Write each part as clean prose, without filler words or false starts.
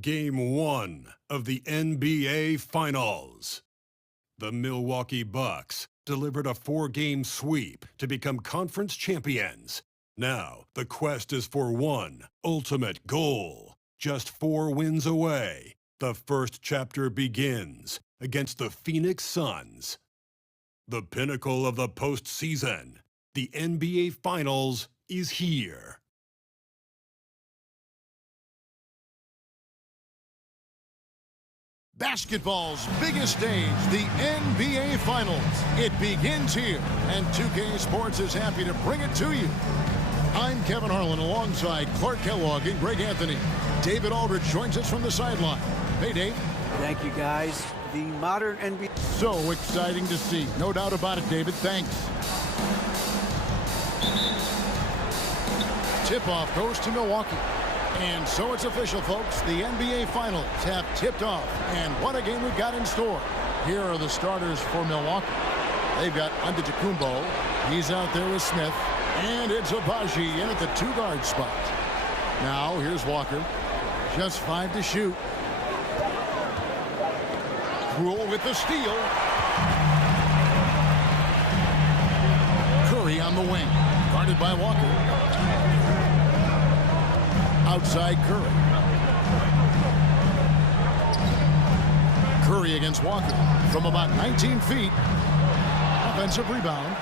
Game 1 of the NBA Finals. The Milwaukee Bucks delivered a 4-game sweep to become conference champions. Now, the quest is for one ultimate goal. Just 4 wins away, the first chapter begins against the Phoenix Suns. The pinnacle of the postseason, the NBA Finals, is here. Basketball's biggest stage, the NBA Finals. It begins here, and 2K Sports is happy to bring it to you. I'm Kevin Harlan alongside Clark Kellogg and Greg Anthony. David Aldridge joins us from the sideline. Hey, Dave. Thank you, guys. The modern NBA. So exciting to see. No doubt about it, David. Thanks. Tip-off goes to Milwaukee. And so it's official, folks. The NBA Finals have tipped off. And what a game we've got in store. Here are the starters for Milwaukee. They've got Antetokounmpo. He's out there with Smith. And it's Agbaji in at the 2-guard spot. Now, here's Walker. Just 5 to shoot. Rule with the steal. Curry on the wing. Guarded by Walker. Outside Curry. Curry against Walker from about 19 feet. Offensive rebound.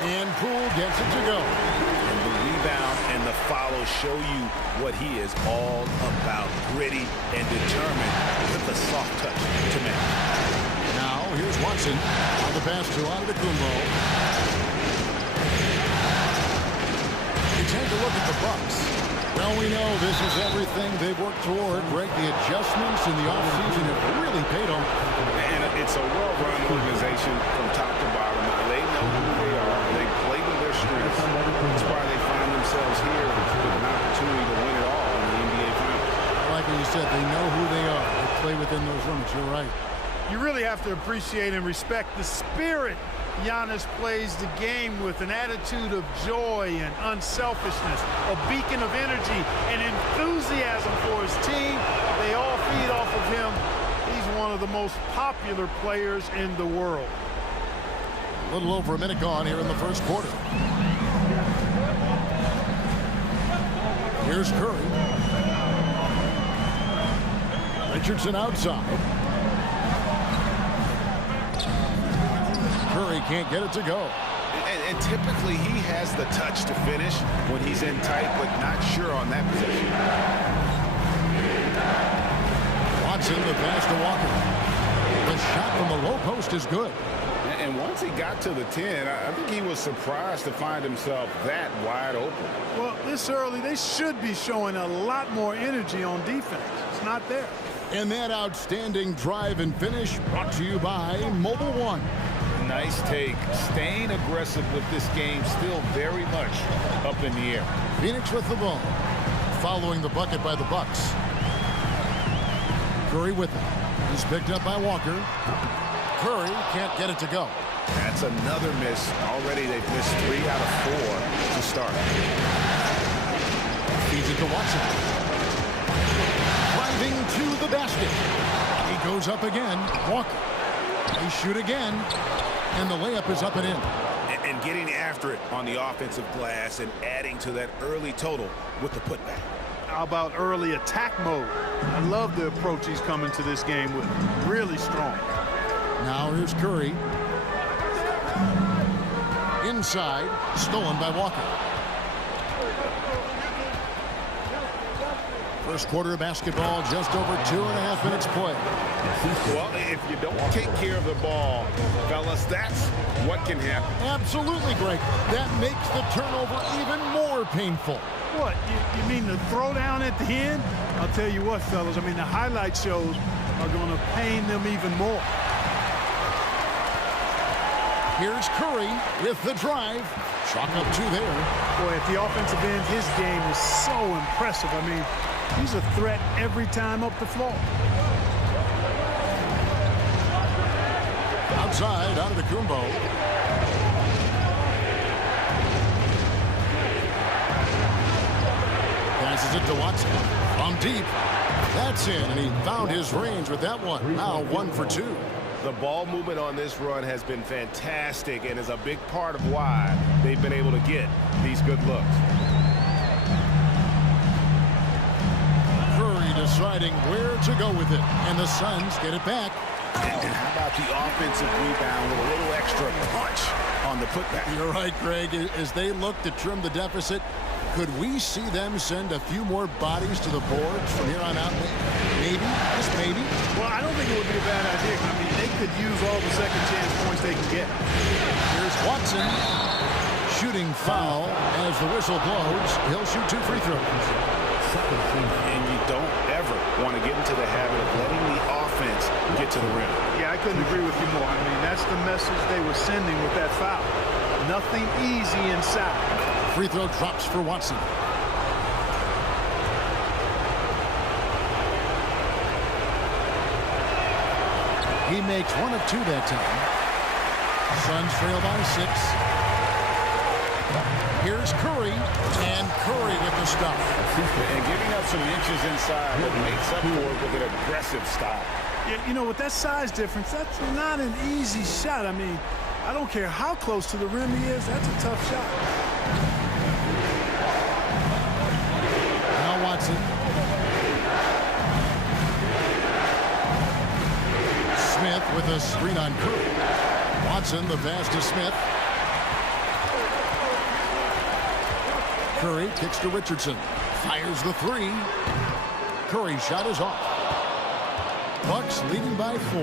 And Poole gets it to go. And the rebound and the follow show you what he is all about. Gritty and determined with a soft touch to match. Now here's Watson on the pass to Antetokounmpo. You take a look at the Bucks. Well, we know this is everything they've worked toward. Greg, the adjustments in the offseason have really paid off. And it's a well-run organization from top to bottom. Now, they know who they are. They play to their strengths. That's why they find themselves here with an opportunity to win it all in the NBA Finals. Like you said, they know who they are. They play within those limits. You're right. You really have to appreciate and respect the spirit Giannis plays the game with, an attitude of joy and unselfishness, a beacon of energy and enthusiasm for his team. They all feed off of him. He's one of the most popular players in the world. A little over a minute gone here in the first quarter. Here's Curry. Richardson outside. Curry can't get it to go. And typically he has the touch to finish when he's in tight, but not sure on that position. Watson, the pass to Walker. The shot from the low post is good. And once he got to the 10, I think he was surprised to find himself that wide open. Well, this early, they should be showing a lot more energy on defense. It's not there. And that outstanding drive and finish brought to you by Mobile One. Nice take. Staying aggressive with this game, still very much up in the air. Phoenix with the ball. Following the bucket by the Bucks. Curry with it. He's picked up by Walker. Curry can't get it to go. That's another miss. Already they've missed 3 out of 4 to start. Feeds it to Watson. Driving to the basket. He goes up again. Walker. They shoot again. And the layup is up and in. And getting after it on the offensive glass and adding to that early total with the putback. How about early attack mode? I love the approach he's coming to this game with. Really strong. Now here's Curry. Inside, stolen by Walker. First quarter of basketball, just over 2.5 minutes play. Well, if you don't take care of the ball, fellas, that's what can happen. Absolutely, Greg. That makes the turnover even more painful. What, you mean the throwdown at the end? I'll tell you what, fellas, I mean, the highlight shows are going to pain them even more. Here's Curry with the drive. Chalk up 2 there. Boy, at the offensive end, his game is so impressive. I mean, he's a threat every time up the floor. Outside, Antetokounmpo. Passes it to Watson. From from deep. That's in, and he found his range with that one. Now 1 for 2. The ball movement on this run has been fantastic and is a big part of why they've been able to get these good looks. Curry deciding where to go with it, and the Suns get it back. And how about the offensive rebound with a little extra punch on the putback? You're right, Greg. As they look to trim the deficit, could we see them send a few more bodies to the boards from here on out? Maybe, just maybe. Well, I don't think it would be a bad idea. I mean, they could use all the second chance points they can get. Here's Watson. Shooting foul as the whistle blows. He'll shoot 2 free throws. And you don't ever want to get into the habit of letting the offense get to the rim. Yeah, I couldn't agree with you more. I mean, that's the message they were sending with that foul. Nothing easy inside. Free throw drops for Watson. He makes 1 of 2 that time. Suns trail by 6. Here's Curry, and Curry with the stop. And giving up some inches inside, but makes up for it with an aggressive stop. Yeah, you know, with that size difference, that's not an easy shot. I mean, I don't care how close to the rim he is, that's a tough shot. Now Watson. Smith with a screen on Curry. Watson, the pass to Smith. Curry kicks to Richardson. Fires the 3. Curry's shot is off. Bucks leading by 4.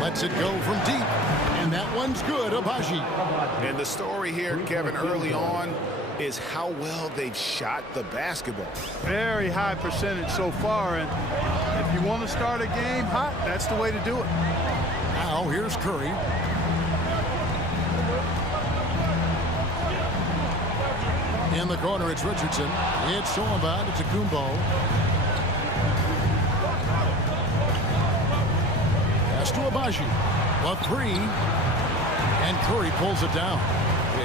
Lets it go from deep. And that one's good, Agbaji. And the story here, Kevin, early on is how well they've shot the basketball. Very high percentage so far, and if you want to start a game hot, that's the way to do it. Now here's Curry. In the corner, it's Richardson. It's Solomon to Kumbo. Pass to Agbaji. A 3. And Curry pulls it down.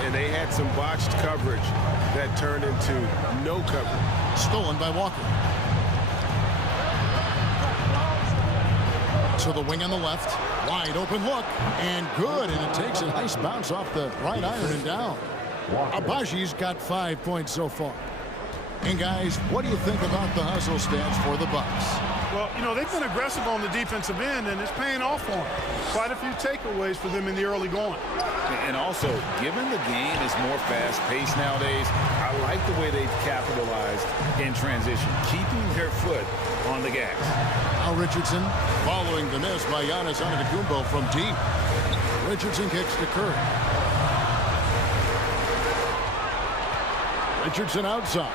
And they had some botched coverage that turned into no coverage. Stolen by Walker. To the wing on the left. Wide open look. And good. And it takes a nice bounce off the right iron and down. Agbaji's got 5 points so far. And guys, what do you think about the hustle stats for the Bucks? Well, you know, they've been aggressive on the defensive end, and it's paying off for them. Quite a few takeaways for them in the early going. And also, given the game is more fast-paced nowadays, I like the way they've capitalized in transition, keeping their foot on the gas. Now Richardson following the miss by Giannis Antetokounmpo from deep. Richardson kicks to Curry. Richardson outside.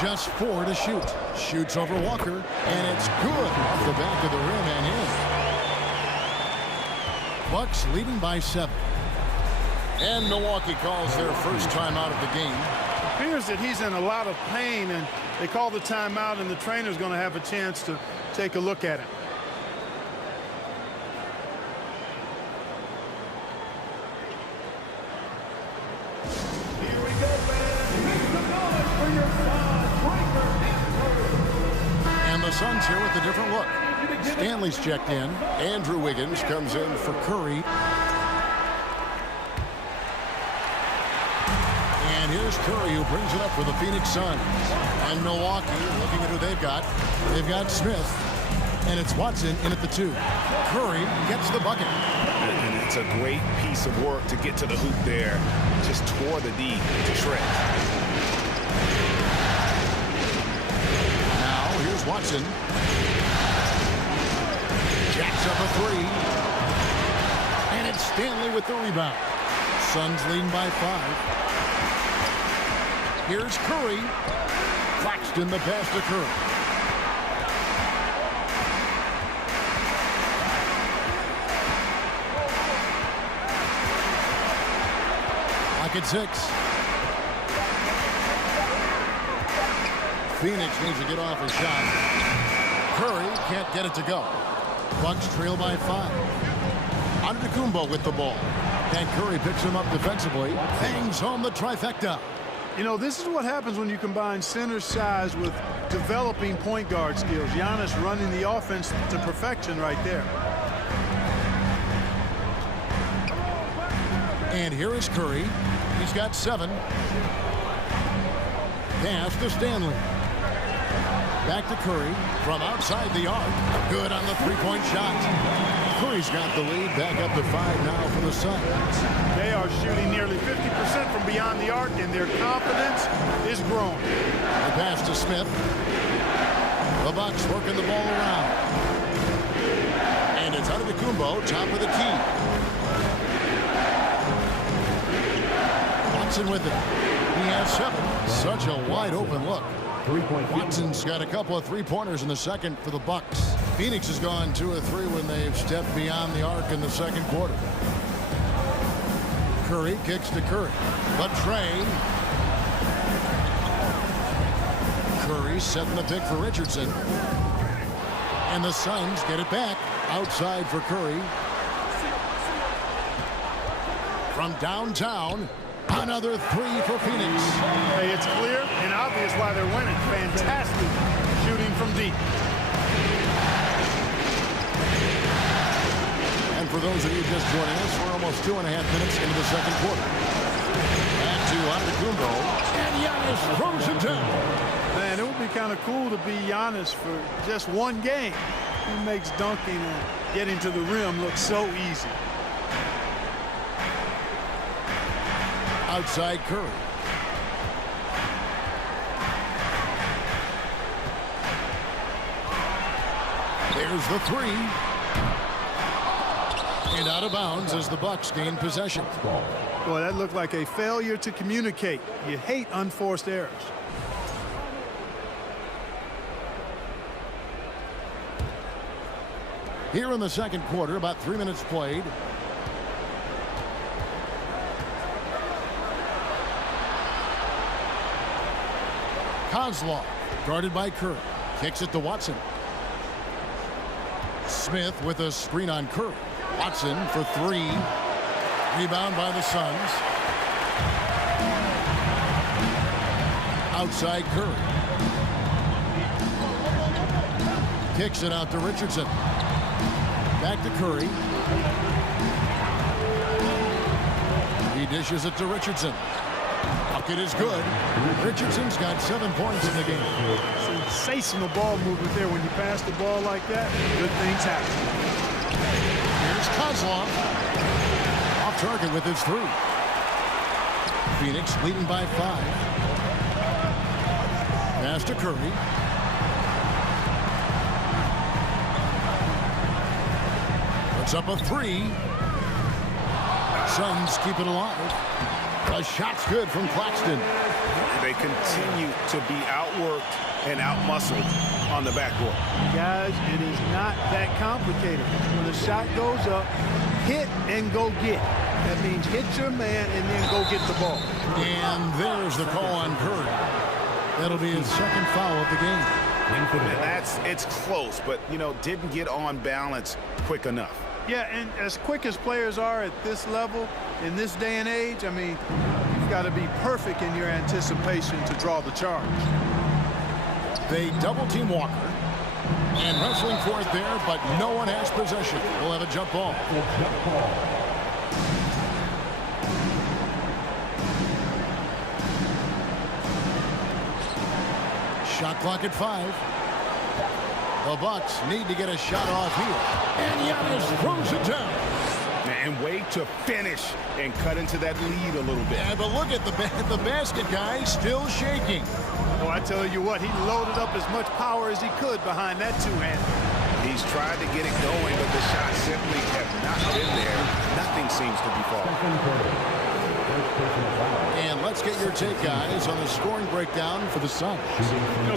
Just 4 to shoot. Shoots over Walker, and it's good off the back of the rim and in. Bucks leading by 7. And Milwaukee calls their first timeout of the game. It appears that he's in a lot of pain, and they call the timeout, and the trainer's going to have a chance to take a look at him. And the Suns here with a different look. Stanley's checked in. Andrew Wiggins comes in for Curry. And here's Curry, who brings it up for the Phoenix Suns. And Milwaukee, looking at who they've got. They've got Smith. And it's Watson in at the 2. Curry gets the bucket. And it's a great piece of work to get to the hoop there. Just tore the D to shreds. Now here's Watson. Jacks up a 3. And it's Stanley with the rebound. Suns leading by 5. Here's Curry. Claxton the pass to Curry. Lock at 6. Phoenix needs to get off his shot. Curry can't get it to go. Bucks trail by 5. Antetokounmpo with the ball. And Curry picks him up defensively. Bangs home the trifecta. You know, this is what happens when you combine center size with developing point guard skills. Giannis running the offense to perfection right there. And here is Curry. He's got 7. Pass to Stanley. Back to Curry from outside the arc. Good on the three-point shot. Curry's got the lead back up to 5 now for the Suns. They are shooting nearly 50% from beyond the arc, and their confidence is growing. The pass to Smith. The Bucks working the ball around. And it's Antetokounmpo, top of the key. Watson with it. He has 7. Such a wide open look. Watson's got a couple of three-pointers in the second for the Bucks. Phoenix has gone 2 of 3 when they've stepped beyond the arc in the second quarter. Curry kicks to Curry. But Trey. Curry setting the pick for Richardson. And the Suns get it back. Outside for Curry. From downtown. Another 3 for Phoenix. Hey, it's clear and obvious why they're winning. Fantastic shooting from deep. And for those of you just joining us, we're almost 2.5 minutes into the second quarter. Back to Antetokounmpo, and Giannis throws it down. Man, it would be kind of cool to be Giannis for just one game. He makes dunking and getting to the rim look so easy. Outside Curry. There's the 3. And out of bounds as the Bucks gain possession. Boy, that looked like a failure to communicate. You hate unforced errors. Here in the second quarter, about 3 minutes played. Kozlov, guarded by Curry. Kicks it to Watson. Smith with a screen on Curry. Watson for 3. Rebound by the Suns. Outside Curry. Kicks it out to Richardson. Back to Curry. He dishes it to Richardson. Bucket is good. Richardson's got 7 points in the game. Sensational ball movement there. When you pass the ball like that, good things happen. Here's Kozlov. Off target with his 3. Phoenix leading by 5. Pass to Curry. Puts up a 3. Suns keep it alive. The shot's good from Claxton. They continue to be outworked and outmuscled on the backboard. Guys, it is not that complicated. When the shot goes up, hit and go get. That means hit your man and then go get the ball. And there's the call on Curry. That'll be his second foul of the game. And it's close, but, didn't get on balance quick enough. Yeah, and as quick as players are at this level, in this day and age, I mean, you've got to be perfect in your anticipation to draw the charge. They double-team Walker. And wrestling for it there, but no one has possession. We'll have a jump ball. Shot clock at 5. The Bucks need to get a shot off here. And Giannis throws it down. And way to finish and cut into that lead a little bit. Yeah, but look at the basket guy still shaking. Oh, I tell you what, he loaded up as much power as he could behind that two-hander. He's tried to get it going, but the shots simply have not been there. Nothing seems to be falling. And let's get your take, guys, on the scoring breakdown for the Suns.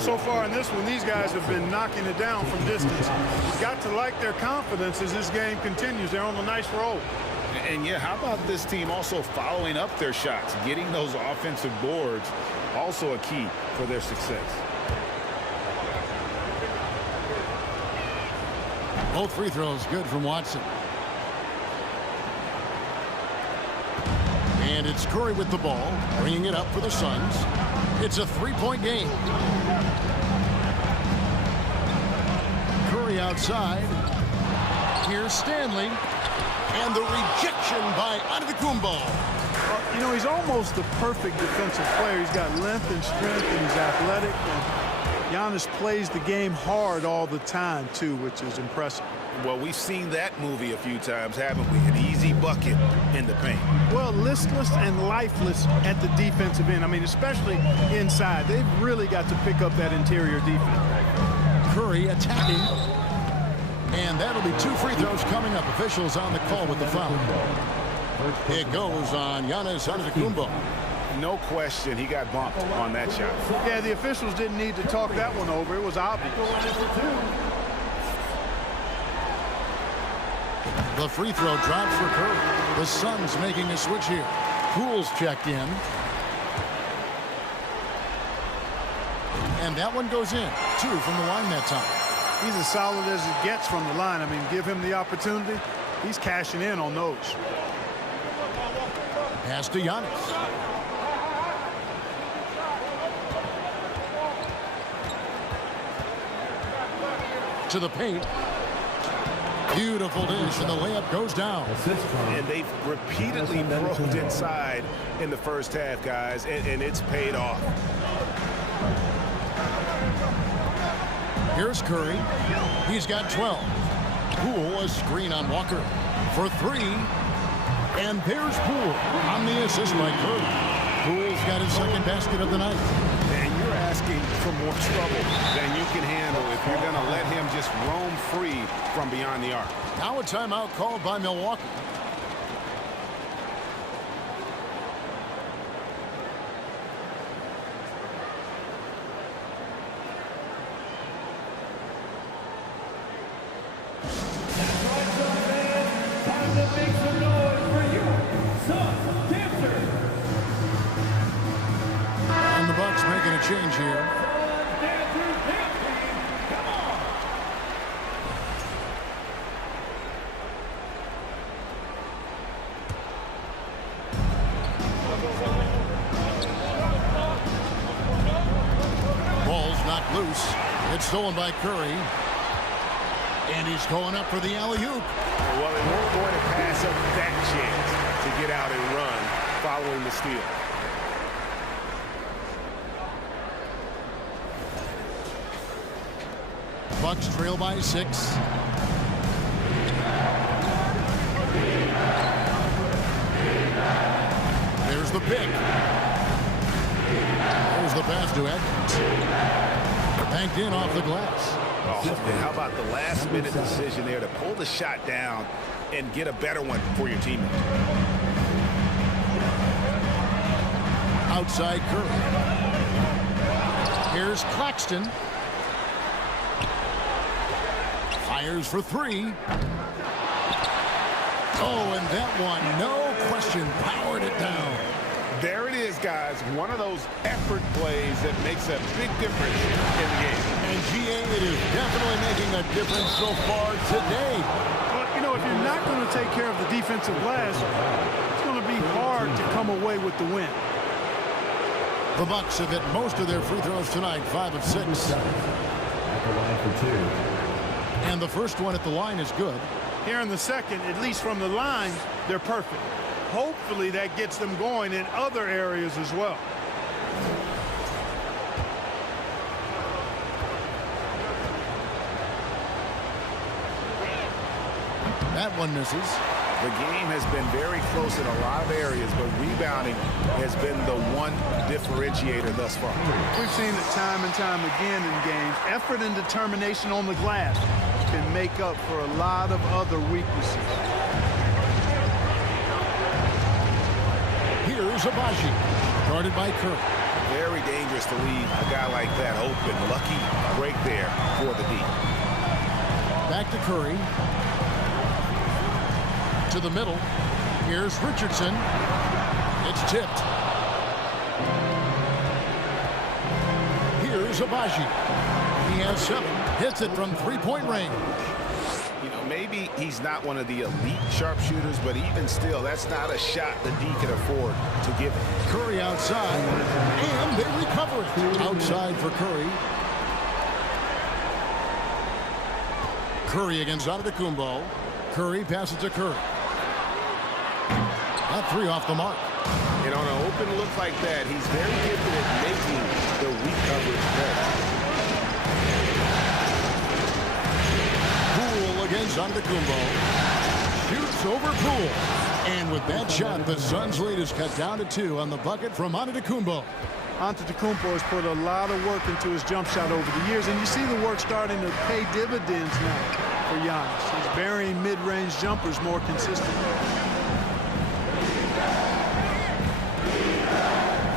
So far in this one, these guys have been knocking it down from distance. You've got to like their confidence as this game continues. They're on a nice roll. And yeah, how about this team also following up their shots, getting those offensive boards, also a key for their success. Both free throws good from Watson. And it's Curry with the ball, bringing it up for the Suns. It's a 3-point game. outside. Here's Stanley. And the rejection by Antetokounmpo. You know, he's almost the perfect defensive player. He's got length and strength, and he's athletic. And Giannis plays the game hard all the time, too, which is impressive. Well, we've seen that movie a few times, haven't we? An easy bucket in the paint. Well, listless and lifeless at the defensive end. I mean, especially inside. They've really got to pick up that interior defense. Curry attacking. And that'll be 2 free throws coming up. Officials on the call with the foul. It goes on Giannis Antetokounmpo. No question, he got bumped on that shot. Yeah, the officials didn't need to talk that one over. It was obvious. The free throw drops for Curry. The Suns making a switch here. Poole's checked in. And that one goes in. 2 from the line that time. He's as solid as it gets from the line. I mean, give him the opportunity. He's cashing in on those. Pass to Giannis. To the paint. Beautiful dish, and the layup goes down. And they've repeatedly broke inside in the first half, guys, and it's paid off. Here's Curry. He's got 12. Poole, a screen on Walker for 3. And there's Poole on the assist by Curry. Poole's got his second basket of the night. And you're asking for more trouble than you can handle if you're going to let him just roam free from beyond the arc. Now a timeout called by Milwaukee. And the Bucks making a change here. Ball's knocked loose. It's stolen by Curry. And he's going up for the alley-oop. Well, they weren't going to pass up that chance to get out and run following the steal. Bucks trail by 6. There's the pick. There's the pass to Edmonds. Banked in off the glass. Oh, how about the last-minute decision there to pull the shot down and get a better one for your teammate? Outside Curry. Here's Claxton. Fires for 3. Oh, and that one, no question, powered it down. There it is, guys. One of those effort plays that makes a big difference in the game. And GA, it is definitely making a difference so far today. But, you know, if you're not going to take care of the defensive glass, it's going to be hard to come away with the win. The Bucks have hit most of their free throws tonight, 5 of 6. At the line for 2. And the first one at the line is good. Here in the second, at least from the line, they're perfect. Hopefully that gets them going in other areas as well. That one misses. The game has been very close in a lot of areas, but rebounding has been the one differentiator thus far. We've seen it time and time again in games. Effort and determination on the glass can make up for a lot of other weaknesses. Here's Abaji, guarded by Curry. Very dangerous to leave a guy like that open. Lucky break there for the D. Back to Curry. To the middle. Here's Richardson. It's tipped. Here's Abaji. He has 7. Hits it from three-point range. You know, maybe he's not one of the elite sharpshooters, but even still, that's not a shot the D can afford to give him. Curry outside. And they recover it. Outside for Curry. Curry against Antetokounmpo. Curry passes to Curry. That three off the mark. And on an open look like that, he's very gifted at making the weak coverage better. Poole against Antetokounmpo. Shoots over Poole. And with that shot, the Suns' lead is cut down to 2 on the bucket from Antetokounmpo. Antetokounmpo has put a lot of work into his jump shot over the years, and you see the work starting to pay dividends now for Giannis. He's burying mid-range jumpers more consistently.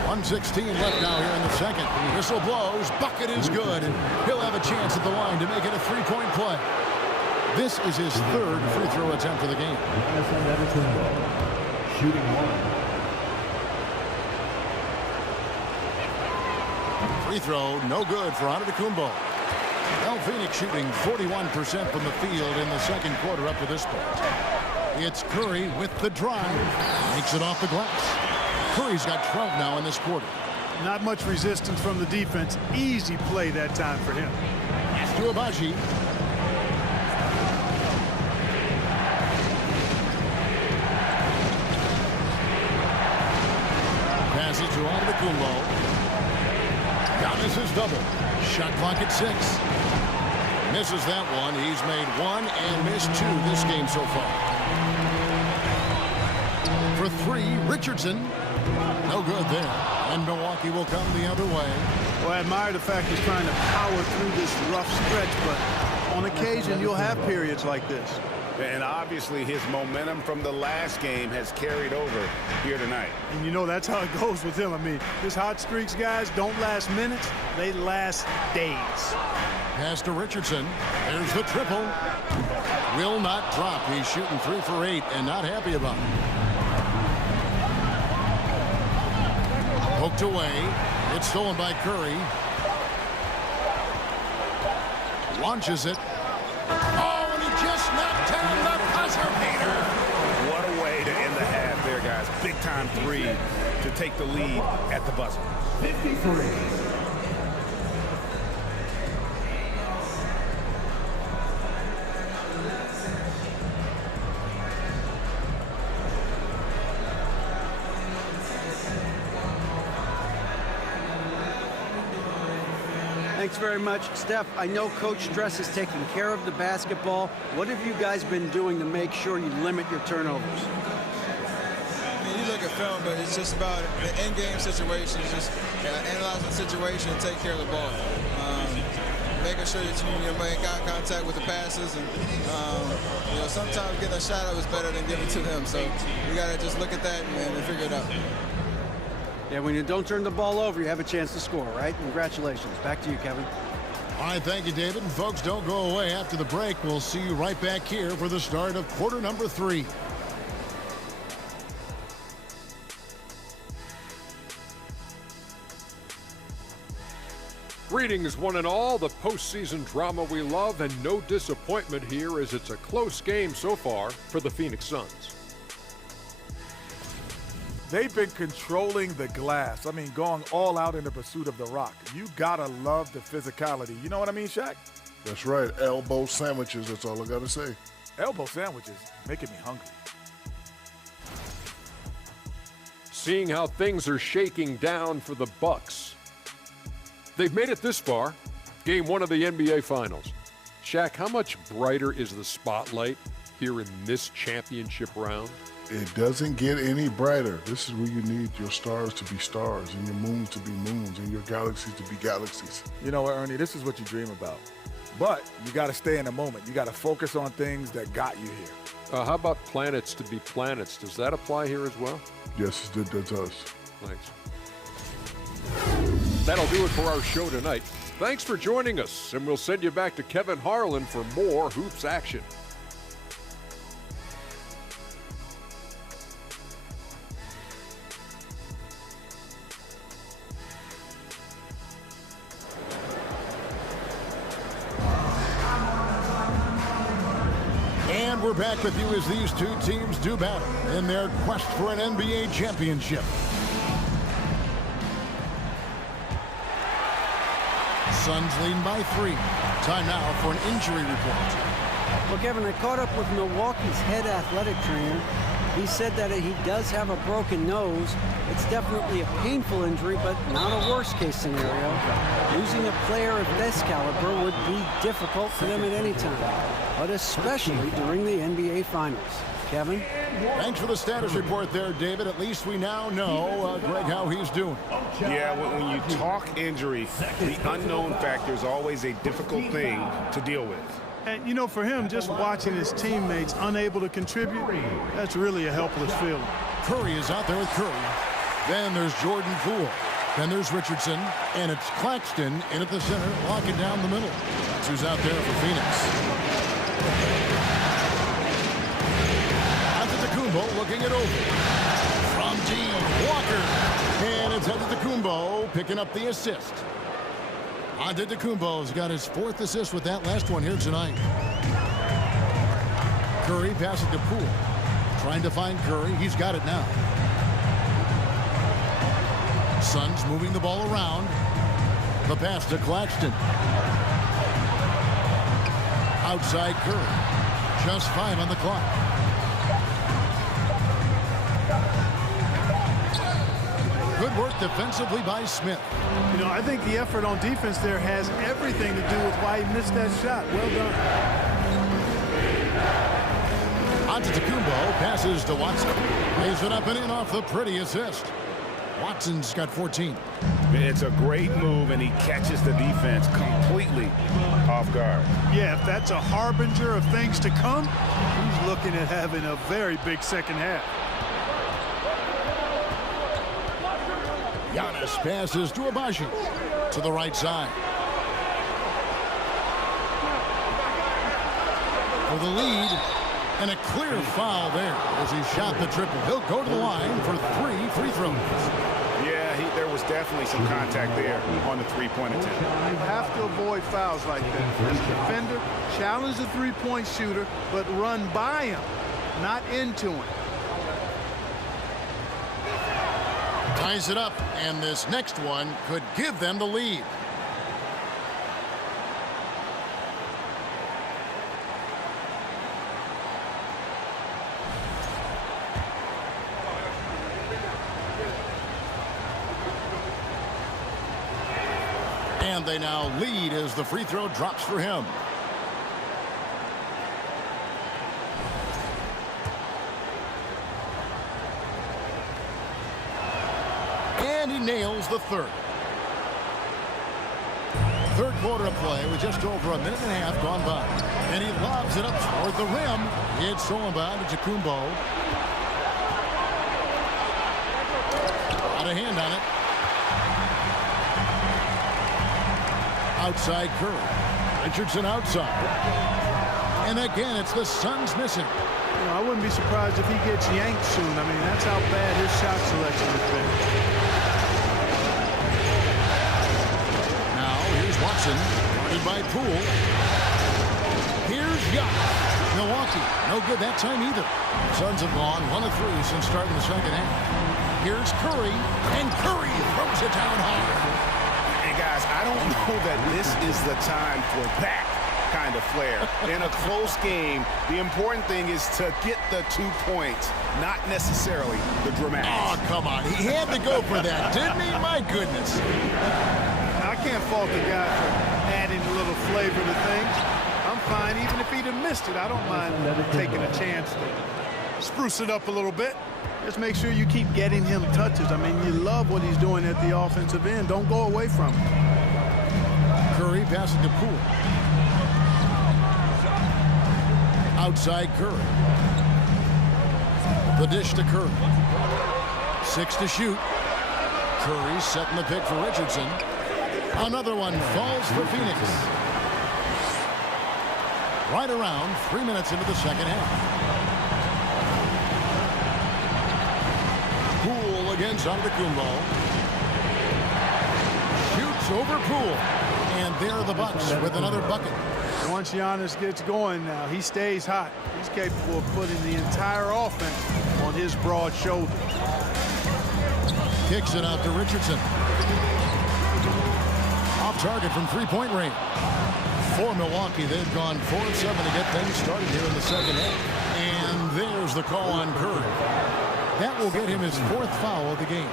1:16 left now here in the second. Whistle blows. Bucket is good. He'll have a chance at the line to make it a three-point play. This is his third free throw attempt of the game. Giannis Antetokounmpo, shooting 1. Free throw, no good for Antetokounmpo. Well, Phoenix shooting 41% from the field in the second quarter up to this point. It's Curry with the drive. Makes it off the glass. Curry's got 12 now in this quarter. Not much resistance from the defense. Easy play that time for him. To Abaji. Pass it to Antetokounmpo. Giannis is double. Shot clock at 6. Misses that one. He's made 1 and missed 2 this game so far. For 3, Richardson. No good there. And Milwaukee will come the other way. Well, I admire the fact he's trying to power through this rough stretch, but on occasion you'll have periods like this. And obviously his momentum from the last game has carried over here tonight. And you know that's how it goes with him. I mean, his hot streaks, guys, don't last minutes. They last days. Pass to Richardson. There's the triple. Will not drop. He's shooting 3 for 8 and not happy about it. Poked away. It's stolen by Curry. Launches it. Oh, and he just knocked down the buzzer beater. What a way to end the half there, guys. Big time 3 to take the lead at the buzzer. 53. Thanks very much. Steph, I know Coach Stress is taking care of the basketball. What have you guys been doing to make sure you limit your turnovers? I mean, you look at film, but it's just about the in-game situations, just analyzing the situation and take care of the ball. Making sure that you make contact with the passes, and sometimes getting a shot up is better than giving to them. So you got to just look at that and figure it out. Yeah, when you don't turn the ball over, you have a chance to score, right? Congratulations. Back to you, Kevin. All right, thank you, David. And folks, don't go away after the break. We'll see you right back here for the start of quarter number 3. Greetings, one and all. The postseason drama we love, and no disappointment here as it's a close game so far for the Phoenix Suns. They've been controlling the glass. I mean, going all out in the pursuit of the rock. You gotta love the physicality. You know what I mean, Shaq? That's right. Elbow sandwiches. That's all I gotta say. Elbow sandwiches making me hungry. Seeing how things are shaking down for the Bucks. They've made it this far. Game 1 of the NBA Finals. Shaq, how much brighter is the spotlight here in this championship round? It doesn't get any brighter. This is where you need your stars to be stars and your moons to be moons and your galaxies to be galaxies. You know what, Ernie? This is what you dream about. But you got to stay in the moment. You got to focus on things that got you here. How about planets to be planets? Does that apply here as well? Yes, it does. Thanks. That'll do it for our show tonight. Thanks for joining us, and we'll send you back to Kevin Harlan for more hoops action. And we're back with you as these two teams do battle in their quest for an NBA championship. Suns leading by 3. Time now for an injury report. Well, Kevin, I caught up with Milwaukee's head athletic trainer. He said that he does have a broken nose. It's definitely a painful injury, but not a worst-case scenario. Losing a player of this caliber would be difficult for them at any time, but especially during the NBA Finals. Kevin? Thanks for the status report there, David. At least we now know, Greg, how he's doing. Yeah, when you talk injury, the unknown factor is always a difficult thing to deal with. And, you know, for him, just watching his teammates unable to contribute, that's really a helpless feeling. Curry is out there with Curry. Then there's Jordan Poole. Then there's Richardson. And it's Claxton in at the center, locking down the middle. That's who's out there for Phoenix. Antetokounmpo looking it over. From deep, Walker. And it's Antetokounmpo picking up the assist. Antetokounmpo's got his 4th assist with that last one here tonight. Curry passing to Poole. Trying to find Curry. He's got it now. Suns moving the ball around. The pass to Claxton. Outside Curry. Just 5 on the clock. Good work defensively by Smith. You know, I think the effort on defense there has everything to do with why he missed that shot. Well done. Antetokounmpo passes to Watson. Lays it up and in off the pretty assist. Watson's got 14. It's a great move, and he catches the defense completely off guard. Yeah, if that's a harbinger of things to come, he's looking at having a very big second half. Giannis passes to Abaji to the right side. For the lead, and a clear foul there as he shot the triple. He'll go to the line for 3 free throws. Yeah, there was definitely some contact there on the three-point attempt. You have to avoid fouls like that. As a defender, challenge the three-point shooter, but run by him, not into him. Ties it up, and this next one could give them the lead. And they now lead as the free throw drops for him. And he nails the third. Third quarter of play with just over a minute and a half gone by. And he lobs it up toward the rim. It's stolen by Antetokounmpo. Got a hand on it. Outside Curry. Richardson outside. And again, it's the Suns missing. You know, I wouldn't be surprised if he gets yanked soon. I mean, that's how bad his shot selection has been. Now, here's Watson, guarded by Poole. Here's Giannis. Milwaukee, no good that time either. Suns have gone 1 of 3 since starting the second half. Here's Curry, and Curry throws it down hard. And guys, I don't know that this is the time for that kind of flair. In a close game, the important thing is to get the 2 points, not necessarily the dramatics. Oh, come on. He had to go for that, didn't he? My goodness. I can't fault the guy for adding a little flavor to things. I'm fine. Even if he'd have missed it, I don't mind taking a chance to spruce it up a little bit. Just make sure you keep getting him touches. I mean, you love what he's doing at the offensive end. Don't go away from him. Curry passing to Poole. Outside Curry. The dish to Curry. 6 to shoot. Curry setting the pick for Richardson. Another one falls for Phoenix. Right around 3 minutes into the second half. Poole against Antetokounmpo. Shoots over Poole. And there are the Bucks with another bucket. Once Giannis gets going now, he stays hot. He's capable of putting the entire offense on his broad shoulder. Kicks it out to Richardson. Off target from three-point range. For Milwaukee, they've gone 4 of 7 to get things started here in the second half. And there's the call on Curry. That will get him his 4th foul of the game.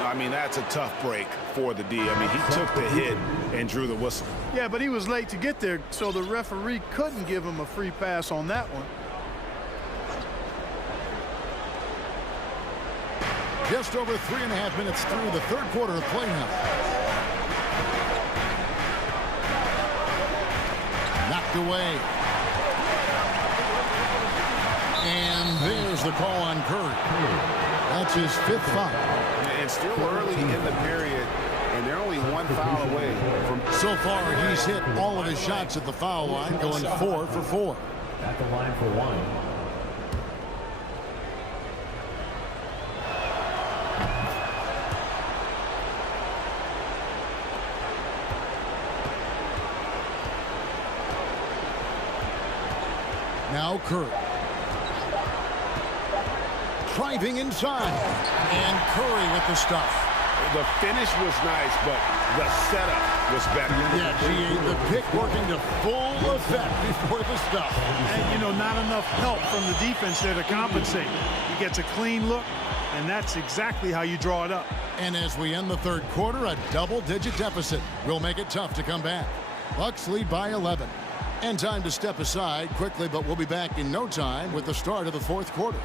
I mean, that's a tough break for the D. I mean, he took the hit and drew the whistle. Yeah, but he was late to get there, so the referee couldn't give him a free pass on that one. Just over 3.5 minutes through the third quarter of play now. Knocked away. And there's the call on Curry. That's his 5th foul. And still early in the period, and they're only 1 foul away from. So far, he's hit all of his shots at the foul line, going 4 for 4. At the line for 1. Now Curry. Driving inside. And Curry with the stuff. The finish was nice, but the setup was better. Yeah, G.A., the pick working to full effect before the stuff. And, you know, not enough help from the defense there to compensate. He gets a clean look, and that's exactly how you draw it up. And as we end the third quarter, a double-digit deficit will make it tough to come back. Bucks lead by 11. And time to step aside quickly, but we'll be back in no time with the start of the fourth quarter.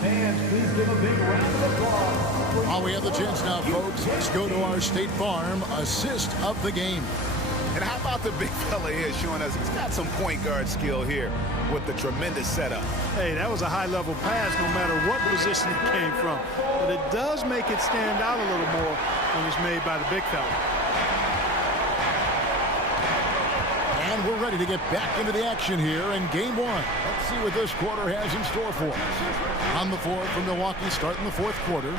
Fans, please give a big round of applause. While we have the chance now, folks, let's go to our State Farm assist of the game. And how about the big fella here showing us he's got some point guard skill here with the tremendous setup. Hey, that was a high-level pass no matter what position it came from. But it does make it stand out a little more when it's made by the big fella. And we're ready to get back into the action here in game one. Let's see what this quarter has in store for us. On the floor from Milwaukee starting the fourth quarter.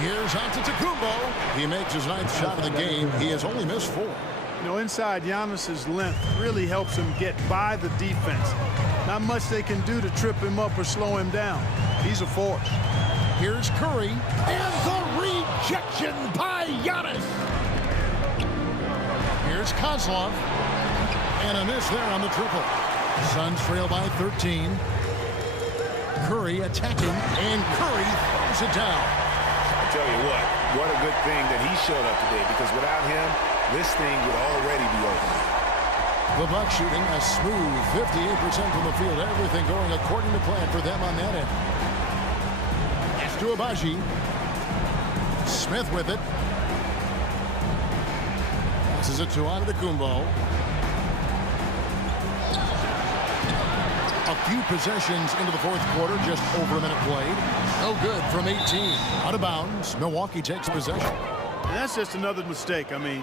Here's Antetokounmpo. He makes his 9th shot of the game. He has only missed 4. You know, inside, Giannis's length really helps him get by the defense. Not much they can do to trip him up or slow him down. He's a force. Here's Curry. And the rejection by Giannis. Here's Kozlov. And a miss there on the triple. Suns trail by 13. Curry attacking. And Curry throws it down. Tell you what a good thing that he showed up today, because without him, this thing would already be over. The Bucks shooting a smooth 58% from the field. Everything going according to plan for them on that end. It's to Agbaji. Smith with it. Passes it to Antetokounmpo. A few possessions into the fourth quarter, just over a minute played. No good from 18. Out of bounds. Milwaukee takes possession. And that's just another mistake. I mean,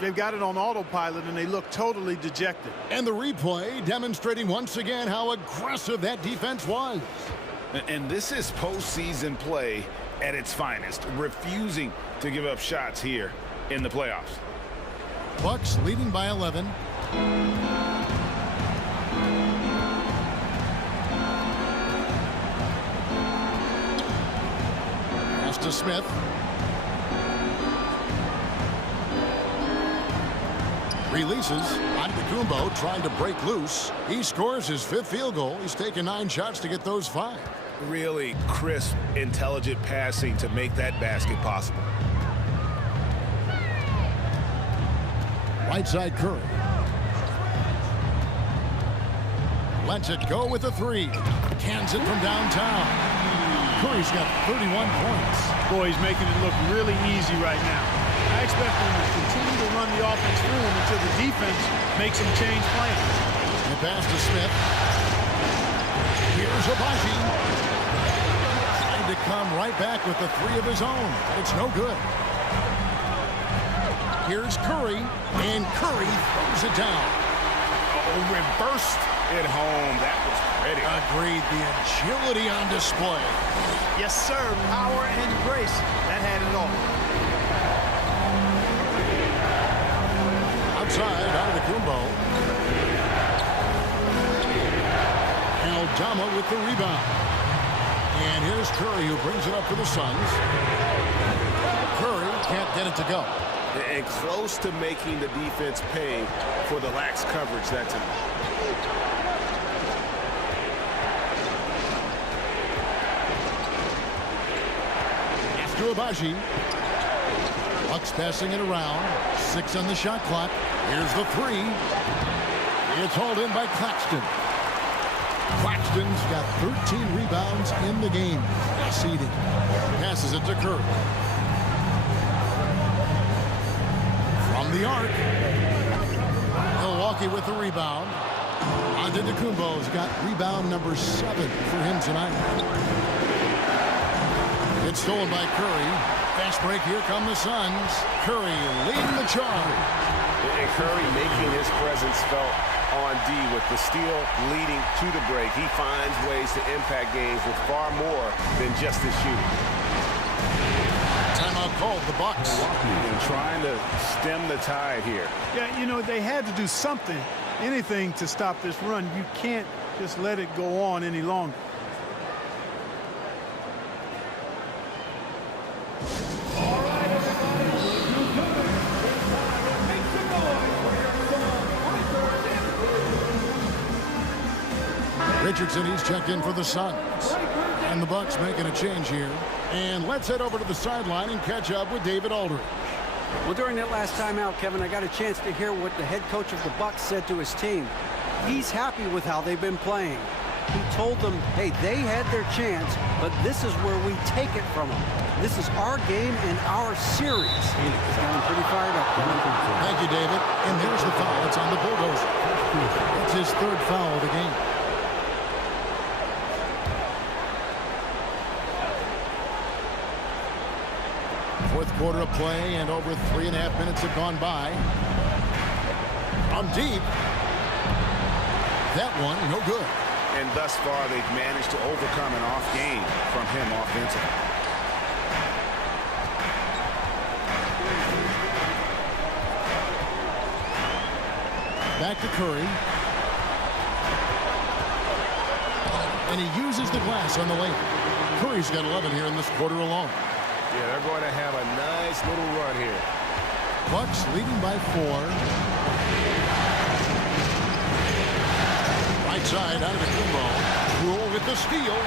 they've got it on autopilot, and they look totally dejected. And the replay demonstrating once again how aggressive that defense was. And this is postseason play at its finest, refusing to give up shots here in the playoffs. Bucks leading by 11. To Smith. Releases. Antetokounmpo trying to break loose. He scores his 5th field goal. He's taken 9 shots to get those 5. Really crisp, intelligent passing to make that basket possible. Right side Curry. Lets it go with the 3. Cans it from downtown. Curry's got 31 points. Boy, he's making it look really easy right now. I expect him to continue to run the offense through him until the defense makes him change plans. The pass to Smith. Here's Agbaji. Trying to come right back with the 3 of his own. It's no good. Here's Curry. And Curry throws it down. Oh, reversed it home. That was pretty. Agreed. The agility on display. Yes, sir. Power and grace. That had it all. Outside, Antetokounmpo. Aldama with the rebound. And here's Curry, who brings it up for the Suns. Curry can't get it to go. And close to making the defense pay for the lax coverage that time. To Agbaji. Bucks passing it around. 6 on the shot clock. Here's the 3. It's hauled in by Claxton. Claxton's got 13 rebounds in the game. Seeding. Passes it to Curry. From the arc. Milwaukee with the rebound. Antetokounmpo's got rebound number 7 for him tonight. It's stolen by Curry. Fast break. Here come the Suns. Curry leading the charge. And Curry making his presence felt on D with the steal leading to the break. He finds ways to impact games with far more than just his shooting. Timeout called, the Bucks. And trying to stem the tide here. Yeah, you know, they had to do something, anything to stop this run. You can't just let it go on any longer. Richardson, he's checked in for the Suns. And the Bucks making a change here. And let's head over to the sideline and catch up with David Aldridge. Well, during that last timeout, Kevin, I got a chance to hear what the head coach of the Bucks said to his team. He's happy with how they've been playing. He told them, hey, they had their chance, but this is where we take it from them. This is our game and our series. He's gotten pretty fired up. Thank you, David. And there's the foul. It's on the Bulldozer. That's his 3rd foul of the game. Fourth quarter of play, and over 3.5 minutes have gone by. From deep. That one, no good. And thus far, they've managed to overcome an off game from him offensively. Back to Curry. And he uses the glass on the lane. Curry's got 11 here in this quarter alone. Yeah, they're going to have a nice little run here. Bucks leading by 4. Right side out of the Kumbo. Rule with the steal.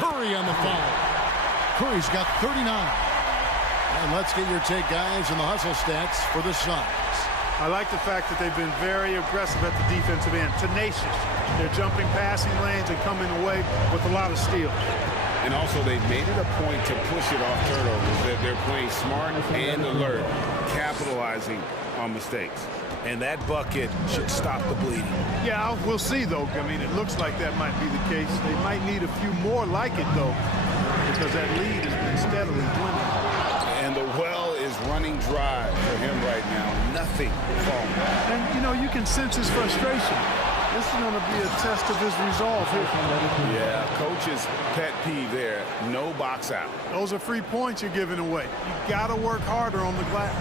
Curry on the foul. Curry's got 39. And let's get your take, guys, in the hustle stats for the Suns. I like the fact that they've been very aggressive at the defensive end, tenacious. They're jumping passing lanes and coming away with a lot of steals. And also, they've made it a point to push it off turnovers. They're playing smart and alert, capitalizing on mistakes. And that bucket should stop the bleeding. Yeah, we'll see, though. I mean, it looks like that might be the case. They might need a few more like it, though, because that lead has been steadily dwindling. And the well is running dry for him right now. Nothing falling. And, you know, you can sense his frustration. This is going to be a test of his resolve here. Yeah, coach's pet peeve there. No box out. Those are free points you're giving away. You got to work harder on the glass.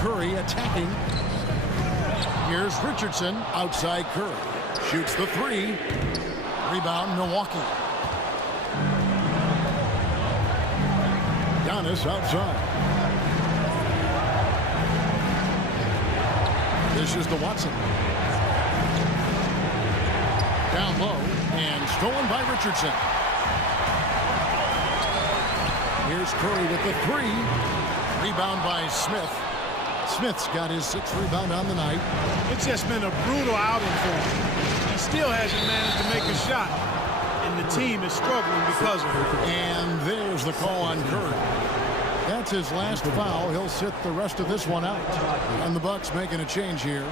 Curry attacking. Here's Richardson outside Curry. Shoots the 3. Rebound, Milwaukee. Giannis outside. This is the Watson. Down low and stolen by Richardson. Here's Curry with the 3. Rebound by Smith. Smith's got his 6th rebound on the night. It's just been a brutal outing for him. He still hasn't managed to make a shot. And the team is struggling because of it. And there's the call on Curry. That's his last foul. He'll sit the rest of this one out. And the Bucks making a change here.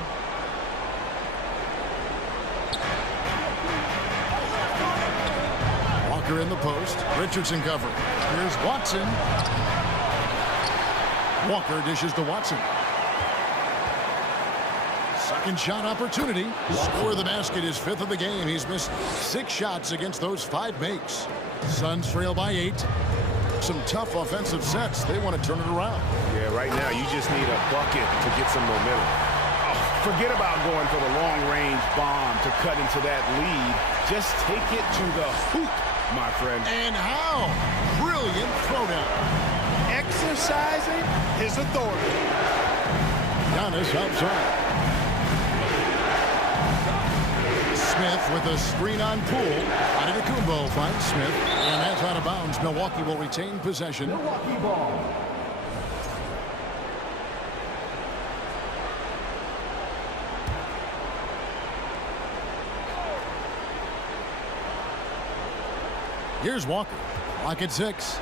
Walker in the post. Richardson covering. Here's Watson. Walker dishes to Watson. Second shot opportunity. Score the basket, his 5th of the game. He's missed 6 shots against those 5 makes. Suns trail by 8. Some tough offensive sets. They want to turn it around. Yeah, right now you just need a bucket to get some momentum. Oh, forget about going for the long-range bomb to cut into that lead. Just take it to the hoop my friend. And how brilliant throwdown. Exercising his authority. Giannis outside. Smith with a screen on Poole. Antetokounmpo finds Smith, and that's out of bounds. Milwaukee will retain possession. Milwaukee ball. Here's Walker. Clock at 6.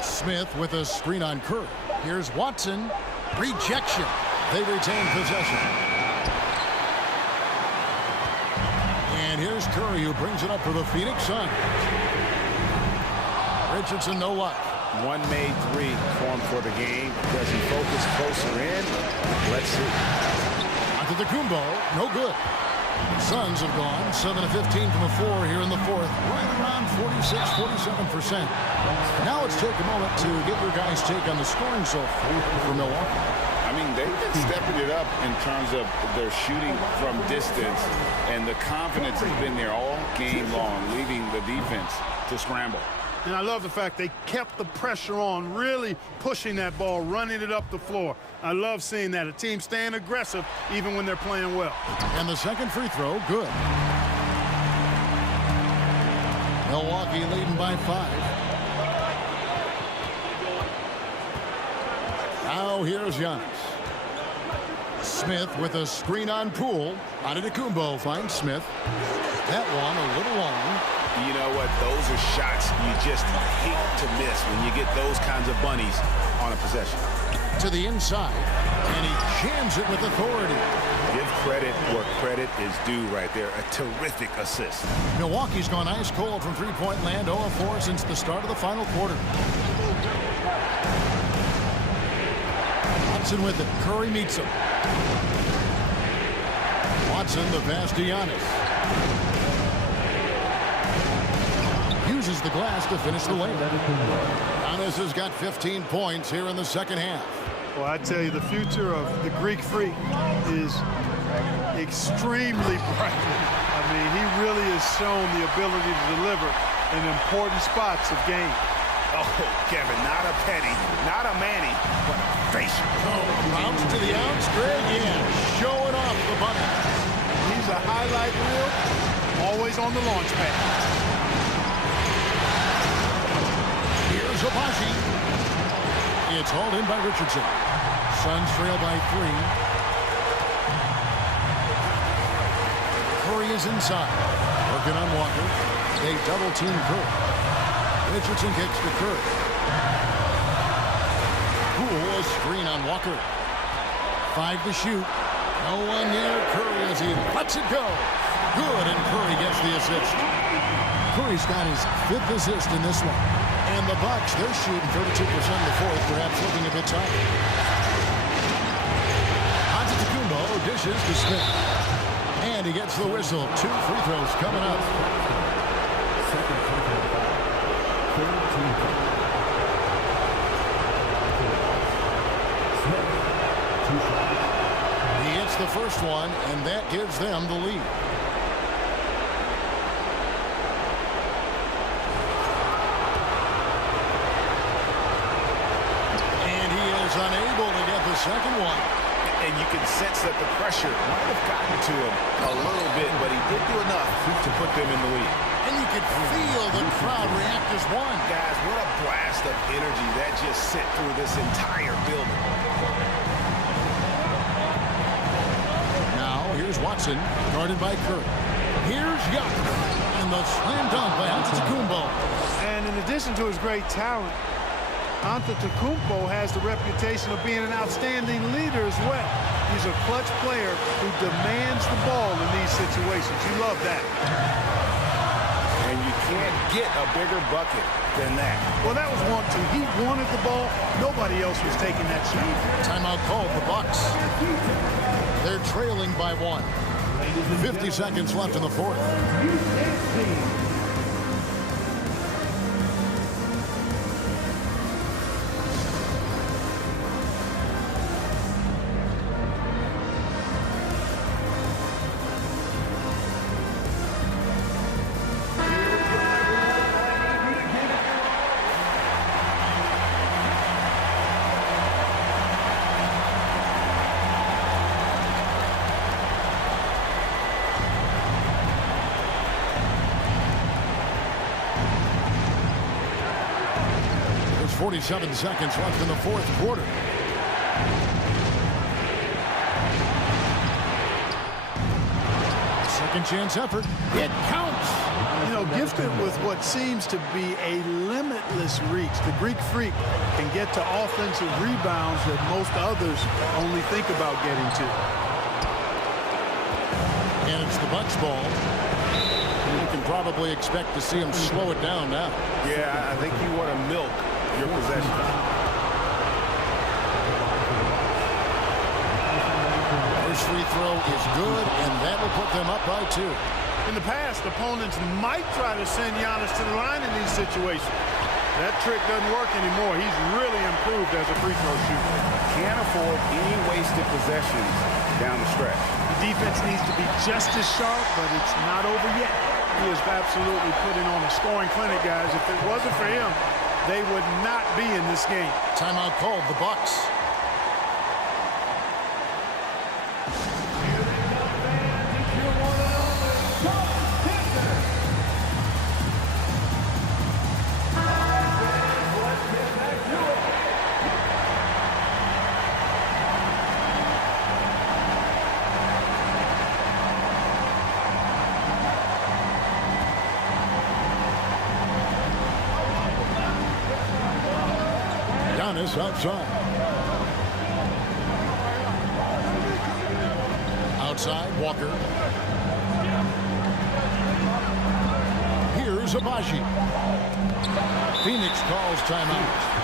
Smith with a screen on Curry. Here's Watson. Rejection. They retain possession. And here's Curry, who brings it up for the Phoenix Suns. Richardson, no luck. One made three formed for the game. Does he focus closer in? Let's see. Antetokounmpo, no good. Suns have gone 7 of 15 from the floor here in the fourth. Right around 46-47%. Now let's take a moment to get your guys' take on the scoring so far for Milwaukee. I mean, they've been stepping it up in terms of their shooting from distance, and the confidence has been there all game long, leaving the defense to scramble. And I love the fact they kept the pressure on, really pushing that ball, running it up the floor. I love seeing that. A team staying aggressive even when they're playing well. And the second free throw, good. Milwaukee leading by 5. Now here's Giannis. Smith with a screen on Poole. Antetokounmpo finds Smith. That one a little long. You know what? Those are shots you just hate to miss when you get those kinds of bunnies on a possession. To the inside, and he jams it with authority. Give credit where credit is due right there. A terrific assist. Milwaukee's gone ice cold from three-point land, 0-4 since the start of the final quarter. Watson with it. Curry meets him. Watson, the pass to Giannis. Uses the glass to finish the layup. Giannis has got 15 points here in the second half. Well, I tell you, the future of the Greek Freak is extremely bright. I mean, he really has shown the ability to deliver in important spots of game. Oh, Kevin, not a Petty, not a Manny, but a facial. Bounce to the outs, Greg, yeah, showing off the bunny. He's a highlight reel, always on the launch pad. Here's Abaji. It's hauled in by Richardson. Suns trail by 3. Curry is inside. Working on Walker. They double-team Curry. Richardson kicks to Curry. Poole, a screen on Walker. 5 to shoot. No one near Curry as he lets it go. Good, and Curry gets the assist. Curry's got his 5th assist in this one. And the Bucks, they're shooting 32% in the fourth, perhaps looking a bit tight. Antetokounmpo dishes to Smith. And he gets the whistle. 2 free throws coming up. Second free throw. 13. Smith, 2 shots. He hits the first one, and that gives them the lead. Unable to get the second one. And you can sense that the pressure might have gotten to him a little bit, but he did do enough to put them in the lead. And you could feel the crowd react as one. Guys, what a blast of energy that just sent through this entire building. Now, here's Watson, guarded by Curry. Here's Young, and the slam dunk by Antetokounmpo. And in addition to his great talent, Antetokounmpo has the reputation of being an outstanding leader as well. He's a clutch player who demands the ball in these situations. You love that. And you can't get a bigger bucket than that. Well, that was one, too. He wanted the ball. Nobody else was taking that shot. Timeout called, the Bucks. They're trailing by 1. 50 seconds left in the fourth. 47 seconds left in the fourth quarter. Second chance effort. It counts. You know, gifted with what seems to be a limitless reach. The Greek Freak can get to offensive rebounds that most others only think about getting to. And it's the Bucks ball. You can probably expect to see him slow it down now. Yeah, I think you want to milk your possession. First free throw is good, and that will put them up by 2. In the past, opponents might try to send Giannis to the line in these situations. That trick doesn't work anymore. He's really improved as a free throw shooter. Can't afford any wasted possessions down the stretch. The defense needs to be just as sharp, but it's not over yet. He is absolutely putting on a scoring clinic, guys. If it wasn't for him, they would not be in this game. Timeout called, the Bucks. Giannis outside. Outside, Walker. Here's Agbaji. Phoenix calls timeout.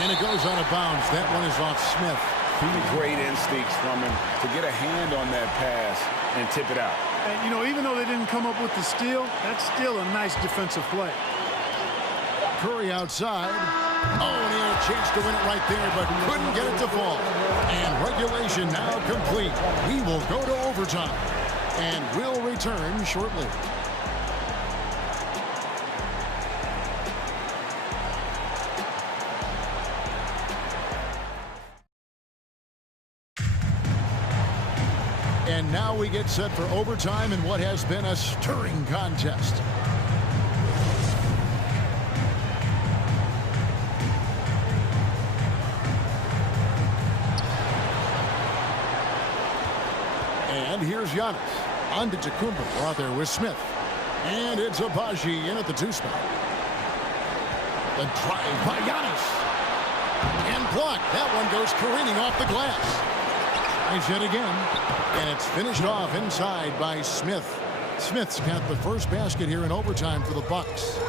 And it goes out of bounds. That one is off Smith. Great instincts from him to get a hand on that pass and tip it out. And, you know, even though they didn't come up with the steal, that's still a nice defensive play. Curry outside. Oh, and he had a chance to win it right there, but couldn't get it to fall. And regulation now complete. We will go to overtime. And we'll return shortly. And now we get set for overtime in what has been a stirring contest. And here's Giannis. Antetokounmpo out there with Smith. And it's Agbaji in at the 2 spot. The drive by Giannis. And blocked. That one goes careening off the glass. Tries yet again. And it's finished off inside by Smith. Smith's got the first basket here in overtime for the Bucks.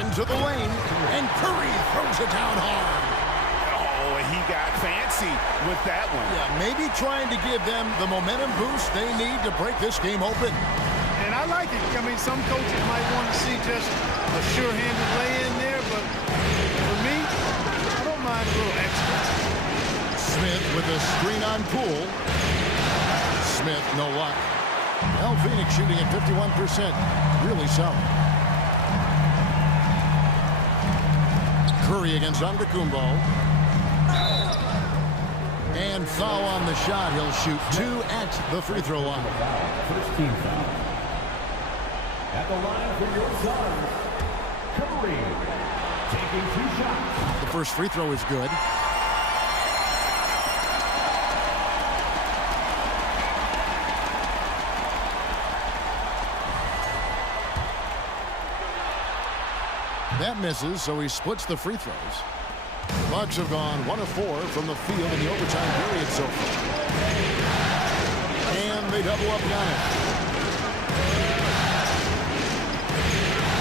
Into the lane. And Curry throws it down hard. Oh, he got fancy with that one. Yeah, maybe trying to give them the momentum boost they need to break this game open. And I like it. I mean, some coaches might want to see just a sure-handed lay-in there, but for me, I don't mind a little extra. Smith with a screen on Poole. Smith, no luck. Well, Phoenix shooting at 51%. Really solid. Curry against Antetokounmpo. And foul on the shot. He'll shoot 2 at the free throw line. First team foul. At the line for your Suns, Curry taking 2 shots. The first free throw is good. That misses, so he splits the free throws. Bucks have gone 1 of 4 from the field in the overtime period so far. And they double up Giannis.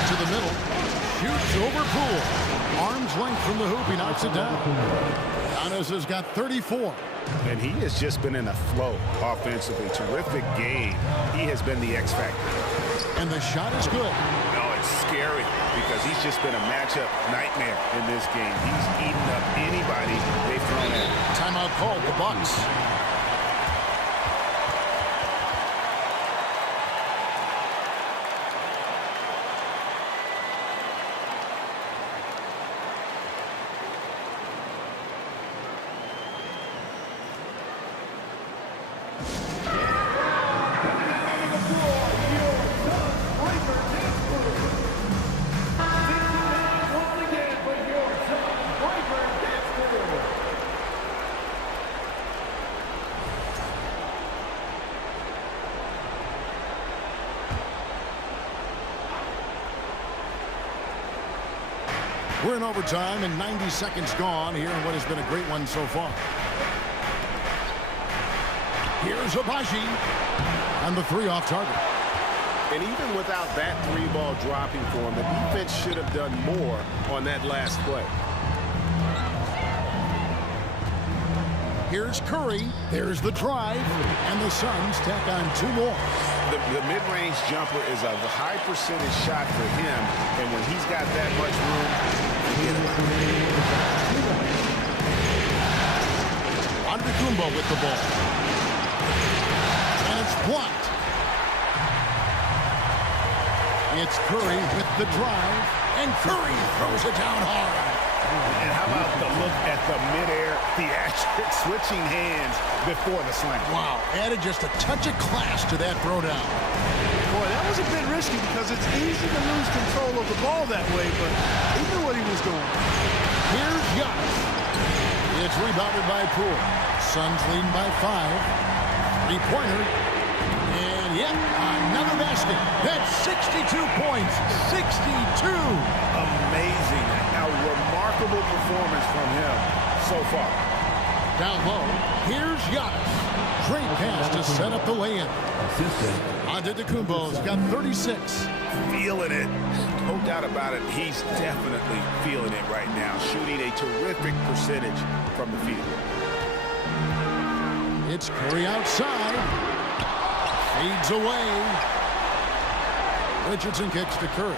To the middle. Shoots over Poole. Arm's length from the hoop. He knocks it down. Giannis has got 34. And he has just been in a flow offensively. Terrific game. He has been the X factor. And the shot is good. No, it's scary. because he's just been a matchup nightmare in this game. He's eaten up anybody they've thrown at him. Timeout called, the Bucks. We're in overtime and 90 seconds gone here in what has been a great one so far. Here's Abaji. And the three off target. And even without that three ball dropping for him, the defense should have done more on that last play. Here's Curry. There's the drive. And the Suns tack on two more. The mid-range jumper is a high percentage shot for him, and when he's got that much room, Antetokounmpo with the ball. And it's blocked. It's Curry with the drive, and Curry throws it down hard. And how about the look at the midair theatric switching hands before the slam? Wow, added just a touch of class to that throwdown. Boy, that was a bit risky because it's easy to lose control of the ball that way, but he knew what he was doing. Here's Giannis. It's rebounded by Poole. Suns leading by 5. Three-pointer. And yet another basket. That's 62 points. 62. Amazing. A remarkable performance from him so far. Down low. Here's Giannis. Great pass to set up the lay-in. Antetokounmpo's got 36. Feeling it. No doubt about it. He's definitely feeling it right now. Shooting a terrific percentage from the field. It's Curry outside. Fades away. Richardson kicks to Curry.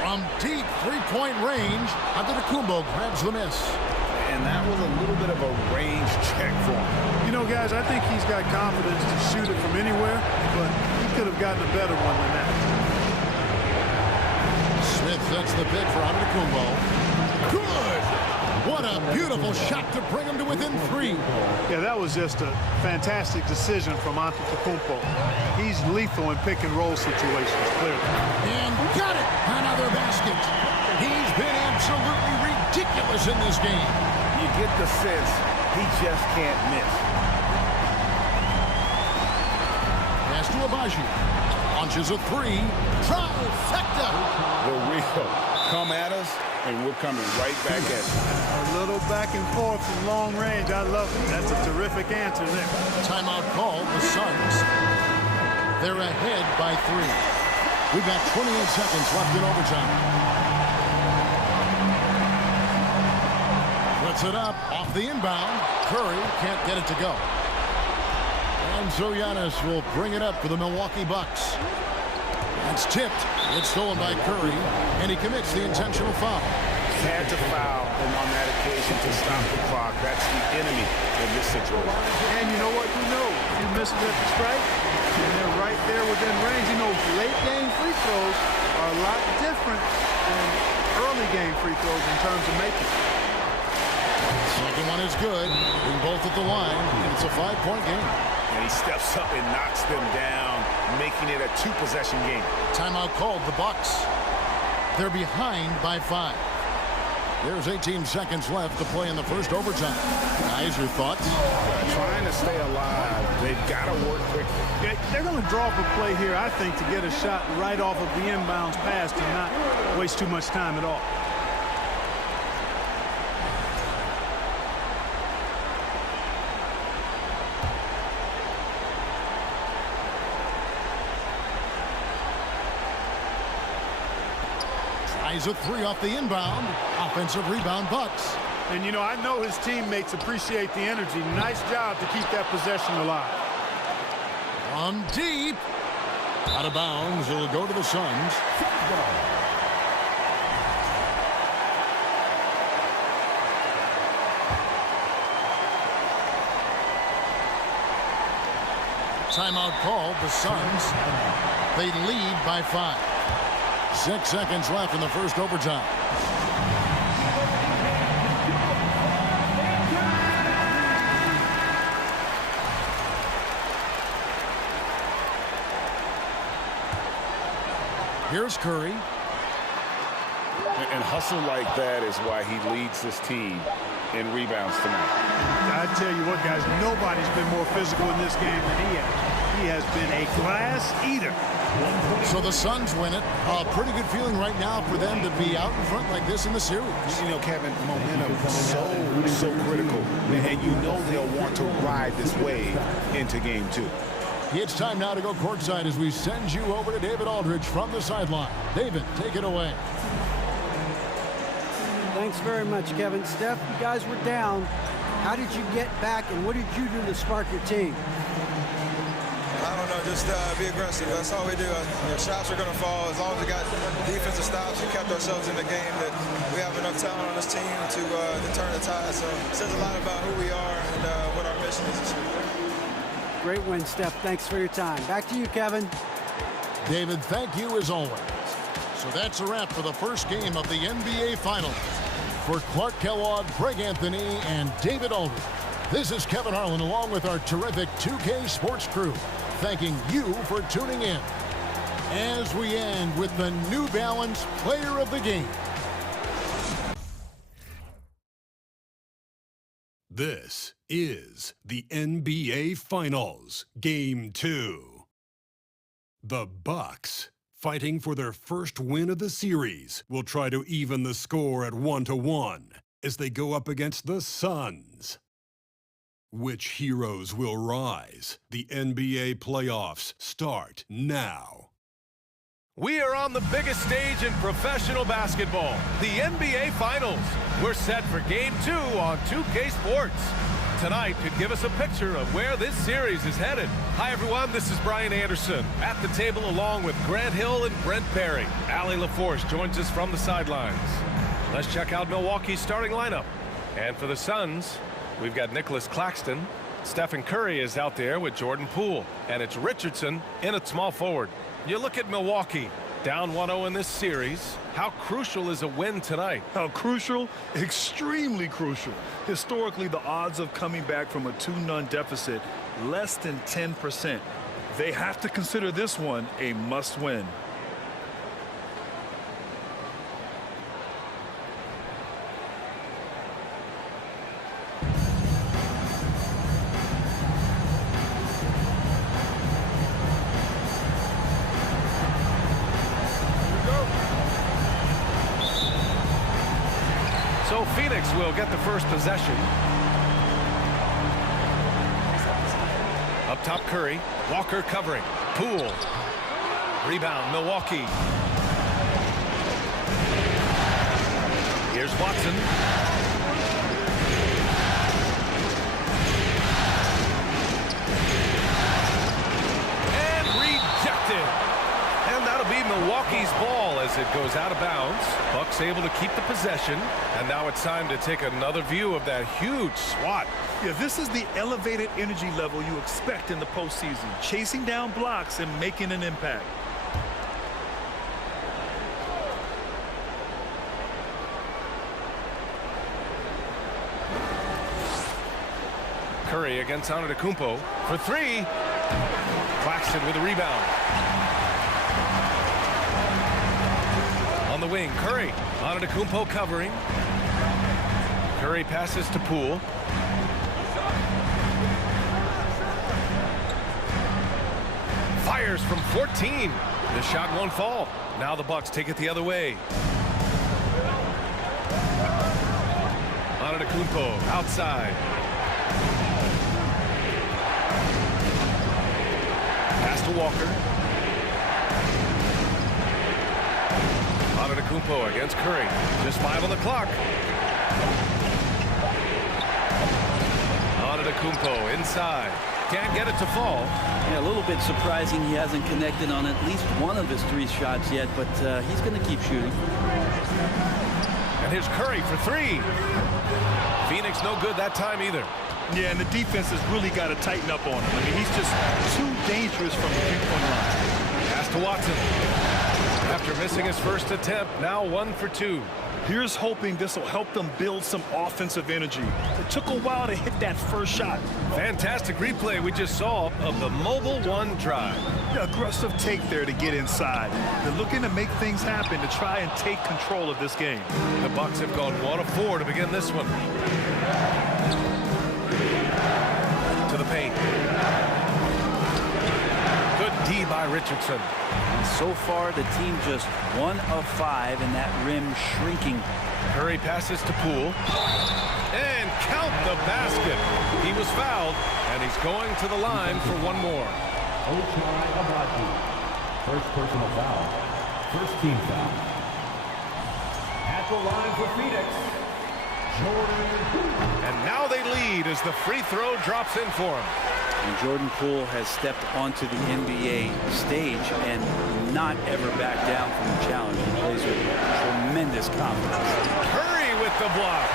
From deep three-point range, Antetokounmpo grabs the miss. And that was a little bit of a range check for him. You know, guys, I think he's got confidence to shoot it from anywhere, but he could have gotten a better one than that. Smith sets the pick for Antetokounmpo. Good! What a beautiful shot to bring him to within 3. Yeah, that was just a fantastic decision from Antetokounmpo. He's lethal in pick-and-roll situations, clearly. And got it! Another basket. He's been absolutely ridiculous in this game. You get the sense he just can't miss. Pass to Abaji. Launches a 3. Trifecta. The real come at us, and we're coming right back at you. A little back and forth from long range. I love it. That's a terrific answer there. Timeout called. The Suns. They're ahead by 3. We've got 28 seconds left in overtime. Puts it up off the inbound. Curry can't get it to go. And so Giannis will bring it up for the Milwaukee Bucks. It's tipped. It's stolen by Curry, and he commits the intentional foul. Had to foul him on that occasion to stop the clock. That's the enemy in this situation. And you know what? You know, if you miss it at the strike, and they're right there within range. You know, late game free throws are a lot different than early game free throws in terms of making. Second one is good. Being both at the line, and it's a 5-point game. And he steps up and knocks them down, making it a 2-possession game. Timeout called. The Bucks. They're behind by 5. There's 18 seconds left to play in the first overtime. Guys, your thoughts? Trying to stay alive. They've got to work quickly. They're going to draw up a play here, I think, to get a shot right off of the inbounds pass and not waste too much time at all. Tries a 3 off the inbound. Offensive rebound, Bucks. And, you know, I know his teammates appreciate the energy. Nice job to keep that possession alive. From deep. Out of bounds. It'll go to the Suns. Timeout called. The Suns. They lead by 5. 6 seconds left in the first overtime. Here's Curry. And hustle like that is why he leads this team in rebounds tonight. I tell you what, guys, nobody's been more physical in this game than he has. He has been a glass eater. So the Suns win it. A pretty good feeling right now for them to be out in front like this in the series. You know, Kevin, momentum is so critical. And you know they'll want to ride this wave into game 2. It's time now to go courtside as we send you over to David Aldridge from the sideline. David, take it away. Thanks very much, Kevin. Steph, you guys were down. How did you get back, and what did you do to spark your team? I don't know, just be aggressive. That's all we do. Shots are going to fall. As long as we got defensive stops, we kept ourselves in the game, that we have enough talent on this team to turn the tide. So it says a lot about who we are and what our mission is this year. Great win, Steph. Thanks for your time. Back to you, Kevin. David, thank you as always. So that's a wrap for the first game of the NBA Finals. For Clark Kellogg, Greg Anthony, and David Aldridge, this is Kevin Harlan along with our terrific 2K Sports crew, thanking you for tuning in as we end with the New Balance Player of the Game. This is the NBA Finals, Game 2. The Bucks, fighting for their first win of the series, will try to even the score at 1-1 as they go up against the Suns. Which heroes will rise? The NBA playoffs start now. We are on the biggest stage in professional basketball, the NBA Finals. We're set for Game 2 on 2K Sports. Tonight could give us a picture of where this series is headed. Hi, everyone. This is Brian Anderson at the table along with Grant Hill and Brent Perry. Allie LaForce joins us from the sidelines. Let's check out Milwaukee's starting lineup. And for the Suns, we've got Nicholas Claxton. Stephen Curry is out there with Jordan Poole. And it's Richardson in at small forward. You look at Milwaukee, down 1-0 in this series. How crucial is a win tonight? How crucial? Extremely crucial. Historically, the odds of coming back from a 2-0 deficit, less than 10%. They have to consider this one a must-win. So Phoenix will get the first possession. Up top, Curry. Walker covering. Poole. Rebound, Milwaukee. Here's Watson. And rejected. And that'll be Milwaukee's ball as it goes out of bounds. Bucks able to keep the possession. And now it's time to take another view of that huge swat. Yeah, this is the elevated energy level you expect in the postseason. Chasing down blocks and making an impact. Curry against Antetokounmpo for three. Claxton with a rebound. On the wing, Curry. Antetokounmpo covering. Curry passes to Poole. Fires from 14. The shot won't fall. Now the Bucks take it the other way. Antetokounmpo outside. Pass to Walker. Antetokounmpo against Curry. Just 5 on the clock. Antetokounmpo inside. Can't get it to fall. Yeah, a little bit surprising he hasn't connected on at least one of his 3 shots yet, but he's going to keep shooting. And here's Curry for 3. Phoenix no good that time either. Yeah, and the defense has really got to tighten up on him. I mean, he's just too dangerous from the three-point line. Pass to Watson. After missing his first attempt, now 1 for 2. Here's hoping this will help them build some offensive energy. It took a while to hit that first shot. Fantastic replay we just saw of the Mobile One drive. Yeah, aggressive take there to get inside. They're looking to make things happen to try and take control of this game. The Bucks have gone 1 of 4 to begin this one. To the paint. Good D by Richardson. And so far, the team just 1 of 5, and that rim shrinking. Curry passes to Poole. And count the basket. He was fouled, and he's going to the line for 1 more. Ochai Agbaji. First personal foul. First team foul. At the line for Phoenix, Jordan Poole. And now they lead as the free throw drops in for him. And Jordan Poole has stepped onto the NBA stage and not ever backed down from the challenge. He plays with tremendous confidence. Curry with the block.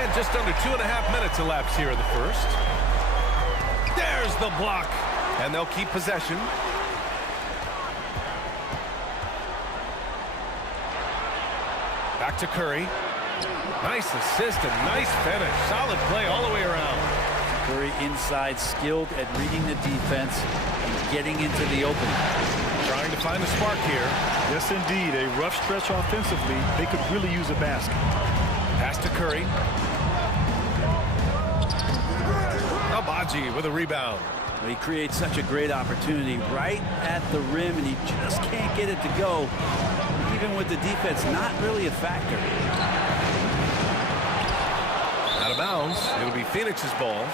And just under 2.5 minutes elapsed here in the first. There's the block. And they'll keep possession. Back to Curry. Nice assist and nice finish. Solid play all the way around. Curry inside, skilled at reading the defense and getting into the opening. Trying to find a spark here. Yes, indeed. A rough stretch offensively. They could really use a basket. Pass to Curry. Agbaji with a rebound. Well, he creates such a great opportunity right at the rim, and he just can't get it to go. Even with the defense not really a factor. Out of bounds. It'll be Phoenix's ball.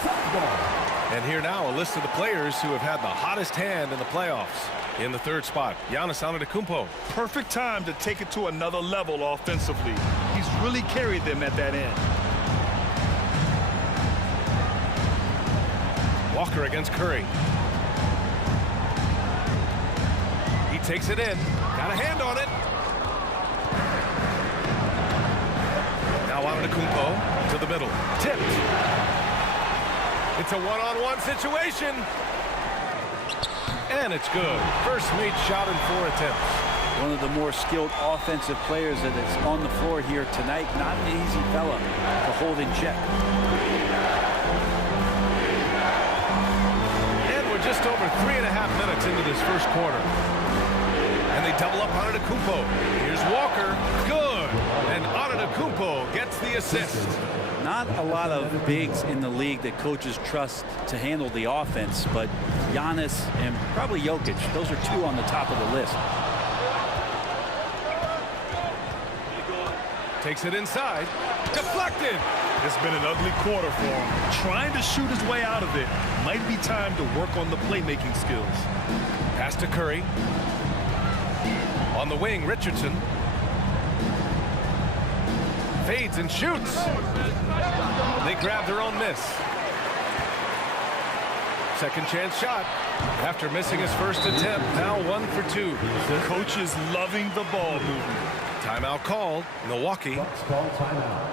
And here now a list of the players who have had the hottest hand in the playoffs. In the 3rd spot, Giannis Antetokounmpo. Perfect time to take it to another level offensively. He's really carried them at that end. Walker against Curry. He takes it in. Got a hand on it. Now Antetokounmpo to the middle. Tipped. It's a one-on-one situation. And it's good. First made shot in 4 attempts. One of the more skilled offensive players that is on the floor here tonight. Not an easy fella to hold in check. And we're just over 3.5 minutes into this first quarter. And they double up on Antetokounmpo. Here's Walker. Good. And Antetokounmpo gets the assist. Not a lot of bigs in the league that coaches trust to handle the offense, but Giannis and probably Jokic, those are 2 on the top of the list. Takes it inside. Deflected. It's been an ugly quarter for him. Trying to shoot his way out of it. Might be time to work on the playmaking skills. Pass to Curry. On the wing, Richardson. Fades and shoots. They grab their own miss. Second chance shot. After missing his first attempt, now 1 for 2. The coach is loving the ball movement. Timeout called. Milwaukee. Bucks call timeout.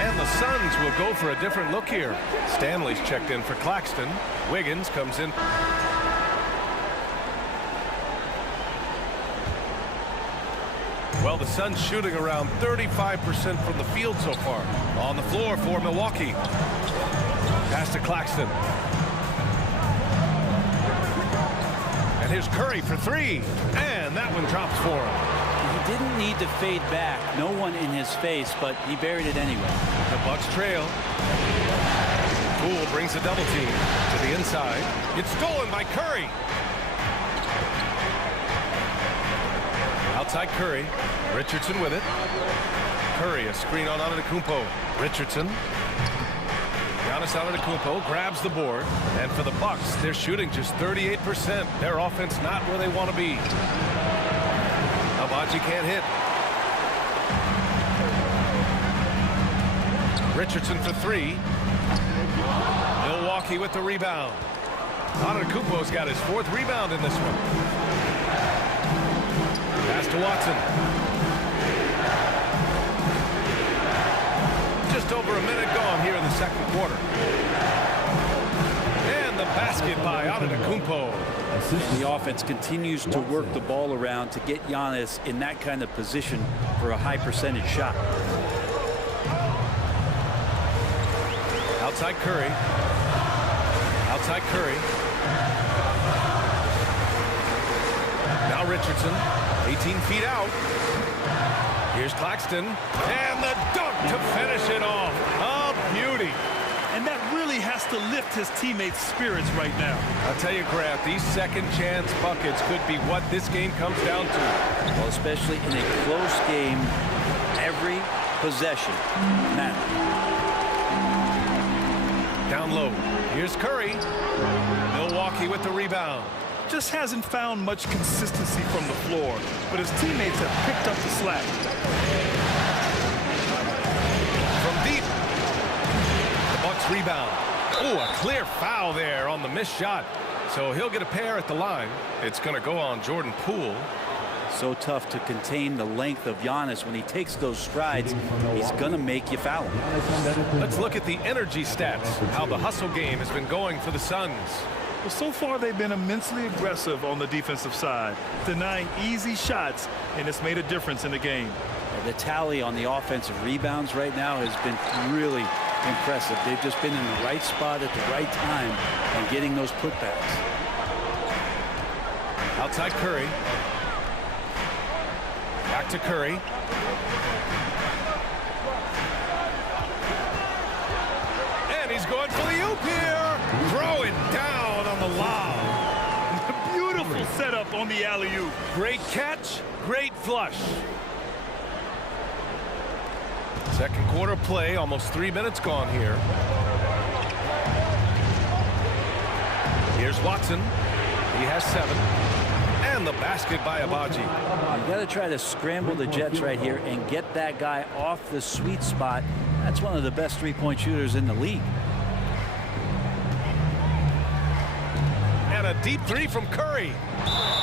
And the Suns will go for a different look here. Stanley's checked in for Claxton. Wiggins comes in. Well, the Suns shooting around 35% from the field so far. On the floor for Milwaukee. Pass to Claxton. And here's Curry for 3. And that one drops for him. He didn't need to fade back. No one in his face, but he buried it anyway. The Bucks trail. Poole brings a double team to the inside. It's stolen by Curry. Outside Curry. Richardson with it. Curry, a screen on Antetokounmpo. Richardson. Giannis Antetokounmpo grabs the board, and for the Bucks, they're shooting just 38%. Their offense not where they want to be. Agbaji can't hit. Richardson for three. Milwaukee with the rebound. Antetokounmpo's got his 4th rebound in this one. Pass to Watson. Just over a minute gone here in the second quarter. And the basket by Antetokounmpo. The offense continues to work the ball around to get Giannis in that kind of position for a high percentage shot. Outside Curry. Outside Curry. Now Richardson, 18 feet out. Here's Claxton, and the dunk to finish it off. A beauty. And that really has to lift his teammates' spirits right now. I'll tell you, Kraft, these second chance buckets could be what this game comes down to. Well, especially in a close game, every possession matters. Down low. Here's Curry. Milwaukee with the rebound. Just hasn't found much consistency from the floor, but his teammates have picked up the slack. From deep. The Bucks rebound. Oh, a clear foul there on the missed shot. So he'll get a pair at the line. It's going to go on Jordan Poole. So tough to contain the length of Giannis. When he takes those strides, he's going to make you foul him. Let's look at the energy stats, how the hustle game has been going for the Suns. But so far, they've been immensely aggressive on the defensive side, denying easy shots, and it's made a difference in the game. The tally on the offensive rebounds right now has been really impressive. They've just been in the right spot at the right time and getting those putbacks. Outside Curry. Back to Curry. And he's going for the oop here. Throw it down on the lob. Beautiful setup on the alley-oop. Great catch, great flush. Second quarter play, almost 3 minutes gone here. Here's Watson. He has 7. And the basket by Agbaji. You got to try to scramble the Jets right here and get that guy off the sweet spot. That's one of the best three-point shooters in the league. And a deep 3 from Curry.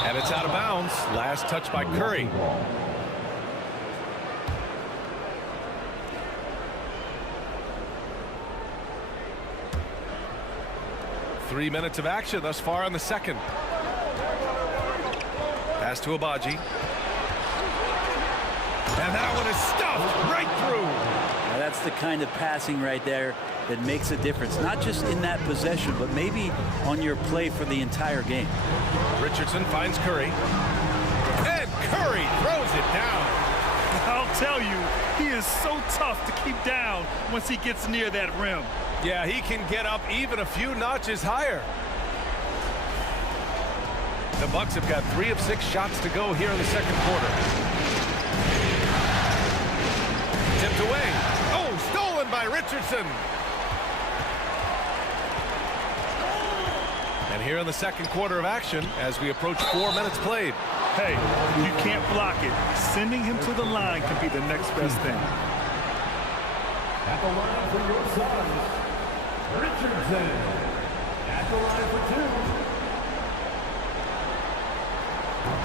And it's out of bounds. Last touch by Curry. Three minutes of action thus far in the second. Pass to Agbaji. And that one is stuffed right through. Now that's the kind of passing right there that makes a difference, not just in that possession, but maybe on your play for the entire game. Richardson finds Curry. And Curry throws it down. I'll tell you, he is so tough to keep down once he gets near that rim. Yeah, he can get up even a few notches higher. The Bucks have got 3 of 6 shots to go here in the second quarter. Tipped away. Oh, stolen by Richardson. And here in the second quarter of action as we approach 4 minutes played. Hey, you can't block it. Sending him to the line can be the next best thing. At the line for your Suns, Richardson. At the line for 2.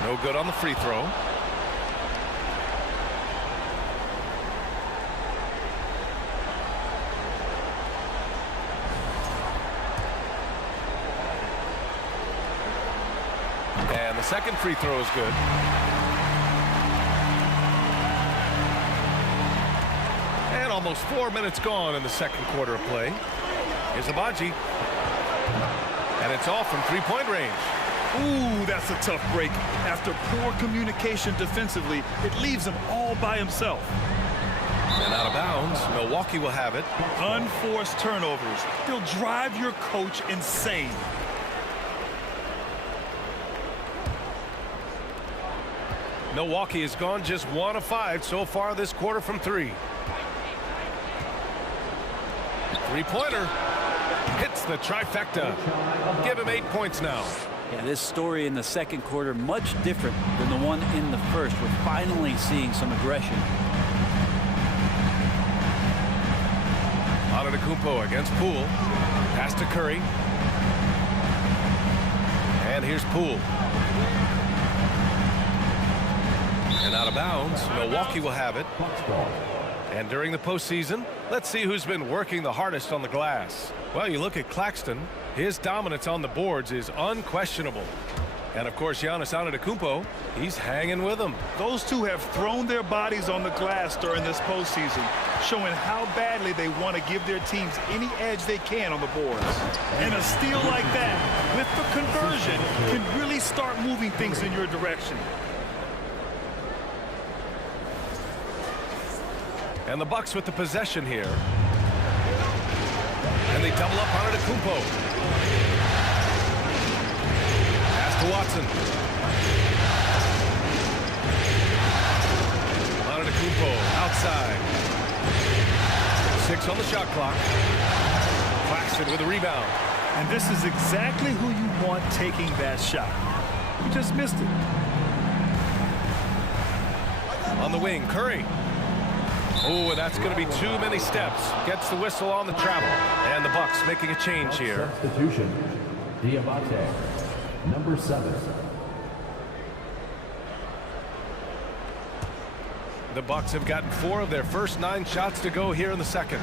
No good on the free throw. And the second free throw is good. And almost 4 minutes gone in the second quarter of play. Here's Agbaji. And it's off from three-point range. Ooh, that's a tough break. After poor communication defensively, it leaves him all by himself. And out of bounds, Milwaukee will have it. Unforced turnovers. They'll drive your coach insane. Milwaukee has gone just 1 of 5 so far this quarter from 3. Three-pointer. Hits the trifecta. Give him 8 points now. Yeah, this story in the second quarter much different than the one in the first. We're finally seeing some aggression. Antetokounmpo against Poole. Pass to Curry. And here's Poole. And out of bounds. Milwaukee will have it. And during the postseason, let's see who's been working the hardest on the glass. Well, you look at Claxton. His dominance on the boards is unquestionable. And, of course, Giannis Antetokounmpo, he's hanging with them. Those two have thrown their bodies on the glass during this postseason, showing how badly they want to give their teams any edge they can on the boards. And a steal like that, with the conversion, can really start moving things in your direction. And the Bucks with the possession here. And they double up Antetokounmpo. Pass to Watson. Antetokounmpo outside. 6 on the shot clock. Claxton with a rebound. And this is exactly who you want taking that shot. You just missed it. On the wing, Curry. Oh, that's going to be too many steps. Gets the whistle on the travel. And the Bucks making a change here. Substitution. Diabate, number 7. The Bucks have gotten 4 of their first 9 shots to go here in the second.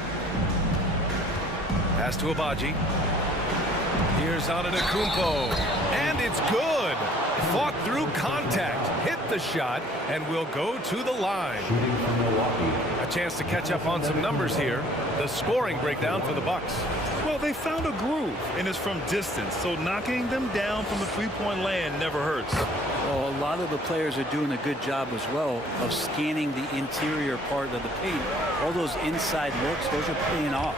Pass to Agbaji. Here's Antetokounmpo. And it's good. Fought through contact. Hit the shot and will go to the line. Shooting from Milwaukee. A chance to catch up on some numbers here. The scoring breakdown for the Bucks. Well, they found a groove, and it's from distance, so knocking them down from the three-point land never hurts. Well, a lot of the players are doing a good job as well of scanning the interior part of the paint. All those inside looks, those are paying off.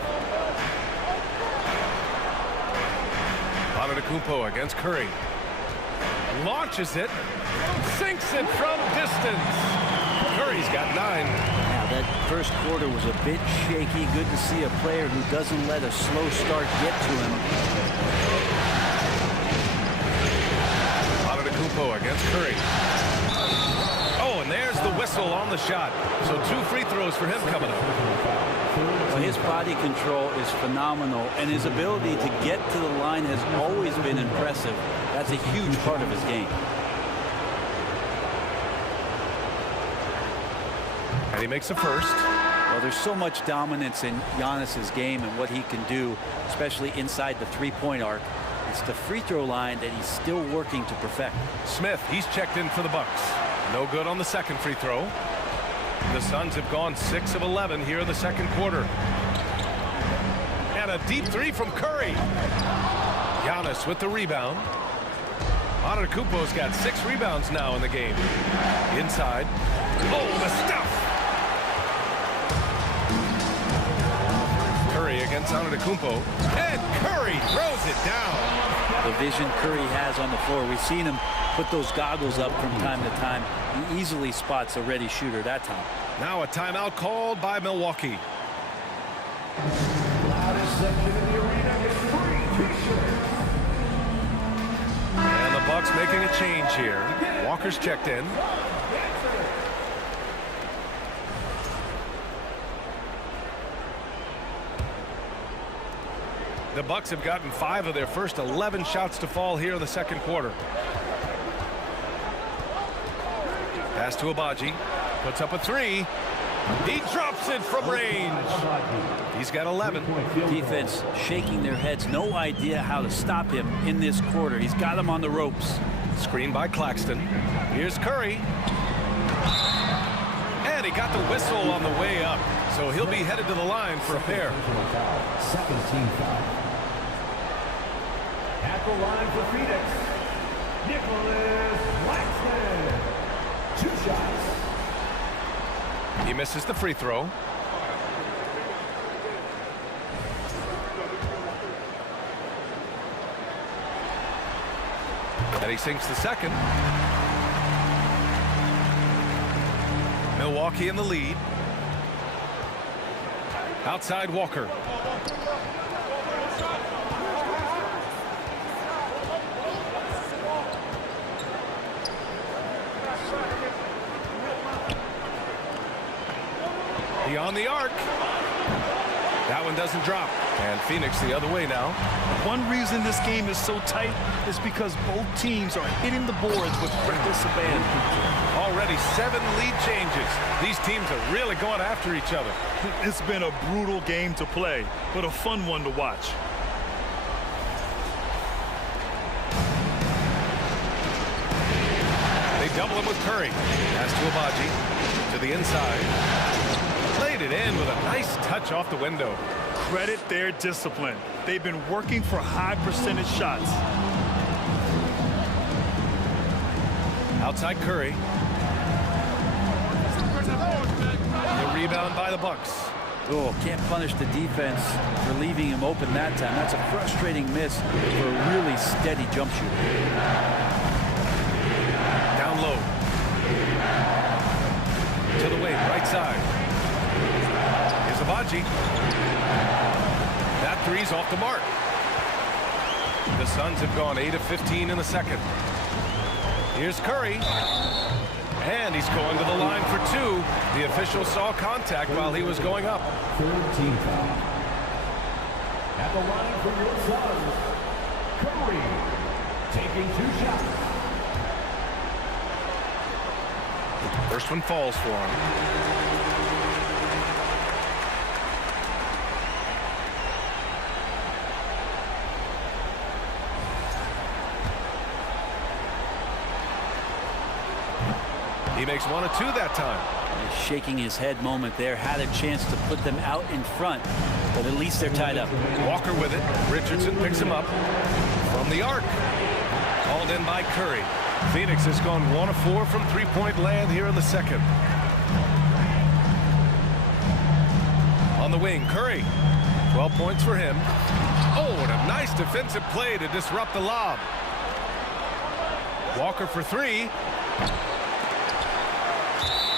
Antetokounmpo against Curry. Launches it. Sinks it from distance. Curry's got 9. Now, that first quarter was a bit shaky. Good to see a player who doesn't let a slow start get to him. Antetokounmpo against Curry. Oh, and there's the whistle on the shot. So 2 free throws for him coming up. Well, his body control is phenomenal, and his ability to get to the line has always been impressive. That's a huge part of his game. And he makes the first. Well, there's so much dominance in Giannis's game and what he can do, especially inside the three-point arc. It's the free throw line that he's still working to perfect. Smith, he's checked in for the Bucks. No good on the second free throw. The Suns have gone 6 of 11 here in the second quarter. And a deep 3 from Curry. Giannis with the rebound. Antetokounmpo's got 6 rebounds now in the game. Inside. Oh, the stuff! Curry against Antetokounmpo. And Curry throws it down. The vision Curry has on the floor. We've seen him put those goggles up from time to time. He easily spots a ready shooter that time. Now a timeout called by Milwaukee. And the Bucks making a change here. Walker's checked in. The Bucks have gotten 5 of their first 11 shots to fall here in the second quarter. Pass to Agbaji. Puts up a 3. He drops it from range. He's got 11. Defense shaking their heads. No idea how to stop him in this quarter. He's got him on the ropes. Screen by Claxton. Here's Curry. And he got the whistle on the way up. So he'll be headed to the line for a pair. Second team foul. At the line for Phoenix, Nicholas Claxton. 2 shots. He misses the free throw. And he sinks the second. Milwaukee in the lead. Outside Walker. on the arc. That one doesn't drop. And Phoenix the other way now. One reason this game is so tight is because both teams are hitting the boards with reckless abandon. Already 7 lead changes. These teams are really going after each other. It's been a brutal game to play, but a fun one to watch. They double him with Curry. Pass to Agbaji. To the inside. Played it in with a nice touch off the window. Credit their discipline. They've been working for high percentage shots. Outside Curry. The rebound by the Bucks. Oh, can't punish the defense for leaving him open that time. That's a frustrating miss for a really steady jump shooter. Down low. To the wing, right side. Here's Agbaji. That three's off the mark. The Suns have gone 8 of 15 in the second. Here's Curry. And he's going to the line for 2. The official saw contact while he was going up. 13 foul. At the line for your Suns, Curry taking 2 shots. First one falls for him. He makes 1 of 2 that time. Shaking his head moment there. Had a chance to put them out in front, but at least they're tied up. Walker with it. Richardson picks him up from the arc. Called in by Curry. Phoenix has gone 1 of 4 from three-point land here in the second. On the wing, Curry. 12 points for him. Oh, and a nice defensive play to disrupt the lob. Walker for 3.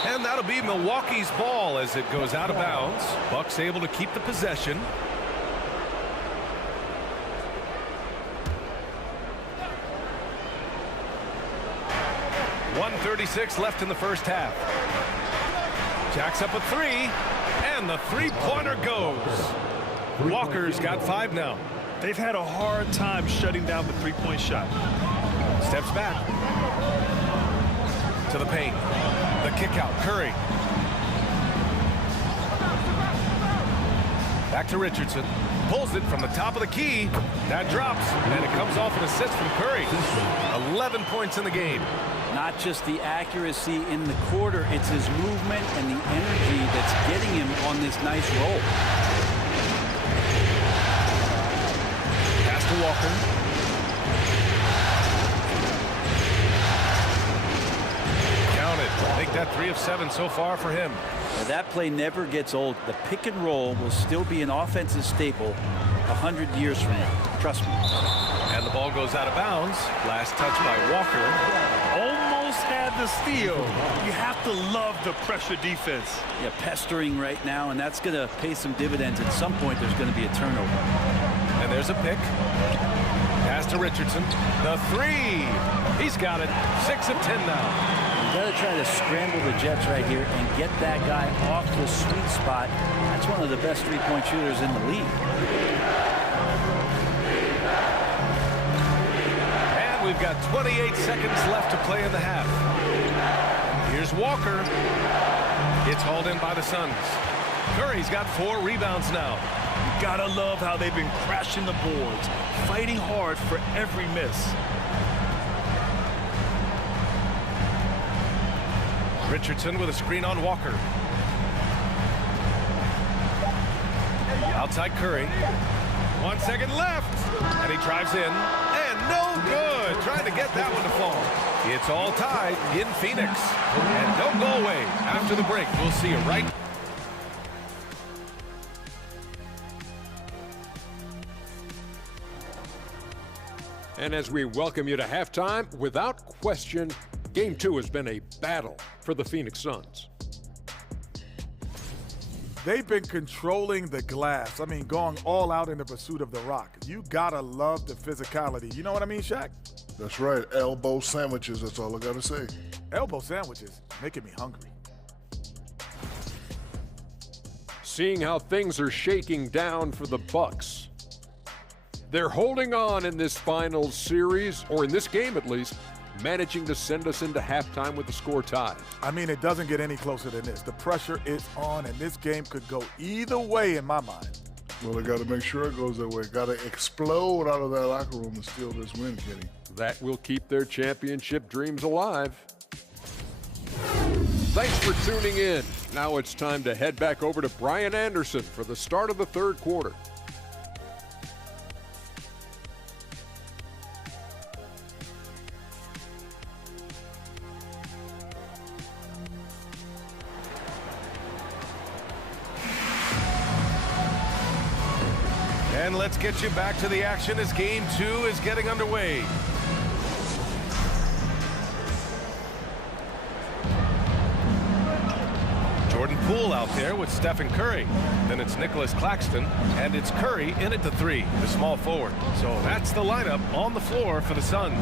And that'll be Milwaukee's ball as it goes out of bounds. Bucks able to keep the possession. .136 left in the first half. Jacks up a 3, and the three-pointer goes. Walker's got 5 now. They've had a hard time shutting down the three-point shot. Steps back. To the paint. The kick out, Curry. Back to Richardson. Pulls it from the top of the key. That drops, and it comes off an assist from Curry. 11 points in the game. Not just the accuracy in the quarter, it's his movement and the energy that's getting him on this nice roll. Pass to Walker. I think that 3 of 7 so far for him. Now that play never gets old. The pick and roll will still be an offensive staple 100 years from now. Trust me. And the ball goes out of bounds. Last touch by Walker. Almost had the steal. You have to love the pressure defense. Yeah, pestering right now, and that's going to pay some dividends. At some point, there's going to be a turnover. And there's a pick. Pass to Richardson. The 3. He's got it. 6 of 10 now. Got to try to scramble the Jets right here and get that guy off the sweet spot. That's one of the best three-point shooters in the league. And we've got 28 seconds left to play in the half. Here's Walker. It's hauled in by the Suns. Curry's got 4 rebounds now. You gotta love how they've been crashing the boards, fighting hard for every miss. Richardson with a screen on Walker. Outside Curry. 1 second left. And he drives in. And no good. Trying to get that one to fall. It's all tied in Phoenix. And don't go away. After the break, we'll see you right. And as we welcome you to halftime, without question, Game 2 has been a battle for the Phoenix Suns. They've been controlling the glass. I mean, going all out in the pursuit of the rock. You gotta love the physicality. You know what I mean, Shaq? That's right. Elbow sandwiches, that's all I gotta say. Elbow sandwiches making me hungry. seeing how things are shaking down for the Bucks. They're holding on in this finals series, or in this game at least, managing to send us into halftime with the score tied. I mean, it doesn't get any closer than this. The pressure is on, and this game could go either way in my mind. Well, they got to make sure it goes that way. Got to explode out of that locker room and steal this win, Kenny. That will keep their championship dreams alive. Thanks for tuning in. Now it's time to head back over to Brian Anderson for the start of the third quarter. And let's get you back to the action as Game 2 is getting underway. Jordan Poole out there with Stephen Curry. Then it's Nicholas Claxton, and it's Curry in at the 3, the small forward. So that's the lineup on the floor for the Suns.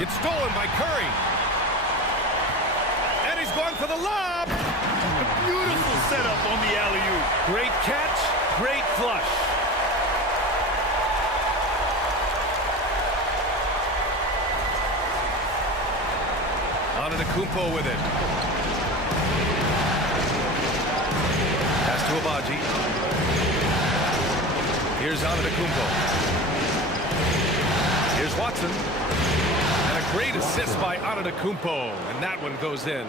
It's stolen by Curry. And he's going for the lob. A beautiful setup on the alley-oop. Great catch, great flush. Antetokounmpo with it. Pass to Agbaji. Here's Antetokounmpo. Here's Watson. And a great assist by Antetokounmpo. And that one goes in.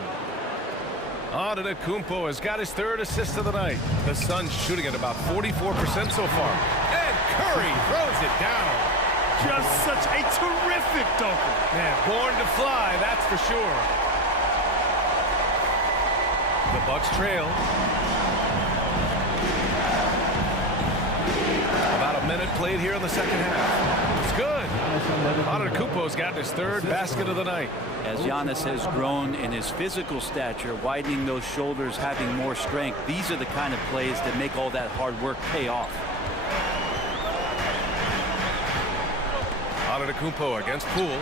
Antetokounmpo has got his 3rd assist of the night. The Suns shooting at about 44% so far. And Curry throws it down. Just such a terrific dunker. Man, born to fly, that's for sure. The Bucks trail. About a minute played here in the second half. It's good. Antetokounmpo's got his 3rd basket of the night. As Giannis has grown in his physical stature, widening those shoulders, having more strength, these are the kind of plays that make all that hard work pay off. Antetokounmpo against Poole.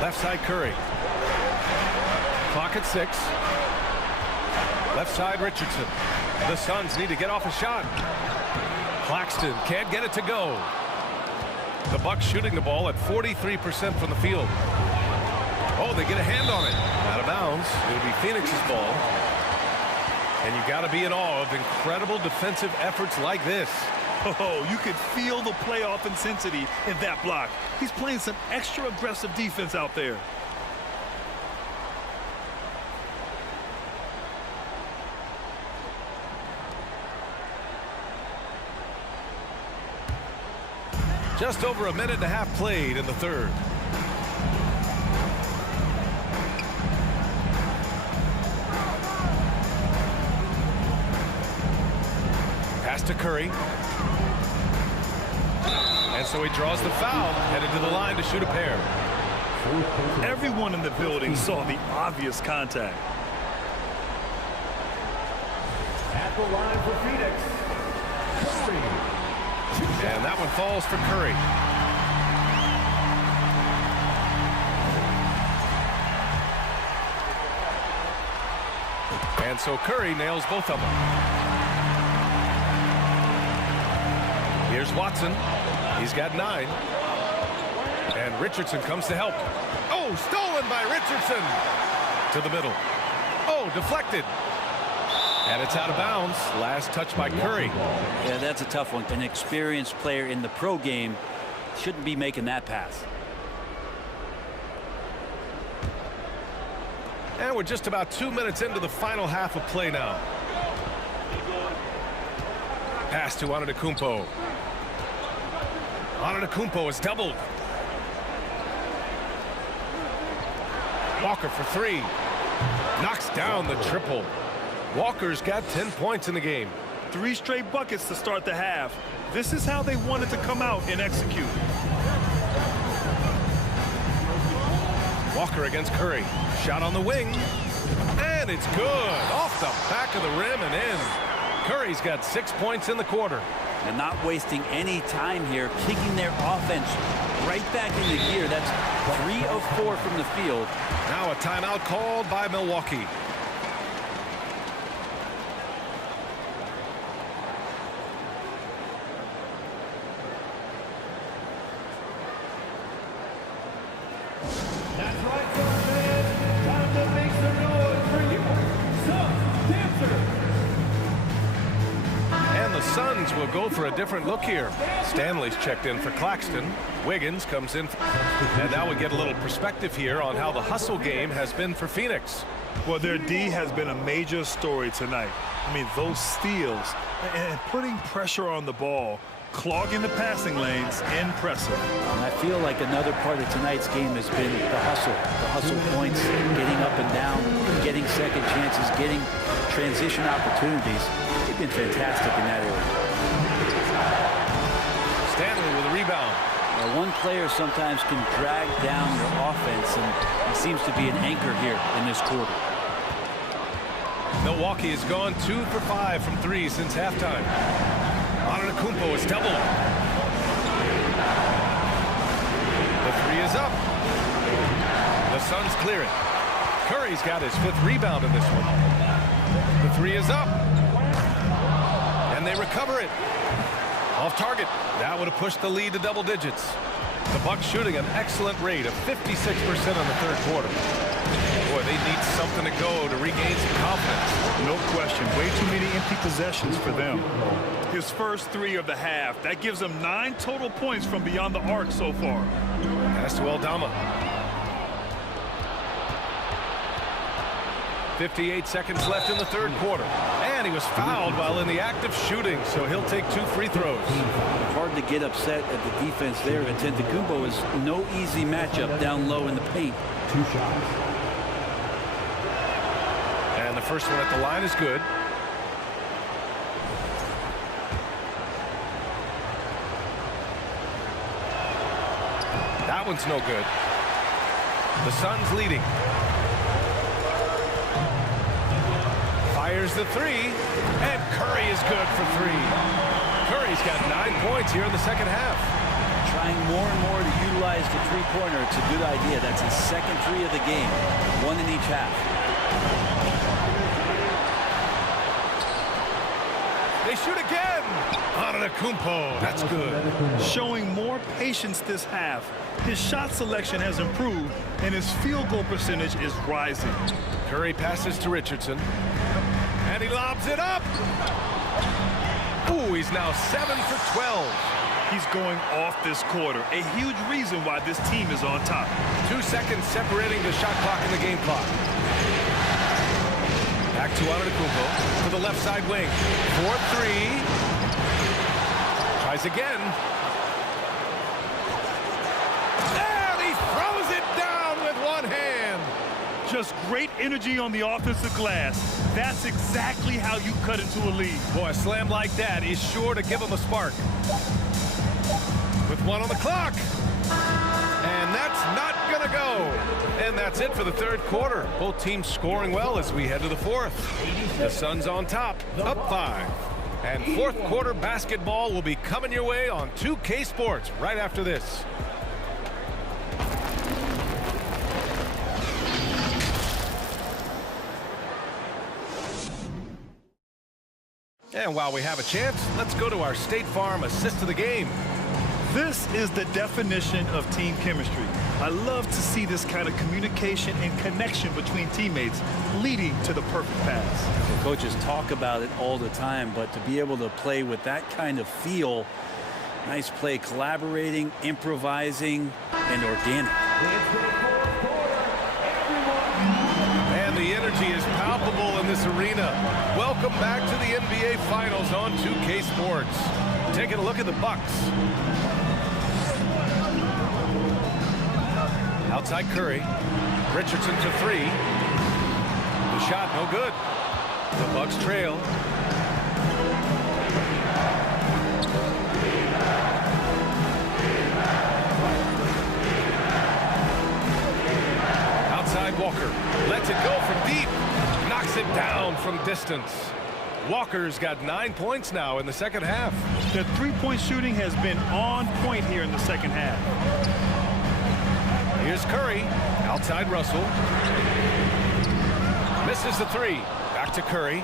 Left side Curry. Clock at 6. Left side Richardson. The Suns need to get off a shot. Claxton can't get it to go. The Bucks shooting the ball at 43% from the field. Oh, they get a hand on it. Out of bounds. It'll be Phoenix's ball. And you got to be in awe of incredible defensive efforts like this. Oh, you could feel the playoff intensity in that block. He's playing some extra aggressive defense out there. Just over a minute and a half played in the 3rd. Pass to Curry. And so he draws the foul, headed to the line to shoot a pair. Everyone in the building saw the obvious contact. At the line for Phoenix, Curry. And that one falls for Curry. And so Curry nails both of them. Here's Watson. He's got 9. And Richardson comes to help. Oh, stolen by Richardson. To the middle. Oh, deflected. And it's out of bounds. Last touch by Curry. Yeah, that's a tough one. An experienced player in the pro game shouldn't be making that pass. And we're just about 2 minutes into the final half of play now. Pass to Antetokounmpo. Antetokounmpo is doubled. Walker for 3. Knocks down the triple. Walker's got 10 points in the game. 3 straight buckets to start the half. This is how they wanted to come out and execute. Walker against Curry. Shot on the wing. And it's good. Off the back of the rim and in. Curry's got 6 points in the quarter. And not wasting any time here, kicking their offense right back into gear. That's 3 of 4 from the field. Now a timeout called by Milwaukee. That's right, Suns fans. Time to make some noise for your Suns dancer. And the Suns will go for a different look here. Stanley's checked in for Claxton. Wiggins comes in. And now we get a little perspective here on how the hustle game has been for Phoenix. Well, their D has been a major story tonight. I mean, those steals and putting pressure on the ball, clogging the passing lanes, impressive. And I feel like another part of tonight's game has been the hustle points, getting up and down, getting second chances, getting transition opportunities. They've been fantastic in that area. Stanley with a rebound. One player sometimes can drag down your offense, and he seems to be an anchor here in this quarter. Milwaukee has gone 2 for 5 from 3 since halftime. Antetokounmpo is doubled. The 3 is up. The Suns clear it. Curry's got his 5th rebound in this one. The 3 is up. And they recover it. Off target. That would have pushed the lead to double digits. The Bucks shooting an excellent rate of 56% in the third quarter. Boy, they need something to go to regain some confidence. No question. Way too many empty possessions for them. His first 3 of the half. That gives him 9 total points from beyond the arc so far. Pass to Aldama. 58 seconds left in the third quarter. And he was fouled while in the act of shooting, so he'll take 2 free throws. Hard to get upset at the defense there. Antetokounmpo is no easy matchup down low in the paint. 2 shots. And the first one at the line is good. That one's no good. The Suns leading. Fires the 3, and Curry is good for 3. Curry's got 9 points here in the second half. Trying more and more to utilize the three-pointer. It's a good idea. That's his second 3 of the game, 1 in each half. They shoot again. Antetokounmpo. That's good. Showing more patience this half. His shot selection has improved, and his field goal percentage is rising. Curry passes to Richardson. And he lobs it up. Ooh, he's now 7 for 12. He's going off this quarter. A huge reason why this team is on top. 2 seconds separating the shot clock and the game clock. Back to Antetokounmpo to the left side wing. 4-3. Tries again. And he throws it down with one hand. Just great energy on the offensive glass. That's exactly how you cut into a lead. Boy, a slam like that is sure to give him a spark. With 1 on the clock. And that's not going to go. And that's it for the third quarter. Both teams scoring well as we head to the fourth. The Suns on top, up 5. And fourth quarter basketball will be coming your way on 2K Sports right after this. And while we have a chance, let's go to our State Farm assist of the game. This is the definition of team chemistry. I love to see this kind of communication and connection between teammates leading to the perfect pass. The coaches talk about it all the time, but to be able to play with that kind of feel, nice play, collaborating, improvising, and organic. And the energy is palpable in this arena. Welcome back to the NBA Finals on 2K Sports. Taking a look at the Bucks. Outside Curry. Richardson to 3. The shot no good. The Bucks trail. Outside Walker. Lets it go from deep. Knocks it down from distance. Walker's got 9 points now in the second half. The three-point shooting has been on point here in the second half. Here's Curry. Outside Russell. Misses the 3. Back to Curry.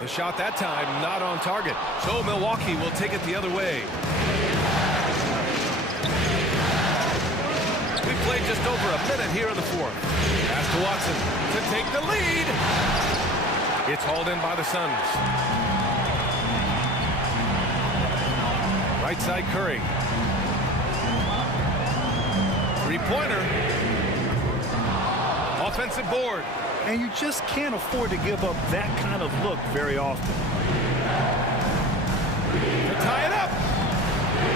The The shot that time not on target. So Milwaukee will take it the other way. We've played just over a minute here in the fourth. Pass to Watson to take the lead. It's hauled in by the Suns. Right side Curry. Three-pointer. Offensive board. And you just can't afford to give up that kind of look very often. To tie it up.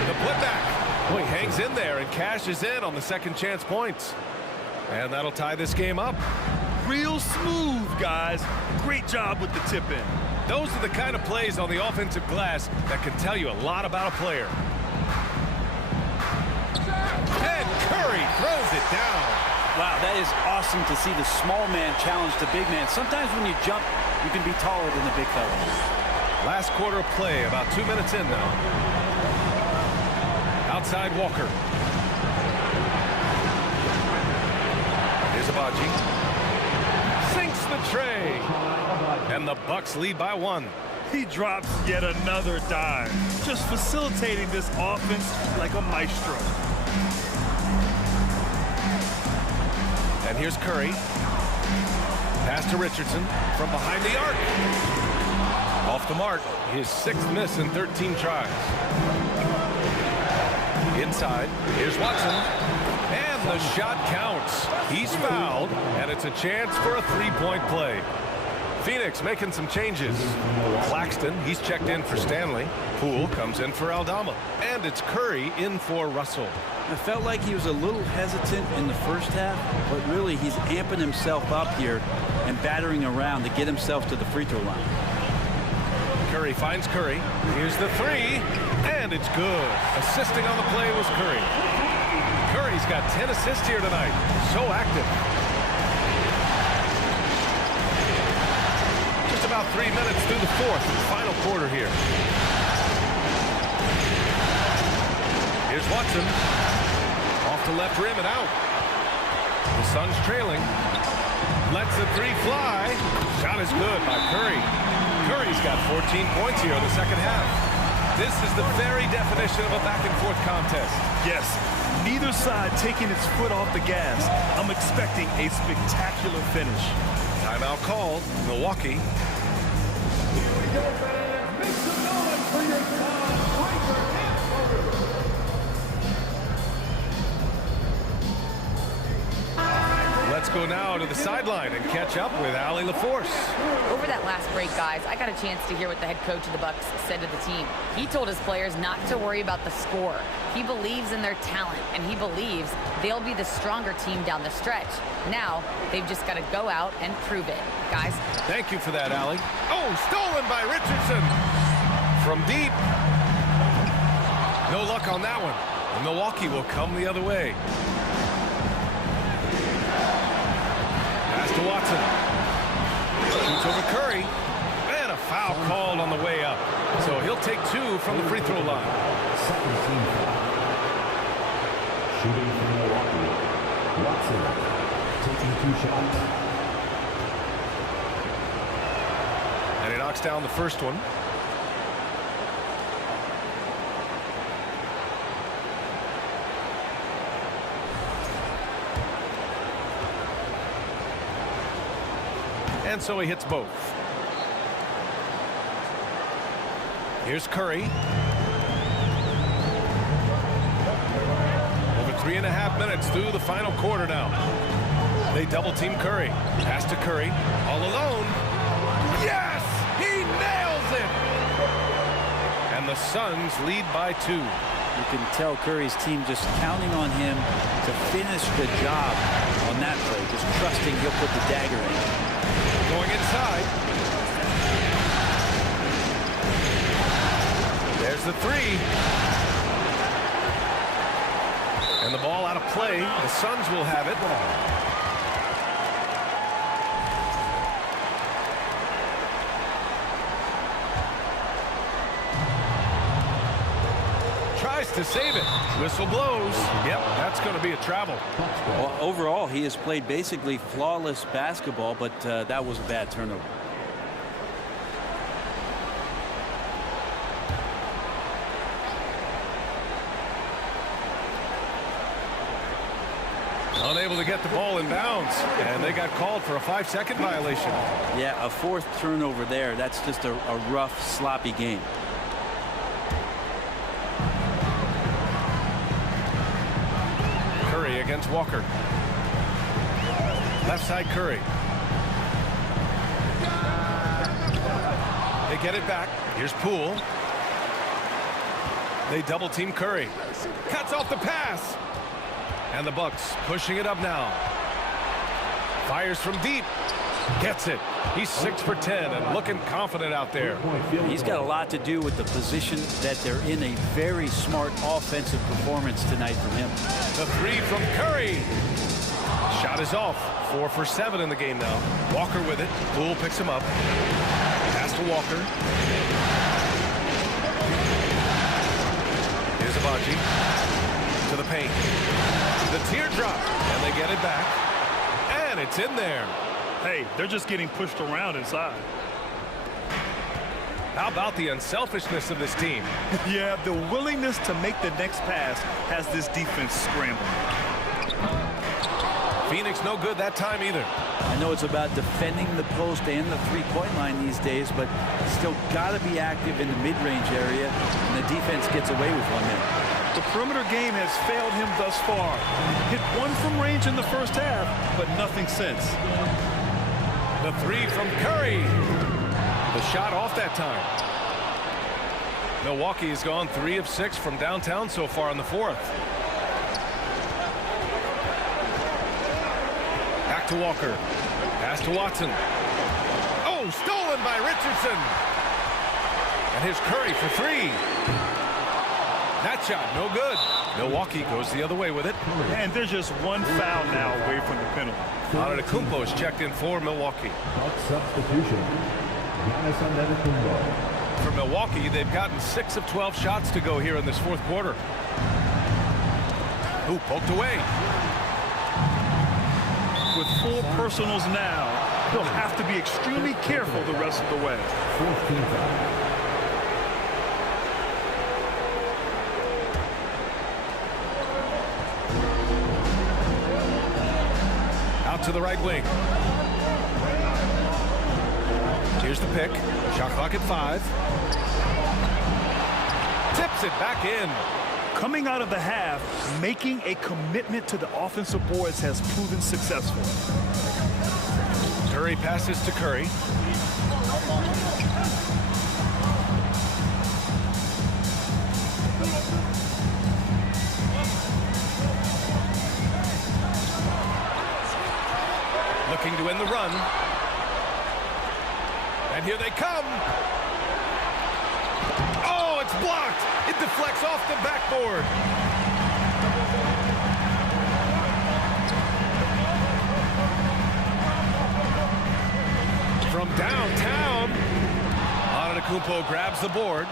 The putback. Well, he hangs in there and cashes in on the second chance points. And that'll tie this game up. Real smooth, guys. Great job with the tip in. Those are the kind of plays on the offensive glass that can tell you a lot about a player. And Curry throws it down. Wow, that is awesome to see the small man challenge the big man. Sometimes when you jump, you can be taller than the big fella. Last quarter of play, about 2 minutes in now. Outside Walker. Here's Abaji. Sinks the tray. And the Bucks lead by 1. He drops yet another dime, just facilitating this offense like a maestro. And here's Curry. Pass to Richardson from behind the arc. Off the mark. His 6th miss in 13 tries. Inside. Here's Watson. And the shot counts. He's fouled. And it's a chance for a three-point play. Phoenix making some changes. Claxton, he's checked in for Stanley. Poole comes in for Aldama. And it's Curry in for Russell. I felt like he was a little hesitant in the first half, but really he's amping himself up here and battering around to get himself to the free throw line. Curry finds Curry. Here's the three, and it's good. Assisting on the play was Curry. Curry's got 10 assists here tonight. So active. Just about 3 minutes through the fourth and final quarter here. Here's Watson. Off the left rim and out. The Suns trailing. Lets the three fly. Shot is good by Curry. Curry's got 14 points here in the second half. This is the very definition of a back-and-forth contest. Yes, neither side taking its foot off the gas. I'm expecting a spectacular finish. Timeout called. Milwaukee. Here we go, fans. Make some noise for your tiebreaker hamburger. Let's go now to the sideline and catch up with Allie LaForce. Over that last break, guys, I got a chance to hear what the head coach of the Bucks said to the team. He told his players not to worry about the score. He believes in their talent, and he believes they'll be the stronger team down the stretch. Now, they've just got to go out and prove it. Guys. Thank you for that, Allie. Oh, stolen by Richardson. From deep. No luck on that one. And Milwaukee will come the other way. Pass to Watson. Shoots over Curry. And a foul called on the way up. So he'll take 2 from the free throw line. Second team foul. Shooting from Milwaukee. Watson taking 2 shots. And he knocks down the first one. And so he hits both. Here's Curry. Over 3.5 minutes through the final quarter now. They double team Curry. Pass to Curry. All alone. Yes! He nails it! And the Suns lead by 2. You can tell Curry's team just counting on him to finish the job on that play. Just trusting he'll put the dagger in. Going inside. There's the three. And the ball out of play. The Suns will have it. Tries to save it. Whistle blows. Yep, that's going to be a travel. Well, overall, he has played basically flawless basketball, but that was a bad turnover. Unable to get the ball in bounds, and they got called for a 5-second violation. Yeah, a 4th turnover there. That's just a rough, sloppy game. Curry against Walker. Left side Curry. They get it back. Here's Poole. They double team Curry. Cuts off the pass. And the Bucks pushing it up now. Fires from deep. Gets it. He's 6 for 10 and looking confident out there. He's got a lot to do with the position that they're in. A very smart offensive performance tonight from him. The 3 from Curry. Shot is off. 4 for 7 in the game now. Walker with it. Poole picks him up. Pass to Walker. Here's Agbaji. To the paint. The teardrop. And they get it back. And it's in there. Hey, they're just getting pushed around inside. How about the unselfishness of this team? Yeah, the willingness to make the next pass has this defense scrambling. Phoenix no good that time either. I know it's about defending the post and the three-point line these days, but still got to be active in the mid-range area, and the defense gets away with one there. The perimeter game has failed him thus far. Hit 1 from range in the first half, but nothing since. The 3 from Curry. The shot off that time. Milwaukee has gone 3 of 6 from downtown so far in the 4th. Back to Walker. Pass to Watson. Oh, stolen by Richardson. And here's Curry for 3. That shot, no good. Milwaukee goes the other way with it. And there's just 1 foul now away from the penalty. Antetokounmpo is checked in for Milwaukee. Substitution. Giannis Antetokounmpo. For Milwaukee, they've gotten 6 of 12 shots to go here in this 4th quarter. Who poked away. With 4 personals now, he'll have to be extremely careful the rest of the way. 14 foul. To the right wing. Here's the pick. Shot clock at 5. Tips it back in. Coming out of the half, making a commitment to the offensive boards has proven successful. Curry passes to Curry. Looking to end the run. And here they come. Oh, it's blocked. It deflects off the backboard. From downtown, Antetokounmpo grabs the board.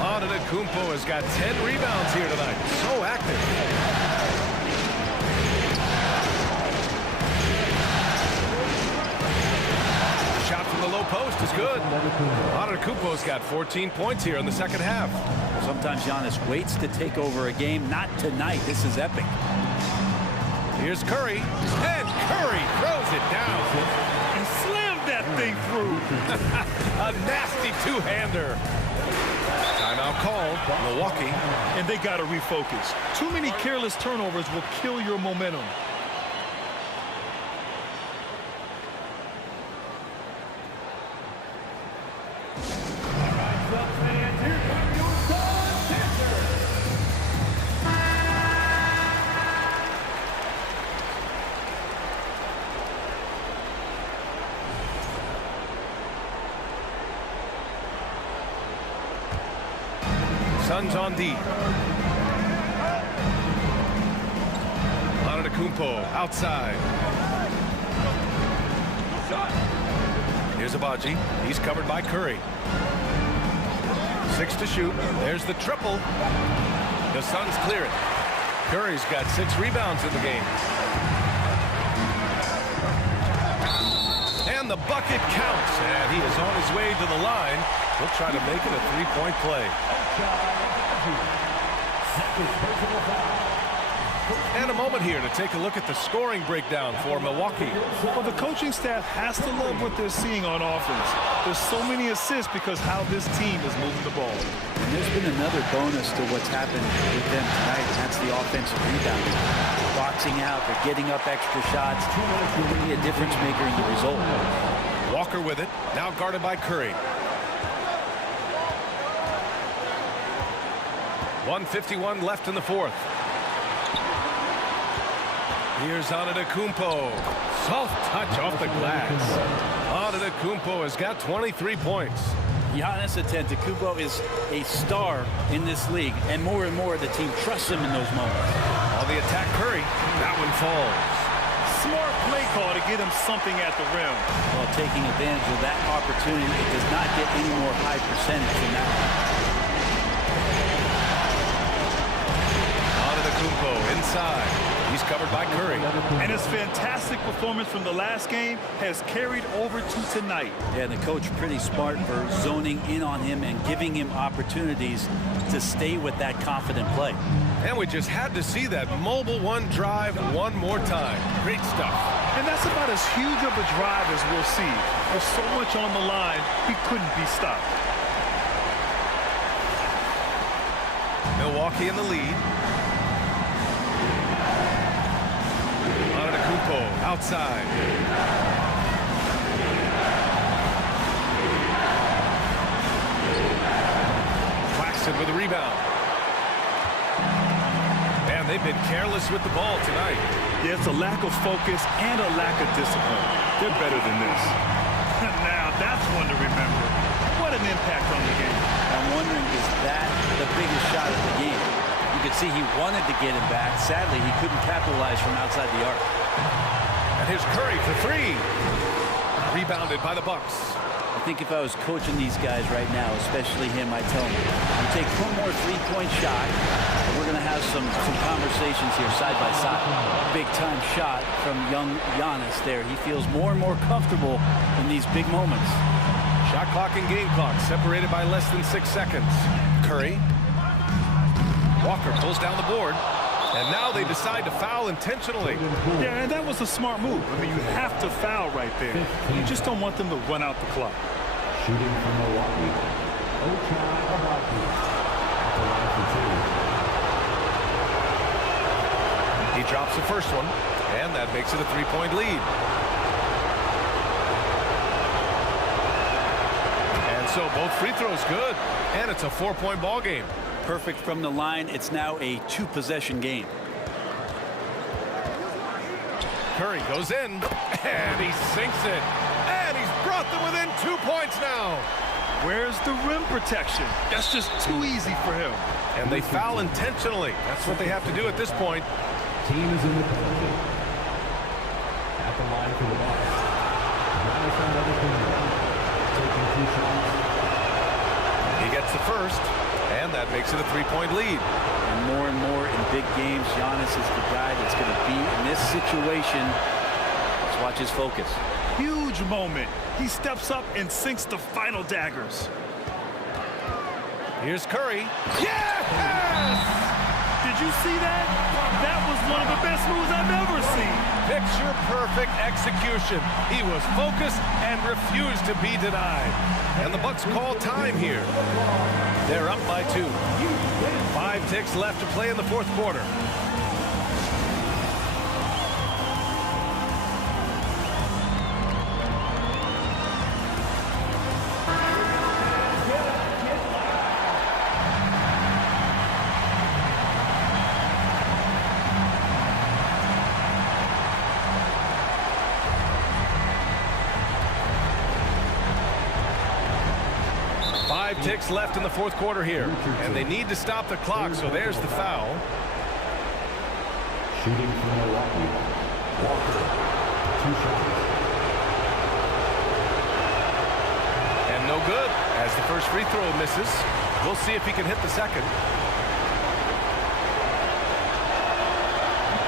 Antetokounmpo has got 10 rebounds here tonight. So active. Shot from the low post is good. Antetokounmpo's got 14 points here in the second half. Sometimes Giannis waits to take over a game. Not tonight. This is epic. Here's Curry. And Curry throws it down. And slammed that thing through. A nasty two-hander. Timeout called. Milwaukee. And they got to refocus. Too many careless turnovers will kill your momentum. Suns on D. Antetokounmpo outside. Here's Agbaji. He's covered by Curry. 6 to shoot. There's the triple. The Suns clear it. Curry's got 6 rebounds in the game. And the bucket counts. And he is on his way to the line. He'll try to make it a 3-point play. And a moment here to take a look at the scoring breakdown for Milwaukee. Well, the coaching staff has to love what they're seeing on offense. There's so many assists because how this team is moving the ball. And there's been another bonus to what's happened with them tonight, and that's the offensive rebounding. Boxing out, they're getting up extra shots. Really a difference maker in the result. Walker with it, now guarded by Curry. 1:51 left in the fourth. Here's Antetokounmpo. Soft touch off the glass. Antetokounmpo has got 23 points. Giannis Antetokounmpo is a star in this league, and more the team trusts him in those moments. On the attack, Curry. That one falls. Smart play call to get him something at the rim. Well, taking advantage of that opportunity, it does not get any more high percentage than that. Antetokounmpo inside. He's covered by Curry. And his fantastic performance from the last game has carried over to tonight. Yeah, and the coach pretty smart for zoning in on him and giving him opportunities to stay with that confident play. And we just had to see that mobile one drive one more time. Great stuff. And that's about as huge of a drive as we'll see. There's so much on the line, he couldn't be stopped. Milwaukee in the lead. Antetokounmpo outside. Claxton with a rebound. And they've been careless with the ball tonight. Yeah, it's a lack of focus and a lack of discipline. They're better than this. Now, that's one to remember. What an impact on the game. I'm wondering, is that the biggest shot of the game? You could see he wanted to get him back. Sadly, he couldn't capitalize from outside the arc. And here's Curry for three. Rebounded by the Bucks. I think if I was coaching these guys right now, especially him, I'd tell him, you take one more three-point shot, and we're going to have some conversations here side by side. Big-time shot from young Giannis there. He feels more and more comfortable in these big moments. Shot clock and game clock separated by less than 6 seconds. Curry. Walker pulls down the board. And now they decide to foul intentionally. Yeah, and that was a smart move. I mean, you have to foul right there. You just don't want them to run out the clock. Shooting from Milwaukee, Ochai Agbaji at the line for two. He drops the first one, and that makes it a three-point lead. And so both free throws good, and it's a four-point ball game. Perfect from the line. It's now a two-possession game. Curry goes in, and he sinks it. And he's brought them within 2 points now. Where's the rim protection? That's just too easy for him. And they foul intentionally. That's what they have to do at this point. Team is in the penalty. At the line for the Bucks. Giannis Antetokounmpo taking 2 shots. He gets the first. And that makes it a three-point lead. And more in big games, Giannis is the guy that's going to be in this situation. Let's watch his focus. Huge moment. He steps up and sinks the final daggers. Here's Curry. Yes! Did you see that? That was one of the best moves I've ever seen. Picture-perfect execution. He was focused and refused to be denied. And the Bucks call time here. They're up by 2. 5 ticks left to play in the fourth quarter. Ticks left in the fourth quarter here, and they need to stop the clock, so there's the foul. Shooting from Milwaukee, Walker, 2 shots. And no good, as the first free throw misses. We'll see if he can hit the second.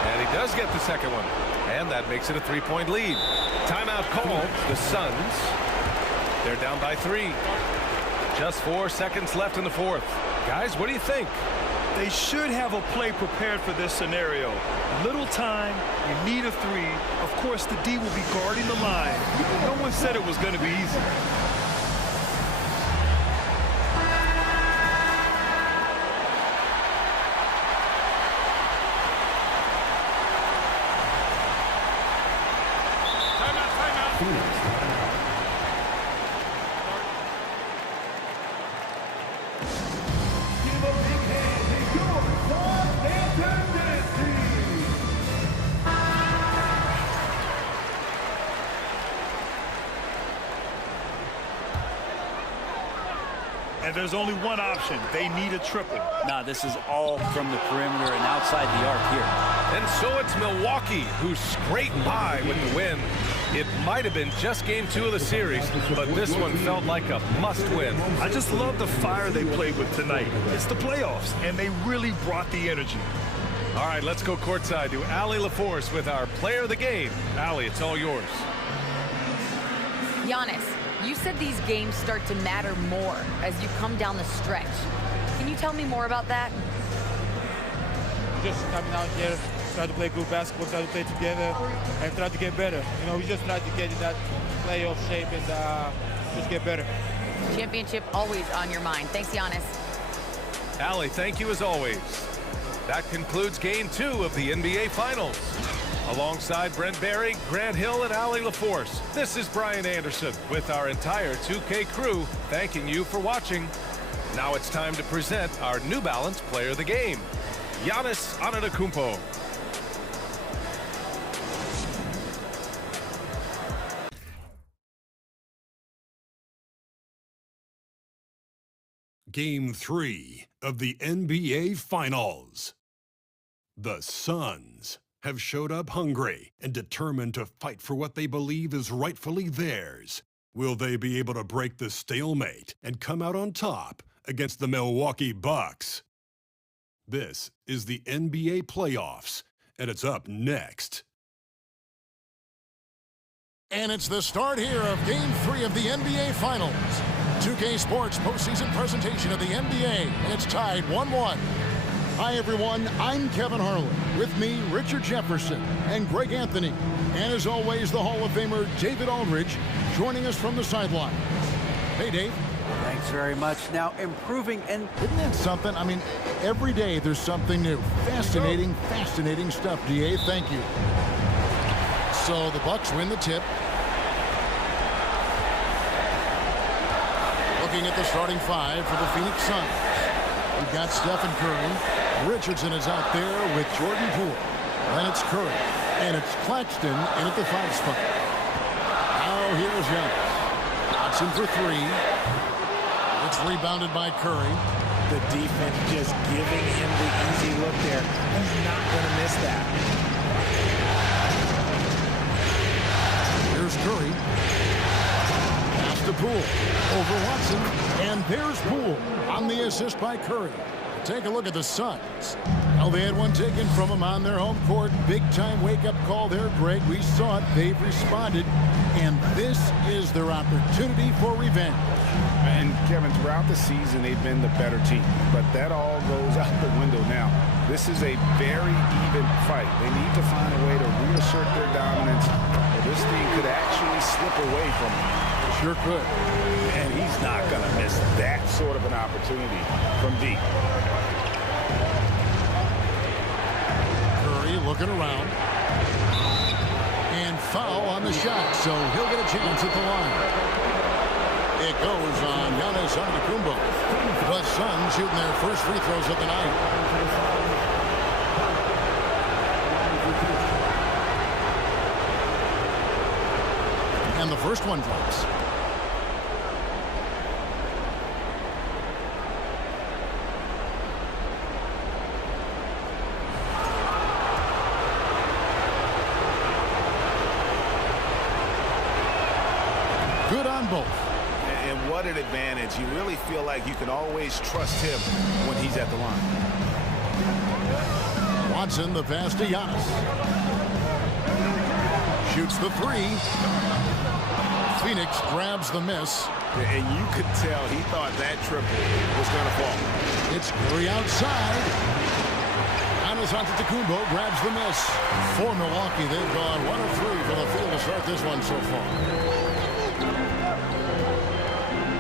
And he does get the second one, and that makes it a 3-point lead. Timeout called. The Suns, they're down by 3. Just 4 seconds left in the fourth. Guys, what do you think? They should have a play prepared for this scenario. Little time, you need a three. Of course, the D will be guarding the line. No one said it was going to be easy. And there's only one option. They need a triple. Nah, this is all from the perimeter and outside the arc here. And so it's Milwaukee who scraped by with the win. It might have been just game 2 of the series, but this one felt like a must-win. I just love the fire they played with tonight. It's the playoffs, and they really brought the energy. All right, let's go courtside to Allie LaForce with our player of the game. Allie, it's all yours. Giannis, you said these games start to matter more as you come down the stretch. Can you tell me more about that? Just coming out here, try to play good basketball, try to play together, and try to get better. You know, we just try to get in that playoff shape and just get better. Championship always on your mind. Thanks, Giannis. Allie, thank you as always. That concludes game 2 of the NBA Finals. Alongside Brent Barry, Grant Hill, and Allie LaForce, this is Brian Anderson with our entire 2K crew thanking you for watching. Now it's time to present our New Balance Player of the Game, Giannis Antetokounmpo. Game 3 of the NBA Finals. The Suns have showed up hungry and determined to fight for what they believe is rightfully theirs. Will they be able to break the stalemate and come out on top against the Milwaukee Bucks? This is the NBA playoffs, and it's up next. And it's the start here of Game 3 of the NBA Finals. 2K Sports postseason presentation of the NBA. It's tied 1-1. Hi, everyone. I'm Kevin Harlan. With me, Richard Jefferson and Greg Anthony. And as always, the Hall of Famer David Aldridge joining us from the sideline. Hey, Dave. Thanks very much. Now, improving and... Isn't that something? I mean, every day there's something new. Fascinating, fascinating stuff, DA. Thank you. So the Bucks win the tip. Looking at the starting 5 for the Phoenix Suns. We've got Stephen Curry. Richardson is out there with Jordan Poole. Then it's Curry. And it's Claxton in at the 5 spot. Now here's Giannis. Johnson for 3. It's rebounded by Curry. The defense just giving him the easy look there. He's not going to miss that. Here's Curry. Pass to Poole. Over Watson. And there's Poole on the assist by Curry. Take a look at the Suns. Well, they had one taken from them on their home court. Big-time wake-up call there, Greg. We saw it. They've responded. And this is their opportunity for revenge. And, Kevin, throughout the season, they've been the better team. But that all goes out the window now. This is a very even fight. They need to find a way to reassert their dominance, or this thing could actually slip away from them. Sure could. And he's not going to miss that sort of an opportunity from deep. Curry looking around. And foul on the shot, so he'll get a chance at the line. It goes on Giannis Antetokounmpo. The Suns shooting their first free throws of the night. And the first one drops. Good on both. And what an advantage. You really feel like you can always trust him when he's at the line. Watson, the pass to Giannis. Shoots the 3. Phoenix grabs the miss. And you could tell he thought that triple was going to fall. It's Curry outside. Giannis Antetokounmpo grabs the miss. For Milwaukee, they've gone 1 of 3 from the field to start this one so far.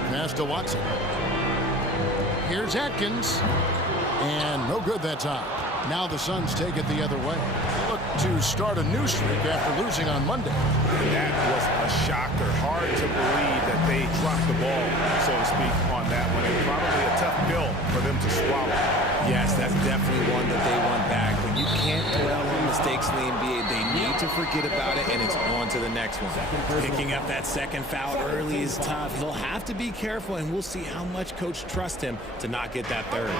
Pass to Watson. Here's Atkins. And no good that time. Now the Suns take it the other way. They look to start a new streak after losing on Monday. That was a shocker. Hard to believe that they dropped the ball, so to speak, on that one. It was probably a tough pill for them to swallow. Yes, that's definitely one that they want back. But you can't dwell on mistakes in the NBA. They need to forget about it, and it's on to the next one. Picking up that second foul early is tough. He'll have to be careful, and we'll see how much coach trusts him to not get that third.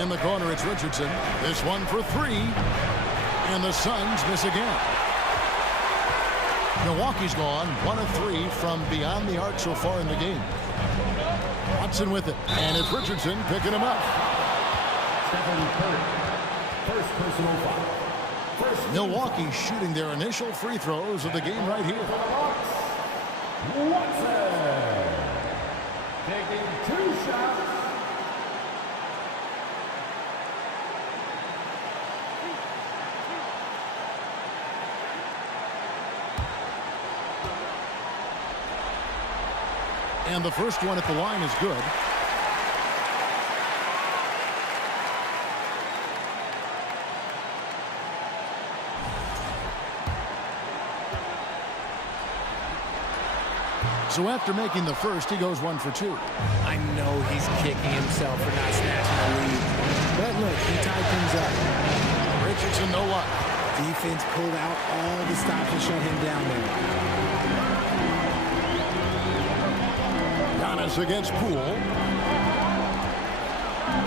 In the corner, it's Richardson. This one for 3. And the Suns miss again. Milwaukee's gone 1 of 3 from beyond the arc so far in the game. Watson with it. And it's Richardson picking him up. First personal foul. Milwaukee shooting their initial free throws of the game right here. Watson taking 2 shots. And the first one at the line is good. So after making the first, he goes 1 for 2. I know he's kicking himself for not snatching the lead. But look, he tied things up. Richardson, no luck. Defense pulled out all the stops to shut him down there. Giannis against Poole.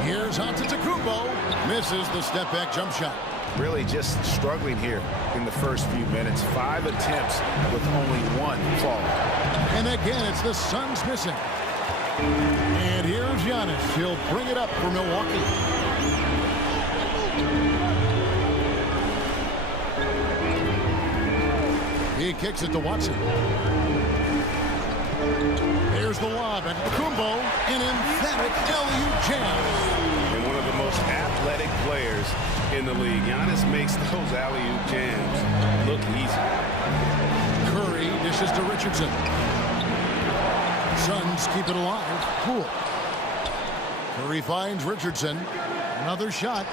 Here's Antetokounmpo. Misses the step-back jump shot. Really just struggling here in the first few minutes. 5 attempts with only 1 fall. And again, it's the Suns missing. And here's Giannis. He'll bring it up for Milwaukee. He kicks it to Watson. There's the lob, and Kumbo, an emphatic alley-oop jam. And one of the most athletic players in the league. Giannis makes those alley-oop jams look easy. Curry dishes to Richardson. Suns keep it alive. Poole. Curry finds Richardson. Another shot.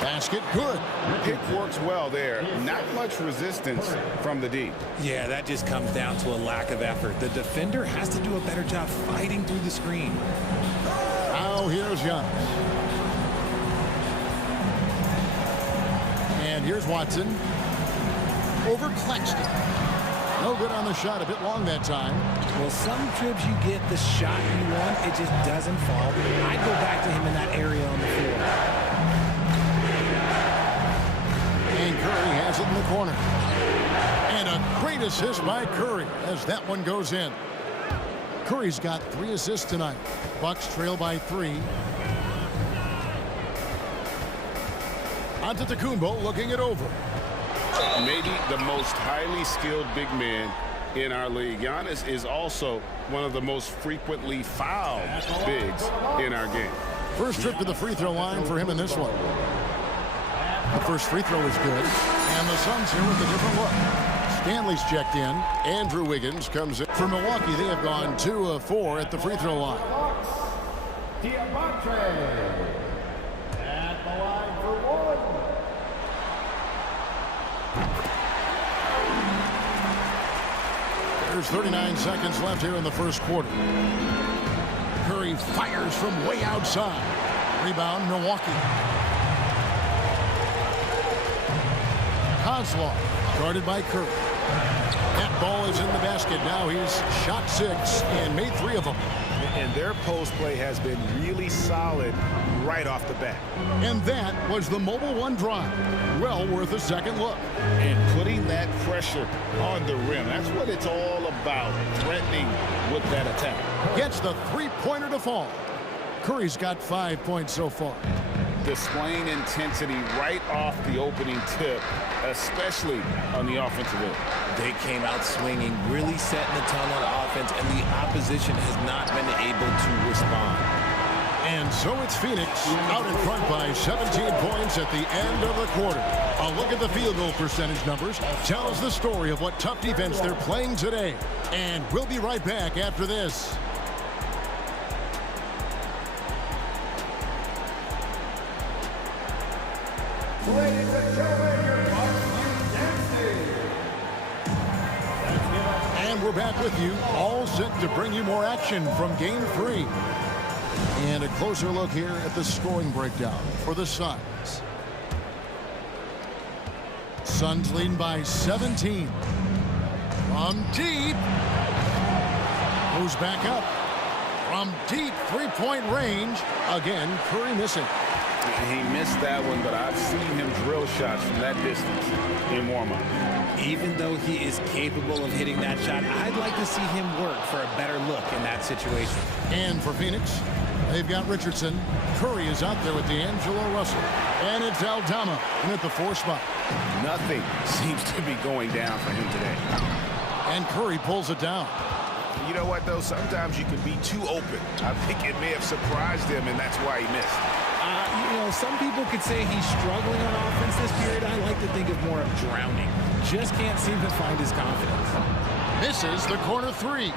Basket good. Pick works well there. Not much resistance from the D. Yeah, that just comes down to a lack of effort. The defender has to do a better job fighting through the screen. Now here's Giannis. And here's Watson. Over Claxton. No good on the shot. A bit long that time. Well, some trips you get the shot you want. It just doesn't fall. I go back to him in that area on the floor. And Curry has it in the corner. And a great assist by Curry as that one goes in. Curry's got 3 assists tonight. Bucks trail by 3. Antetokounmpo looking it over. Maybe the most highly skilled big man in our league. Giannis is also one of the most frequently fouled bigs in our game. First trip to the free throw line for him in this one. The first free throw is good. And the Suns here with a different look. Stanley's checked in. Andrew Wiggins comes in. For Milwaukee, they have gone 2 of 4 at the free throw line. Diamante at the line for 1. There's 39 seconds left here in the first quarter. Curry fires from way outside. Rebound, Milwaukee. Kozlov, guarded by Curry. That ball is in the basket. Now he's shot 6 and made 3 of them. And their post play has been really solid right off the bat. And that was the Mobile One drive. Well worth a second look. And putting that pressure on the rim. That's what it's all about, threatening with that attack. Gets the 3-pointer to fall. Curry's got 5 points so far. displaying intensity right off the opening tip, especially on the offensive end. They came out swinging, really setting the tone on offense, and the opposition has not been able to respond. And so it's Phoenix out in front by 17 points at the end of the quarter. A look at the field goal percentage numbers tells the story of what tough defense they're playing today. And we'll be right back after this. Ladies and gentlemen, your Bucks dancing. And we're back with you, all set to bring you more action from Game 3. And a closer look here at the scoring breakdown for the Suns. Suns leading by 17. From deep. Moves back up. From deep three-point range. Again, Curry missing. He missed that one, but I've seen him drill shots from that distance in warm-up. Even though he is capable of hitting that shot, I'd like to see him work for a better look in that situation. And for Phoenix, they've got Richardson. Curry is out there with D'Angelo Russell. And it's Aldama in at the 4 spot. Nothing seems to be going down for him today. And Curry pulls it down. You know what, though? Sometimes you can be too open. I think it may have surprised him, and that's why he missed. You know, some people could say he's struggling on offense this period. I like to think of more of drowning. Just can't seem to find his confidence. Misses the corner 3.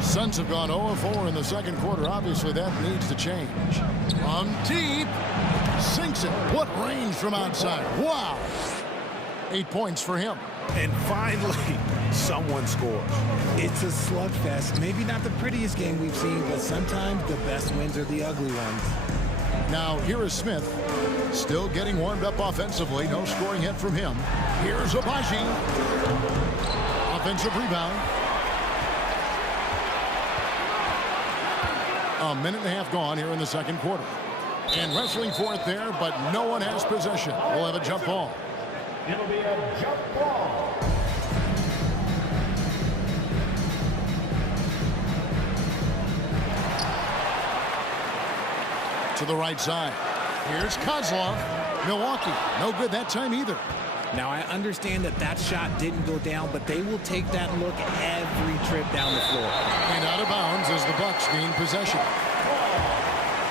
Suns have gone 0-4 in the second quarter. Obviously, that needs to change. From deep. Sinks it. What range from outside. Wow. 8 points for him. And finally, someone scores. It's a slugfest. Maybe not the prettiest game we've seen, but sometimes the best wins are the ugly ones. Now, here is Smith. Still getting warmed up offensively. No scoring hit from him. Here's Abaji. Offensive rebound. A minute and a half gone here in the second quarter. And wrestling for it there, but no one has possession. We'll have a jump ball. It'll be a jump ball. To the right side. Here's Kozlov. Milwaukee. No good that time either. Now, I understand that that shot didn't go down, but they will take that look every trip down the floor. And out of bounds as the Bucks gain possession.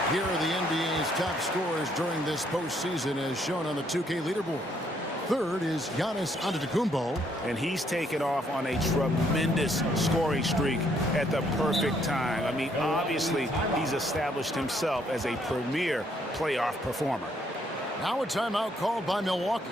Here are the NBA's top scorers during this postseason as shown on the 2K leaderboard. Third is Giannis Antetokounmpo. And he's taken off on a tremendous scoring streak at the perfect time. I mean, obviously, he's established himself as a premier playoff performer. Now a timeout called by Milwaukee.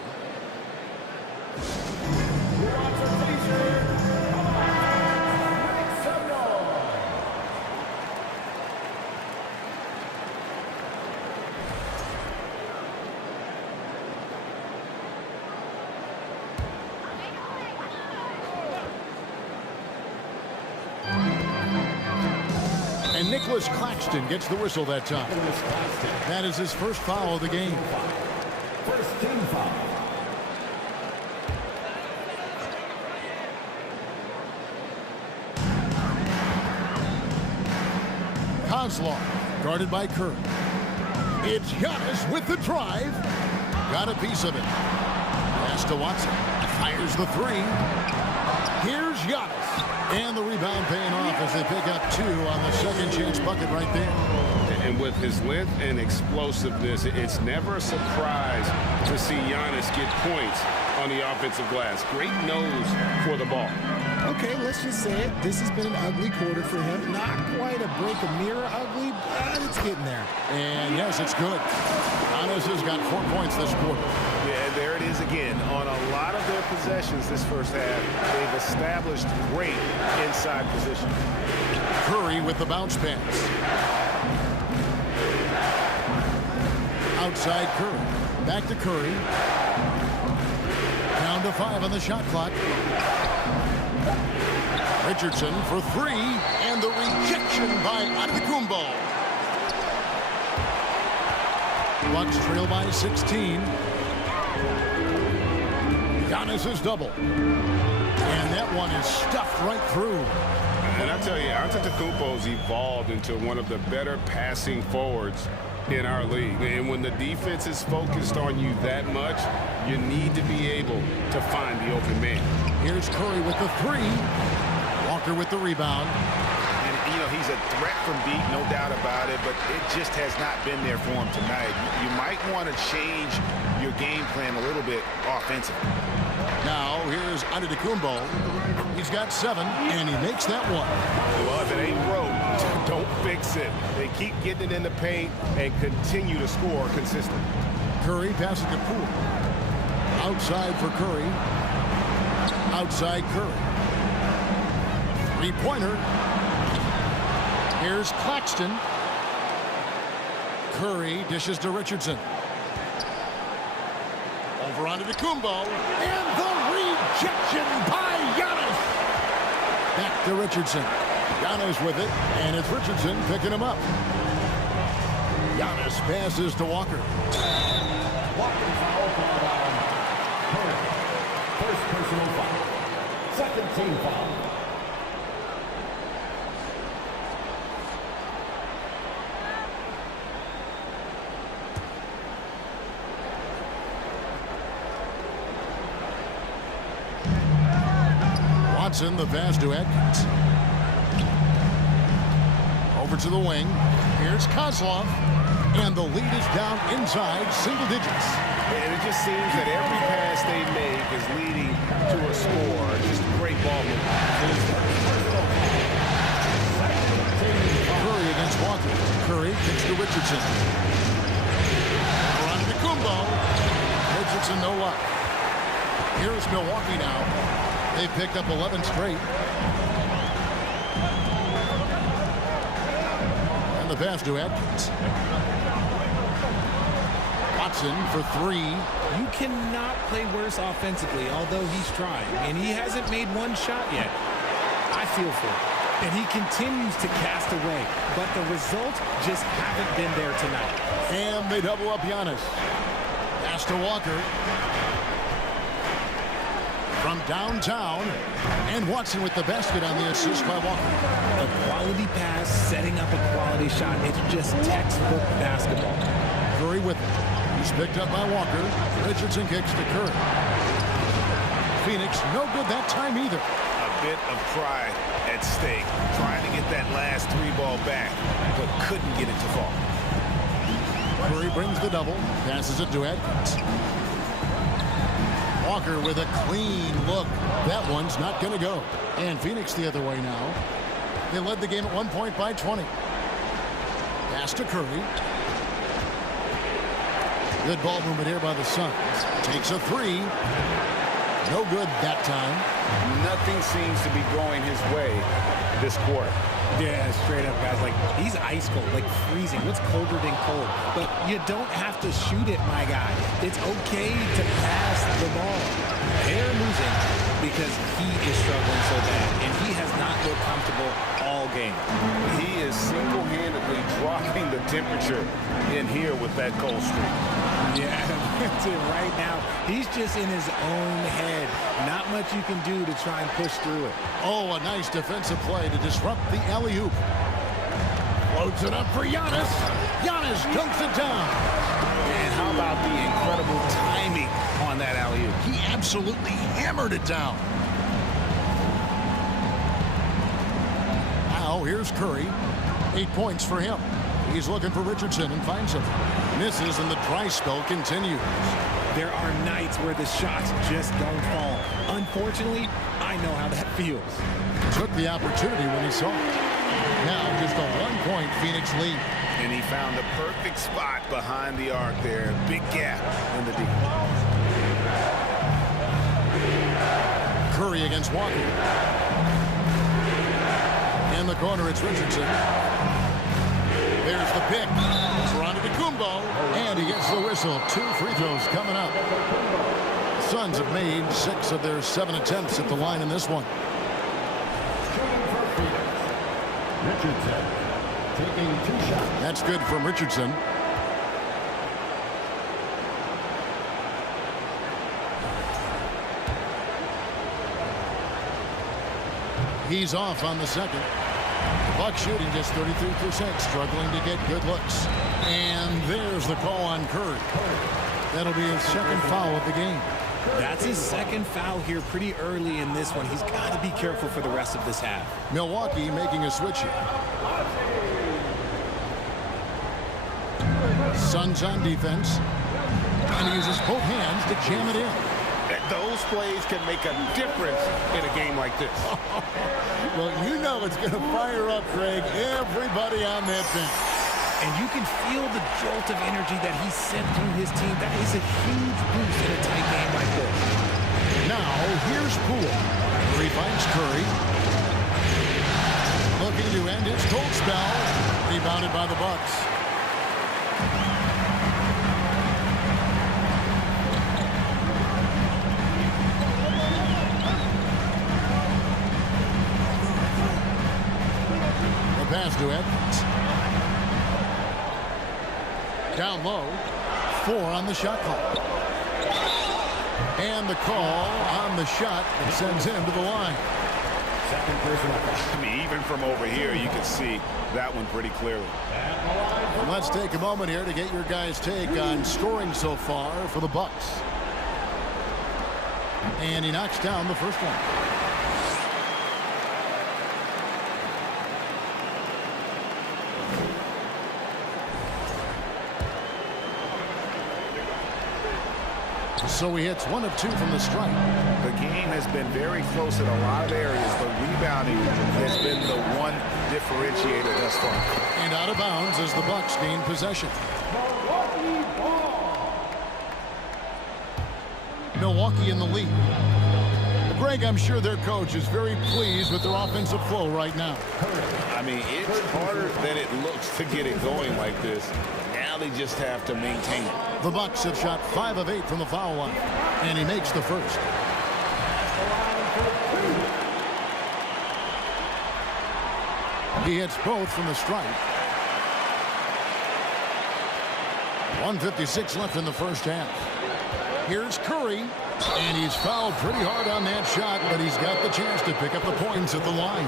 And Nicholas Claxton gets the whistle that time. That is his first foul of the game. First team foul. Kozlov, guarded by Curry. It's Giannis with the drive. Got a piece of it. Pass to Watson. Fires the 3. Here's Giannis. And the rebound paying off as they pick up 2 on the second chance bucket right there. And with his length and explosiveness, it's never a surprise to see Giannis get points on the offensive glass. Great nose for the ball. Okay, let's just say it. This has been an ugly quarter for him. Not quite a break a mirror ugly, but it's getting there. And yes, it's good. Giannis has got 4 points this quarter. Yeah, there it is again. On a lot of their possessions this first half, they've established great inside position. Curry with the bounce pass. Outside Curry. Back to Curry. Down to 5 on the shot clock. Richardson for 3, and the rejection by Antetokounmpo. Bucks trail by 16. Giannis is double. And that one is stuffed right through. And I tell you, Antetokounmpo's evolved into one of the better passing forwards in our league. And when the defense is focused on you that much, you need to be able to find the open man. Here's Curry with the three. Walker with the rebound. And, you know, he's a threat from deep, no doubt about it, but it just has not been there for him tonight. You might want to change your game plan a little bit offensively. Now, here's Antetokounmpo. He's got 7, and he makes that one. Well, if it ain't broke, don't fix it. They keep getting it in the paint and continue to score consistently. Curry passes to Poole. Outside for Curry. Outside Curry. Three-pointer. Here's Claxton. Curry dishes to Richardson. Over onto Antetokounmpo. And the rejection by Giannis. Back to Richardson. Giannis with it, and it's Richardson picking him up. Giannis passes to Walker. Walker foul called on Curry. First personal foul. Second team foul. Watson, the pass to Atkins. Over to the wing. Here's Kozlov. And the lead is down inside single digits. And it just seems that every pass they make is leading to a score. Just great ball movement. Curry against Walker. Curry kicks to Richardson. Around to Kumbo. Richardson no luck. Here's Milwaukee now. They've picked up 11 straight. And the pass to Atkins. Watson for 3. You cannot play worse offensively, although he's trying. And he hasn't made one shot yet. I feel for him. And he continues to cast away. But the results just haven't been there tonight. And they double up Giannis. Pass to Walker. From downtown, and Watson with the basket on the assist by Walker. A quality pass, setting up a quality shot. It's just textbook basketball. Curry with it. He's picked up by Walker. Richardson kicks to Curry. Phoenix no good that time either. A bit of pride at stake, trying to get that last 3-ball back, but couldn't get it to fall. Curry brings the double, passes it to Atkins. Walker with a clean look. That one's not going to go. And Phoenix the other way now. They led the game at 1 point by 20. Pass to Curry. Good ball movement here by the Suns. Takes a 3. No good that time. Nothing seems to be going his way this quarter. Yeah, straight up, guys. Like, he's ice cold, like freezing. What's colder than cold? But you don't have to shoot it, my guy. It's okay to pass the ball. They're losing because he is struggling so bad, and he has not looked comfortable all game. He is single-handedly dropping the temperature in here with that cold streak. Yeah, that's it right now. He's just in his own head. Not much you can do to try and push through it. Oh, a nice defensive play to disrupt the alley-oop. Floats it up for Giannis. Giannis dunks it down. And how about the incredible timing on that alley-oop? He absolutely hammered it down. Now here's Curry. 8 points for him. He's looking for Richardson and finds him. Misses, and the dry spell continues. There are nights where the shots just don't fall. Unfortunately, I know how that feels. Took the opportunity when he saw it. Now just a 1-point Phoenix lead. And he found the perfect spot behind the arc there. Big gap in the D. Curry against Walker. In the corner, it's Richardson. There's the pick. For Antetokounmpo, and he gets the whistle. 2 free throws coming up. Suns have made 6 of their 7 attempts at the line in this one. Richardson taking 2 shots. That's good from Richardson. He's off on the second. The Bucks shooting just 33%, struggling to get good looks. And there's the call on Curry. That'll be his second foul of the game. That's his second foul here pretty early in this one. He's got to be careful for the rest of this half. Milwaukee making a switch here. Suns on defense. And he uses both hands to jam it in. Those plays can make a difference in a game like this. Well, you know it's going to fire up, Greg, everybody on that bench. And you can feel the jolt of energy that he sent through his team. That is a huge boost in a tight game like this. Now, here's Poole. He finds Curry. Looking to end his cold spell. Rebounded by the Bucks. The pass to Edmonds. Down low, 4 on the shot clock. And the call on the shot that sends him to the line. Second personal. I mean, even from over here, you can see that one pretty clearly. And let's take a moment here to get your guys' take on scoring so far for the Bucks. And he knocks down the first one. So he hits 1 of 2 from the strike. The game has been very close in a lot of areas, but rebounding has been the one differentiator thus far. And out of bounds as the Bucks gain possession. Milwaukee in the lead. Greg, I'm sure their coach is very pleased with their offensive flow right now. I mean, it's harder than it looks to get it going like this. Now they just have to maintain it. The Bucks have shot 5 of 8 from the foul line, and he makes the first. He hits both from the strike. 1:56 left in the first half. Here's Curry, and he's fouled pretty hard on that shot, but he's got the chance to pick up the points at the line.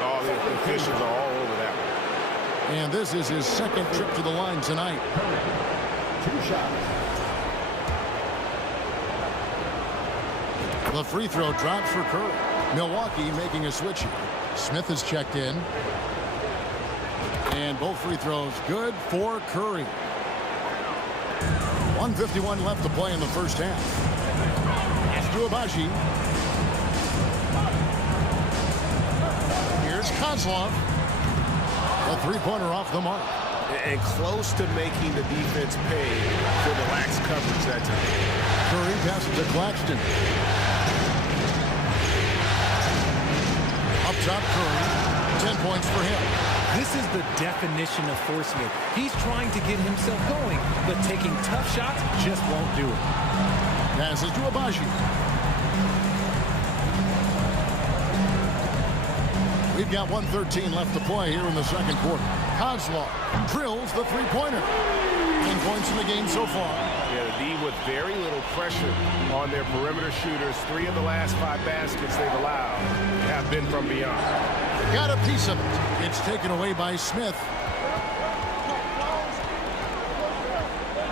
Oh, the officials are all over that one. And this is his second trip to the line tonight. 2 shots. The free throw drops for Curry. Milwaukee making a switch here. Smith is checked in. And both free throws good for Curry. 1:51 left to play in the first half. It's Abaji. Here's Kozlov. A three-pointer off the mark. And close to making the defense pay for the lax coverage that time. Curry passes to Claxton. Up top, Curry. 10 points for him. This is the definition of forcing it. He's trying to get himself going, but taking tough shots just won't do it. Passes to Abaji. We've got 1:13 left to play here in the second quarter. Kozlov drills the three-pointer. 10 points in the game so far. Yeah, the D with very little pressure on their perimeter shooters. 3 of the last 5 baskets they've allowed have been from beyond. Got a piece of it. It's taken away by Smith.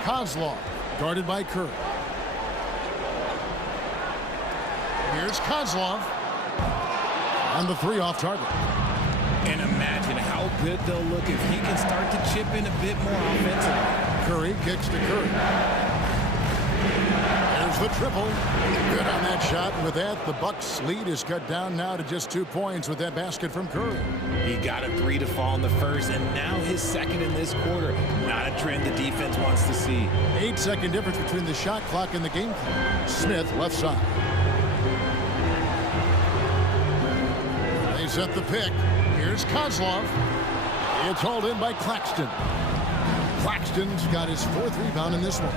Kozlov guarded by Curry. Here's Kozlov. And the 3 off target. And imagine how good they'll look if he can start to chip in a bit more offensively. Curry kicks to Curry. There's the triple. Good on that shot. And with that, the Bucks' lead is cut down now to just 2 points with that basket from Curry. He got a 3 to fall in the first, and now his second in this quarter. Not a trend the defense wants to see. 8-second difference between the shot clock and the game clock. Smith left side. They set the pick. Here's Kozlov. It's hauled in by Claxton. Claxton's got his 4th rebound in this one.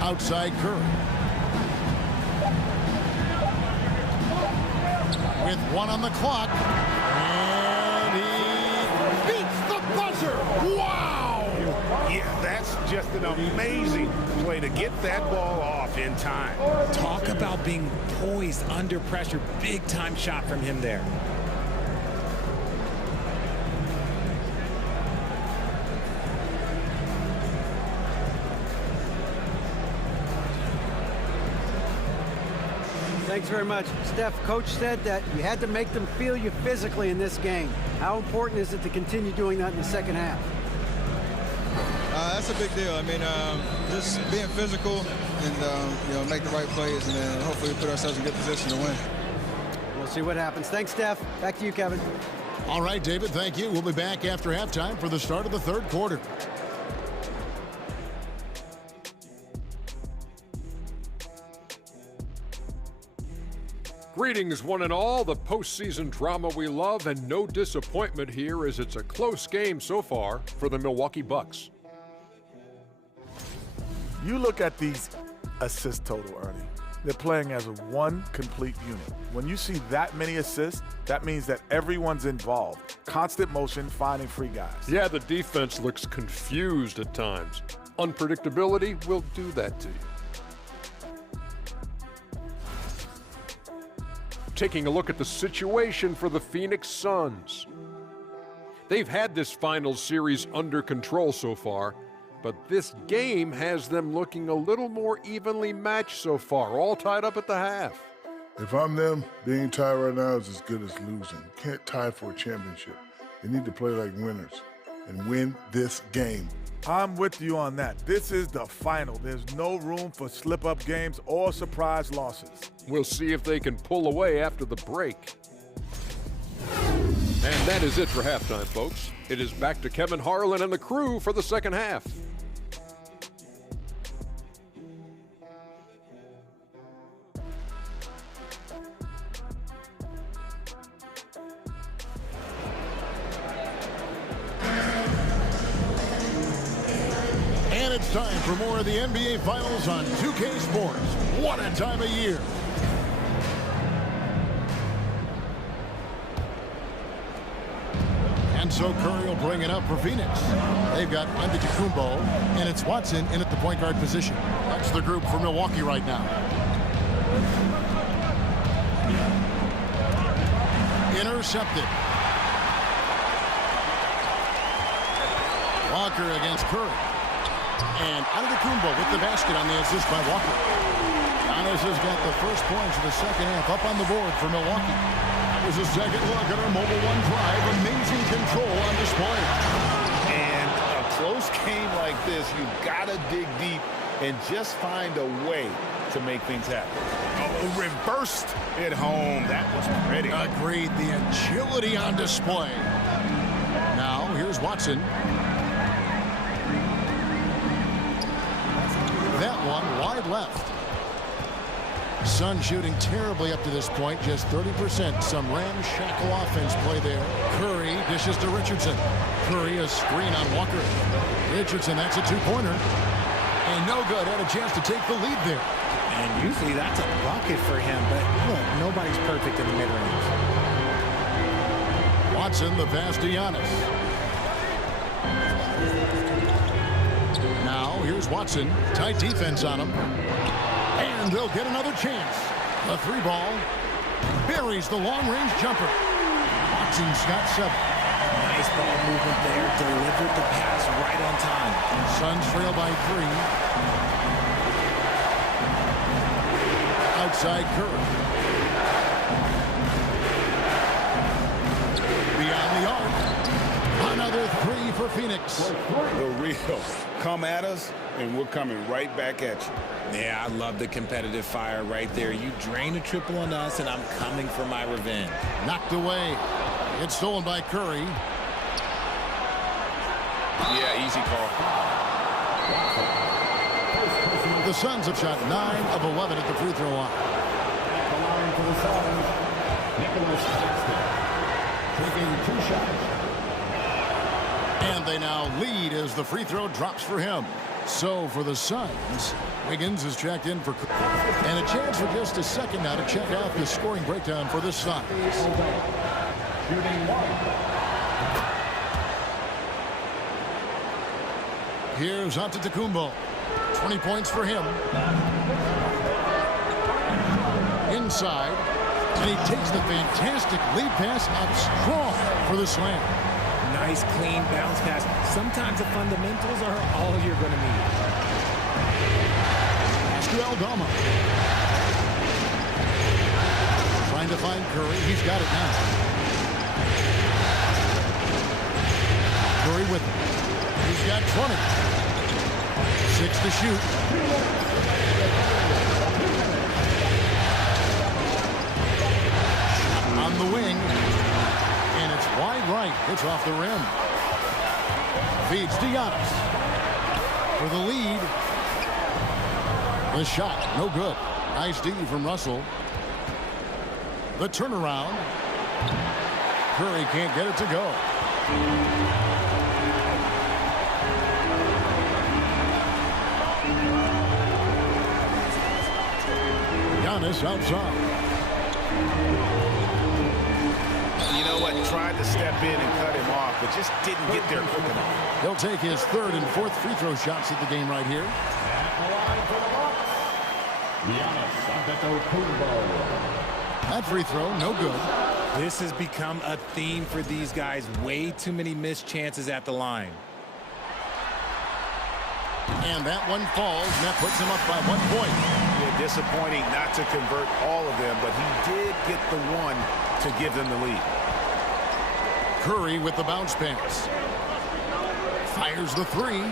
Outside Curry. With 1 on the clock. And he beats the buzzer. Wow! Yeah, that's just an amazing play to get that ball off in time. Talk about being poised under pressure. Big time shot from him there. Thanks very much. Steph, Coach said that you had to make them feel you physically in this game. How important is it to continue doing that in the second half? That's a big deal. I mean, just being physical and, make the right plays, and then hopefully put ourselves in good position to win. We'll see what happens. Thanks, Steph. Back to you, Kevin. All right, David, thank you. We'll be back after halftime for the start of the third quarter. Greetings, one and all. The postseason drama we love, and no disappointment here as it's a close game so far for the Milwaukee Bucks. You look at these assist total, Ernie. They're playing as one complete unit. When you see that many assists, that means that everyone's involved. Constant motion, finding free guys. Yeah, the defense looks confused at times. Unpredictability will do that to you. Taking a look at the situation for the Phoenix Suns. They've had this finals series under control so far, but this game has them looking a little more evenly matched so far, all tied up at the half. If I'm them, being tied right now is as good as losing. You can't tie for a championship. They need to play like winners and win this game. I'm with you on that. This is the final. There's no room for slip-up games or surprise losses. We'll see if they can pull away after the break. And that is it for halftime, folks. It is back to Kevin Harlan and the crew for the second half. It's time for more of the NBA Finals on 2K Sports. What a time of year. And so Curry will bring it up for Phoenix. They've got Antetokounmpo, and it's Watson in at the point guard position. That's the group for Milwaukee right now. Intercepted. Walker against Curry. And Antetokounmpo with the basket on the assist by Walker. Giannis has got the first points of the second half up on the board for Milwaukee. That was a second look at our Mobile One Drive. Amazing control on display. And a close game like this, you've got to dig deep and just find a way to make things happen. Oh, reversed at home. That was pretty. Agreed. The agility on display. Now, here's Watson. That one wide left. Suns shooting terribly up to this point, just 30%. Some ramshackle offense play there. Curry dishes to Richardson. Curry a screen on Walker. Richardson, that's a two-pointer. And no good, had a chance to take the lead there. And usually that's a bucket for him, but look, nobody's perfect in the mid-range. Watson, the pass to Giannis. Now, here's Watson. Tight defense on him. And they'll get another chance. The three ball buries the long-range jumper. Watson's got 7. Nice ball movement there. Delivered the pass right on time. Suns trail by 3. Outside Curry. Beyond the arc. Another 3 for Phoenix. The real. Come at us, and we're coming right back at you. Yeah, I love the competitive fire right there. You drain a triple on us, and I'm coming for my revenge. Knocked away. It's stolen by Curry. Yeah, easy call. The Suns have shot 9 of 11 at the free throw line. At the line for the Suns, Nicholas Claxton, taking 2 shots. And they now lead as the free throw drops for him. So for the Suns, Wiggins is checked in for and a chance for just a second now to check out the scoring breakdown for the Suns. Here's Antetokounmpo. 20 points for him. Inside. And he takes the fantastic lead pass out strong for the slam. Nice, clean bounce pass. Sometimes the fundamentals are all you're going to need. Pass to Aldama. Trying to find Curry. He's got it now. Curry with him. He's got 20. 6 to shoot. On the wing. And it's wide right. It's off the rim. Feeds to Giannis. For the lead. The shot. No good. Nice D from Russell. The turnaround. Curry can't get it to go. Giannis outside. You know what? Tried to step in and cut him off, but just didn't get there quick enough. He'll take his third and fourth free throw shots at the game right here. That free throw, no good. This has become a theme for these guys. Way too many missed chances at the line. And that one falls, and that puts him up by 1 point. Yeah, disappointing not to convert all of them, but he did get the one to give them the lead. Curry with the bounce pass. Fires the three.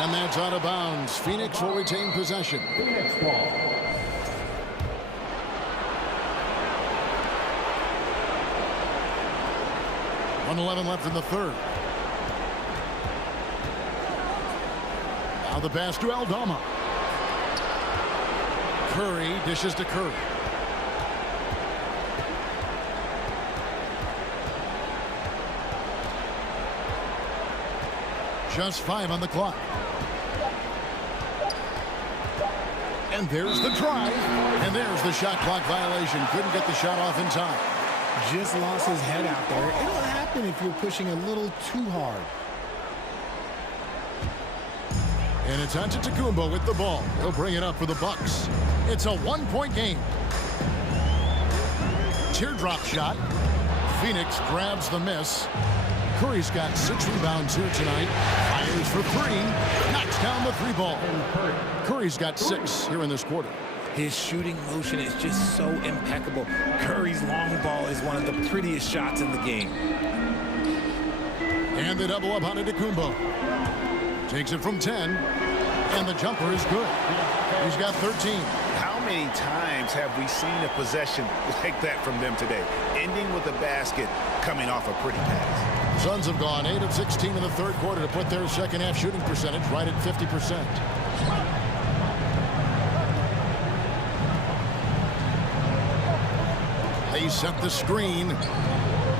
And that's out of bounds. Phoenix will retain possession. Phoenix ball. .111 left in the third. Now the pass to Aldama. Curry dishes to Curry. Just 5 on the clock. And there's the drive. And there's the shot clock violation. Couldn't get the shot off in time. Just lost his head out there. It'll happen if you're pushing a little too hard. And it's Antetokounmpo with the ball. He'll bring it up for the Bucks. It's a 1-point game. Teardrop shot. Phoenix grabs the miss. Curry's got 6 rebounds here tonight. Fires for 3. Knocks down the 3 ball. Curry's got 6 here in this quarter. His shooting motion is just so impeccable. Curry's long ball is one of the prettiest shots in the game. And they double up on Antetokounmpo. Takes it from 10. And the jumper is good. He's got 13. How many times have we seen a possession like that from them today? Ending with a basket, coming off a pretty pass. Suns have gone 8 of 16 in the third quarter to put their second half shooting percentage right at 50%. They set the screen.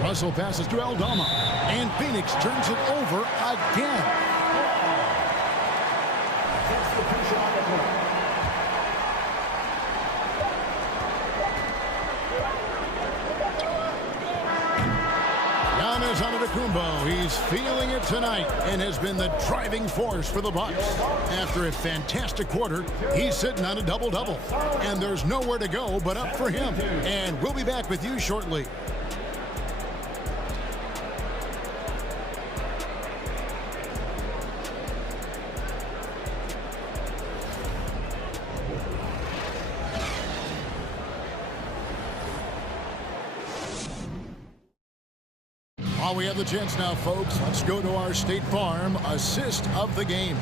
Russell passes to Aldama. And Phoenix turns it over again. Giannis Antetokounmpo, he's feeling it tonight and has been the driving force for the Bucks. After a fantastic quarter, he's sitting on a double-double. And there's nowhere to go but up for him. And we'll be back with you shortly. While we have the chance now, folks, let's go to our State Farm assist of the game.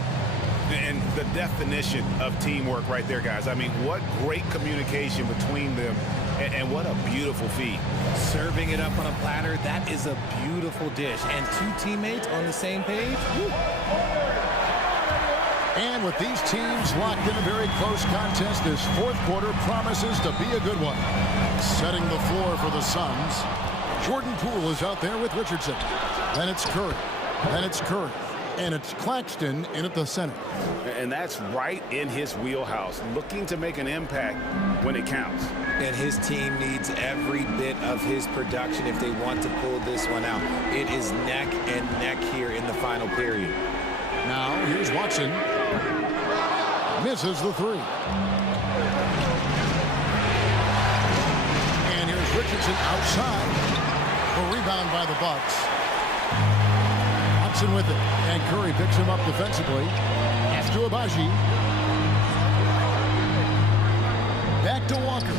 And the definition of teamwork right there, guys. I mean, what great communication between them, and what a beautiful feed. Serving it up on a platter, that is a beautiful dish. And 2 teammates on the same page. Woo. And with these teams locked in a very close contest, this fourth quarter promises to be a good one. Setting the floor for the Suns. Jordan Poole is out there with Richardson. Then it's Curry. Then it's Curry. And it's Claxton in at the center. And that's right in his wheelhouse, looking to make an impact when it counts. And his team needs every bit of his production if they want to pull this one out. It is neck and neck here in the final period. Now, here's Watson. Misses the three. And here's Richardson outside. A rebound by the Bucks. Watson with it. And Curry picks him up defensively. Pass to Agbaji. Back to Walker.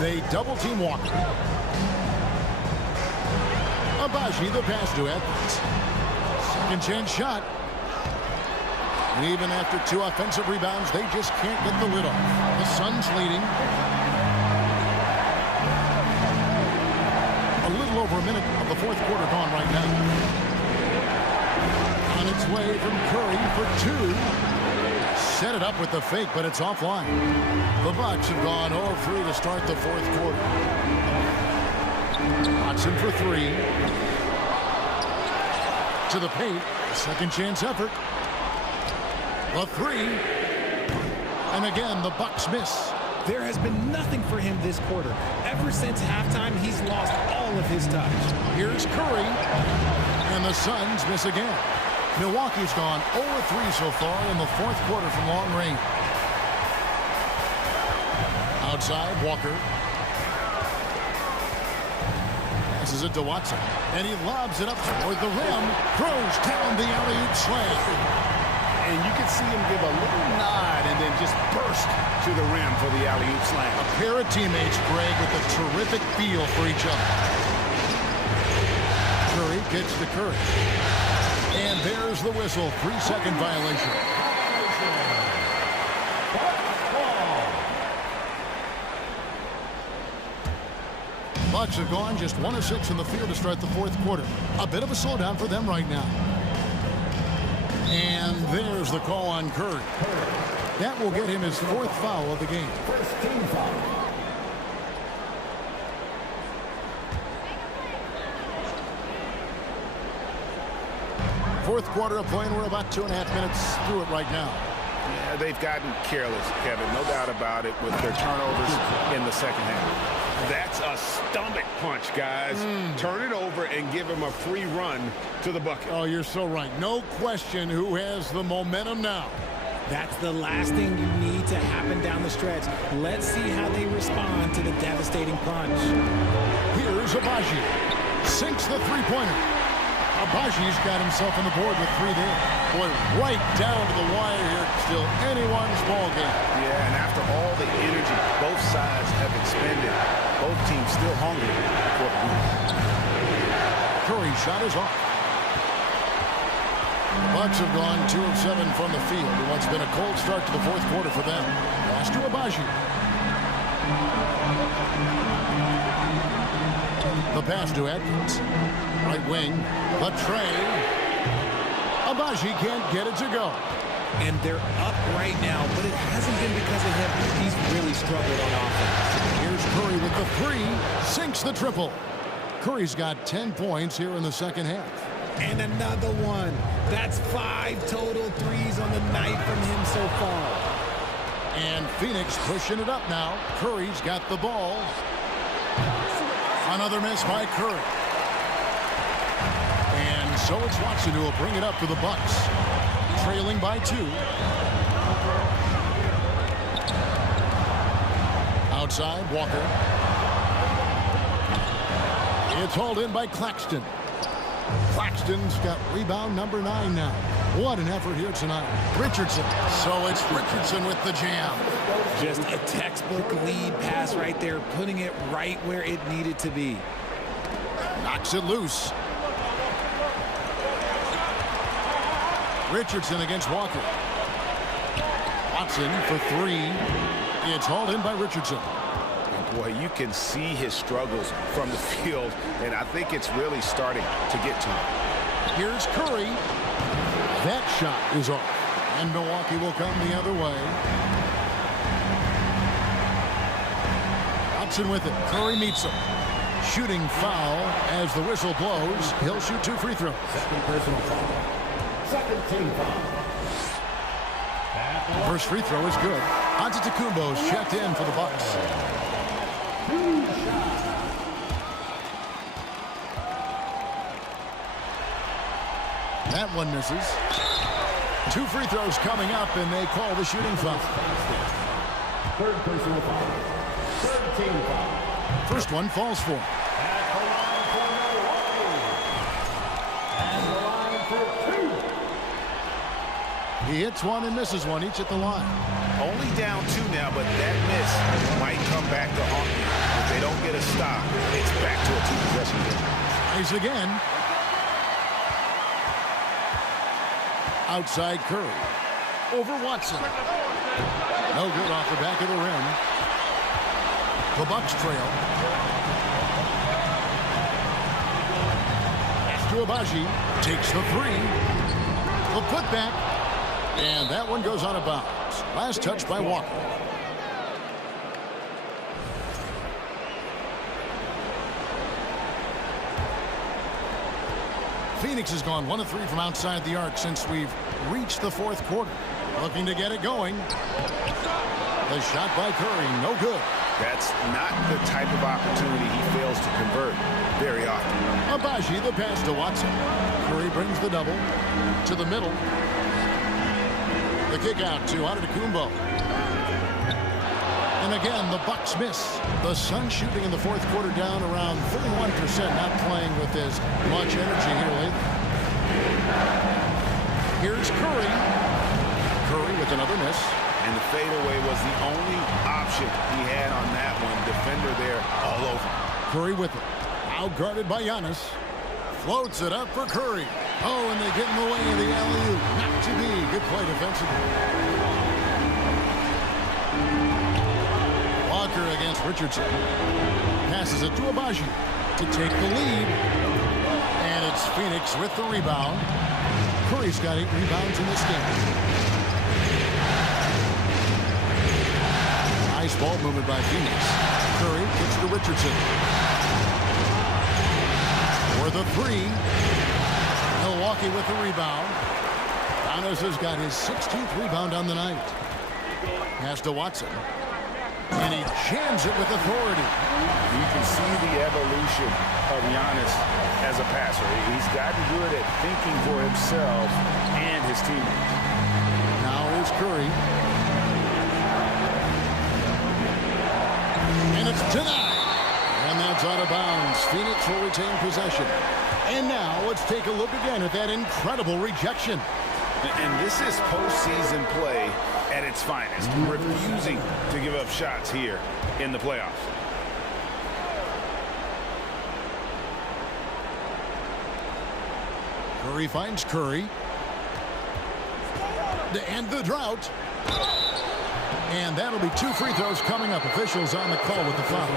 They double-team Walker. Agbaji, the pass to Edwards. Second chance shot. And even after 2 offensive rebounds, they just can't get the lid off. The Suns leading. A little over a minute of the fourth quarter gone right now. On its way from Curry for 2. Set it up with the fake, but it's offline. The Bucks have gone 0-3 to start the fourth quarter. Watson for 3. To the paint. Second chance effort. The 3. And again, the Bucks miss. There has been nothing for him this quarter. Ever since halftime, he's lost all of his touch. Here's Curry. And the Suns miss again. Milwaukee's gone 0-3 so far in the fourth quarter from long range. Outside, Walker. Passes it to Watson. And he lobs it up toward the rim. Throws down the alley-oop slam. And you can see him give a little nod and then just burst to the rim for the alley-oop slam. A pair of teammates, Greg, with a terrific feel for each other. Curry gets to Curry. And there's the whistle. 3-second violation. Bucks have gone just 1 of 6 in the field to start the fourth quarter. A bit of a slowdown for them right now. And there's the call on Curry. That will get him his 4th foul of the game. First team foul. Fourth quarter of play, and we're about 2.5 minutes through it right now. Yeah, they've gotten careless, Kevin, no doubt about it, with their turnovers in the second half. That's a stomach punch, guys. Turn it over and give him a free run to the bucket. Oh, you're so right. No question who has the momentum now. That's the last thing you need to happen down the stretch. Let's see how they respond to the devastating punch. Here's Agbaji. Sinks the three-pointer. Agbaji's got himself on the board with 3 there. Boy, right down to the wire here. Still anyone's ball game. Yeah, and after all the energy both sides have expended, both teams still hungry for the win. Curry's shot is off. Bucks have gone 2 of 7 from the field in what's been a cold start to the fourth quarter for them. Pass to Agbaji. The pass to Edwards. Right wing. The tray. Agbaji can't get it to go. And they're up right now, but it hasn't been because of him. He's really struggled on offense. Here's Curry with the 3. Sinks the triple. Curry's got 10 points here in the second half. And another one. That's 5 total threes on the night from him so far. And Phoenix pushing it up now. Curry's got the ball. Another miss by Curry. And so it's Watson who will bring it up for the Bucks. Trailing by 2. Outside, Walker. It's hauled in by Claxton. Claxton's got rebound number 9 now. What an effort here tonight. Richardson. So it's Richardson with the jam. Just a textbook lead pass right there, putting it right where it needed to be. Knocks it loose. Richardson against Walker. Watson for 3. It's hauled in by Richardson. Boy, you can see his struggles from the field, and I think it's really starting to get to him. Here's Curry. That shot is off, and Milwaukee will come the other way. Watson with it. Curry meets him. shooting foul as the whistle blows. He'll shoot 2 free throws. Second personal foul. Second team foul. First free throw is good. Antetokounmpo's checked in for the Bucks. That one misses. 2 free throws coming up, and they call the shooting foul. Third personal foul. Third team foul. First one falls for. At the line for Milwaukee. And the line for 2. He hits one and misses one, each at the line. Only down 2 now, but that miss might come back to haunt them. If they don't get a stop, it's back to a 2-possession game. Tries again. Outside Curry. Over Watson. No good off the back of the rim. The Bucks trail. To Abaji. Takes the 3. The putback. And that one goes out of bounds. Last touch by Walker. Phoenix has gone 1 of 3 from outside the arc since we've reached the 4th quarter. Looking to get it going. The shot by Curry, no good. That's not the type of opportunity he fails to convert very often. Abaji, the pass to Watson. Curry brings the double to the middle. The kick out to Antetokounmpo. And again, the Bucks miss. The Suns shooting in the 4th quarter down around 31%, not playing with as much energy here lately. Here's Curry. Curry with another miss. And the fadeaway was the only option he had on that one. Defender there all over. Curry with it. Now guarded by Giannis. Floats it up for Curry. Oh, and they get in the way of the alley-oop. Not to be. Good play defensively. Walker against Richardson. Passes it to Abaji to take the lead. And it's Phoenix with the rebound. Curry's got 8 rebounds in this game. Nice ball movement by Phoenix. Curry kicks to Richardson. For the 3. Milwaukee with the rebound. Giannis has got his 16th rebound on the night. Pass to Watson. And he jams it with authority. You can see the evolution of Giannis as a passer. He's gotten good at thinking for himself and his teammates. Now here's Curry. And it's denied. And that's out of bounds. Phoenix will retain possession. And now let's take a look again at that incredible rejection. And this is postseason play at its finest, refusing to give up shots here in the playoffs. Curry finds Curry. To end the drought. And that'll be 2 free throws coming up. Officials on the call with the foul.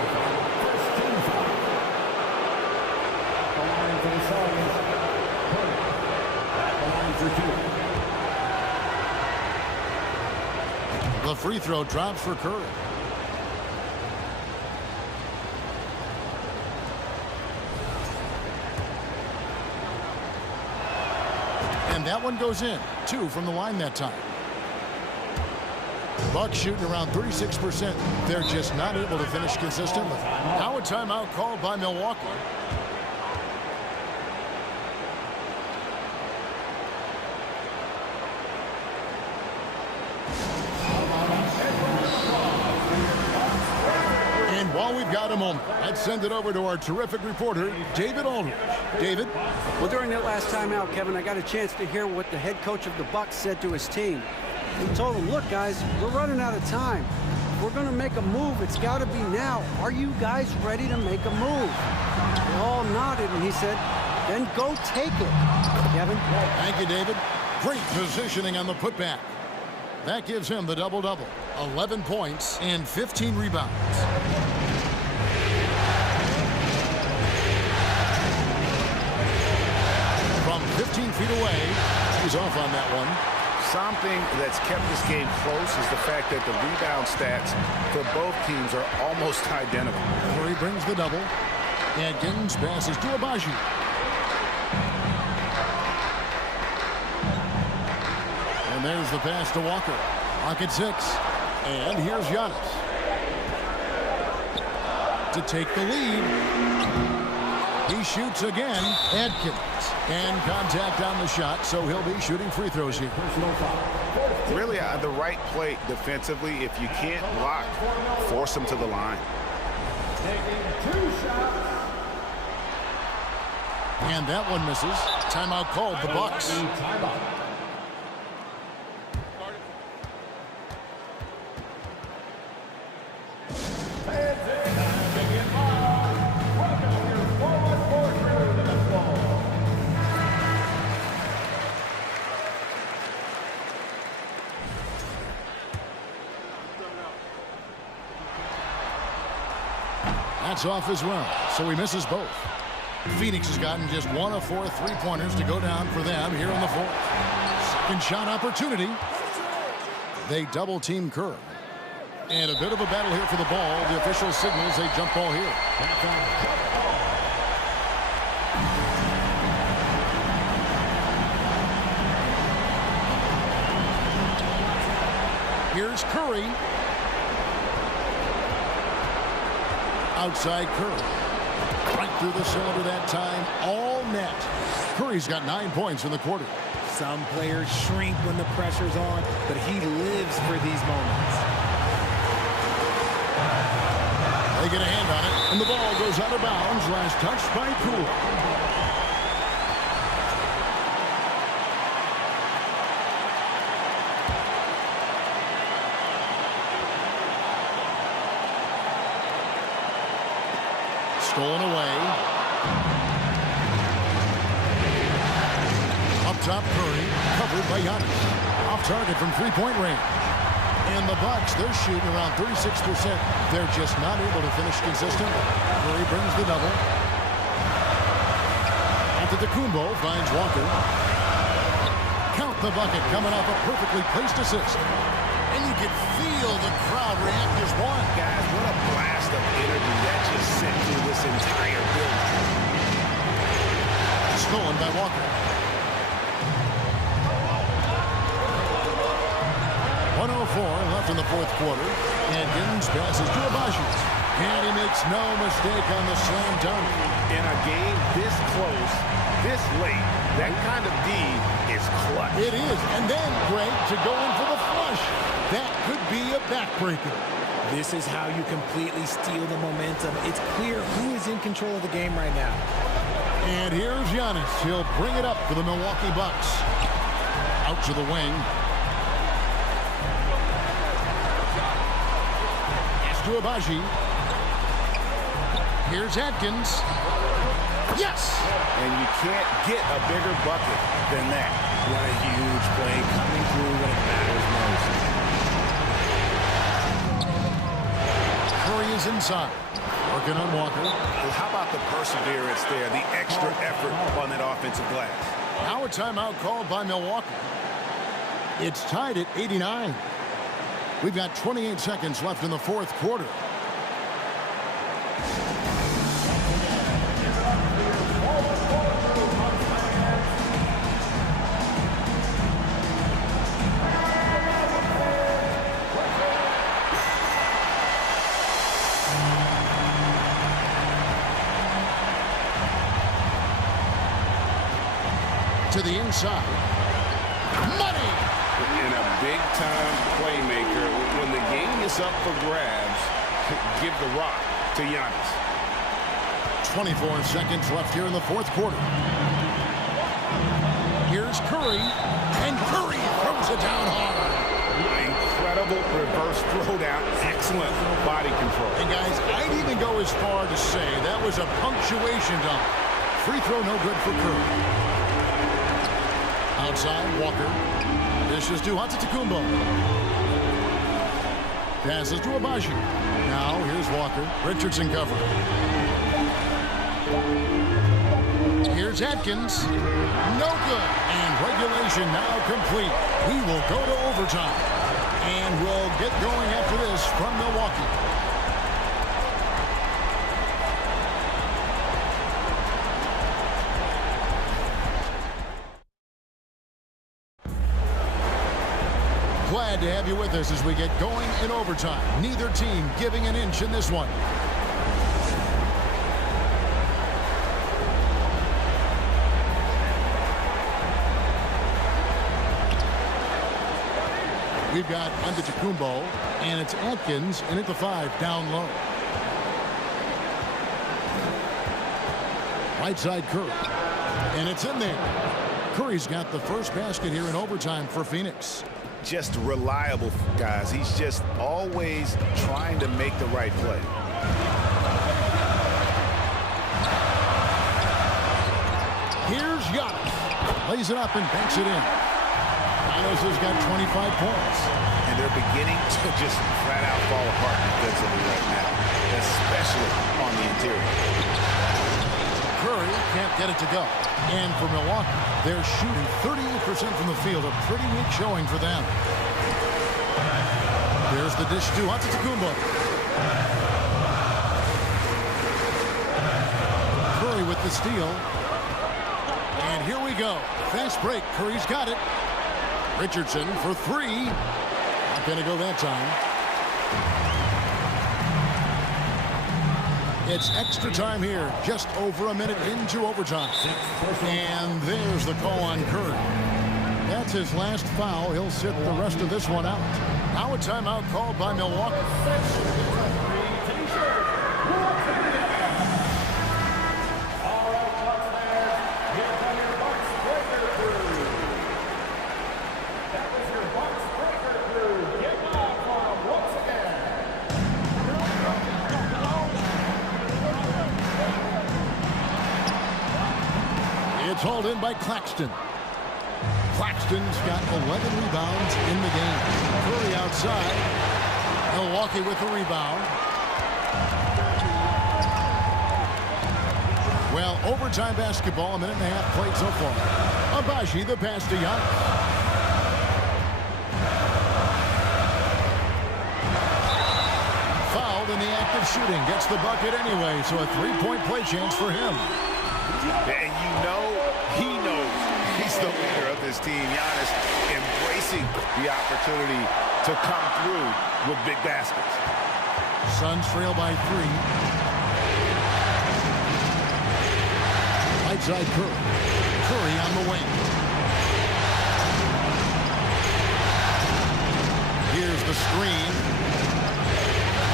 The free throw drops for Curry. And that one goes in. 2 from the line that time. Bucks shooting around 36%. They're just not able to finish consistently. Now a timeout called by Milwaukee. And while we've got a moment, let's send it over to our terrific reporter, David Aldridge. David? Well, during that last timeout, Kevin, I got a chance to hear what the head coach of the Bucks said to his team. He told them, look, guys, we're running out of time. If we're going to make a move, it's got to be now. Are you guys ready to make a move? They all nodded, and he said, then go take it. Kevin? Thank you, David. Great positioning on the putback. That gives him the double-double. 11 points and 15 rebounds. From 15 feet away, he's off on that one. Something that's kept this game close is the fact that the rebound stats for both teams are almost identical. Curry brings the double. Adkins passes to Agbaji. And there's the pass to Walker. Clock at 6. And here's Giannis to take the lead. He shoots again. Adkins. And contact on the shot, so he'll be shooting free throws here. Really, the right play defensively. If you can't block, force him to the line. And that one misses. Timeout called, the Bucks. That's off as well, so he misses both. Phoenix has gotten just 1 of 4 3-pointers to go down for them here in the 4th. Second shot opportunity. They double team Kerr. And a bit of a battle here for the ball. The official signals a jump ball here. Here's Curry. Outside Curry. Right through the cylinder that time. All net. Curry's got 9 points in the quarter. Some players shrink when the pressure's on, but he lives for these moments. They get a hand on it, and the ball goes out of bounds. Last touch by Poole. Stolen away. Up top, Curry, covered by Giannis. Off target from three-point range. And the Bucks, they're shooting around 36%. They're just not able to finish consistently. Curry brings the double. Antetokounmpo finds Walker. Count the bucket coming off a perfectly placed assist. And you can feel the crowd react as one. Guys, what a blast of energy that just sent through this entire building. Stolen by Walker. 1:04 left in the 4th quarter. Adkins passes to Agbaji. And he makes no mistake on the slam dunk. In a game this close, this late, that kind of D is clutch. It is. And then, Greg, to go in for the flush. That could be a backbreaker. This is how you completely steal the momentum. It's clear who is in control of the game right now. And here's Giannis. He'll bring it up for the Milwaukee Bucks. Out to the wing. Pass to Agbaji. Here's Adkins. Yes! And you can't get a bigger bucket than that. What a huge play coming through when it matters most. Curry is inside. Working on Walker. Well, how about the perseverance there, the extra effort on that offensive glass? Now a timeout called by Milwaukee. It's tied at 89. We've got 28 seconds left in the 4th quarter. To the inside. Money! And a big-time playmaker. When the game is up for grabs, give the rock to Giannis. 24 seconds left here in the 4th quarter. Here's Curry. And Curry throws it down hard. Incredible reverse throwdown. Excellent body control. And guys, I'd even go as far to say that was a punctuation dunk. Free throw no good for Curry. Outside, Walker. Dishes to Antetokounmpo. Passes to Agbaji. Now, here's Walker. Richardson cover. Here's Adkins. No good. And regulation now complete. We will go to overtime. And we'll get going after this from Milwaukee. Glad to have you with us as we get going in overtime. Neither team giving an inch in this one. We've got Antetokounmpo, and it's Atkins in at the 5 down low. Right side Curry, and it's in there. Curry's got the first basket here in overtime for Phoenix. Just reliable, guys. He's just always trying to make the right play. Here's Giannis. Lays it up and banks it in. Giannis has got 25 points. And they're beginning to just flat out fall apart defensively right now, especially on the interior. Curry can't get it to go. And for Milwaukee, they're shooting 38% from the field. A pretty weak showing for them. There's the dish to Antetokounmpo. Curry with the steal. And here we go. Fast break. Curry's got it. Richardson for 3. Not going to go that time. It's extra time here, just over a minute into overtime. And there's the call on Curry. That's his last foul. He'll sit the rest of this one out. Now a timeout called by Milwaukee. It's hauled in by Claxton. Claxton's got 11 rebounds in the game. Curry outside. Milwaukee with the rebound. Well, overtime basketball, a minute and a half played so far. Agbaji, the pass to Giannis. Fouled in the act of shooting. Gets the bucket anyway, so a three-point play chance for him. And you know, he knows he's the leader of this team. Giannis embracing the opportunity to come through with big baskets. Suns trail by 3. Right side Curry. Curry on the wing. Here's the screen.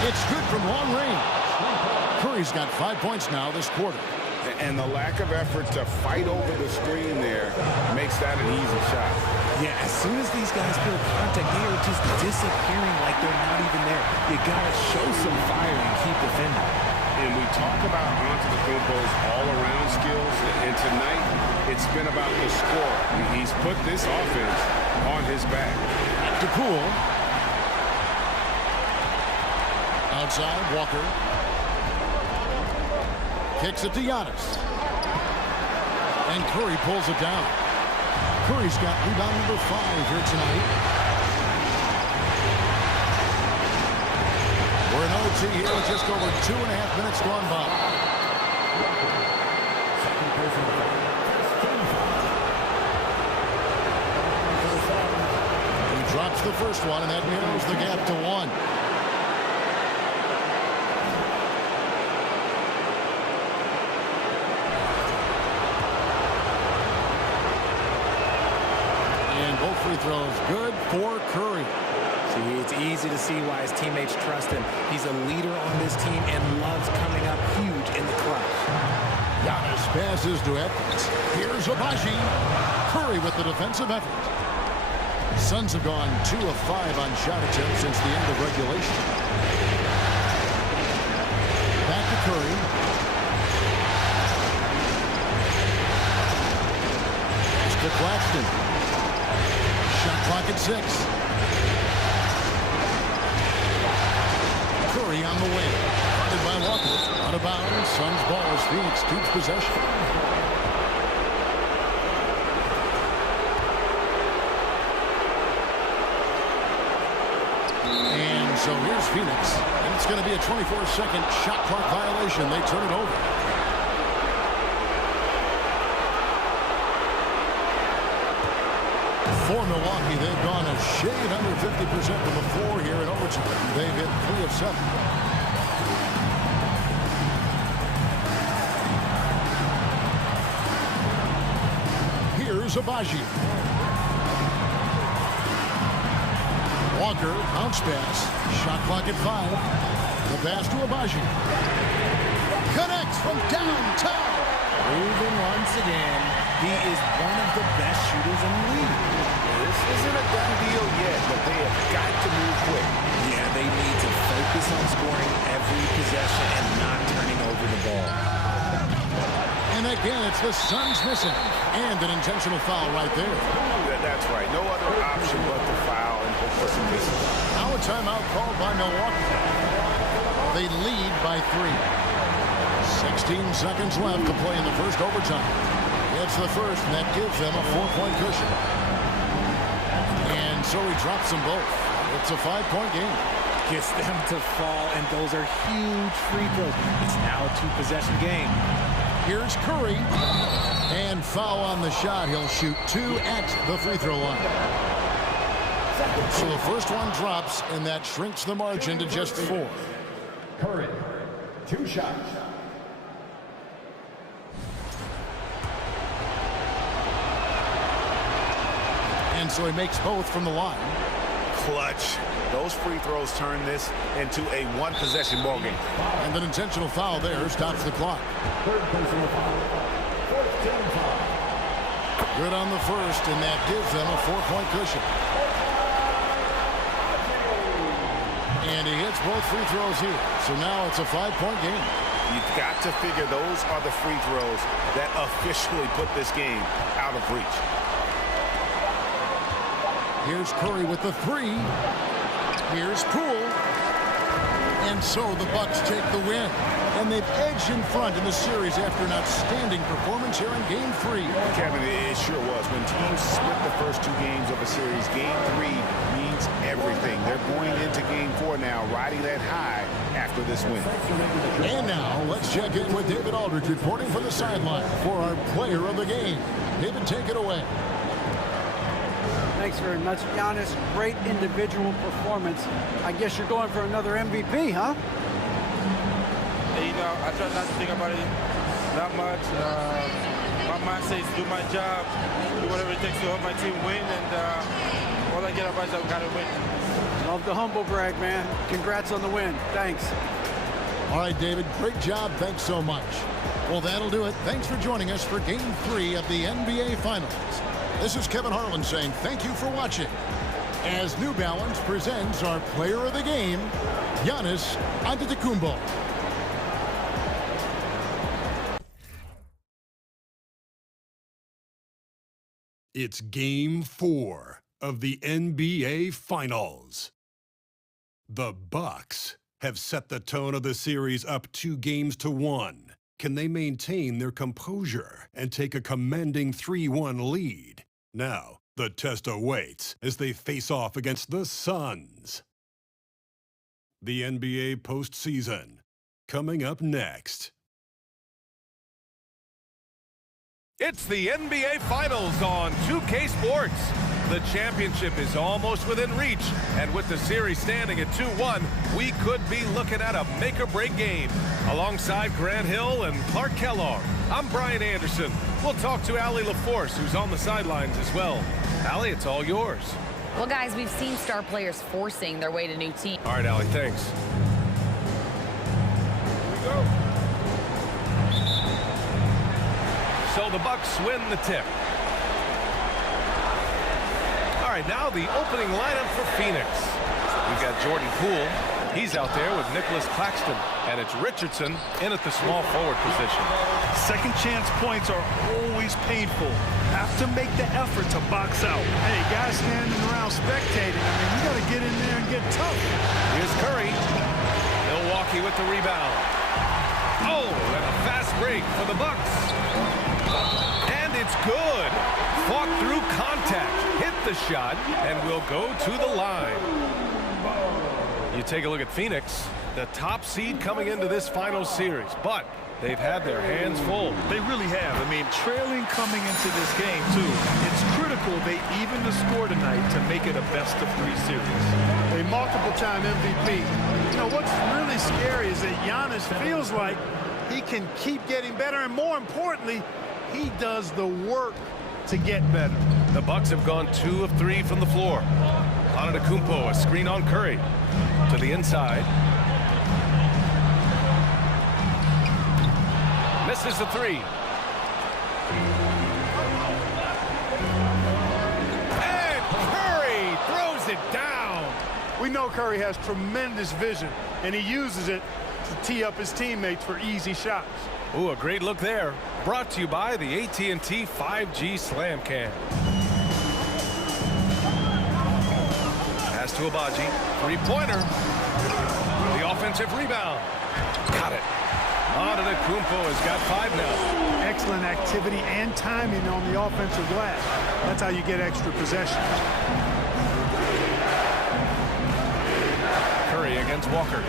It's good from long range. Curry's got 5 points now this quarter. And the lack of effort to fight over the screen there makes that an easy shot. Yeah, as soon as these guys feel contact, they are just disappearing like they're not even there. You got to show some fire and keep defending. And we talk about Antetokounmpo's all-around skills, and tonight it's been about the score. He's put this offense on his back. To Poole. Outside, Walker. Kicks it to Giannis. And Curry pulls it down. Curry's got rebound number 5 here tonight. We're in OT here with just over 2.5 minutes gone by. He drops the first one, and that narrows the gap to 1. Both free throws good for Curry. See, it's easy to see why his teammates trust him. He's a leader on this team and loves coming up huge in the clutch. Giannis passes to Atkins. Here's Agbaji. Curry with the defensive effort. Suns have gone 2 of 5 on shot attempts since the end of regulation. Back to Curry. It's to Claxton. Shot clock at 6. Curry on the wing. Guarded by Walker. Out of bounds. Suns ball as Phoenix keeps possession. And so here's Phoenix. And it's going to be a 24-second shot clock violation. They turn it over. For Milwaukee, they've gone a shade under 50% from the floor here in overtime. They've hit 3 of 7. Here's Agbaji. Walker, bounce pass. Shot clock at 5. The pass to Agbaji. Connects from downtown. Moving once again. He is one of the best shooters in the league. This isn't a done deal yet, but they have got to move quick. Yeah, they need to focus on scoring every possession and not turning over the ball. And again, it's the Suns missing. And an intentional foul right there. That's right. No other option but the foul and hope for some misses. Now a timeout called by Milwaukee. They lead by 3. 16 seconds left to play in the first overtime. It's the first, and that gives them a 4-point cushion. And so he drops them both. It's a 5-point game. Gets them to fall, and those are huge free throws. It's now a 2-possession game. Here's Curry. And foul on the shot. He'll shoot 2 at the free throw line. So the first one drops, and that shrinks the margin to just 4. Curry, 2 shots. And so he makes both from the line. Clutch. Those free throws turn this into a 1-possession ball game. And an intentional foul there stops the clock. Third personal foul. Fourth team foul. Good on the first, and that gives them a 4-point cushion. And he hits both free throws here. So now it's a 5-point game. You've got to figure those are the free throws that officially put this game out of reach. Here's Curry with the 3. Here's Poole. And so the Bucks take the win. And they've edged in front in the series after an outstanding performance here in Game 3. Kevin, it sure was. When teams split the first 2 games of a series, Game 3 means everything. They're going into Game 4 now, riding that high after this win. And now, let's check in with David Aldridge reporting from the sideline for our player of the game. David, take it away. Thanks very much, Giannis. Great individual performance. I guess you're going for another MVP, huh? You know, I try not to think about it that much. My mindset is do my job, do whatever it takes to help my team win, and all I get about is I've got to win. Love the humble brag, man. Congrats on the win. Thanks. All right, David, great job. Thanks so much. Well, that'll do it. Thanks for joining us for Game 3 of the NBA Finals. This is Kevin Harlan saying thank you for watching as New Balance presents our player of the game, Giannis Antetokounmpo. It's Game 4 of the NBA Finals. The Bucks have set the tone of the series up 2-1. Can they maintain their composure and take a commanding 3-1 lead? Now, the test awaits as they face off against the Suns. The NBA postseason, coming up next. It's the NBA Finals on 2K Sports. The championship is almost within reach, and with the series standing at 2-1, we could be looking at a make-or-break game. Alongside Grant Hill and Clark Kellogg, I'm Brian Anderson. We'll talk to Allie LaForce, who's on the sidelines as well. Allie, it's all yours. Well, guys, we've seen star players forcing their way to new teams. All right, Allie, thanks. Here we go. So the Bucks win the tip. All right, now the opening lineup for Phoenix. We've got Jordan Poole. He's out there with Nicholas Claxton. And it's Richardson in at the small forward position. Second chance points are always painful. Have to make the effort to box out. Hey, guys standing around spectating. I mean, you got to get in there and get tough. Here's Curry. Milwaukee with the rebound. Oh, and a fast break for the Bucks. And it's good. Fought through contact, hit the shot, and will go to the line. You take a look at Phoenix, the top seed coming into this final series. But They've had their hands full. They really have. I mean, trailing coming into this game, too. It's critical they even the score tonight to make it a best-of-3 series. A multiple-time MVP. You know, what's really scary is that Giannis feels like he can keep getting better, and more importantly, he does the work to get better. The Bucks have gone 2 of 3 from the floor. Antetokounmpo, a screen on Curry. To the inside. Misses the 3. And Curry throws it down. We know Curry has tremendous vision, and he uses it to tee up his teammates for easy shots. Ooh, a great look there. Brought to you by the AT&T 5G Slam Cam. Pass to Abaji. Three-pointer. The offensive rebound. Got it. Antetokounmpo has got 5 now. Excellent activity and timing on the offensive glass. That's how you get extra possessions. Curry against Walker.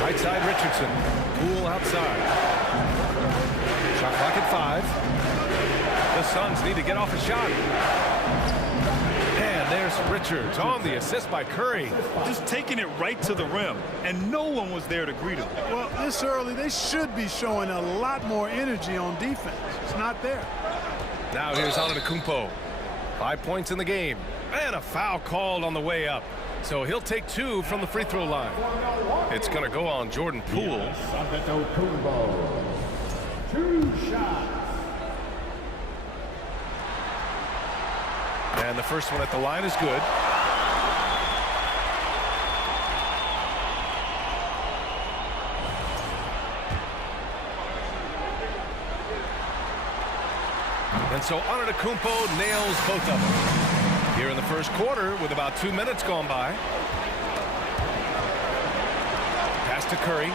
Right side Richardson. Poole outside. Shot clock at 5. The Suns need to get off a shot. And there's Richards on the assist by Curry. Just taking it right to the rim, and no one was there to greet him. Well, this early, they should be showing a lot more energy on defense. It's not there. Now here's Antetokounmpo. 5 points in the game. And a foul called on the way up. So he'll take 2 from the free throw line. It's going to go on Jordan Poole. 2 shots. And the first one at the line is good. And so Antetokounmpo nails both of them. Here in the first quarter with about 2 minutes gone by. Pass to Curry.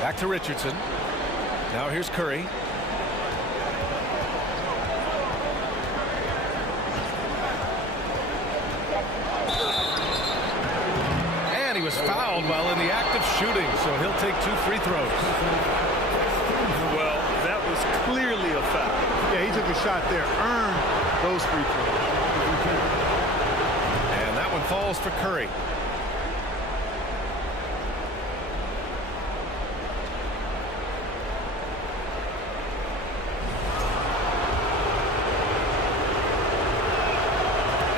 Back to Richardson. Now here's Curry. And he was fouled while in the act of shooting, so he'll take 2 free throws. Well, that was clearly a foul. Yeah, he took a shot there, earned those free throws. And that one falls for Curry.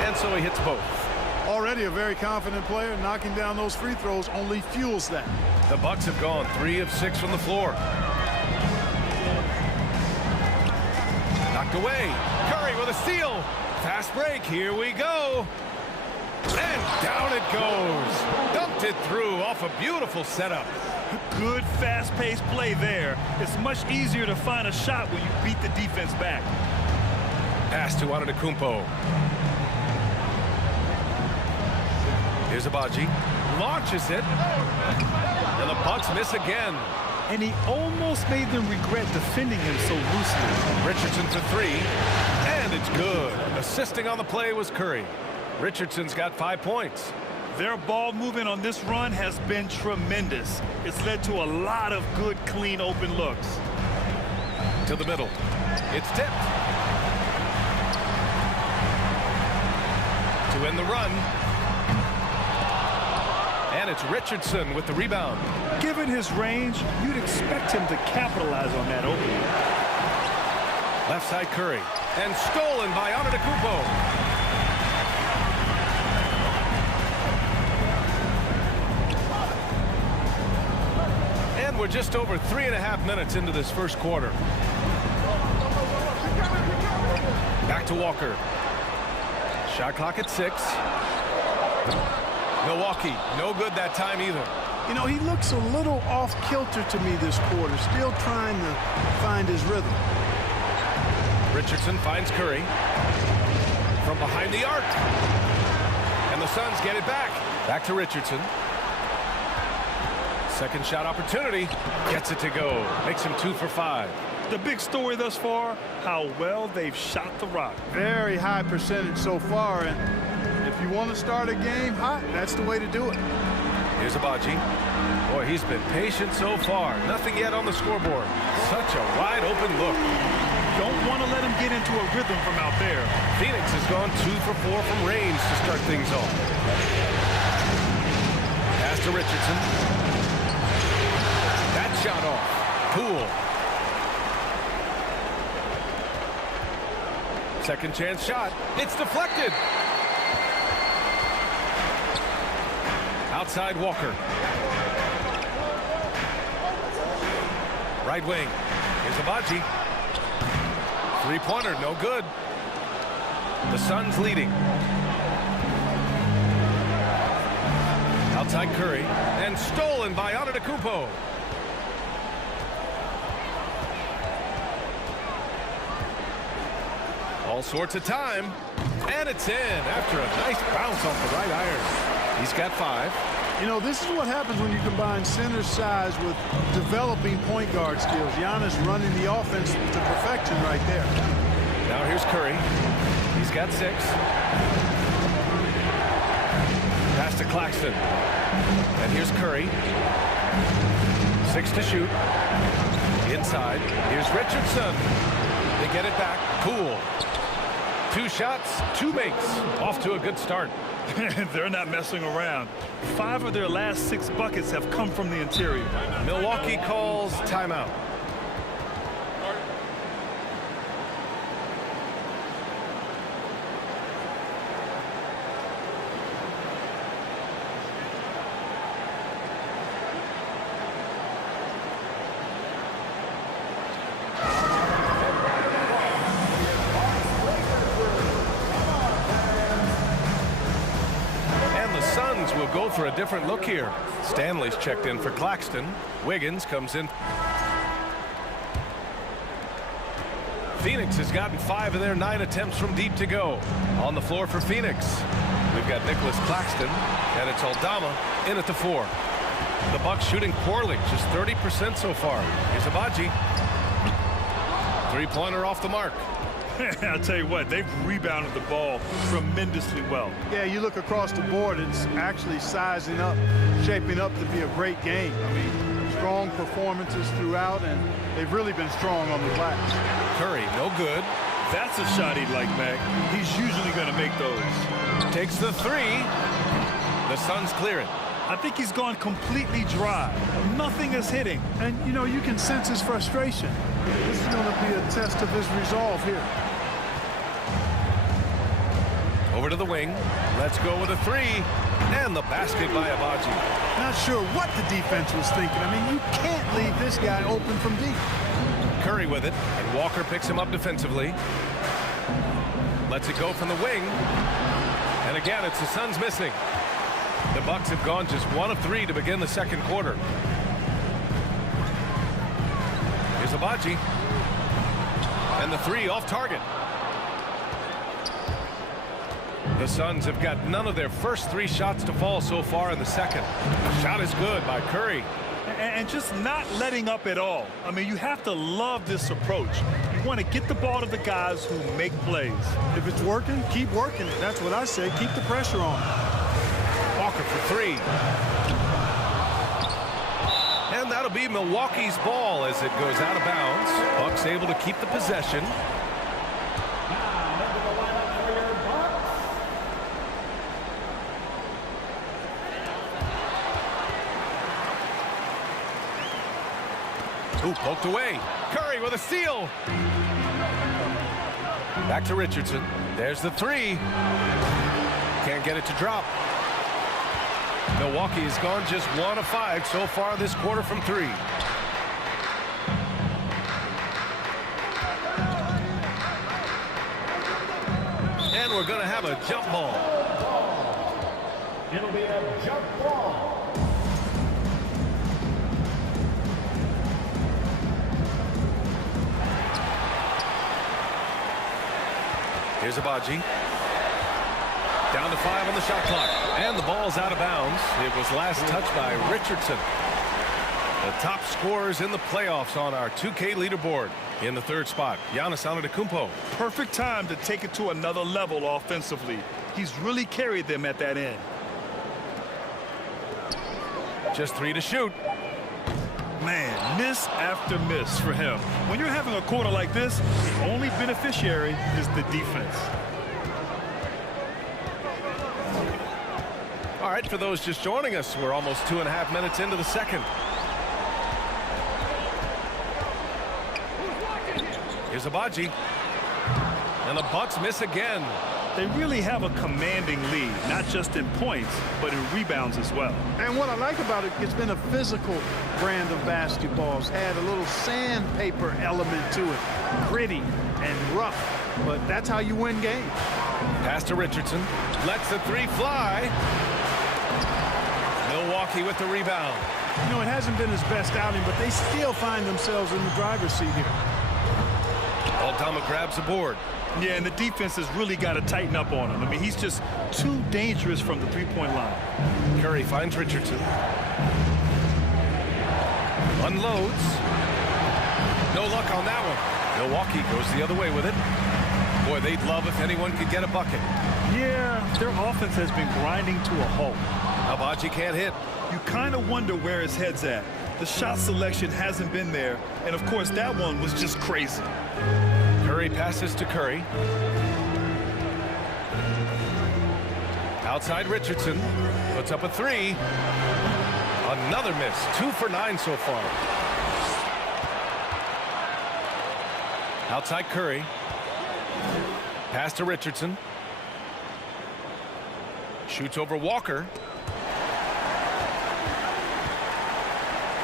And so he hits both. Already a very confident player. Knocking down those free throws only fuels that. The Bucks have gone 3 of 6 from the floor. Knocked away. Curry with a steal. Fast break. Here we go. And down it goes. Dumped it through off a beautiful setup. Good fast-paced play there. It's much easier to find a shot when you beat the defense back. Pass to Antetokounmpo. Here's Abaji. Launches it. And the Bucks miss again. And he almost made them regret defending him so loosely. Richardson for 3. And it's good. Assisting on the play was Curry. Richardson's got 5 points. Their ball movement on this run has been tremendous. It's led to a lot of good, clean, open looks. To the middle. It's tipped. To end the run. And it's Richardson with the rebound. Given his range, you'd expect him to capitalize on that opening. Left side Curry. And stolen by Antetokounmpo. And we're just over 3.5 minutes into this first quarter. Back to Walker. Shot clock at 6. Milwaukee, no good that time either. You know, he looks a little off-kilter to me this quarter, still trying to find his rhythm. Richardson finds Curry from behind the arc. And the Suns get it back. Back to Richardson. Second shot opportunity. Gets it to go. Makes him 2 for 5. The big story thus far, how well they've shot the rock. Very high percentage so far, and if If you want to start a game hot, that's the way to do it. Here's Agbaji. Boy, he's been patient so far. Nothing yet on the scoreboard. Such a wide open look. Don't want to let him get into a rhythm from out there. Phoenix has gone 2 for 4 from range to start things off. Pass to Richardson. That shot off. Poole. Second chance shot. It's deflected. Outside Walker. Right wing. Here's Agbaji. Three-pointer, no good. The Suns leading. Outside Curry. And stolen by Antetokounmpo. All sorts of time. And it's in after a nice bounce off the right iron. He's got 5. You know, this is what happens when you combine center size with developing point guard skills. Giannis running the offense to perfection right there. Now here's Curry. He's got 6. Pass to Claxton. And here's Curry. 6 to shoot. Inside. Here's Richardson. They get it back. Poole. 2 shots, 2 makes. Off to a good start. They're not messing around. 5 of their last 6 buckets have come from the interior. Milwaukee calls timeout. Will go for a different look here. Stanley's checked in for Claxton. Wiggins comes in. Phoenix has gotten 5 of their 9 attempts from deep to go. On the floor for Phoenix, we've got Nicholas Claxton, and it's Aldama in at the 4. The Bucks shooting poorly, just 30% so far. Here's Agbaji. Three-pointer off the mark. I'll tell you what, they've rebounded the ball tremendously well. Yeah, you look across the board, it's actually sizing up, shaping up to be a great game. I mean, strong performances throughout, and they've really been strong on the glass. Curry, no good. That's a shot he'd like, Mac. He's usually going to make those. Takes the 3. The Suns clear it. I think he's gone completely dry. Nothing is hitting. And, you know, you can sense his frustration. This is going to be a test of his resolve here. Over to the wing. Let's go with a 3. And the basket by Agbaji. Not sure what the defense was thinking. I mean, you can't leave this guy open from deep. Curry with it. And Walker picks him up defensively. Lets it go from the wing. And again, it's the Suns missing. The Bucks have gone just 1 of 3 to begin the second quarter. Here's Agbaji. And the 3 off target. The Suns have got none of their first 3 shots to fall so far in the second. The shot is good by Curry. And just not letting up at all. I mean, you have to love this approach. You want to get the ball to the guys who make plays. If it's working, keep working it. That's what I say. Keep the pressure on. Walker for 3. And that'll be Milwaukee's ball as it goes out of bounds. Bucks able to keep the possession. Ooh, poked away. Curry with a steal. Back to Richardson. There's the 3. Can't get it to drop. Milwaukee has gone just 1 of 5 so far this quarter from 3. And we're going to have a jump ball. It'll be a jump ball. Here's Agbaji. Down to 5 on the shot clock. And the ball's out of bounds. It was last touched by Richardson. The top scorers in the playoffs on our 2K leaderboard. In the 3rd spot, Giannis Antetokounmpo. Perfect time to take it to another level offensively. He's really carried them at that end. Just 3 to shoot. Man, miss after miss for him. When you're having a quarter like this, the only beneficiary is the defense. All right, for those just joining us, we're almost 2.5 minutes into the second. Here's Agbaji. And the Bucks miss again. They really have a commanding lead, not just in points, but in rebounds as well. And what I like about it, it's been a physical brand of basketball. It's had a little sandpaper element to it, gritty and rough, but that's how you win games. Pass to Richardson, lets the 3 fly. Milwaukee with the rebound. You know, it hasn't been his best outing, but they still find themselves in the driver's seat here. Aldama grabs the board. Yeah, and the defense has really got to tighten up on him. I mean, he's just too dangerous from the three-point line. Curry finds Richardson. Unloads. No luck on that one. Milwaukee goes the other way with it. Boy, they'd love if anyone could get a bucket. Yeah, their offense has been grinding to a halt. Agbaji can't hit. You kind of wonder where his head's at. The shot selection hasn't been there, and of course that one was just crazy. Curry passes to Curry. Outside Richardson puts up a 3. Another miss. 2 for 9 so far. Outside Curry. Pass to Richardson. Shoots over Walker.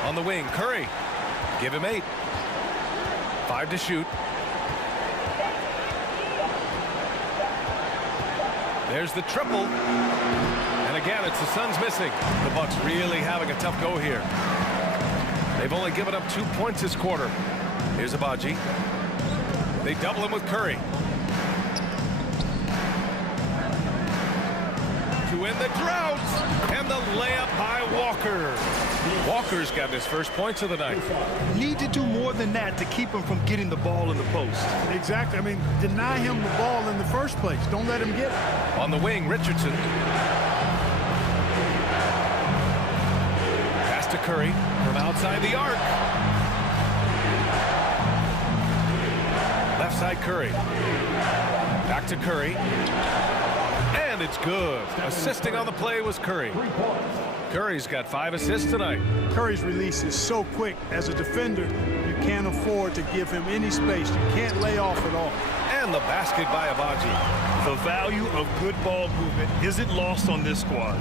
On the wing, Curry. Give him 8. 5 to shoot. There's the triple. And again, it's the Suns missing. The Bucks really having a tough go here. They've only given up 2 points this quarter. Here's Agbaji. They double him with Curry. To end the drought. And the layup by Walker. Walker's got his first points of the night. Need to do more than that to keep him from getting the ball in the post. Exactly. I mean, deny him the ball in the first place. Don't let him get it. On the wing, Richardson. Pass to Curry from outside the arc. Left side Curry. Back to Curry. And it's good. Assisting on the play was Curry. Curry's got 5 assists tonight. Curry's release is so quick. As a defender, you can't afford to give him any space. You can't lay off at all. And the basket by Agbaji. The value of good ball movement isn't lost on this squad.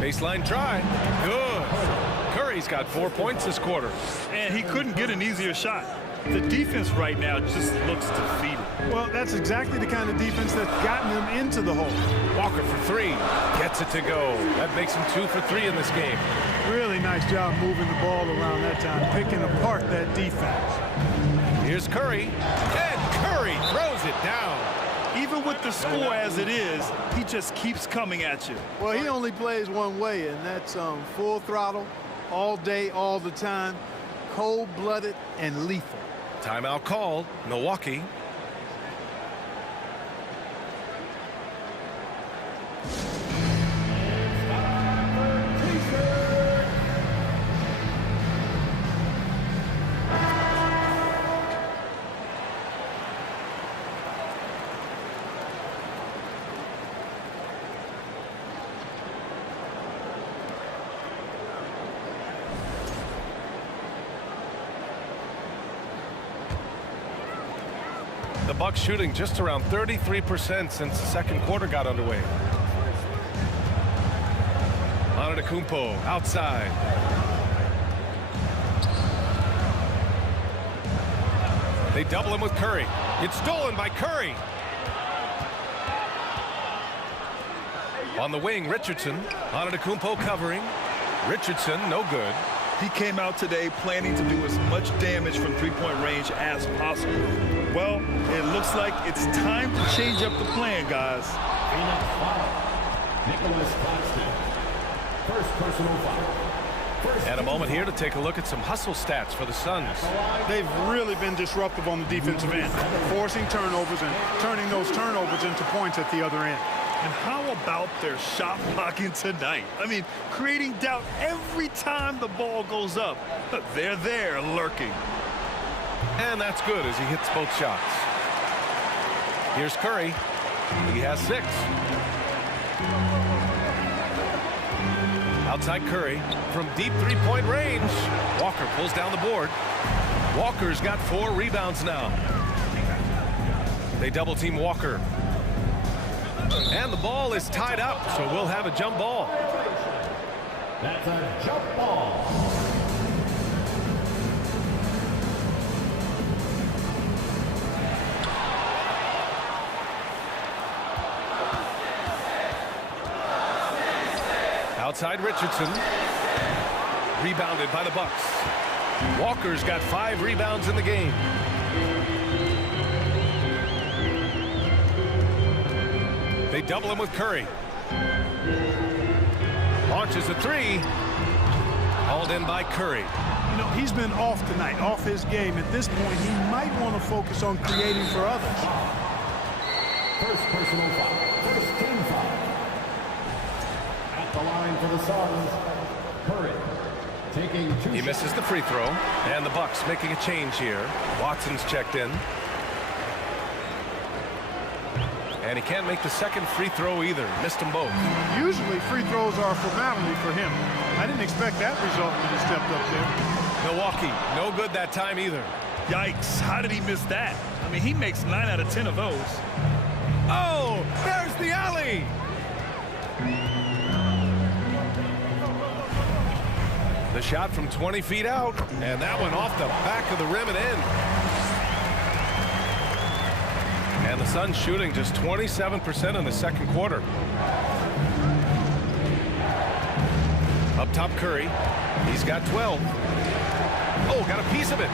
Baseline try. Good. Curry's got 4 points this quarter. And he couldn't get an easier shot. The defense right now just looks defeated. Well, that's exactly the kind of defense that's gotten them into the hole. Walker for 3. Gets it to go. That makes him 2 for 3 in this game. Really nice job moving the ball around that time, picking apart that defense. Here's Curry. And Curry throws it down. Even with the score as it is, he just keeps coming at you. Well, he only plays one way, and that's full throttle, all day, all the time, cold-blooded and lethal. Timeout called. Milwaukee. The Bucks shooting just around 33% since the second quarter got underway. Antetokounmpo outside. They double him with Curry. It's stolen by Curry. On the wing, Richardson. Antetokounmpo covering. Richardson, no good. He came out today planning to do as much damage from three-point range as possible. Well, it looks like it's time to change up the plan, guys. Nicholas Claxton. First personal foul. And a moment here to take a look at some hustle stats for the Suns. They've really been disruptive on the defensive end, forcing turnovers and turning those turnovers into points at the other end. And how about their shot blocking tonight? I mean, creating doubt every time the ball goes up. They're there lurking. And that's good as he hits both shots. Here's Curry. He has 6. Outside Curry from deep three-point range. Walker pulls down the board. Walker's got 4 rebounds now. They double team Walker. And the ball is tied up, so we'll have a jump ball. That's a jump ball. Outside Richardson. Rebounded by the Bucks. Walker's got 5 rebounds in the game. They double him with Curry. Launches a 3. Hauled in by Curry. You know, he's been off tonight, off his game. At this point, he might want to focus on creating for others. First personal foul. First team foul. At the line for the Suns, Curry taking 2 He misses the free throw. And the Bucks making a change here. Watson's checked in. And he can't make the second free throw either. Missed them both. Usually free throws are a formality for him. I didn't expect that result when he stepped up there. Milwaukee, no good that time either. Yikes, how did he miss that? I mean, he makes 9 out of 10 of those. Oh, there's the alley. The shot from 20 feet out, and that went off the back of the rim and in. And the Suns shooting just 27% in the second quarter. Up top, Curry. He's got 12. Oh, got a piece of it.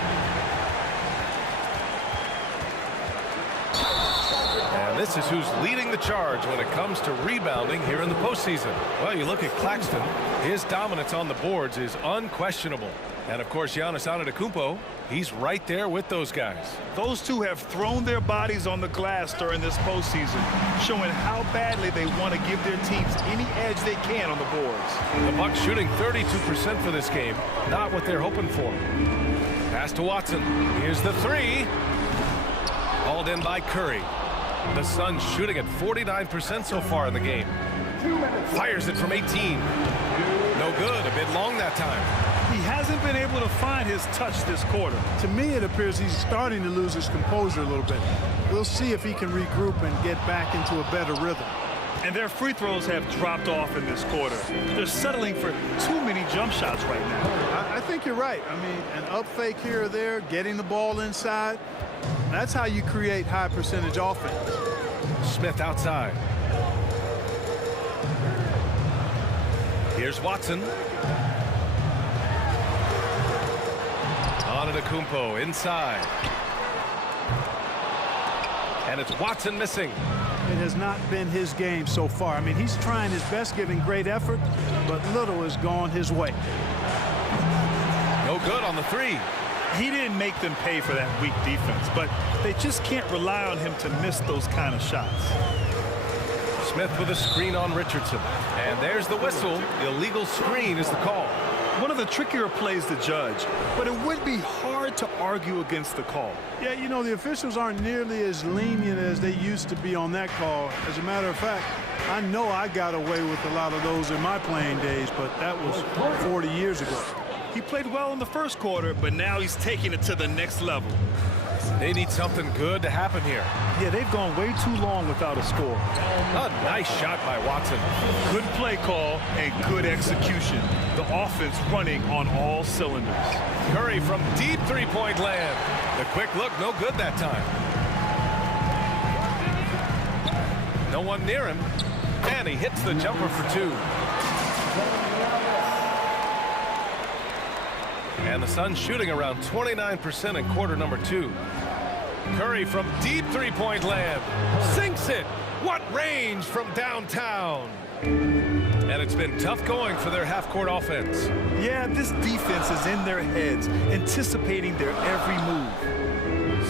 And this is who's leading the charge when it comes to rebounding here in the postseason. Well, you look at Claxton. His dominance on the boards is unquestionable. And, of course, Giannis Antetokounmpo, he's right there with those guys. Those two have thrown their bodies on the glass during this postseason, showing how badly they want to give their teams any edge they can on the boards. The Bucks shooting 32% for this game. Not what they're hoping for. Pass to Watson. Here's the 3. Hauled in by Curry. The Suns shooting at 49% so far in the game. Fires it from 18. No good. A bit long that time. He hasn't been able to find his touch this quarter. To me, it appears he's starting to lose his composure a little bit. We'll see if he can regroup and get back into a better rhythm. And their free throws have dropped off in this quarter. They're settling for too many jump shots right now. I think you're right. I mean, an up fake here or there, getting the ball inside, that's how you create high percentage offense. Smith outside. Here's Watson. Antetokounmpo inside. And it's Watson missing. It has not been his game so far. I mean, he's trying his best, giving great effort, but little has gone his way. No good on the 3. He didn't make them pay for that weak defense, but they just can't rely on him to miss those kind of shots. Smith with a screen on Richardson. And there's the whistle. Illegal screen is the call. One of the trickier plays to judge, but it would be hard to argue against the call. Yeah, you know, the officials aren't nearly as lenient as they used to be on that call. As a matter of fact, I know I got away with a lot of those in my playing days, but that was 40 years ago. He played well in the first quarter, but now he's taking it to the next level. They need something good to happen here. Yeah, they've gone way too long without a score. A nice shot by Watson. Good play call and good execution. The offense running on all cylinders. Curry from deep three-point land. The quick look, no good that time. No one near him. And he hits the jumper for 2. And the Suns shooting around 29% in quarter number 2. Curry from deep three-point land. Sinks it. What range from downtown. And And it's been tough going for their half-court offense. Yeah, this defense is in their heads, anticipating their every move.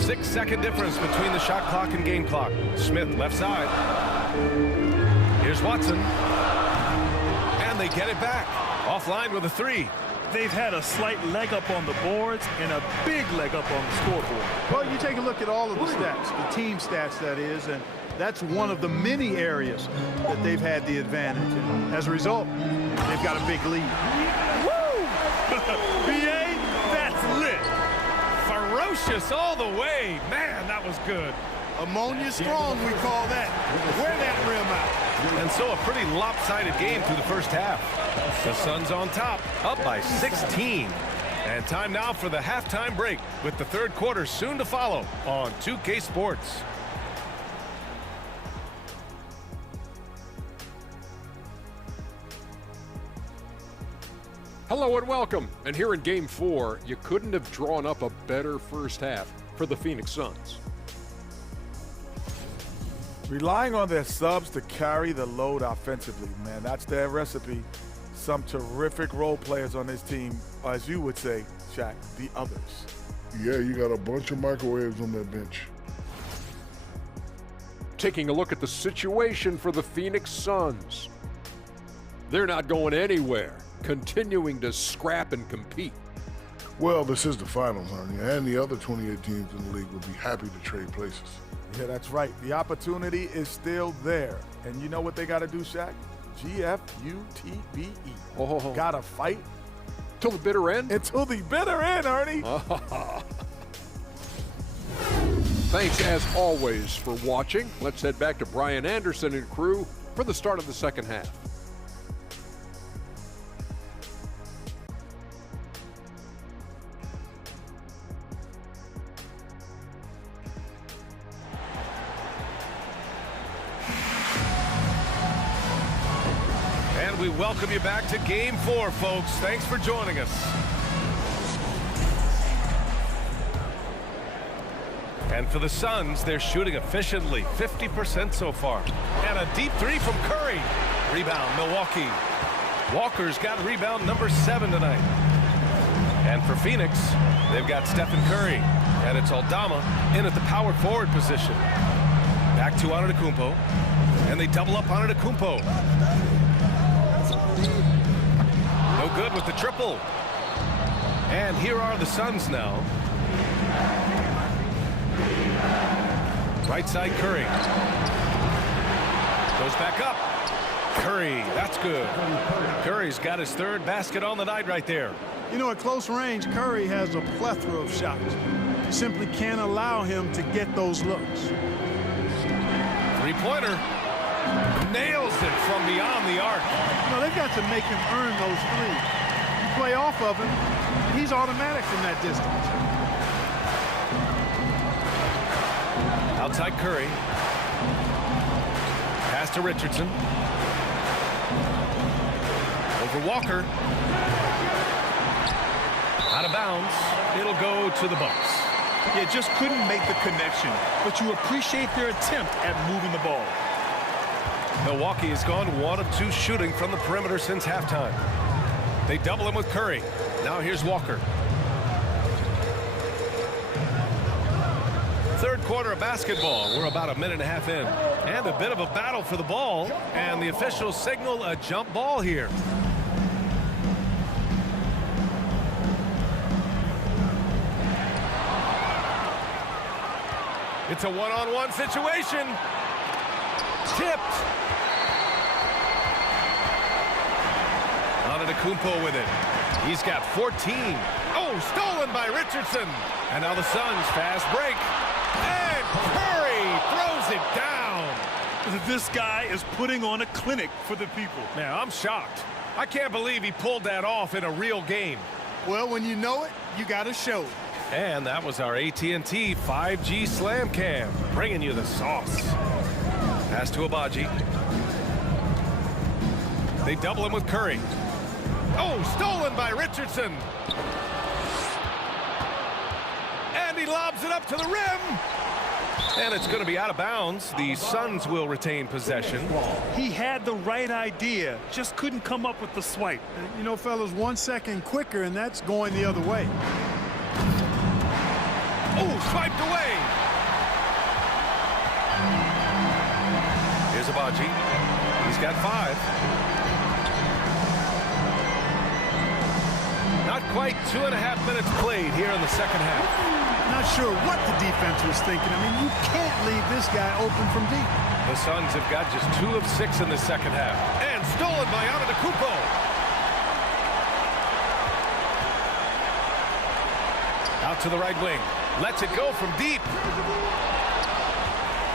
6-second difference between the shot clock and game clock. Smith left side. Here's Watson. And they get it back. Offline with a three. They've had a slight leg up on the boards and a big leg up on the scoreboard. Well, you take a look at all of the stats, the team stats that is, and that's one of the many areas that they've had the advantage. And as a result, they've got a big lead. Woo! BA, that's lit. Ferocious all the way. Man, that was good. Ammonia strong, we call that. Wear that rim out. And so a pretty lopsided game through the first half. The Suns on top, up by 16. And time now for the halftime break, with the third quarter soon to follow on 2K Sports. Hello and welcome. And here in Game 4, you couldn't have drawn up a better first half for the Phoenix Suns. Relying on their subs to carry the load offensively, man, that's their recipe. Some terrific role players on this team, as you would say, Shaq, the others. Yeah, you got a bunch of microwaves on that bench. Taking a look at the situation for the Phoenix Suns. They're not going anywhere, continuing to scrap and compete. Well, this is the finals, honey, and the other 28 teams in the league would be happy to trade places. Yeah, that's right. The opportunity is still there. And you know what they got to do, Shaq? GFUTBE. Oh. Got to fight. Till the bitter end? Until the bitter end, Ernie. Thanks, as always, for watching. Let's head back to Brian Anderson and crew for the start of the second half. We welcome you back to Game 4, folks. Thanks for joining us. And for the Suns, they're shooting efficiently, 50% so far. And a deep three from Curry. Rebound, Milwaukee. Walker's got rebound number 7 tonight. And for Phoenix, they've got Stephen Curry. And it's Aldama in at the power forward position. Back to Antetokounmpo. And they double up Antetokounmpo. No good with the triple. And here are the Suns now. Right side Curry. Goes back up. Curry, that's good. Curry's got his third basket on the night right there. You know, at close range, Curry has a plethora of shots. You simply can't allow him to get those looks. Three-pointer. Nails it from beyond the arc. No, they've got to make him earn those threes. You play off of him, he's automatic from that distance. Outside Curry. Pass to Richardson. Over Walker. Out of bounds. It'll go to the Bucks. Yeah, just couldn't make the connection, but you appreciate their attempt at moving the ball. Milwaukee has gone 1 of 2 shooting from the perimeter since halftime. They double him with Curry. Now here's Walker. Third quarter of basketball. We're about a minute and a half in. And a bit of a battle for the ball. And the officials signal a jump ball here. It's a one-on-one situation. Tipped. Antetokounmpo with it. He's got 14. Oh, stolen by Richardson. And now the Suns fast break. And Curry throws it down. This guy is putting on a clinic for the people. Man, I'm shocked. I can't believe he pulled that off in a real game. Well, when you know it, you got to show it. And that was our AT&T 5G Slam Cam, bringing you the sauce. Pass to Abaji. They double him with Curry. Oh, stolen by Richardson. And he lobs it up to the rim. And it's going to be out of bounds. The Suns will retain possession. He had the right idea, just couldn't come up with the swipe. You know, fellas, 1 second quicker, and that's going the other way. Oh, swiped away. Here's Agbaji. He's got 5. Not quite 2.5 minutes played here in the second half. Not sure what the defense was thinking. I mean, you can't leave this guy open from deep. The Suns have got just 2 of 6 in the second half. And stolen by Antetokounmpo. Out to the right wing. Lets it go from deep.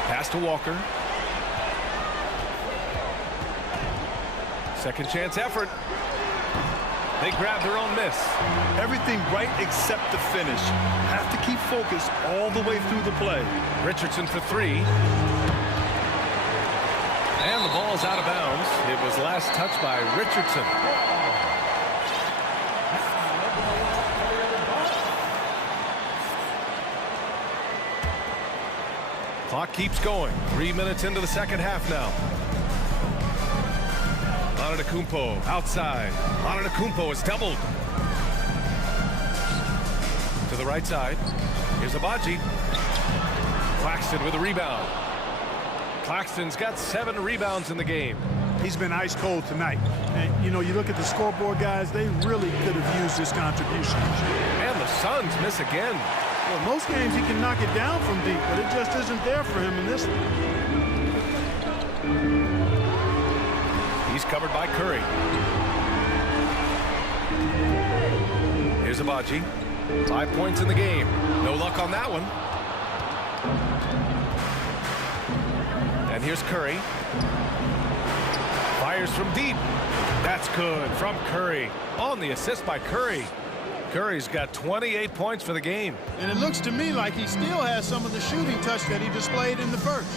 Pass to Walker. Second chance effort. They grab their own miss. Everything right except the finish. Have to keep focused all the way through the play. Richardson for 3. And the ball's out of bounds. It was last touched by Richardson. Clock keeps going. 3 minutes into the second half now. Antetokounmpo outside. Antetokounmpo is doubled. To the right side. Here's Agbaji. Claxton with a rebound. Claxton's got 7 rebounds in the game. He's been ice cold tonight. And, you know, you look at the scoreboard, guys, they really could have used his contribution. And the Suns miss again. Well, most games he can knock it down from deep, but it just isn't there for him in this one. He's covered by Curry. Here's Agbaji. 5 points in the game. No luck on that one. And here's Curry. Fires from deep. That's good from Curry. On the assist by Curry. Curry's got 28 points for the game. And it looks to me like he still has some of the shooting touch that he displayed in the first.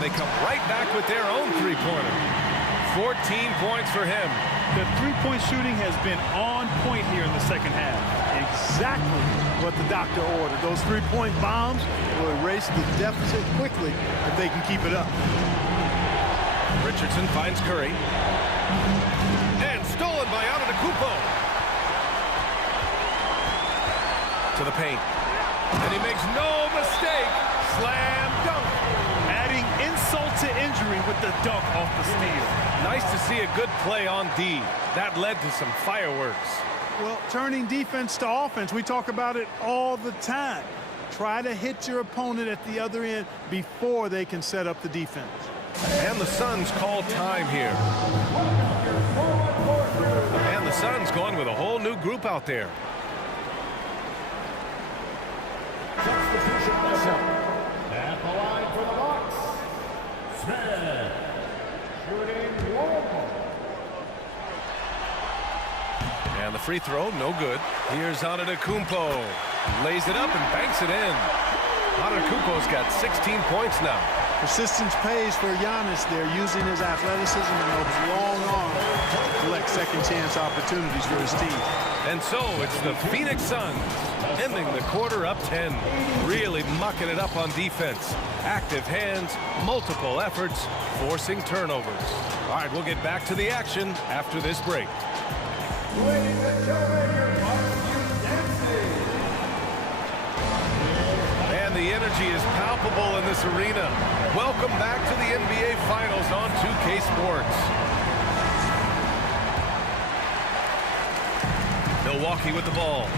They come right back with their own three-pointer. 14 points for him. The three-point shooting has been on point here in the second half. Exactly what the doctor ordered. Those three-point bombs will erase the deficit quickly if they can keep it up. Richardson finds Curry. And stolen by Antetokounmpo. To the paint. And he makes no mistake. Slam dunk. Adding insult to injury with the dunk off the steal. Nice to see a good play on D. That led to some fireworks. Well, turning defense to offense, we talk about it all the time. Try to hit your opponent at the other end before they can set up the defense. And the Suns call time here. And the Suns going with a whole new group out there. At the line for the Bucks, Smith. Shooting 1. And the free throw, no good. Here's Antetokounmpo. Lays it up and banks it in. Antetokounmpo's got 16 points now. Persistence pays for Giannis. They're using his athleticism and those long arms to collect second chance opportunities for his team. And so it's the Phoenix Suns ending the quarter up 10. Really mucking it up on defense. Active hands, multiple efforts, forcing turnovers. All right, we'll get back to the action after this break. Ladies and gentlemen, your barbecue dancing. And the energy is palpable in this arena. Welcome back to the NBA Finals on 2K Sports. Milwaukee with the ball.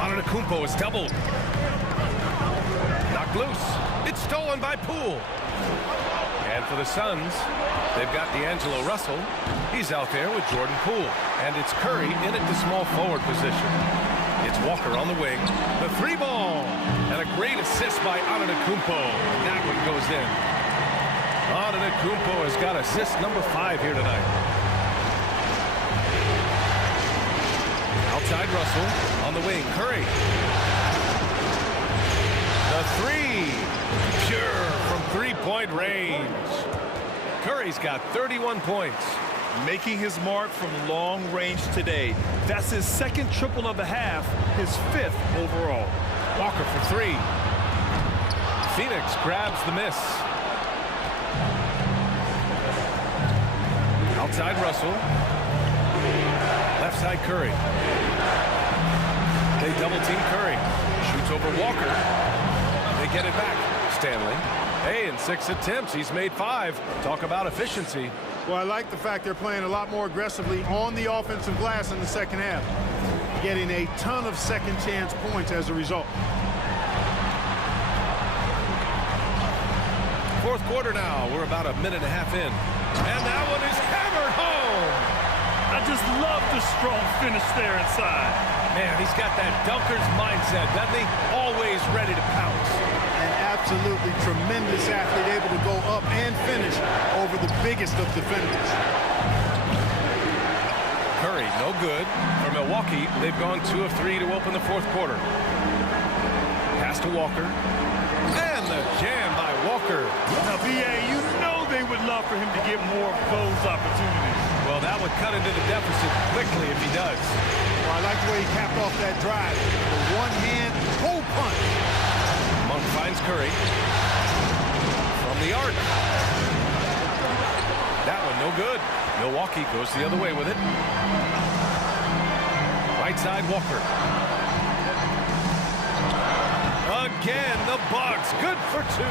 Antetokounmpo is doubled. Knocked loose. It's stolen by Poole. And for the Suns, they've got D'Angelo Russell. He's out there with Jordan Poole. And it's Curry in at the small forward position. It's Walker on the wing. The three ball. And a great assist by Antetokounmpo. That one goes in. Antetokounmpo has got assist number 5 here tonight. Outside Russell on the wing. Curry. The three. Pure from three-point range. Curry's got 31 points. making his mark from long range today. That's his second triple of the half, his 5th overall. Walker for 3. Phoenix grabs the miss. Outside Russell. Left side Curry. They double team Curry. Shoots over Walker. They get it back. Stanley. Hey, in 6 attempts, he's made 5. Talk about efficiency. Well, I like the fact they're playing a lot more aggressively on the offensive glass in the second half, getting a ton of second chance points as a result. Fourth quarter now. We're about a minute and a half in. And that one is hammered home. I just love the strong finish there inside. Man, he's got that dunker's mindset, doesn't he? Always ready to pounce. An absolutely tremendous athlete, able to go up and finish over the biggest of defenders. Curry, no good. For Milwaukee, they've gone 2 of 3 to open the fourth quarter. Pass to Walker. And the jam by Walker. Now, B.A., you know they would love for him to get more of those opportunities. Well, that would cut into the deficit quickly if he does. Well, I like the way he capped off that drive. The one-hand hole punch. Monk finds Curry. From the arc. That one no good. Milwaukee goes the other way with it. Right side Walker. Again, the Bucks, good for 2.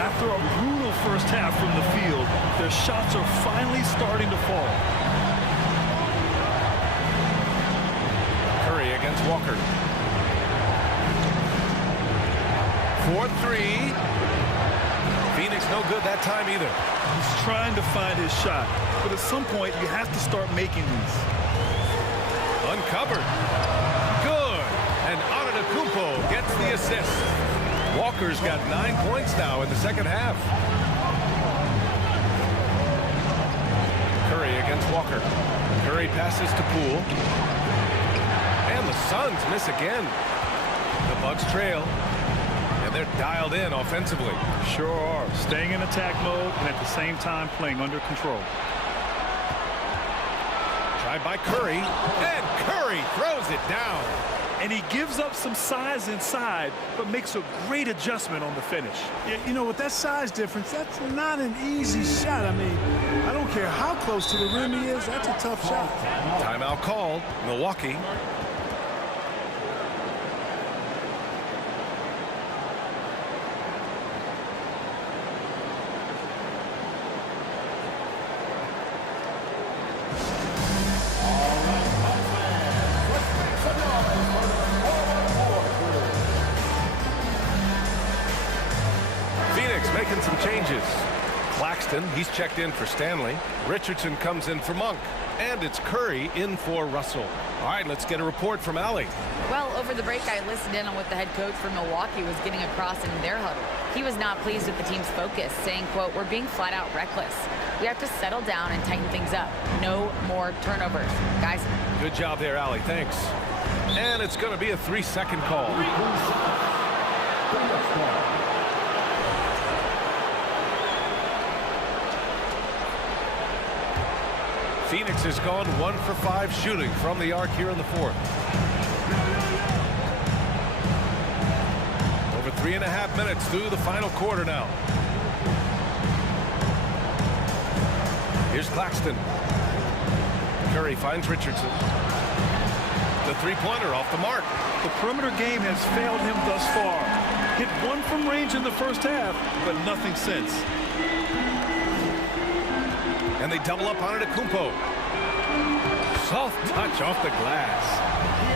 After a brutal first half from the field, their shots are finally starting to fall. Curry against Walker. 4-3. Phoenix no good that time either. He's trying to find his shot, but at some point you have to start making these. Uncovered. Good. And Antetokounmpo gets the assist. Walker's got 9 points now in the second half. Curry against Walker. Curry passes to Poole. And the Suns miss again. The Bucks trail. And they're dialed in offensively. Sure are. Staying in attack mode and at the same time playing under control. Tried by Curry. And Curry throws it down. And he gives up some size inside, but makes a great adjustment on the finish. Yeah, you know, with that size difference, that's not an easy shot. I mean, I don't care how close to the rim he is, that's a tough shot. Timeout called. Milwaukee. Making some changes. Claxton, he's checked in for Stanley. Richardson comes in for Monk. And it's Curry in for Russell. All right, let's get a report from Allie. Well, over the break, I listened in on what the head coach for Milwaukee was getting across in their huddle. He was not pleased with the team's focus, saying, quote, "We're being flat out reckless. We have to settle down and tighten things up. No more turnovers." Guys. Good job there, Allie. Thanks. And it's going to be a 3-second call. Phoenix has gone 1 for 5 shooting from the arc here in the fourth. Over 3.5 minutes through the final quarter now. Here's Claxton. Curry finds Richardson. The three-pointer off the mark. The perimeter game has failed him thus far. Hit 1 from range in the first half, but nothing since. And they double up on Antetokounmpo. Soft touch off the glass.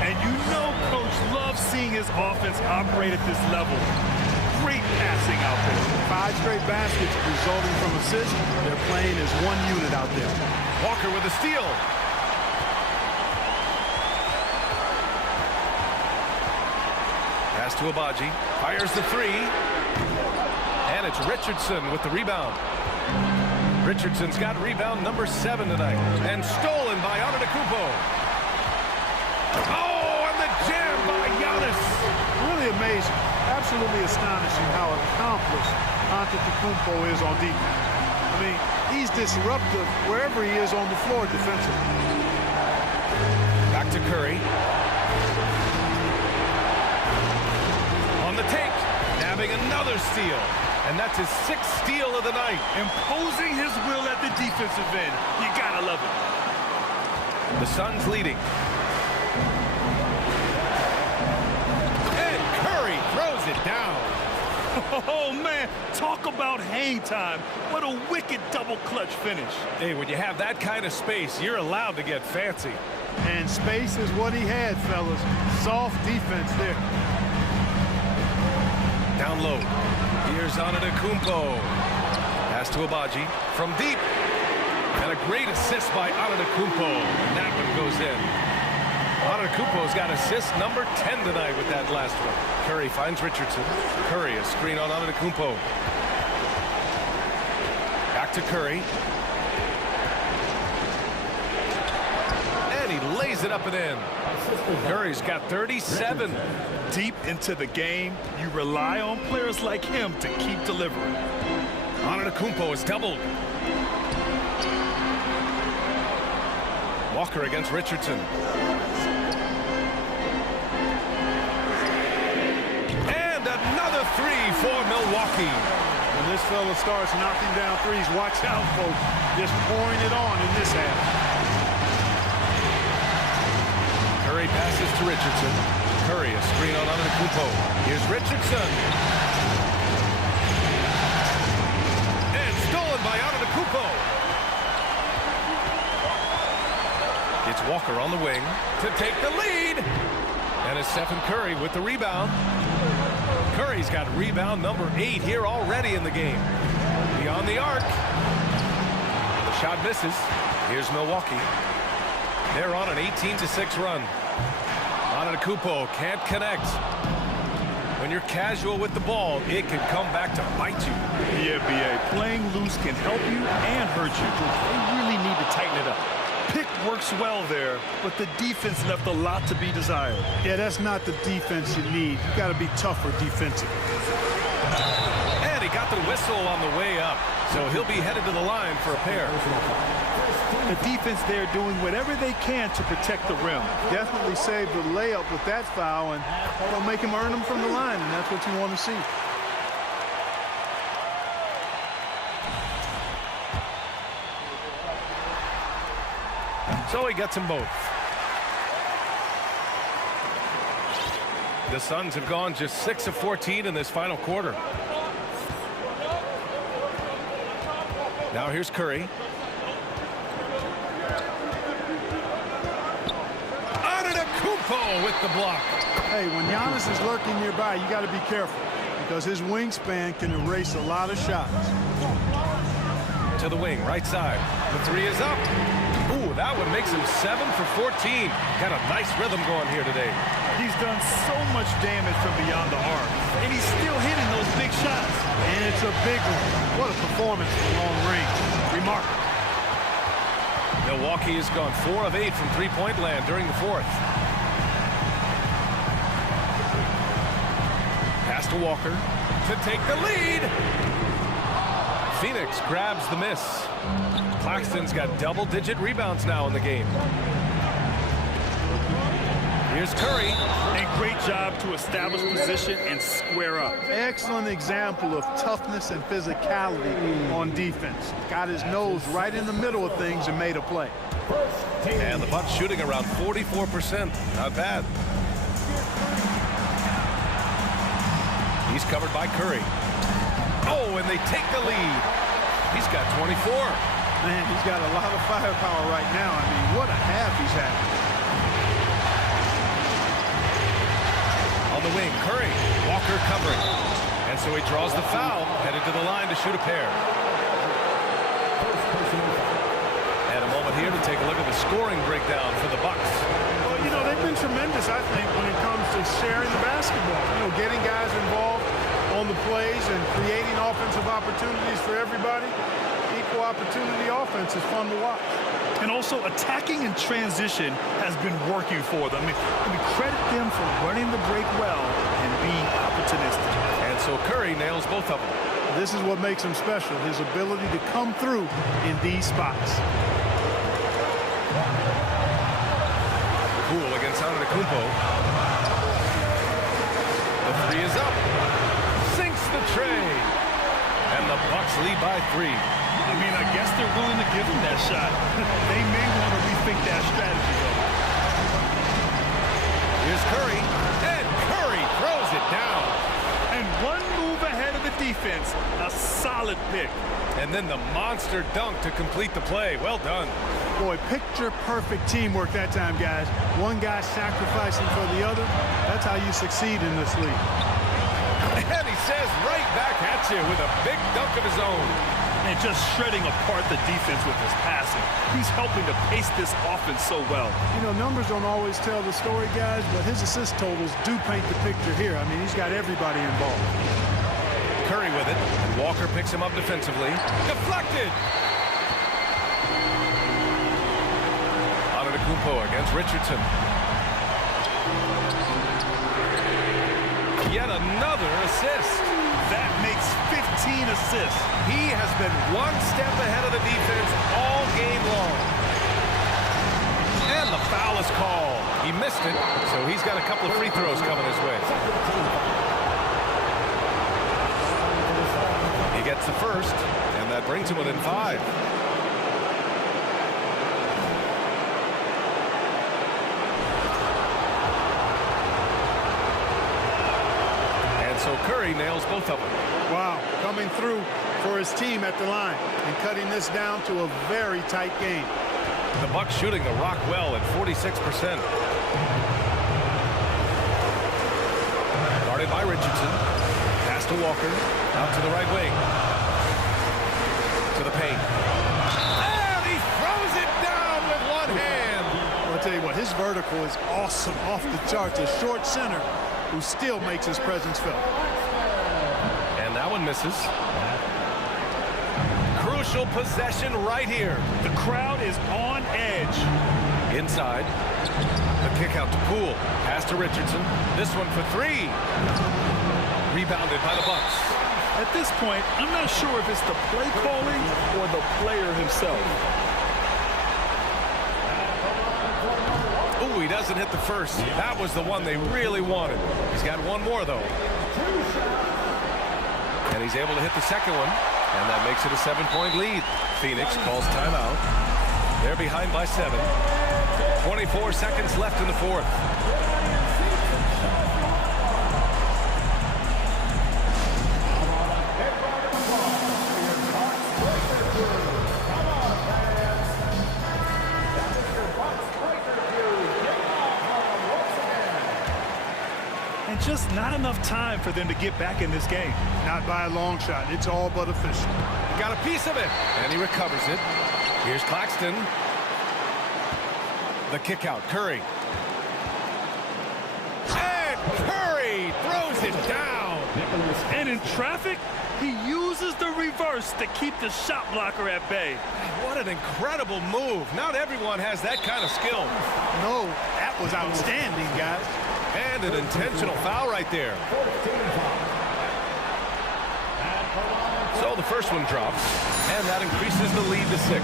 And you know Coach loves seeing his offense operate at this level. Great passing out there. 5 straight baskets resulting from assists. They're playing as one unit out there. Walker with a steal. Pass to Agbaji. Fires the 3. And it's Richardson with the rebound. Richardson's got rebound number 7 tonight. And stolen by Antetokounmpo. Oh, and the jam by Giannis. Really amazing. Absolutely astonishing how accomplished Antetokounmpo is on defense. I I mean, he's disruptive wherever he is on the floor defensively. Back to Curry. On the take, nabbing another steal. And that's his 6th steal of the night. Imposing his will at the defensive end. You gotta love it. The Suns leading. And Curry throws it down. Oh, man, talk about hang time. What a wicked double clutch finish. Hey, when you have that kind of space, you're allowed to get fancy. And space is what he had, fellas. Soft defense there. Down low. Here's Antetokounmpo. Pass to Agbaji from deep. And a great assist by Antetokounmpo. And that one goes in. Antetokounmpo's got assist number 10 tonight with that last one. Curry finds Richardson. Curry, a screen on Antetokounmpo. Back to Curry. And he lays it up and in. Curry's got 37. Deep into the game, you rely on players like him to keep delivering. Antetokounmpo is doubled. Walker against Richardson. And another 3 for Milwaukee. When this fella starts knocking down threes, watch out, folks. Just pouring it on in this half. Curry passes to Richardson. Curry, a screen on Antetokounmpo. Here's Richardson. And stolen by Antetokounmpo. It's Walker on the wing to take the lead. And it's Stephen Curry with the rebound. Curry's got rebound number 8 here already in the game. Beyond the arc. The shot misses. Here's Milwaukee. They're on an 18-6 run. Antetokounmpo can't connect. When you're casual with the ball, it can come back to bite you. Yeah, B.A. Playing loose can help you and hurt you. They really need to tighten it up. Pick works well there, but the defense left a lot to be desired. Yeah, that's not the defense you need. You got to be tougher defensively. And he got the whistle on the way up, so he'll be headed to the line for a pair. The defense there doing whatever they can to protect the rim. Definitely saved the layup with that foul, and they'll make him earn them from the line, and that's what you want to see. So he gets them both. The Suns have gone just 6 of 14 in this final quarter. Now here's Curry. Antetokounmpo with the block. Hey, when Giannis is lurking nearby, you got to be careful because his wingspan can erase a lot of shots. To the wing, right side. The 3 is up. Ooh, that one makes him 7 for 14. Got a nice rhythm going here today. He's done so much damage from beyond the arc, and he's still hitting those big shots. And it's a big one. What a performance from long range. Remarkable. Milwaukee has gone 4 of 8 from three-point land during the 4th. Pass to Walker to take the lead. Phoenix grabs the miss. Claxton's got double-digit rebounds now in the game. Here's Curry. A great job to establish position and square up. Excellent example of toughness and physicality on defense. Got his nose right in the middle of things and made a play. And the Bucks shooting around 44%. Not bad. He's covered by Curry. Oh, and they take the lead. He's got 24. Man, he's got a lot of firepower right now. I mean, what a half he's had. On the wing, Curry. Walker covering. And so he draws the foul, headed to the line to shoot a pair. And a moment here to take a look at the scoring breakdown for the Bucks. Well, you know, they've been tremendous, I think, when it comes to sharing the basketball. You know, getting guys involved on the plays and creating offensive opportunities for everybody. Equal opportunity offense is fun to watch. And also attacking in transition has been working for them. I mean, credit them for running the break well and being opportunistic. And so Curry nails both of them. This is what makes him special, his ability to come through in these spots. Poole against Antetokounmpo. The three is up. Sinks the tray. And the Bucks lead by 3. I mean, I guess they're willing to give him that shot. They may want to rethink that strategy, though. Here's Curry. And Curry throws it down. And one move ahead of the defense. A solid pick. And then the monster dunk to complete the play. Well done. Boy, picture-perfect teamwork that time, guys. One guy sacrificing for the other. That's how you succeed in this league. And he says right back at you with a big dunk of his own. And just shredding apart the defense with his passing. He's helping to pace this offense so well. You know, numbers don't always tell the story, guys, but his assist totals do paint the picture here. I mean, he's got everybody involved. Curry with it. And Walker picks him up defensively. Deflected! Antetokounmpo against Richardson. Yet another assist. That makes 15 assists. He has been one step ahead of the defense all game long. And the foul is called. He missed it, so he's got a couple of free throws coming his way. He gets the first, and that brings him within 5. So Curry nails both of them. Wow, coming through for his team at the line and cutting this down to a very tight game. The Bucks shooting the rock well at 46%. Guarded by Richardson. Pass to Walker. Out to the right wing. To the paint. And he throws it down with one hand. Well, I'll tell you what, his vertical is awesome, off the charts. A short center who still makes his presence felt. And that one misses. Crucial possession right here. The crowd is on edge. Inside. The kick out to Poole. Pass to Richardson. This one for 3. Rebounded by the Bucks. At this point, I'm not sure if it's the play calling or the player himself. Ooh, he doesn't hit the first. That was the one they really wanted. He's got one more, though. And he's able to hit the second one. And that makes it a 7-point lead. Phoenix calls timeout. They're behind by 7. 24 seconds left in the fourth. And just not enough time for them to get back in this game. Not by a long shot. It's all but official. Got a piece of it. And he recovers it. Here's Claxton. The kick out. Curry. And Curry throws it down. And in traffic, he uses the reverse to keep the shot blocker at bay. What an incredible move. Not everyone has that kind of skill. No, that was outstanding, guys. And an intentional foul right there. So the first one drops, and that increases the lead to 6.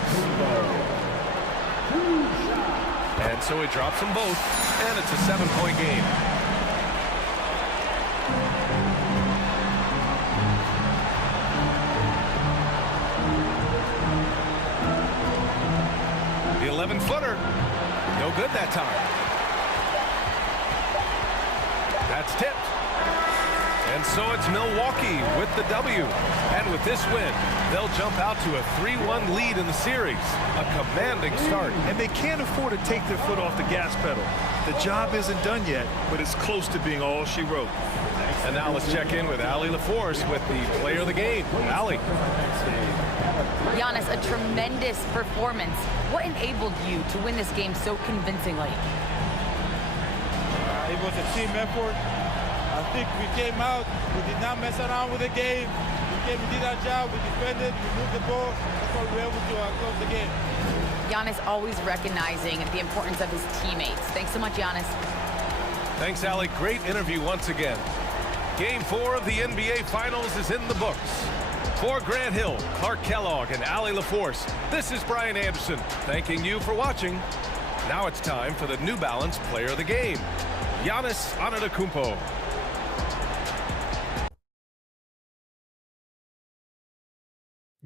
And so he drops them both, and it's a 7-point game. The 11-footer, no good that time. That's tipped. And so it's Milwaukee with the W. And with this win, they'll jump out to a 3-1 lead in the series. A commanding start. And they can't afford to take their foot off the gas pedal. The job isn't done yet, but it's close to being all she wrote. And now let's check in with Allie LaForce with the player of the game. Allie. Giannis, a tremendous performance. What enabled you to win this game so convincingly? It was a team effort. I think we came out, we did not mess around with the game. We did our job, we defended, we moved the ball. That's why we were able to close the game. Giannis always recognizing the importance of his teammates. Thanks so much, Giannis. Thanks, Allie. Great interview once again. Game 4 of the NBA Finals is in the books. For Grant Hill, Clark Kellogg, and Allie LaForce, this is Brian Anderson, thanking you for watching. Now it's time for the New Balance Player of the Game, Giannis Antetokounmpo.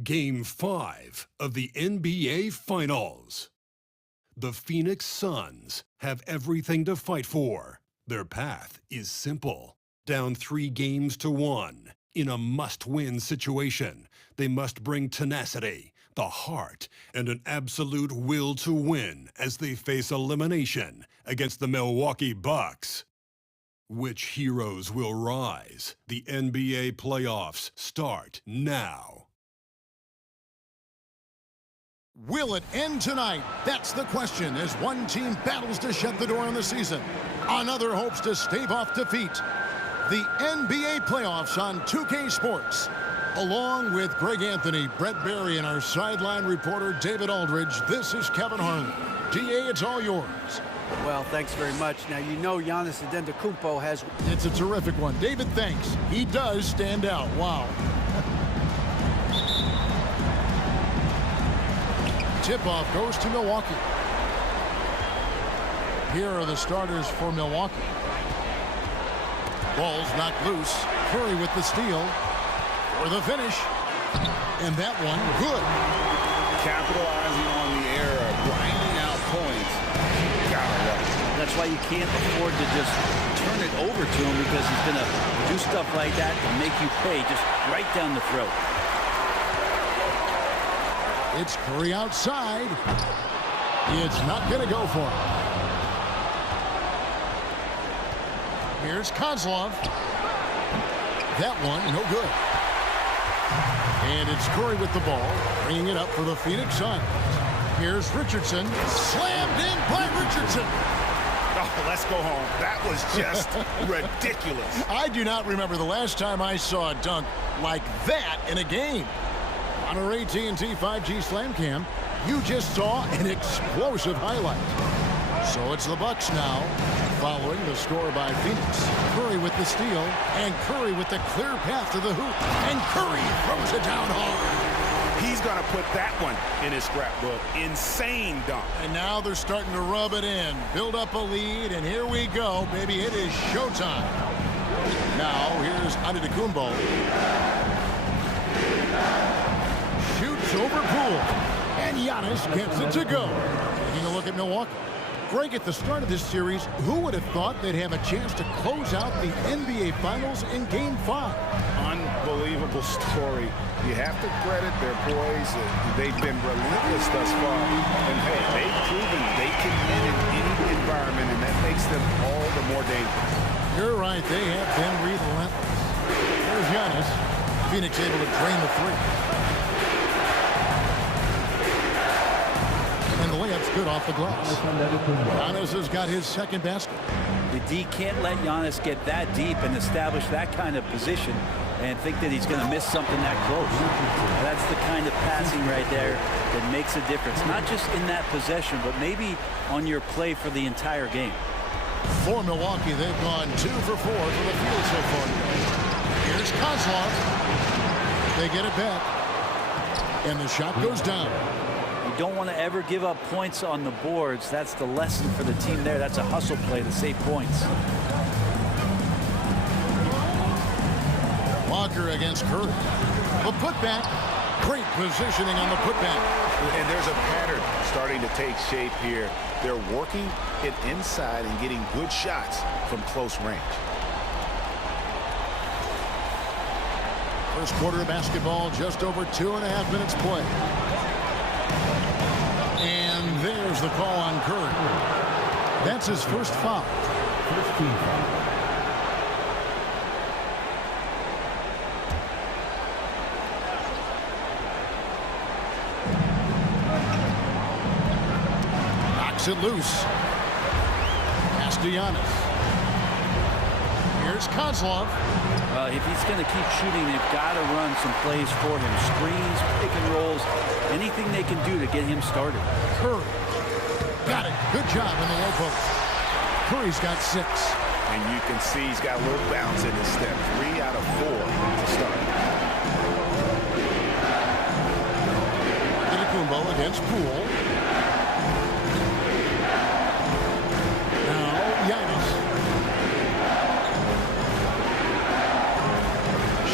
Game 5 of the NBA Finals. The Phoenix Suns have everything to fight for. Their path is simple. Down 3-1 in a must-win situation, they must bring tenacity, the heart, and an absolute will to win as they face elimination against the Milwaukee Bucks. Which heroes will rise? The NBA playoffs start now. Will it end tonight? That's the question as one team battles to shut the door on the season. Another hopes to stave off defeat. The NBA playoffs on 2K Sports. Along with Greg Anthony, Brett Barry, and our sideline reporter David Aldridge, this is Kevin Harlan. DA, it's all yours. Well, thanks very much. Now, you know Giannis Antetokounmpo has... It's a terrific one. David, thanks. He does stand out. Wow. Tip-off goes to Milwaukee. Here are the starters for Milwaukee. Ball's knocked loose. Curry with the steal for the finish. And that one, good. Capitalizing on the error, grinding out points. Gotta love it. That's why you can't afford to just turn it over to him, because he's going to do stuff like that to make you pay just right down the throat. It's Curry outside. It's not going to go for him. Here's Kozlov. That one, no good. And it's Curry with the ball, bringing it up for the Phoenix Suns. Here's Richardson. Slammed in by Richardson. Oh, let's go home. That was just ridiculous. I do not remember the last time I saw a dunk like that in a game. On our AT&T 5G Slam Cam, you just saw an explosive highlight. So it's the Bucks now, following the score by Phoenix. Curry with the steal, and Curry with the clear path to the hoop. And Curry throws it down hard. He's going to put that one in his scrapbook. Insane dunk. And now they're starting to rub it in, build up a lead, and here we go, baby. It is showtime. Now here's Antetokounmpo. Shoots over Poole, and Giannis gets it to go. Taking a look at Milwaukee. Greg, at the start of this series, who would have thought they'd have a chance to close out the NBA Finals in Game 5? Unbelievable story. You have to credit their boys. They've been relentless thus far. And, hey, they've proven they can win in any environment, and that makes them all the more dangerous. You're right. They have been relentless. There's Giannis. Phoenix able to drain the three. And the layup's good off the glass. Giannis has got his second basket. The D can't let Giannis get that deep and establish that kind of position and think that he's going to miss something that close. That's the kind of passing right there that makes a difference. Not just in that possession, but maybe on your play for the entire game. For Milwaukee, they've gone 2 for 4 from the field so far today. Here's Kozlov. They get it back. And the shot goes down. You don't want to ever give up points on the boards. That's the lesson for the team there. That's a hustle play to save points. Walker against Curry. The putback. Great positioning on the putback. And there's a pattern starting to take shape here. They're working it inside and getting good shots from close range. First quarter of basketball, just over 2.5 minutes play. And there's the call on Curry. That's his first foul. First team foul. Knocks it loose. Pass to Giannis. Here's Kozlov. If he's going to keep shooting, they've got to run some plays for him. Screens, pick and rolls, anything they can do to get him started. Curry. Got it. Good job in the low post. Curry's got 6. And you can see he's got a little bounce in his step. 3 out of 4 to start. Antetokounmpo against Poole. Now Giannis.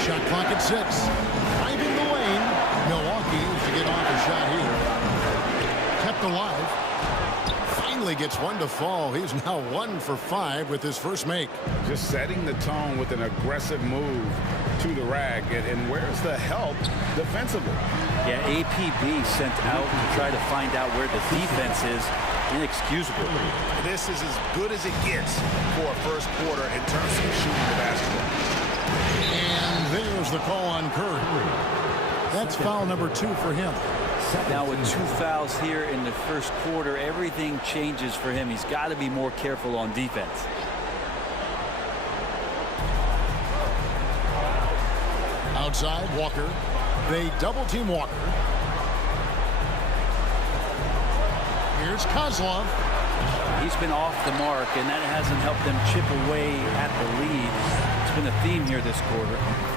Shot clock at 6. Driving the lane. Milwaukee needs to get off a shot here. Kept alive. Finally gets one to fall. He's now 1 for 5 with his first make. Just setting the tone with an aggressive move to the rack. And where's the help defensively? Yeah, APB sent out to try to find out where the defense is. Inexcusable. This is as good as it gets for a first quarter in terms of shooting the basketball. And there's the call on Curry. That's foul number 2 for him. Now with 2 fouls here in the first quarter, everything changes for him. He's got to be more careful on defense. Outside, Walker. They double-team Walker. Here's Kozlov. He's been off the mark, and that hasn't helped them chip away at the lead. It's been a theme here this quarter.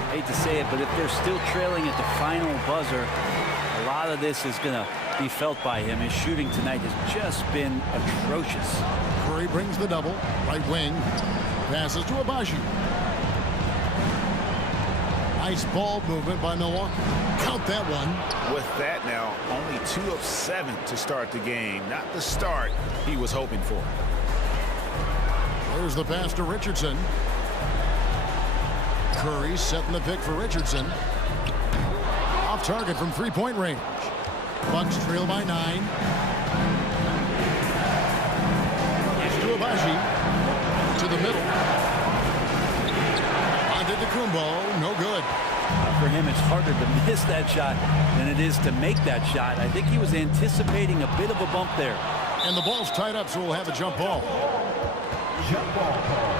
Hate to say it, but if they're still trailing at the final buzzer, a lot of this is going to be felt by him. His shooting tonight has just been atrocious. Curry brings the double. Right wing. Passes to Abaji. Nice ball movement by Milwaukee. Count that one. With that now, only 2 of 7 to start the game. Not the start he was hoping for. There's the pass to Richardson. Curry setting the pick for Richardson. Off target from three-point range. Bucks trail by 9. It's to Abaji. To the middle. Antetokounmpo, no good. For him, it's harder to miss that shot than it is to make that shot. I think he was anticipating a bit of a bump there. And the ball's tied up, so we'll have a jump ball. Jump ball call.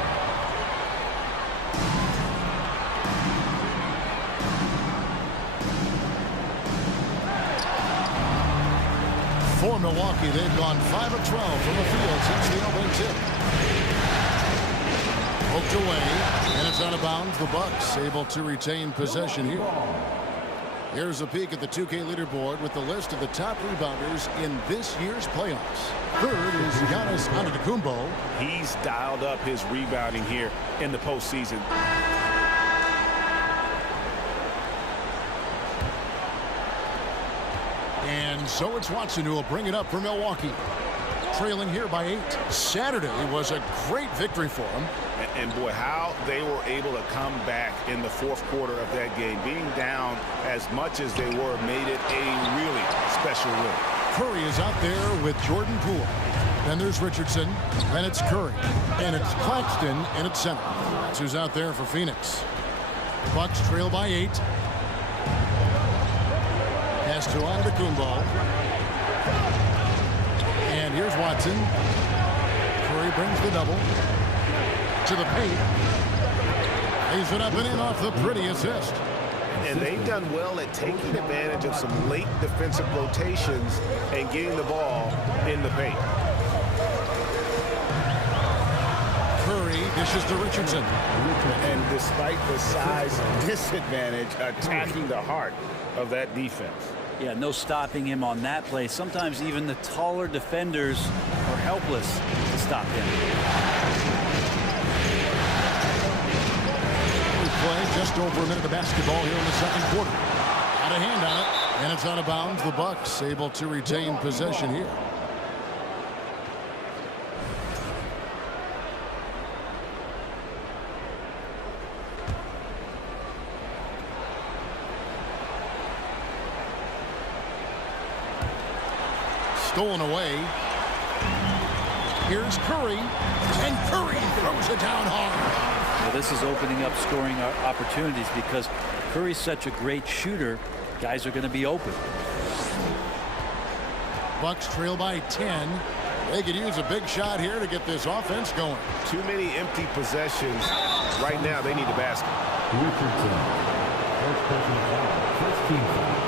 For Milwaukee, they've gone 5 of 12 from the field since the opening tip. Poked away, and it's out of bounds. The Bucks able to retain possession here. Here's a peek at the 2K leaderboard with the list of the top rebounders in this year's playoffs. Third is Giannis Antetokounmpo. He's dialed up his rebounding here in the postseason. And so it's Watson who will bring it up for Milwaukee. Trailing here by 8. Saturday was a great victory for them. And boy, how they were able to come back in the fourth quarter of that game. Being down as much as they were made it a really special win. Curry is out there with Jordan Poole. Then there's Richardson. Then it's Curry. And it's Claxton in at center. That's who's out there for Phoenix. Bucks trail by 8. Pass to Antetokounmpo. And here's Watson. Curry brings the double. To the paint. Lays it up and in off the pretty assist. And they've done well at taking advantage of some late defensive rotations and getting the ball in the paint. Curry dishes to Richardson. And despite the size disadvantage, attacking the heart of that defense. Yeah, no stopping him on that play. Sometimes even the taller defenders are helpless to stop him. We play just over a minute of basketball here in the second quarter. Got a hand on it, and it's out of bounds. The Bucks able to retain possession here. Stolen away. Here's Curry, and Curry throws it down hard. Well, this is opening up scoring opportunities because Curry's such a great shooter. Guys are going to be open. Bucks trail by 10. They could use a big shot here to get this offense going. Too many empty possessions. Right now, they need the basket. Richardson. First personal foul. First team foul.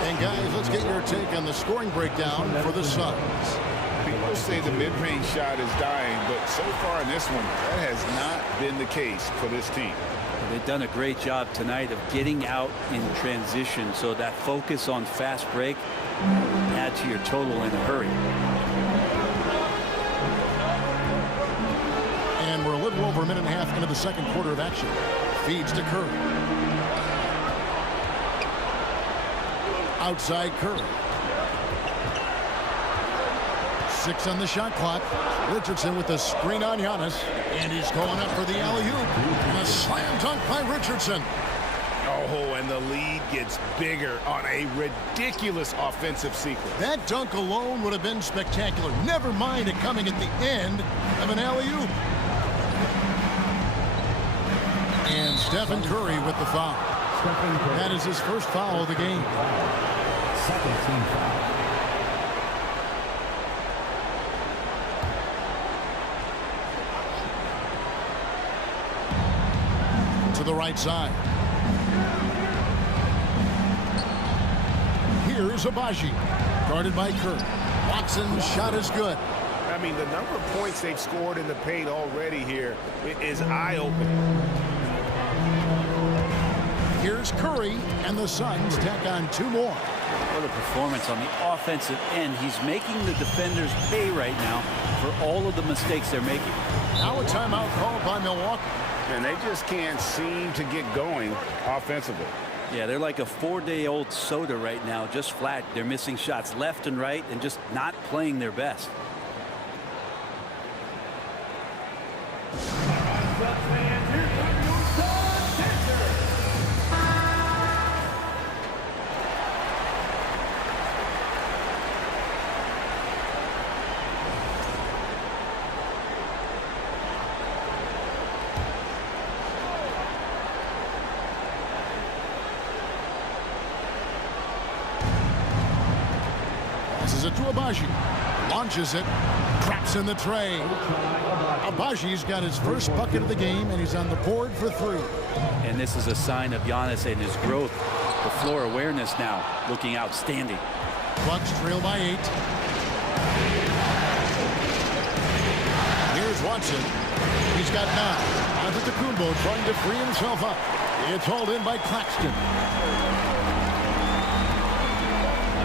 And guys, let's get your take on the scoring breakdown for the Suns. People say the mid-range shot is dying, but so far in this one, that has not been the case for this team. They've done a great job tonight of getting out in transition, so that focus on fast break add to your total in a hurry. And we're a little over a minute and a half into the second quarter of action. Feeds to Curry. Outside Curry. 6 on the shot clock. Richardson with the screen on Giannis. And he's going up for the alley-oop. And a slam dunk by Richardson. Oh, and the lead gets bigger on a ridiculous offensive sequence. That dunk alone would have been spectacular. Never mind it coming at the end of an alley-oop. And Stephen Curry with the foul. That is his first foul of the game. Second team foul. To the right side. Here's Agbaji, guarded by Curry. Watson's shot is good. I mean, the number of points they've scored in the paint already here is eye-opening. Here's Curry, and the Suns tack on 2 more. What a performance on the offensive end. He's making the defenders pay right now for all of the mistakes they're making. Now a timeout called by Milwaukee. And they just can't seem to get going offensively. Yeah, they're like a 4-day-old soda right now, just flat. They're missing shots left and right and just not playing their best. Passes it to Agbaji. Launches it. Traps in the tray. Agbaji's got his first bucket of the game, and he's on the board for 3. And this is a sign of Giannis and his growth. The floor awareness now looking outstanding. Bucks trail by 8. Here's Watson. He's got 9. Antetokounmpo trying to free himself up. It's hauled in by Claxton.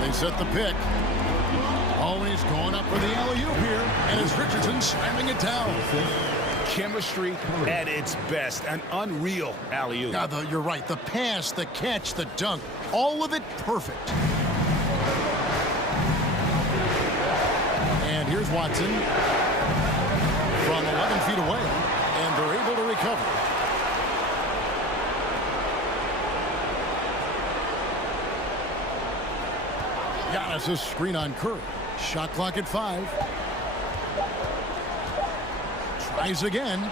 They set the pick. Always going up for the alley-oop here, and it's Richardson slamming it down. Chemistry at its best, an unreal alley-oop. You're right. The pass, the catch, the dunk, all of it perfect. And here's Watson from 11 feet away, and they're able to recover. Giannis' screen on Curry. Shot clock at 5. Tries again.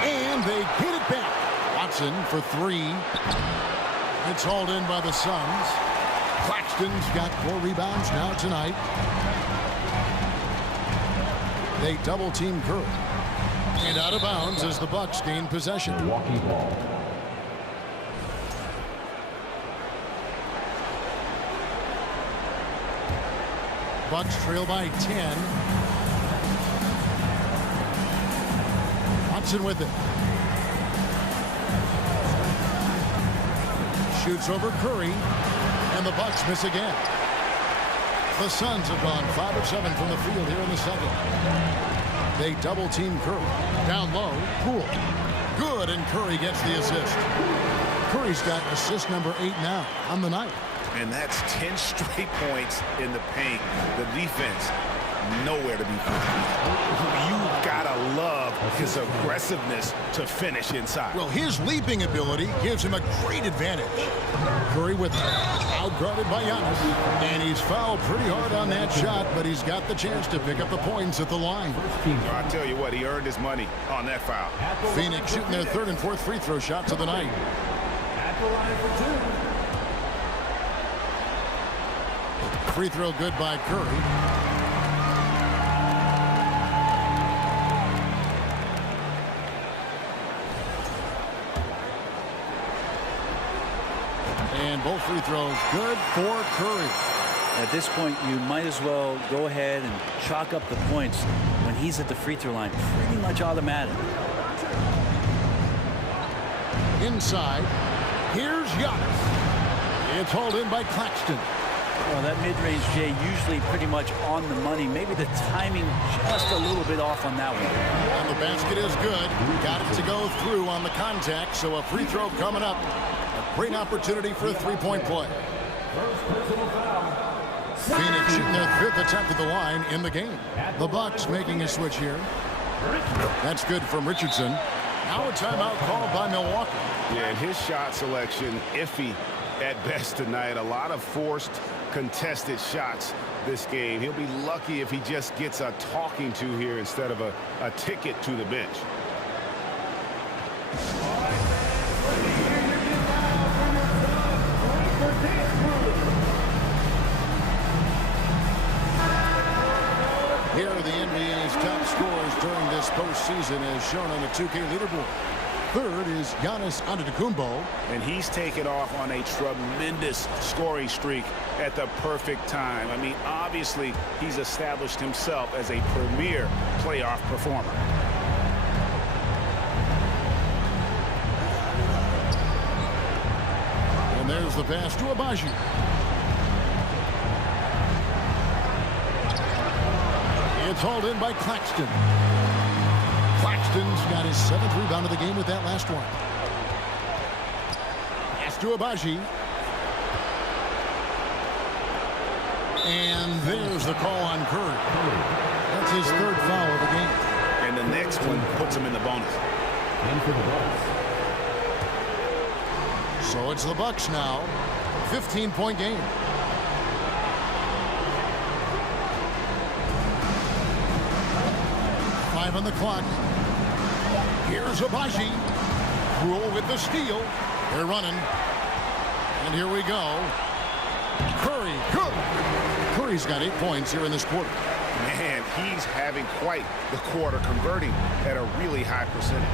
And they get it back. Watson for 3. It's hauled in by the Suns. Claxton's got 4 rebounds now tonight. They double team Curry. And out of bounds as the Bucks gain possession. Milwaukee ball. Bucks trail by 10. Watson with it. Shoots over Curry, and the Bucks miss again. The Suns have gone 5 of 7 from the field here in the second. They double team Curry. Down low, Poole. Good, and Curry gets the assist. Curry's got assist number 8 now on the night. And that's 10 straight points in the paint. The defense, nowhere to be found. You gotta love his aggressiveness to finish inside. Well, his leaping ability gives him a great advantage. Curry with outguarded by Giannis. And he's fouled pretty hard on that shot, but he's got the chance to pick up the points at the line. I tell you what, he earned his money on that foul. Phoenix shooting their 3rd and 4th free throw shots of the night. At the line for 2. Free throw good by Curry. And both free throws good for Curry. At this point, you might as well go ahead and chalk up the points when he's at the free throw line. Pretty much automatic. Inside, here's Giannis. It's hauled in by Claxton. Well, that mid-range, Jay, usually pretty much on the money. Maybe the timing just a little bit off on that one. And the basket is good. Got it to go through on the contact, so a free throw coming up. A great opportunity for a three-point play. Phoenix shooting their 5th attempt at the line in the game. The Bucks making a switch here. That's good from Richardson. Now a timeout called by Milwaukee. Yeah, and his shot selection iffy at best tonight. A lot of forced contested shots this game. He'll be lucky if he just gets a talking to here instead of a ticket to the bench. Here are the NBA's top scorers during this postseason as shown on the 2K leaderboard. Third is Giannis Antetokounmpo. And he's taken off on a tremendous scoring streak at the perfect time. I mean, obviously, he's established himself as a premier playoff performer. And there's the pass to Agbaji. It's hauled in by Claxton. Claxton's got his 7th rebound of the game with that last one. Pass to Agbaji. And there's the call on Curry. That's his 3rd foul of the game. And the next one puts him in the bonus. So it's the Bucks now. 15-point game. On the clock. Here's Agbaji. Rule with the steal. They're running. And here we go. Curry. Good. Curry's got 8 points here in this quarter. Man, he's having quite the quarter, converting at a really high percentage.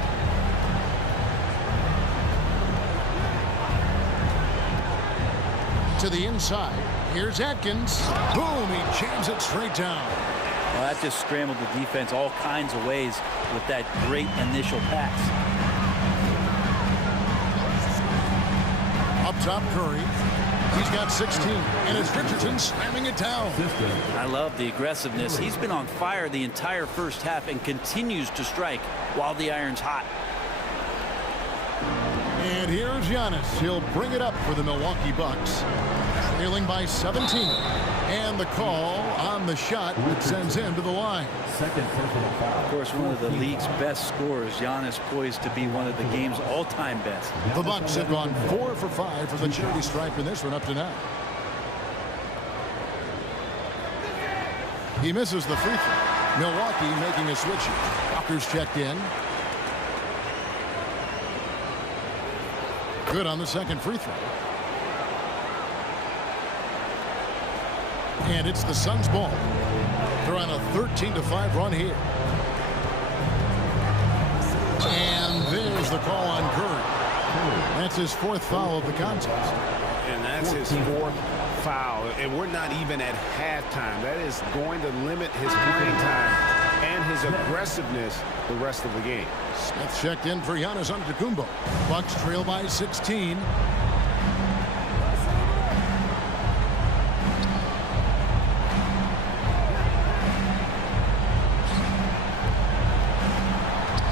To the inside. Here's Atkins. Boom. He jams it straight down. Well, that just scrambled the defense all kinds of ways with that great initial pass. Up top, Curry. He's got 16, and it's Richardson slamming it down. I love the aggressiveness. He's been on fire the entire first half and continues to strike while the iron's hot. And here's Giannis. He'll bring it up for the Milwaukee Bucks. Trailing by 17. And the call on the shot that sends him to the line. Of course, one of the league's best scorers, Giannis, poised to be one of the game's all-time best. The Bucks have gone 4 for 5 from the charity stripe in this one up to now. He misses the free throw. Milwaukee making a switch. Walker's checked in. Good on the second free throw. And it's the Suns' ball. They're on a 13-5 run here. And there's the call on Curry. That's his 4th foul of the contest. And that's his 4th foul. And we're not even at halftime. That is going to limit his playing time and his aggressiveness the rest of the game. Smith checked in for Giannis Antetokounmpo. Bucks trail by 16.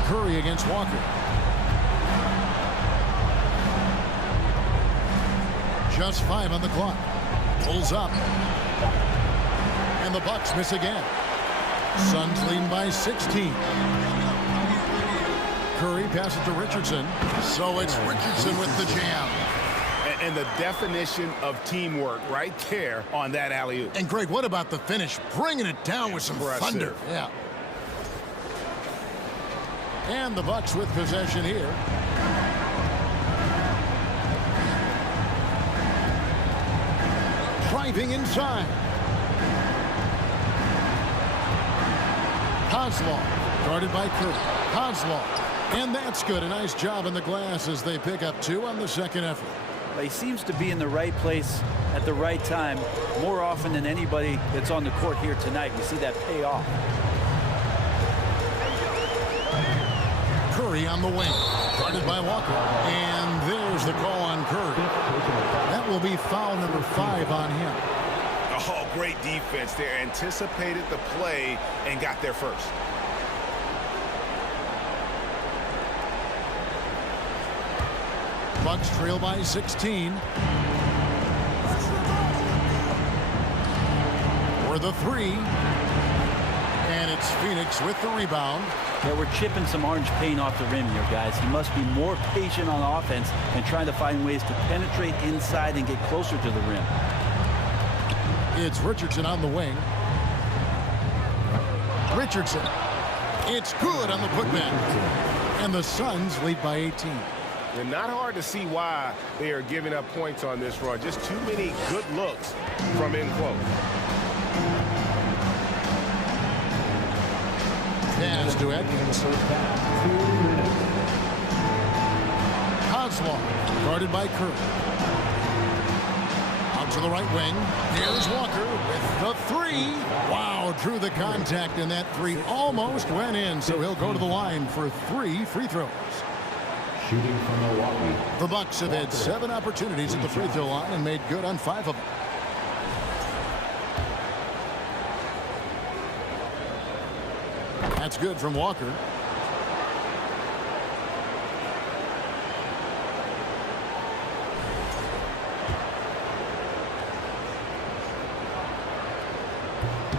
Curry against Walker. Just 5 on the clock. Pulls up. And the Bucks miss again. Suns lead by 16. Curry passes to Richardson. So it's Richardson with the jam. And the definition of teamwork right there on that alley-oop. And Greg, what about the finish? Bringing it down with some thunder. Yeah. And the Bucks with possession here. Driving inside. Kozlov, guarded by Curry. Kozlov, and that's good. A nice job in the glass as they pick up 2 on the second effort. He seems to be in the right place at the right time more often than anybody that's on the court here tonight. We see that pay off. Curry on the wing, guarded by Walker, and there's the call on Curry. That will be foul number 5 on him. Oh, great defense there. Anticipated the play and got there first. Bucks trail by 16. For the 3. And it's Phoenix with the rebound. Yeah, we're chipping some orange paint off the rim here, guys. He must be more patient on offense and trying to find ways to penetrate inside and get closer to the rim. It's Richardson on the wing. Richardson. It's good on the putback. And the Suns lead by 18. And not hard to see why they are giving up points on this run. Just too many good looks from in close. Pass to Edmonds. Kozlov, guarded by Curry. Out to the right wing. Here's Walker with the 3. Wow, drew the contact, and that 3 almost went in, so he'll go to the line for 3 free throws. Shooting from Milwaukee. The Bucks have had 7 opportunities at the free throw line and made good on 5 of them. That's good from Walker.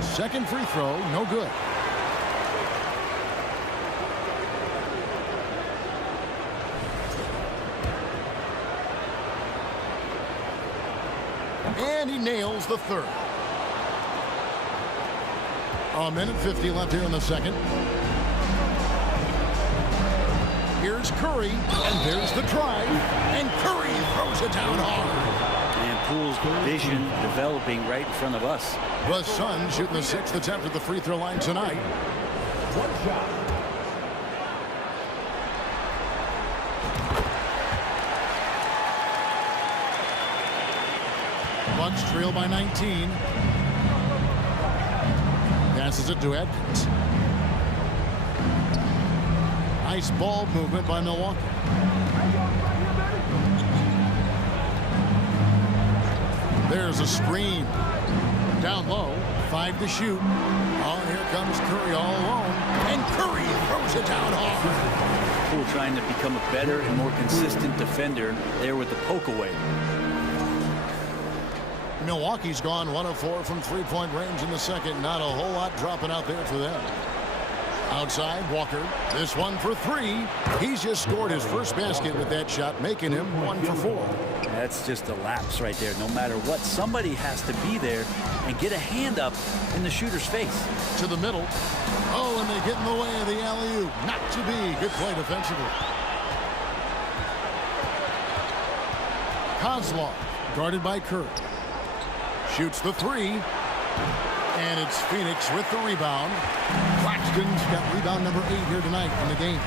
Second free throw, no good. And he nails the 3rd. A minute 50 left here in the second. Here's Curry, and there's the drive, and Curry throws it down hard. And Poole's vision developing right in front of us. The Suns shooting the 6th attempt at the free throw line tonight. One shot. Bucks trail by 19. Passes it to Edmonds. Nice ball movement by Milwaukee. There's a screen. Down low. 5 to shoot. Oh, here comes Curry all alone. And Curry throws it down hard. Poole trying to become a better and more consistent defender there with the poke away. Milwaukee's gone 1 of 4 from three-point range in the second. Not a whole lot dropping out there for them. Outside, Walker. This one for 3. He's just scored his first basket with that shot, making him 1 for 4. That's just a lapse right there. No matter what, somebody has to be there and get a hand up in the shooter's face. To the middle. Oh, and they get in the way of the alley-oop. Not to be. Good play defensively. Kozlov, guarded by Curry. Shoots the 3. And it's Phoenix with the rebound. Claxton's got rebound number 8 here tonight in the game.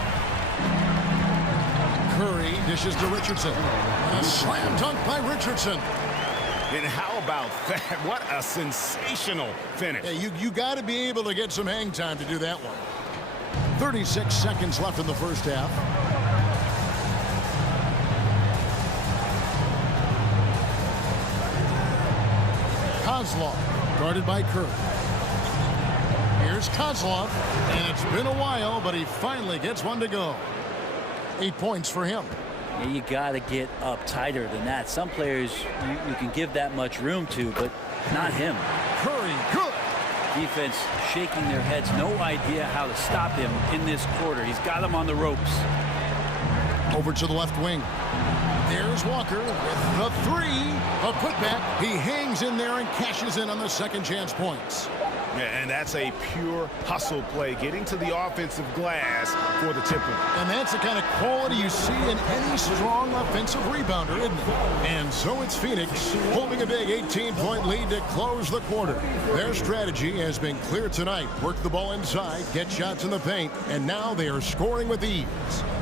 Curry dishes to Richardson. And a slam dunk by Richardson. And how about that? What a sensational finish. Yeah, you got to be able to get some hang time to do that one. 36 seconds left in the first half. Kozlov, guarded by Curry. Here's Kozlov, and it's been a while, but he finally gets one to go. 8 points for him. Yeah, you got to get up tighter than that. Some players you can give that much room to, but not him. Curry, good. Defense shaking their heads. No idea how to stop him in this quarter. He's got him on the ropes. Over to the left wing. There's Walker with the 3. A putback. He hangs in there and cashes in on the second chance points. Yeah, and that's a pure hustle play, getting to the offensive glass for the tip-in. And that's the kind of quality you see in any strong offensive rebounder, isn't it? And so it's Phoenix holding a big 18-point lead to close the quarter. Their strategy has been clear tonight. Work the ball inside, get shots in the paint, and now they are scoring with ease.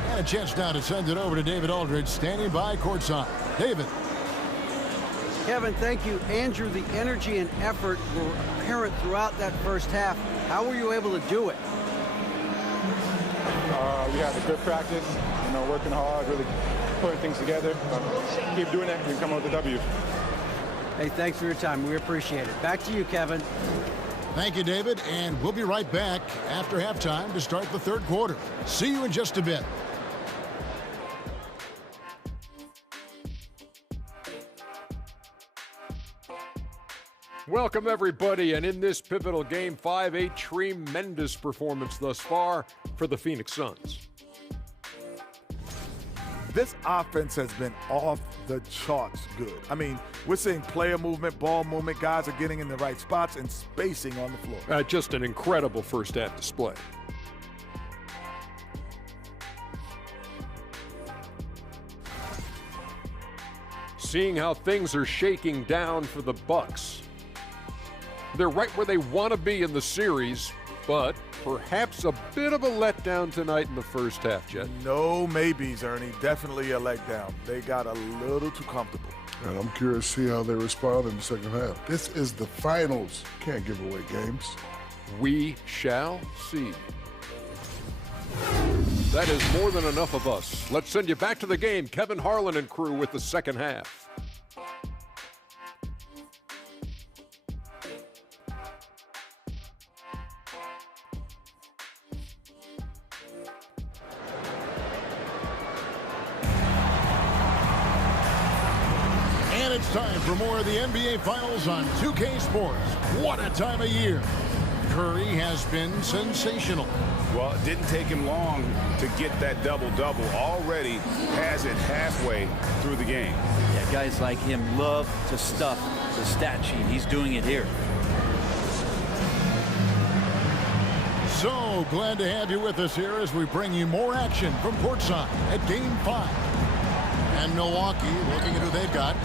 And a chance now to send it over to David Aldridge, standing by courtside. David. Kevin, thank you. Andrew, the energy and effort were apparent throughout that first half. How were you able to do it? We had a good practice, working hard, really putting things together. Keep doing that, we can come out with the W. Hey, thanks for your time. We appreciate it. Back to you, Kevin. Thank you, David, and we'll be right back after halftime to start the third quarter. See you in just a bit. Welcome, everybody, and in this pivotal game 5, a tremendous performance thus far for the Phoenix Suns. This offense has been off the charts good. I mean, we're seeing player movement, ball movement, guys are getting in the right spots and spacing on the floor. Just an incredible first half display. Seeing how things are shaking down for the Bucks. They're right where they want to be in the series, but perhaps a bit of a letdown tonight in the first half, Jet. No maybes, Ernie. Definitely a letdown. They got a little too comfortable. And I'm curious to see how they respond in the second half. This is the finals. Can't give away games. We shall see. That is more than enough of us. Let's send you back to the game. Kevin Harlan and crew with the second half. It's time for more of the NBA Finals on 2K Sports. What a time of year. Curry has been sensational. Well, it didn't take him long to get that double-double. Already has it halfway through the game. Yeah, guys like him love to stuff the stat sheet. He's doing it here. So glad to have you with us here as we bring you more action from courtside at Game 5. And Milwaukee looking at who they've got.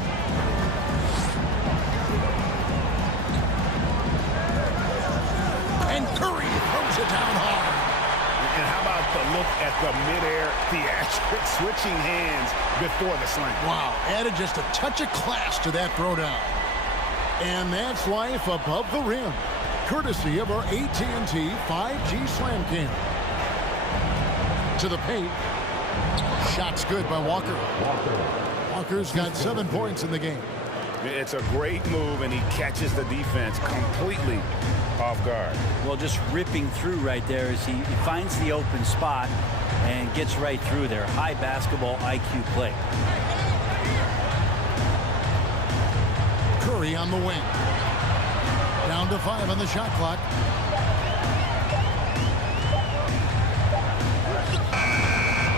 And Curry throws it down hard. And how about the look at the midair theatric switching hands before the slam? Wow, added just a touch of class to that throwdown. And that's life above the rim, courtesy of our AT&T 5G Slam Cam. To the paint. Shot's good by Walker. Walker's got 7 points in the game. It's a great move, and he catches the defense completely off guard. Well, just ripping through right there as he finds the open spot and gets right through there. High basketball IQ play. Curry on the wing. Down to 5 on the shot clock.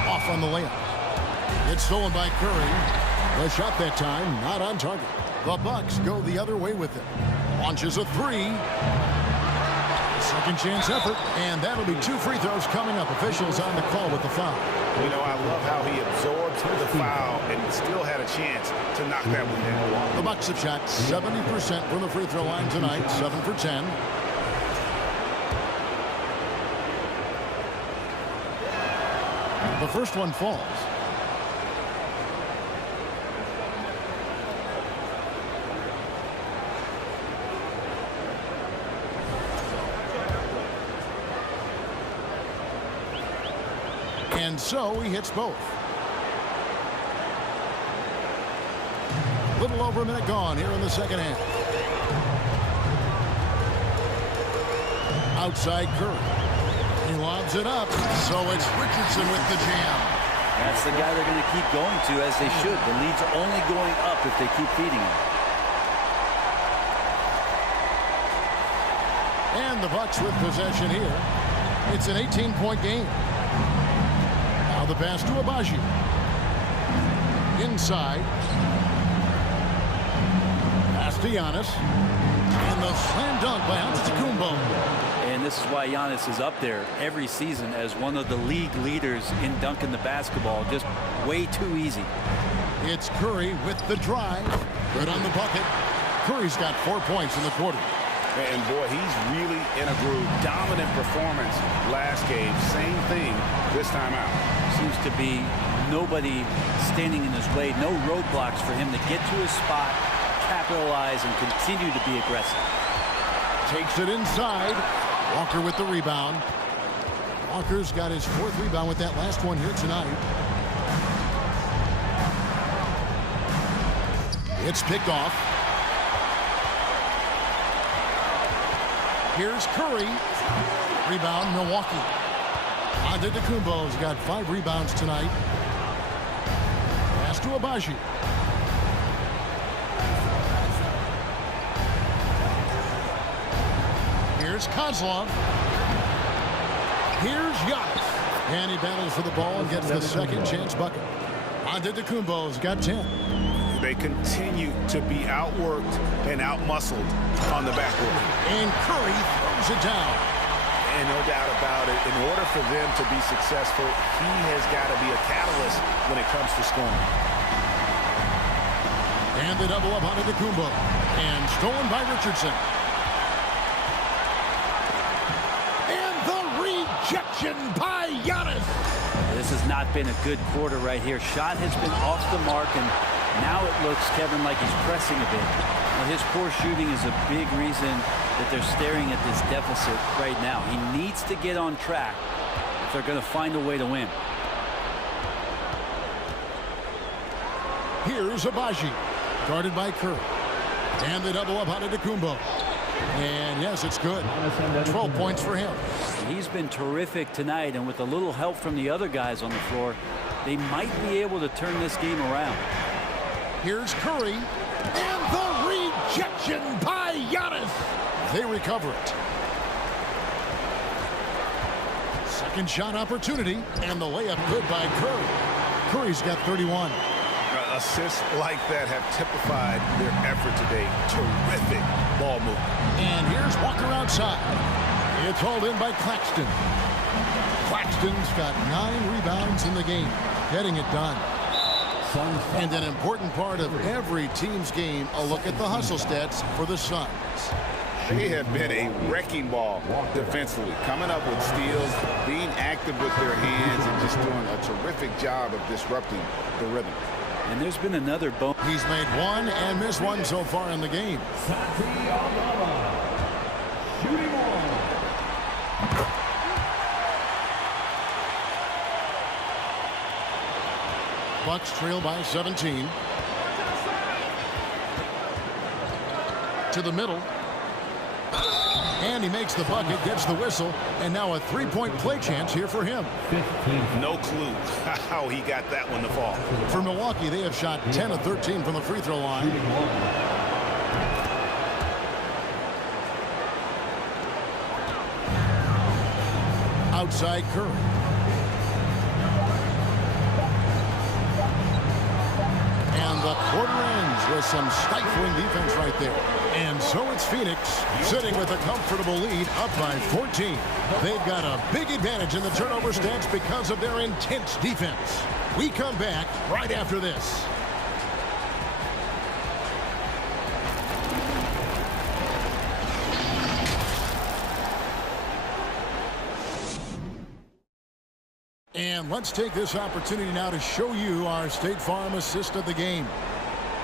Off on the layup. It's stolen by Curry. The shot that time not on target. The Bucks go the other way with it. Launches a 3. Second chance effort, and that'll be 2 free throws coming up. Officials on the call with the foul. You know, I love how he absorbed the foul and still had a chance to knock that one down. The Bucks have shot 70% from the free throw line tonight, 7 for 10. The first one falls. And so he hits both. Little over a minute gone here in the second half. Outside Curry. He lobs it up. So it's Richardson with the jam. That's the guy they're going to keep going to, as they should. The lead's only going up if they keep feeding him. And the Bucks with possession here. It's an 18-point game. Now the pass to Agbaji. Inside. Pass to Giannis. And the slam dunk by Antetokounmpo. And this is why Giannis is up there every season as one of the league leaders in dunking the basketball. Just way too easy. It's Curry with the drive. Good on the bucket. Curry's got 4 points in the quarter. And boy, he's really in a groove. Dominant performance last game. Same thing this time out. Seems to be nobody standing in his way. No roadblocks for him to get to his spot, capitalize and continue to be aggressive. Takes it inside. Walker with the rebound. Walker's got his 4th rebound with that last one here tonight. It's picked off. Here's Curry. Rebound, Milwaukee. Antetokounmpo's got 5 rebounds tonight. Pass to Agbaji. Here's Kozlov. Here's Giannis. And he battles for the ball and gets the second chance bucket. Antetokounmpo's got 10. They continue to be outworked and outmuscled on the backcourt. And Curry throws it down. And no doubt about it, in order for them to be successful, he has got to be a catalyst when it comes to scoring. And the double up on Antetokounmpo. And stolen by Richardson. And the rejection by Giannis. This has not been a good quarter right here. Shot has been off the mark, and now it looks, Kevin, like he's pressing a bit. Well, his poor shooting is a big reason that they're staring at this deficit right now. He needs to get on track if they're going to find a way to win. Here's Agbaji, guarded by Curry. And the double up on Antetokounmpo. And yes, it's good. 12 points for him. He's been terrific tonight, and with a little help from the other guys on the floor, they might be able to turn this game around. Here's Curry. And the rejection by Giannis. They recover it. Second shot opportunity. And the layup good by Curry. Curry's got 31. Assists like that have typified their effort today. Terrific ball movement. And here's Walker outside. It's hauled in by Claxton. Claxton's got 9 rebounds in the game, getting it done. And an important part of every team's game, a look at the hustle stats for the Suns. They have been a wrecking ball defensively, coming up with steals, being active with their hands, and just doing a terrific job of disrupting the rhythm. And there's been another bone. He's made 1 and missed 1 so far in the game. Shooting one. Bucks trail by 17. To the middle. And he makes the bucket, gets the whistle, and now a 3-point play chance here for him. No clue how he got that one to fall. For Milwaukee, they have shot 10 of 13 from the free throw line. Outside Curry. And the quarter ends with some stifling defense right there. And so it's Phoenix sitting with a comfortable lead, up by 14. They've got a big advantage in the turnover stats because of their intense defense. We come back right after this. And let's take this opportunity now to show you our State Farm assist of the game.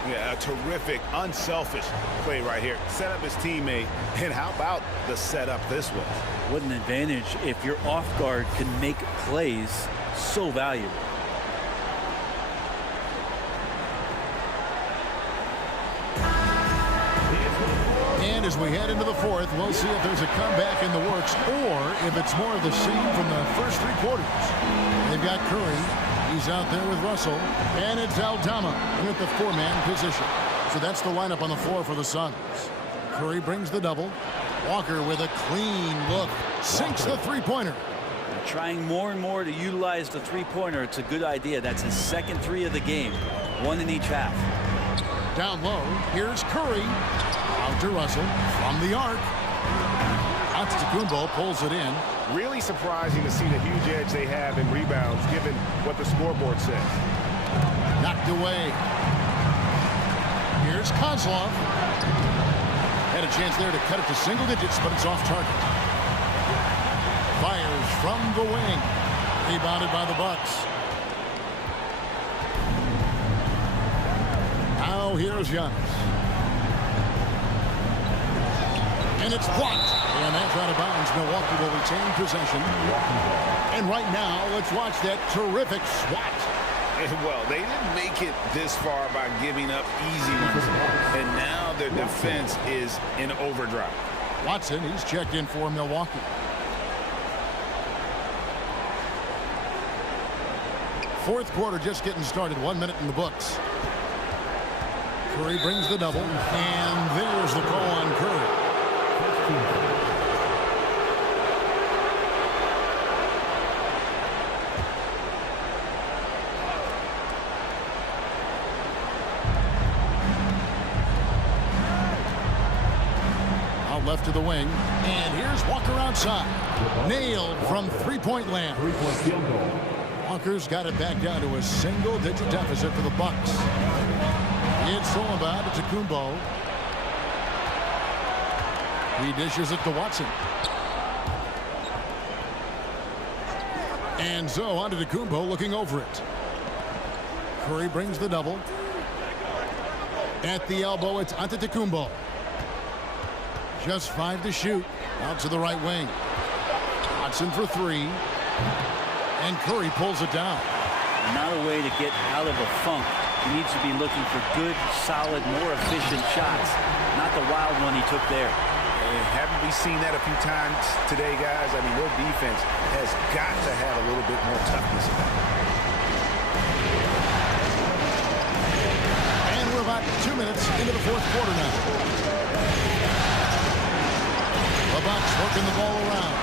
Yeah, a terrific, unselfish play right here. Set up his teammate, and how about the setup this way? What an advantage if your off guard can make plays so valuable. And as we head into the fourth, we'll see if there's a comeback in the works or if it's more of the same from the first 3 quarters. They've got Curry. He's out there with Russell. And it's Aldama in at the 4-man position. So that's the lineup on the floor for the Suns. Curry brings the double. Walker with a clean look. Sinks the 3-pointer. They're trying more and more to utilize the 3-pointer. It's a good idea. That's his second 3 of the game. 1 in each half. Down low. Here's Curry. Out to Russell from the arc. Antetokounmpo pulls it in. Really surprising to see the huge edge they have in rebounds, given what the scoreboard says. Knocked away. Here's Kozlov. Had a chance there to cut it to single digits, but it's off target. Fires from the wing. Rebounded by the Bucks. Now here's Giannis. And it's blocked. And that's out of bounds. Milwaukee will retain possession. And right now, let's watch that terrific swat. Well, they didn't make it this far by giving up easy ones. And now their defense is in overdrive. Watson, he's checked in for Milwaukee. Fourth quarter just getting started. 1 minute in the books. Curry brings the double. And there's the call on Curry. Left to the wing, and here's Walker outside. Nailed from three-point land. Walker's got it back down to a single-digit deficit for the Bucks. It's Solomon to Kumbo. He dishes it to Watson. And so on to Kumbo, looking over it. Curry brings the double. At the elbow, it's Antetokounmpo. Just 5 to shoot. Out to the right wing. Watson for 3. And Curry pulls it down. Not a way to get out of a funk. He needs to be looking for good, solid, more efficient shots. Not the wild one he took there. And haven't we seen that a few times today, guys? I mean, their defense has got to have a little bit more toughness about it. And we're about 2 minutes into the fourth quarter now. The Bucks working the ball around.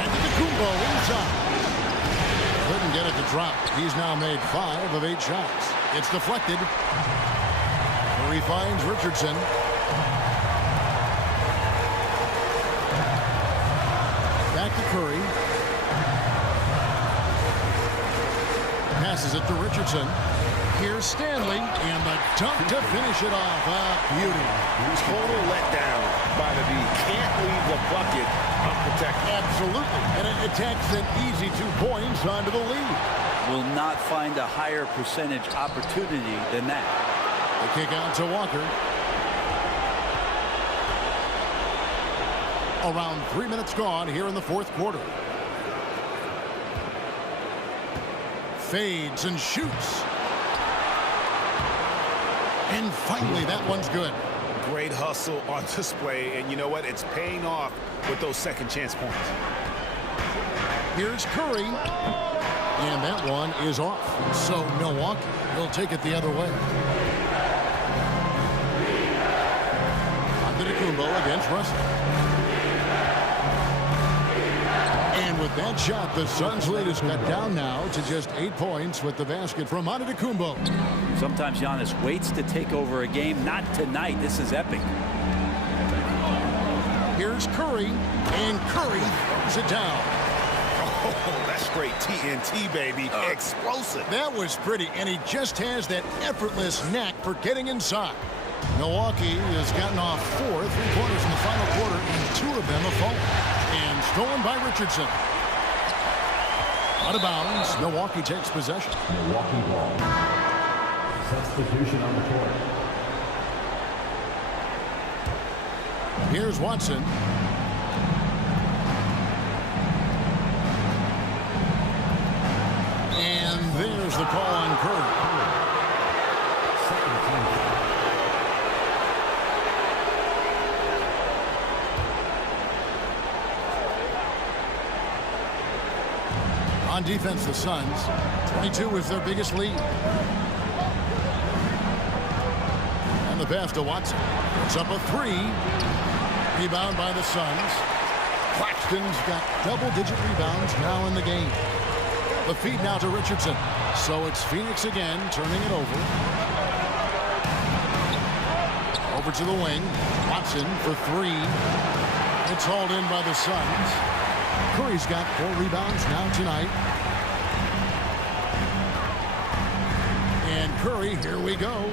And Antetokounmpo inside. Couldn't get it to drop. He's now made 5 of 8 shots. It's deflected. Curry finds Richardson. Back to Curry. Passes it to Richardson. Here's Stanley, and the dunk to finish it off. Beauty. Total letdown by the D. Can't leave the bucket unprotected. Absolutely. And it attacks an easy 2 points onto the lead. Will not find a higher percentage opportunity than that. The kick out to Walker. Around 3 minutes gone here in the fourth quarter. Fades and shoots. And finally, that one's good. Great hustle on display, and you know what? It's paying off with those second chance points. Here's Curry. And that one is off. So Milwaukee will take it the other way. Antetokounmpo against Russell. And with that shot, the Suns' lead is cut down now to just 8 points with the basket from Antetokounmpo. Sometimes Giannis waits to take over a game. Not tonight. This is epic. Here's Curry, and Curry throws it down. Oh, that's great TNT, baby. Explosive. That was pretty, and he just has that effortless knack for getting inside. Milwaukee has gotten off 4 3-quarters in the final quarter, and 2 of them have fallen. And stolen by Richardson. Out of bounds, Milwaukee takes possession. Milwaukee ball. Substitution on the court. Here's Watson. And there's the call on Curry. On defense, the Suns. 22 is their biggest lead. And the pass to Watson. It's up a 3. Rebound by the Suns. Claxton's got double-digit rebounds now in the game. The feed now to Richardson. So it's Phoenix again, turning it over. Over to the wing. Watson for 3. It's hauled in by the Suns. Curry's got 4 rebounds now tonight. And Curry, here we go.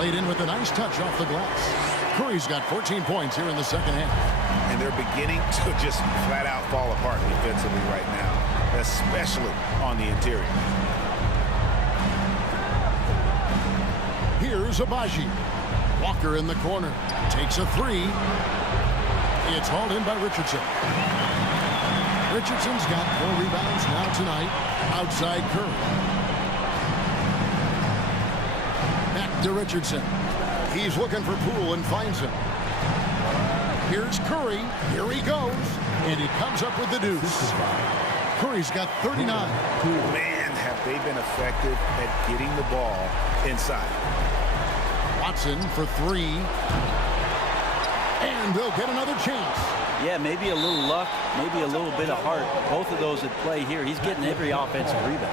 Laid in with a nice touch off the glass. Curry's got 14 points here in the second half. And they're beginning to just flat out fall apart defensively right now, especially on the interior. Here's Agbaji. Walker in the corner. Takes a three. It's hauled in by Richardson. Richardson's got 4 rebounds now tonight. Outside Curry. Back to Richardson. He's looking for Poole and finds him. Here's Curry. Here he goes. And he comes up with the deuce. Curry's got 39. Man, have they been effective at getting the ball inside. Watson for 3. And they'll get another chance. Yeah, maybe a little luck, maybe a little bit of heart. Both of those at play here. He's getting every offensive rebound.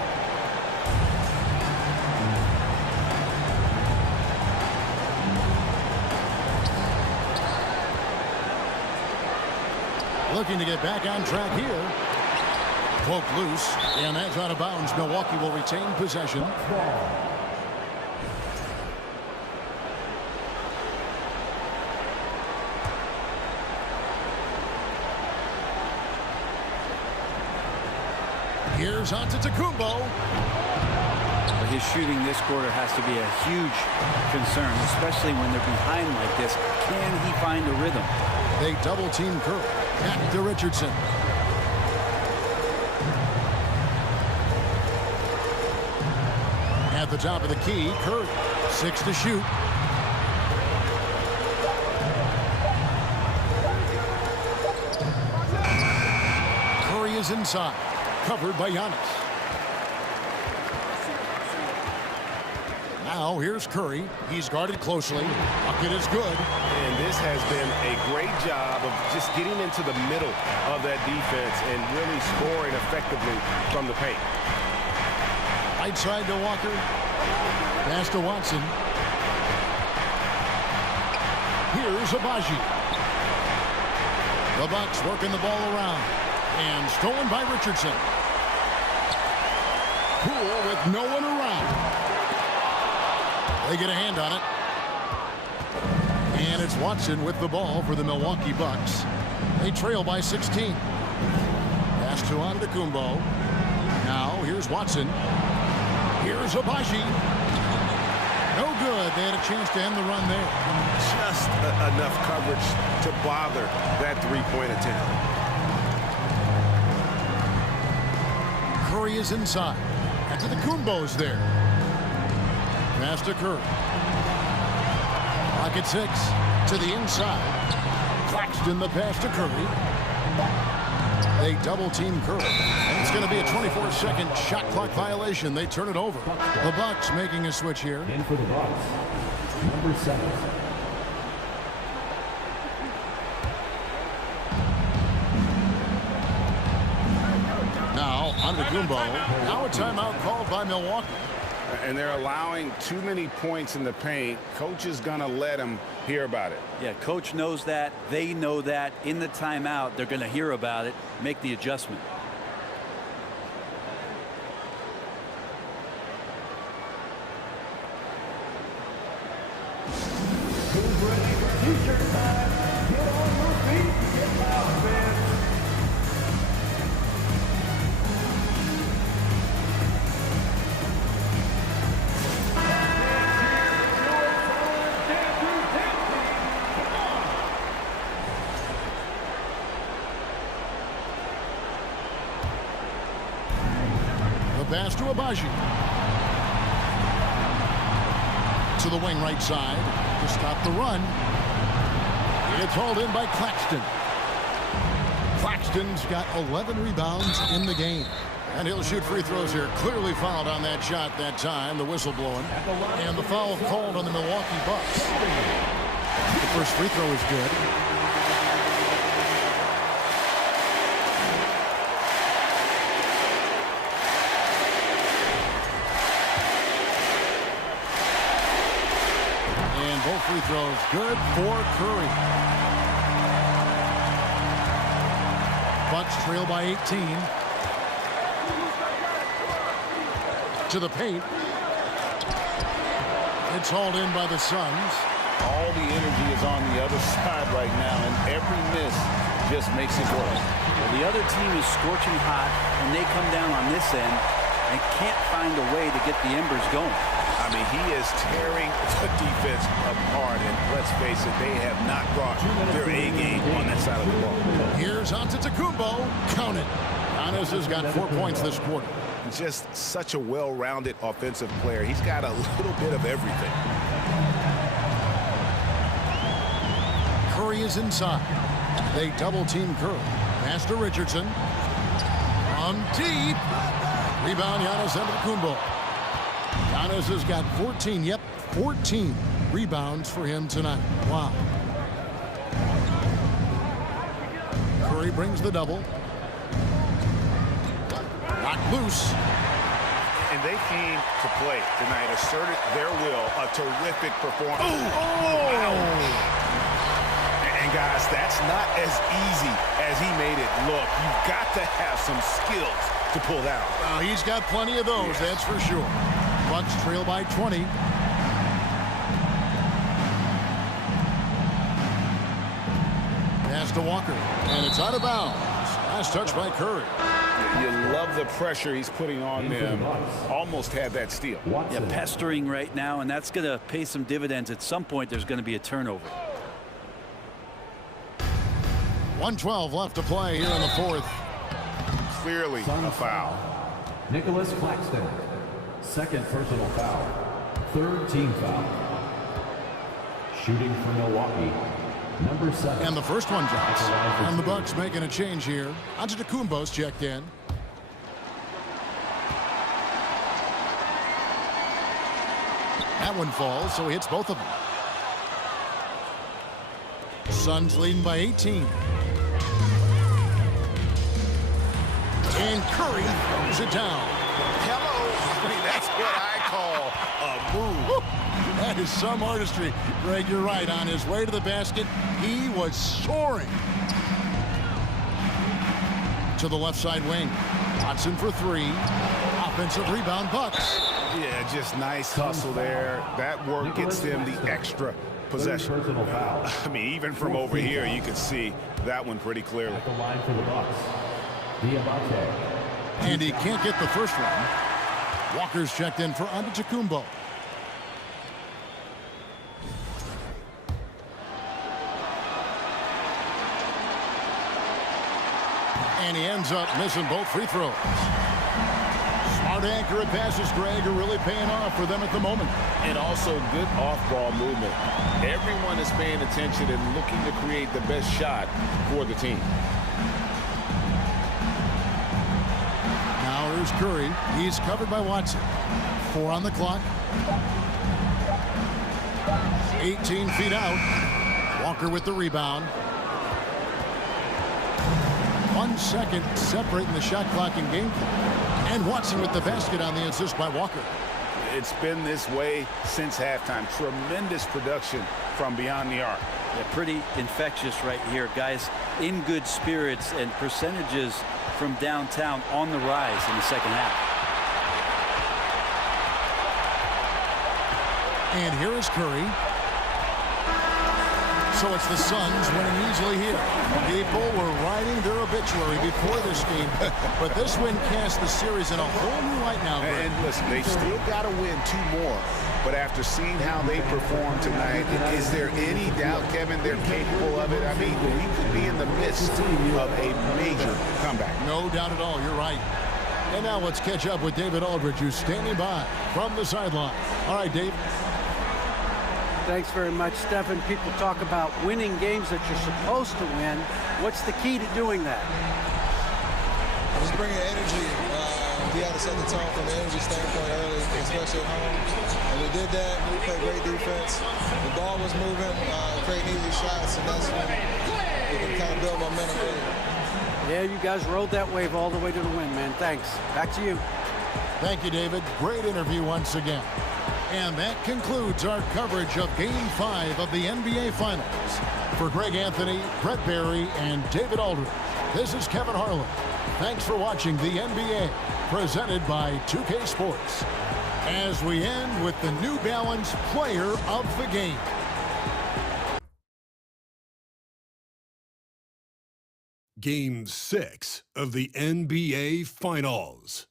Looking to get back on track here. Poked loose, and that's out of bounds. Milwaukee will retain possession. Here's Antetokounmpo. His shooting this quarter has to be a huge concern, especially when they're behind like this. Can he find a rhythm? They double team Curry. Back to Richardson. At the top of the key, Curry. 6 to shoot. Curry is inside. Covered by Giannis. Now here's Curry. He's guarded closely. Bucket is good. And this has been a great job of just getting into the middle of that defense and really scoring effectively from the paint. Right side to Walker. Pass to Watson. Here's Agbaji. The Bucks working the ball around. And stolen by Richardson. Poole with no one around. They get a hand on it. And it's Watson with the ball for the Milwaukee Bucks. They trail by 16. Pass to Antetokounmpo. Now here's Watson. Here's Agbaji. No good. They had a chance to end the run there. Just enough coverage to bother that three-point attempt. Curry is inside. Antetokounmpo's there. Pass to Curry. Pocket 6 to the inside. Claxton the pass to Curry. They double team Curry. And it's going to be a 24-second shot clock violation. They turn it over. The Bucks making a switch here. In for the Bucks, number 7. Now, Antetokounmpo. Now a timeout called by Milwaukee. And they're allowing too many points in the paint. Coach is going to let them hear about it. Yeah, coach knows that. They know that. In the timeout, they're going to hear about it, make the adjustment. Who's ready for t-shirt time? Get on your feet. Get loud, fans. Pass to Agbaji. To the wing right side to stop the run. It's hauled in by Claxton. Claxton's got 11 rebounds in the game. And he'll shoot free throws here. Clearly fouled on that shot that time. The whistle blowing. And the foul called on the Milwaukee Bucks. The first free throw is good. Both free throws good for Curry. Bucks trail by 18. To the paint. It's hauled in by the Suns. All the energy is on the other side right now, and every miss just makes it worse. Well, the other team is scorching hot, and they come down on this end and can't find a way to get the embers going. I mean, he is tearing the defense apart, and let's face it, they have not brought their A game on that side of the ball. Here's Antetokounmpo. Count it. Giannis has got 4 points this quarter. Just such a well-rounded offensive player. He's got a little bit of everything. Curry is inside. They double-team Curry. Pass to Richardson. From deep. Rebound, Giannis Antetokounmpo. Giannis has got 14, 14 rebounds for him tonight. Wow. Curry brings the double. Knocked loose. And they came to play tonight, asserted their will, a terrific performance. Wow. And guys, that's not as easy as he made it look. You've got to have some skills to pull that off. Well, he's got plenty of those, that's for sure. Bucks trail by 20. Pass to Walker, and it's out of bounds. Last touch by Curry. You love the pressure he's putting on them. Almost had that steal. Yeah, pestering right now, and that's going to pay some dividends. At some point, there's going to be a turnover. 1:12 left to play here in the fourth. Clearly a foul. Nicholas Claxton. Second personal foul. Third team foul. Shooting for Milwaukee. Number 7. And the first one drops. And the Bucks making a change here. Antetokounmpo's checked in. That one falls, so he hits both of them. Suns leading by 18. And Curry throws it down. Hello. I mean, that's what I call a move. That is some artistry. Greg, you're right. On his way to the basket, he was soaring. To the left side wing. Watson for 3. Offensive rebound, Bucks. Yeah, just nice hustle there. That work gets them the extra possession. I mean, even from over here, you can see that one pretty clearly. At the line for the Bucks. Diamante. And he can't get the first one. Walker's checked in for Antetokounmpo. And he ends up missing both free throws. Smart accurate passes, Greg, are really paying off for them at the moment. And also good off-ball movement. Everyone is paying attention and looking to create the best shot for the team. Now here's Curry. He's covered by Watson. 4 on the clock. 18 feet out. Walker with the rebound. 1 second separating the shot clock and game clock. And Watson with the basket on the assist by Walker. It's been this way since halftime. Tremendous production from beyond the arc. Yeah, pretty infectious right here. Guys in good spirits, and percentages from downtown on the rise in the second half. And here is Curry. So it's the Suns winning easily here. People were writing their obituary before this game, but this win cast the series in a whole new light now, Greg. And listen, they still got to win 2 more. But after seeing how they performed tonight, is there any doubt, Kevin, they're capable of it? I mean, we could be in the midst of a major comeback. No doubt at all. You're right. And now let's catch up with David Aldridge, who's standing by from the sideline. All right, Dave. Thanks very much, Stephen. People talk about winning games that you're supposed to win. What's the key to doing that? Just bringing energy. We had to set the tone from an energy standpoint early, especially at home. And we did that. We played great defense. The ball was moving, creating easy shots, and that's when we can kind of build momentum early. Yeah, you guys rode that wave all the way to the win, man. Thanks. Back to you. Thank you, David. Great interview once again. And that concludes our coverage of Game 5 of the NBA Finals. For Greg Anthony, Brett Barry, and David Aldridge, this is Kevin Harlan. Thanks for watching the NBA, presented by 2K Sports. As we end with the New Balance Player of the Game. Game 6 of the NBA Finals.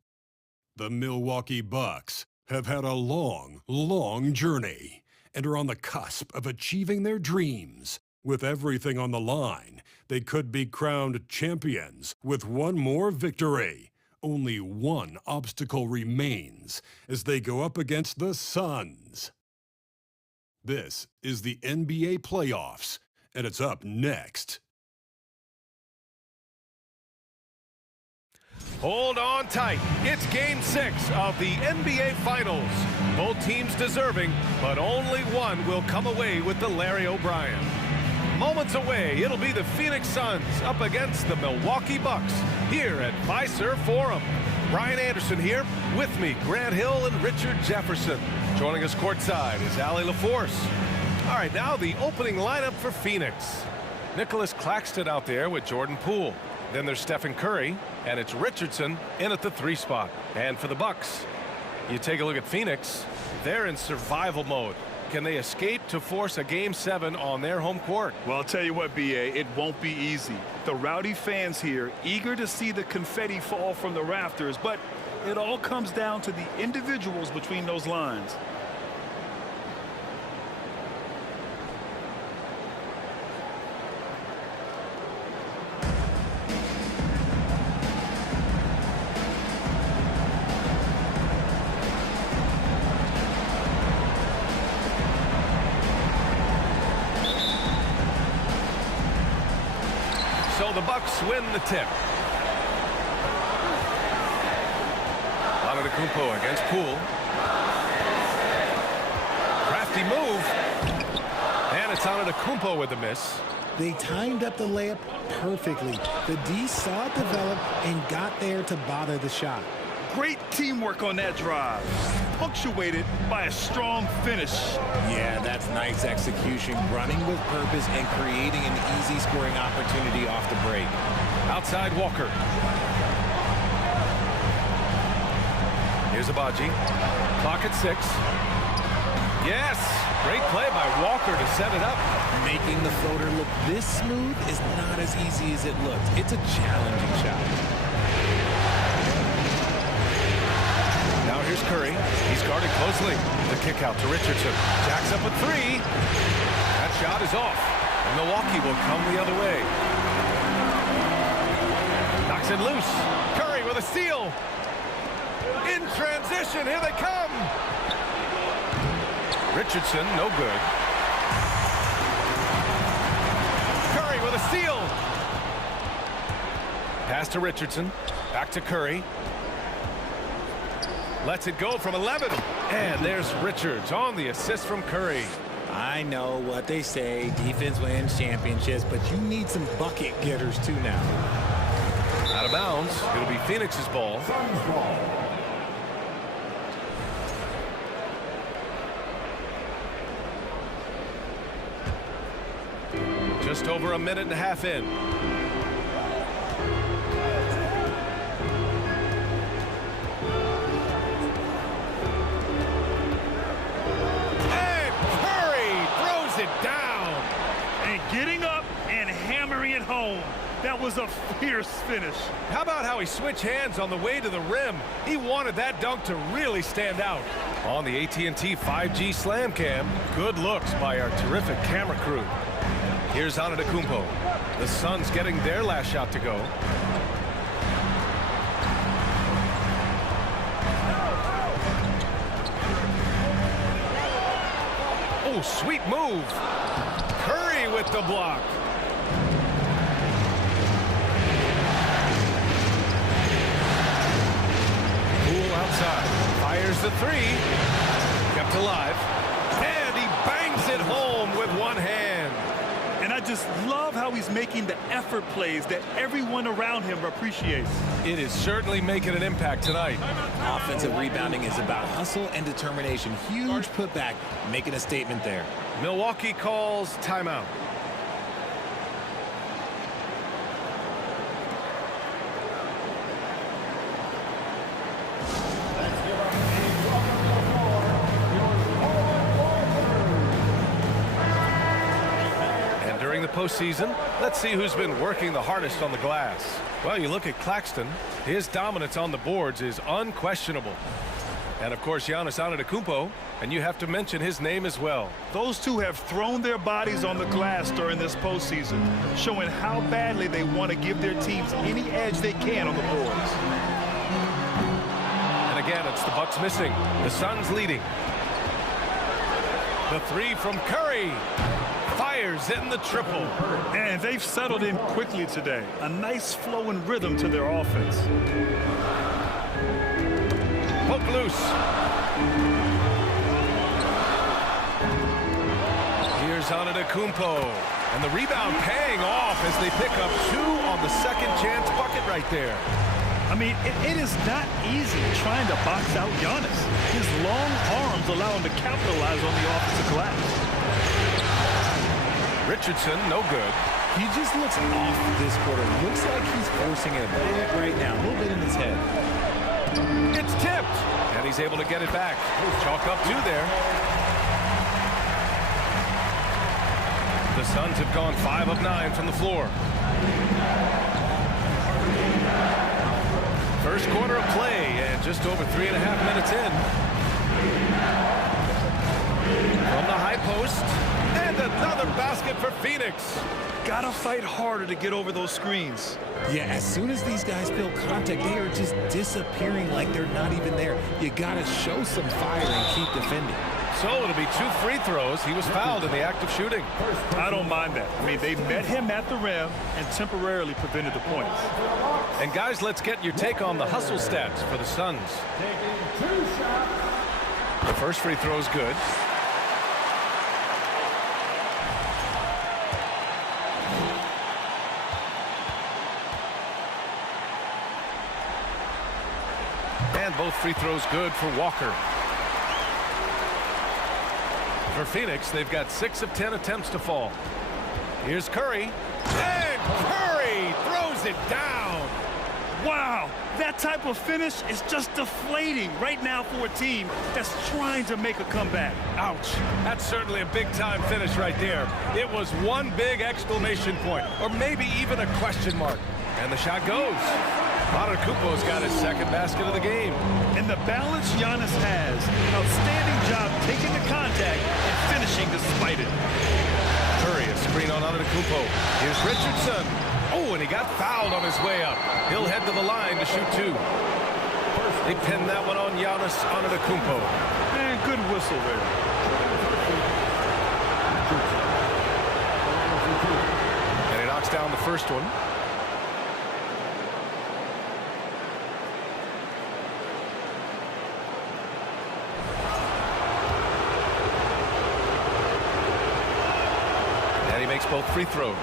The Milwaukee Bucks have had a long, long journey and are on the cusp of achieving their dreams. With everything on the line, they could be crowned champions with one more victory. Only one obstacle remains as they go up against the Suns. This is the NBA playoffs, and it's up next. Hold on tight. It's Game 6 of the NBA Finals. Both teams deserving, but only one will come away with the Larry O'Brien. Moments away, it'll be the Phoenix Suns up against the Milwaukee Bucks here at Fiserv Forum. Brian Anderson here, with me, Grant Hill and Richard Jefferson. Joining us courtside is Allie LaForce. All right, now the opening lineup for Phoenix. Nicholas Claxton out there with Jordan Poole. Then there's Stephen Curry, and it's Richardson in at the 3 spot. And for the Bucks, you take a look at Phoenix, they're in survival mode. Can they escape to force a Game 7 on their home court? Well, I'll tell you what, B.A., it won't be easy. The rowdy fans here, eager to see the confetti fall from the rafters, but it all comes down to the individuals between those lines. So the Bucks win the tip. Antetokounmpo against Poole. Crafty move. And it's Antetokounmpo with the miss. They timed up the layup perfectly. The D saw it develop and got there to bother the shot. Great teamwork on that drive, punctuated by a strong finish. Yeah, that's nice execution, running with purpose and creating an easy scoring opportunity off the break. Outside Walker. Here's Abaji. Clock at 6. Yes, great play by Walker to set it up. Making the floater look this smooth is not as easy as it looks. It's a challenging shot. Now here's Curry. He's guarded closely. The kick out to Richardson. Jacks up a 3. That shot is off. And Milwaukee will come the other way. Knocks it loose. Curry with a steal. In transition, here they come. Richardson, no good. Curry with a steal. Pass to Richardson. Back to Curry. Lets it go from 11. And there's Richards on the assist from Curry. I know what they say, defense wins championships, but you need some bucket getters too now. Out of bounds. It'll be Phoenix's ball. Just over a minute and a half in. And Curry throws it down. And getting up and hammering it home. That was a fierce finish. How about how he switched hands on the way to the rim? He wanted that dunk to really stand out. On the AT&T 5G Slam Cam, good looks by our terrific camera crew. Here's Antetokounmpo. The Suns getting their last shot to go. Oh, sweet move. Curry with the block. Poole outside. Fires the 3. Kept alive. And he bangs it home with one hand. And I just love how he's making the effort plays that everyone around him appreciates. It is certainly making an impact tonight. Offensive rebounding is about hustle and determination. Huge putback, making a statement there. Milwaukee calls timeout. The postseason, let's see who's been working the hardest on the glass. Well, you look at Claxton, his dominance on the boards is unquestionable. And, of course, Giannis Antetokounmpo, and you have to mention his name as well. Those two have thrown their bodies on the glass during this postseason, showing how badly they want to give their teams any edge they can on the boards. And again, it's the Bucks missing. The Suns leading. The three from Curry. Fires in the triple. And they've settled in quickly today. A nice flow and rhythm to their offense. Poke loose. Here's Antetokounmpo. And the rebound paying off as they pick up 2 on the second chance bucket right there. I mean, it is not easy trying to box out Giannis. His long arms allow him to capitalize on the offensive glass. Richardson, no good. He just looks off this quarter. Looks like he's forcing it a bit right now, a little bit in his head. It's tipped, and he's able to get it back. Chalk up 2 there. The Suns have gone 5 of 9 from the floor. First quarter of play, and just over 3.5 minutes in. From the high post, and another basket for Phoenix. Gotta fight harder to get over those screens. Yeah, as soon as these guys feel contact, they are just disappearing like they're not even there. You gotta show some fire and keep defending. So it'll be 2 free throws. He was fouled in the act of shooting. I don't mind that. I mean, they met him at the rim and temporarily prevented the points. And guys, let's get your take on the hustle stats for the Suns. The first free throw is good. And both free throws good for Walker. For Phoenix, they've got 6 of 10 attempts to fall. Here's Curry. And Curry throws it down. Wow, that type of finish is just deflating right now for a team that's trying to make a comeback. Ouch. That's certainly a big-time finish right there. It was one big exclamation point, or maybe even a question mark. And the shot goes. Antetokounmpo's got his second basket of the game. And the balance Giannis has. Outstanding job taking the contact and finishing despite it. Curry, a screen on Antetokounmpo. Here's Richardson. Oh, and he got fouled on his way up. He'll head to the line to shoot 2. They pinned that one on Giannis Antetokounmpo. And good whistle there. And he knocks down the first one. Makes both free throws.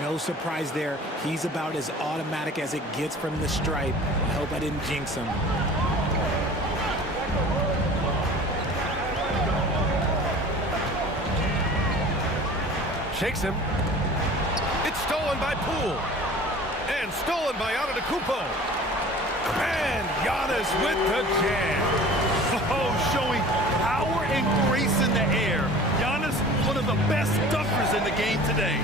No surprise there. He's about as automatic as it gets from the stripe. I hope I didn't jinx him. Shakes him. It's stolen by Poole. And stolen by Antetokounmpo. And Giannis with the jam. Oh, showing power and grace in the air. Giannis, one of the best dunkers in the game today.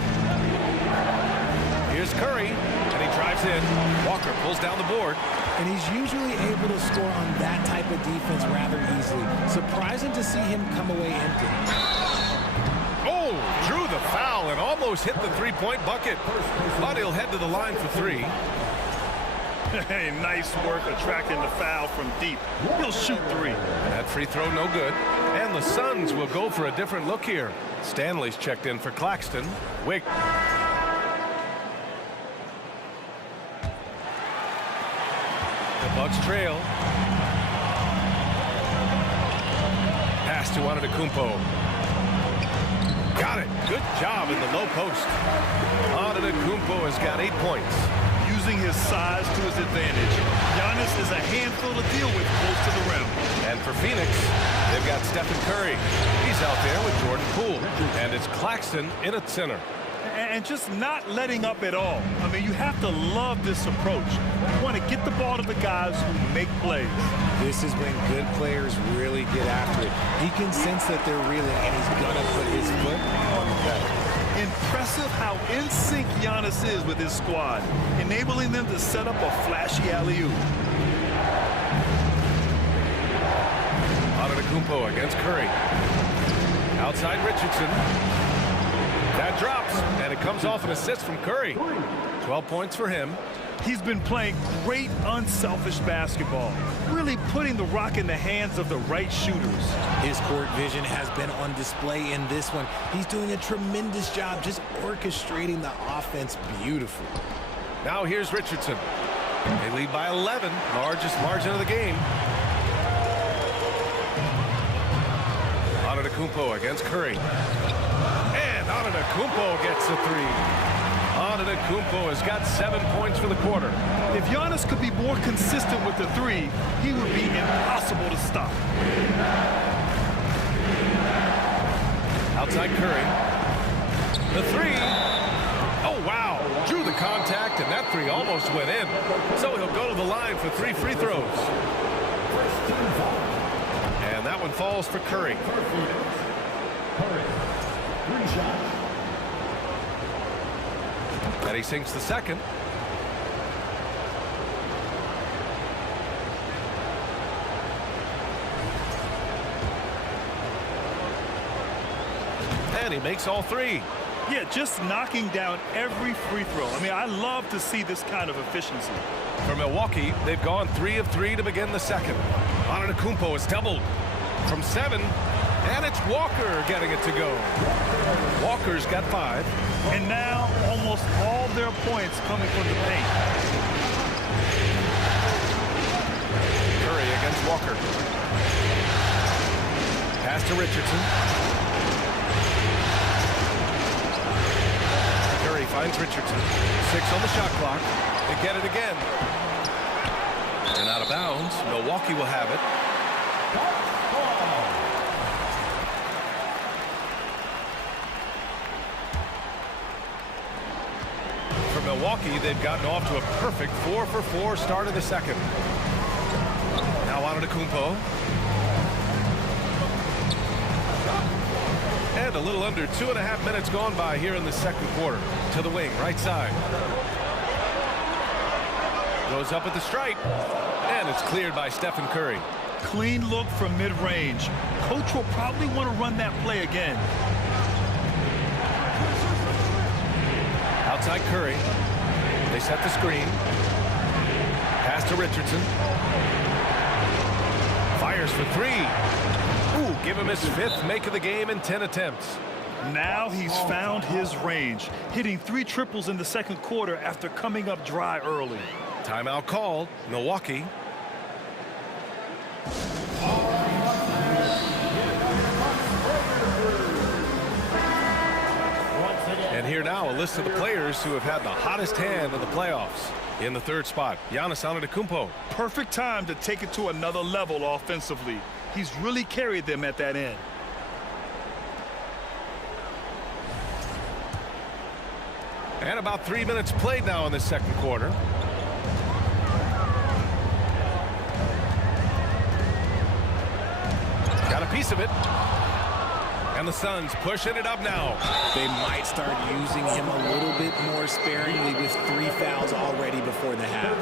Here's Curry, and he drives in. Walker pulls down the board. And he's usually able to score on that type of defense rather easily. Surprising to see him come away empty. Oh, drew the foul and almost hit the three-point bucket. But he'll head to the line for 3. Hey, nice work attracting the foul from deep. He'll shoot 3. That free throw no good. And the Suns will go for a different look here. Stanley's checked in for Claxton. Wick. The Bucks trail. Pass to Antetokounmpo. Got it. Good job in the low post. Antetokounmpo has got 8 points. Using his size to his advantage. Giannis is a handful to deal with close to the rim. And for Phoenix, they've got Stephen Curry. He's out there with Jordan Poole. And it's Claxton in at center. And just not letting up at all. I mean, you have to love this approach. You want to get the ball to the guys who make plays. This is when good players really get after it. He can sense that they're reeling, and he's going to put his foot on the pedal. Impressive how in sync Giannis is with his squad, enabling them to set up a flashy alley-oop. Antetokounmpo against Curry. Outside Richardson. That drops, and it comes off an assist from Curry. 12 points for him. He's been playing great, unselfish basketball, really putting the rock in the hands of the right shooters. His court vision has been on display in this one. He's doing a tremendous job just orchestrating the offense beautifully. Now here's Richardson. They lead by 11, largest margin of the game. Antetokounmpo against Curry. And Antetokounmpo gets the three. Antetokounmpo has got 7 points for the quarter. If Giannis could be more consistent with the three, he would be impossible to stop. Outside Curry. The three. Oh, wow. Drew the contact, and that three almost went in. So he'll go to the line for 3 free throws. And that one falls for Curry. And he sinks the second. And he makes all 3. Yeah, just knocking down every free throw. I mean, I love to see this kind of efficiency. For Milwaukee, they've gone 3 of 3 to begin the second. Antetokounmpo is doubled from 7, and it's Walker getting it to go. Walker's got 5. And now almost all their points coming from the paint. Curry against Walker. Pass to Richardson. Curry finds Richardson. 6 on the shot clock. They get it again. And out of bounds. Milwaukee will have it. For Milwaukee, they've gotten off to a perfect 4-for-4 start of the second. Now Antetokounmpo. And a little under 2.5 minutes gone by here in the second quarter. To the wing, right side. Goes up at the stripe. And it's cleared by Stephen Curry. Clean look from mid-range. Coach will probably want to run that play again. Outside Curry. They set the screen. Pass to Richardson. Fires for 3. Ooh, give him his 5th make of the game in 10 attempts. Now he's found his range, hitting 3 triples in the second quarter after coming up dry early. Timeout called. Milwaukee. And here now a list of the players who have had the hottest hand in the playoffs. In the 3rd spot, Giannis Antetokounmpo. Perfect time to take it to another level offensively. He's really carried them at that end. And about 3 minutes played now in the second quarter. Got a piece of it. And the Suns pushing it up now. They might start using him a little bit more sparingly with 3 fouls already before the half.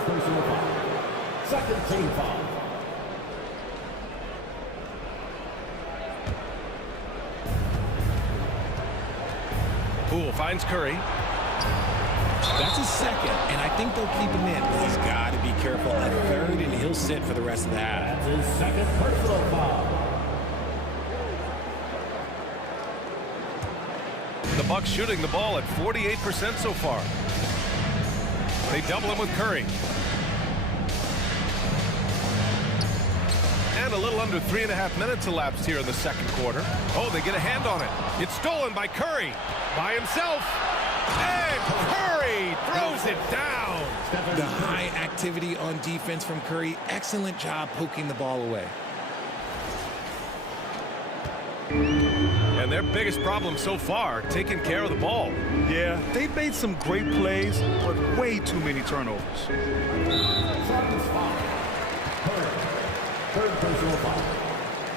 Second team foul. Poole finds Curry. That's his second, and I think they'll keep him in. But he's got to be careful at 3rd, and he'll sit for the rest of the half. That's his second personal foul. The Bucks shooting the ball at 48% so far. They double him with Curry. And a little under 3.5 minutes elapsed here in the second quarter. Oh, they get a hand on it. It's stolen by Curry. By himself. And Curry throws it down. The high activity on defense from Curry. Excellent job poking the ball away. And their biggest problem so far, taking care of the ball. Yeah, they've made some great plays, but way too many turnovers. Third personal foul.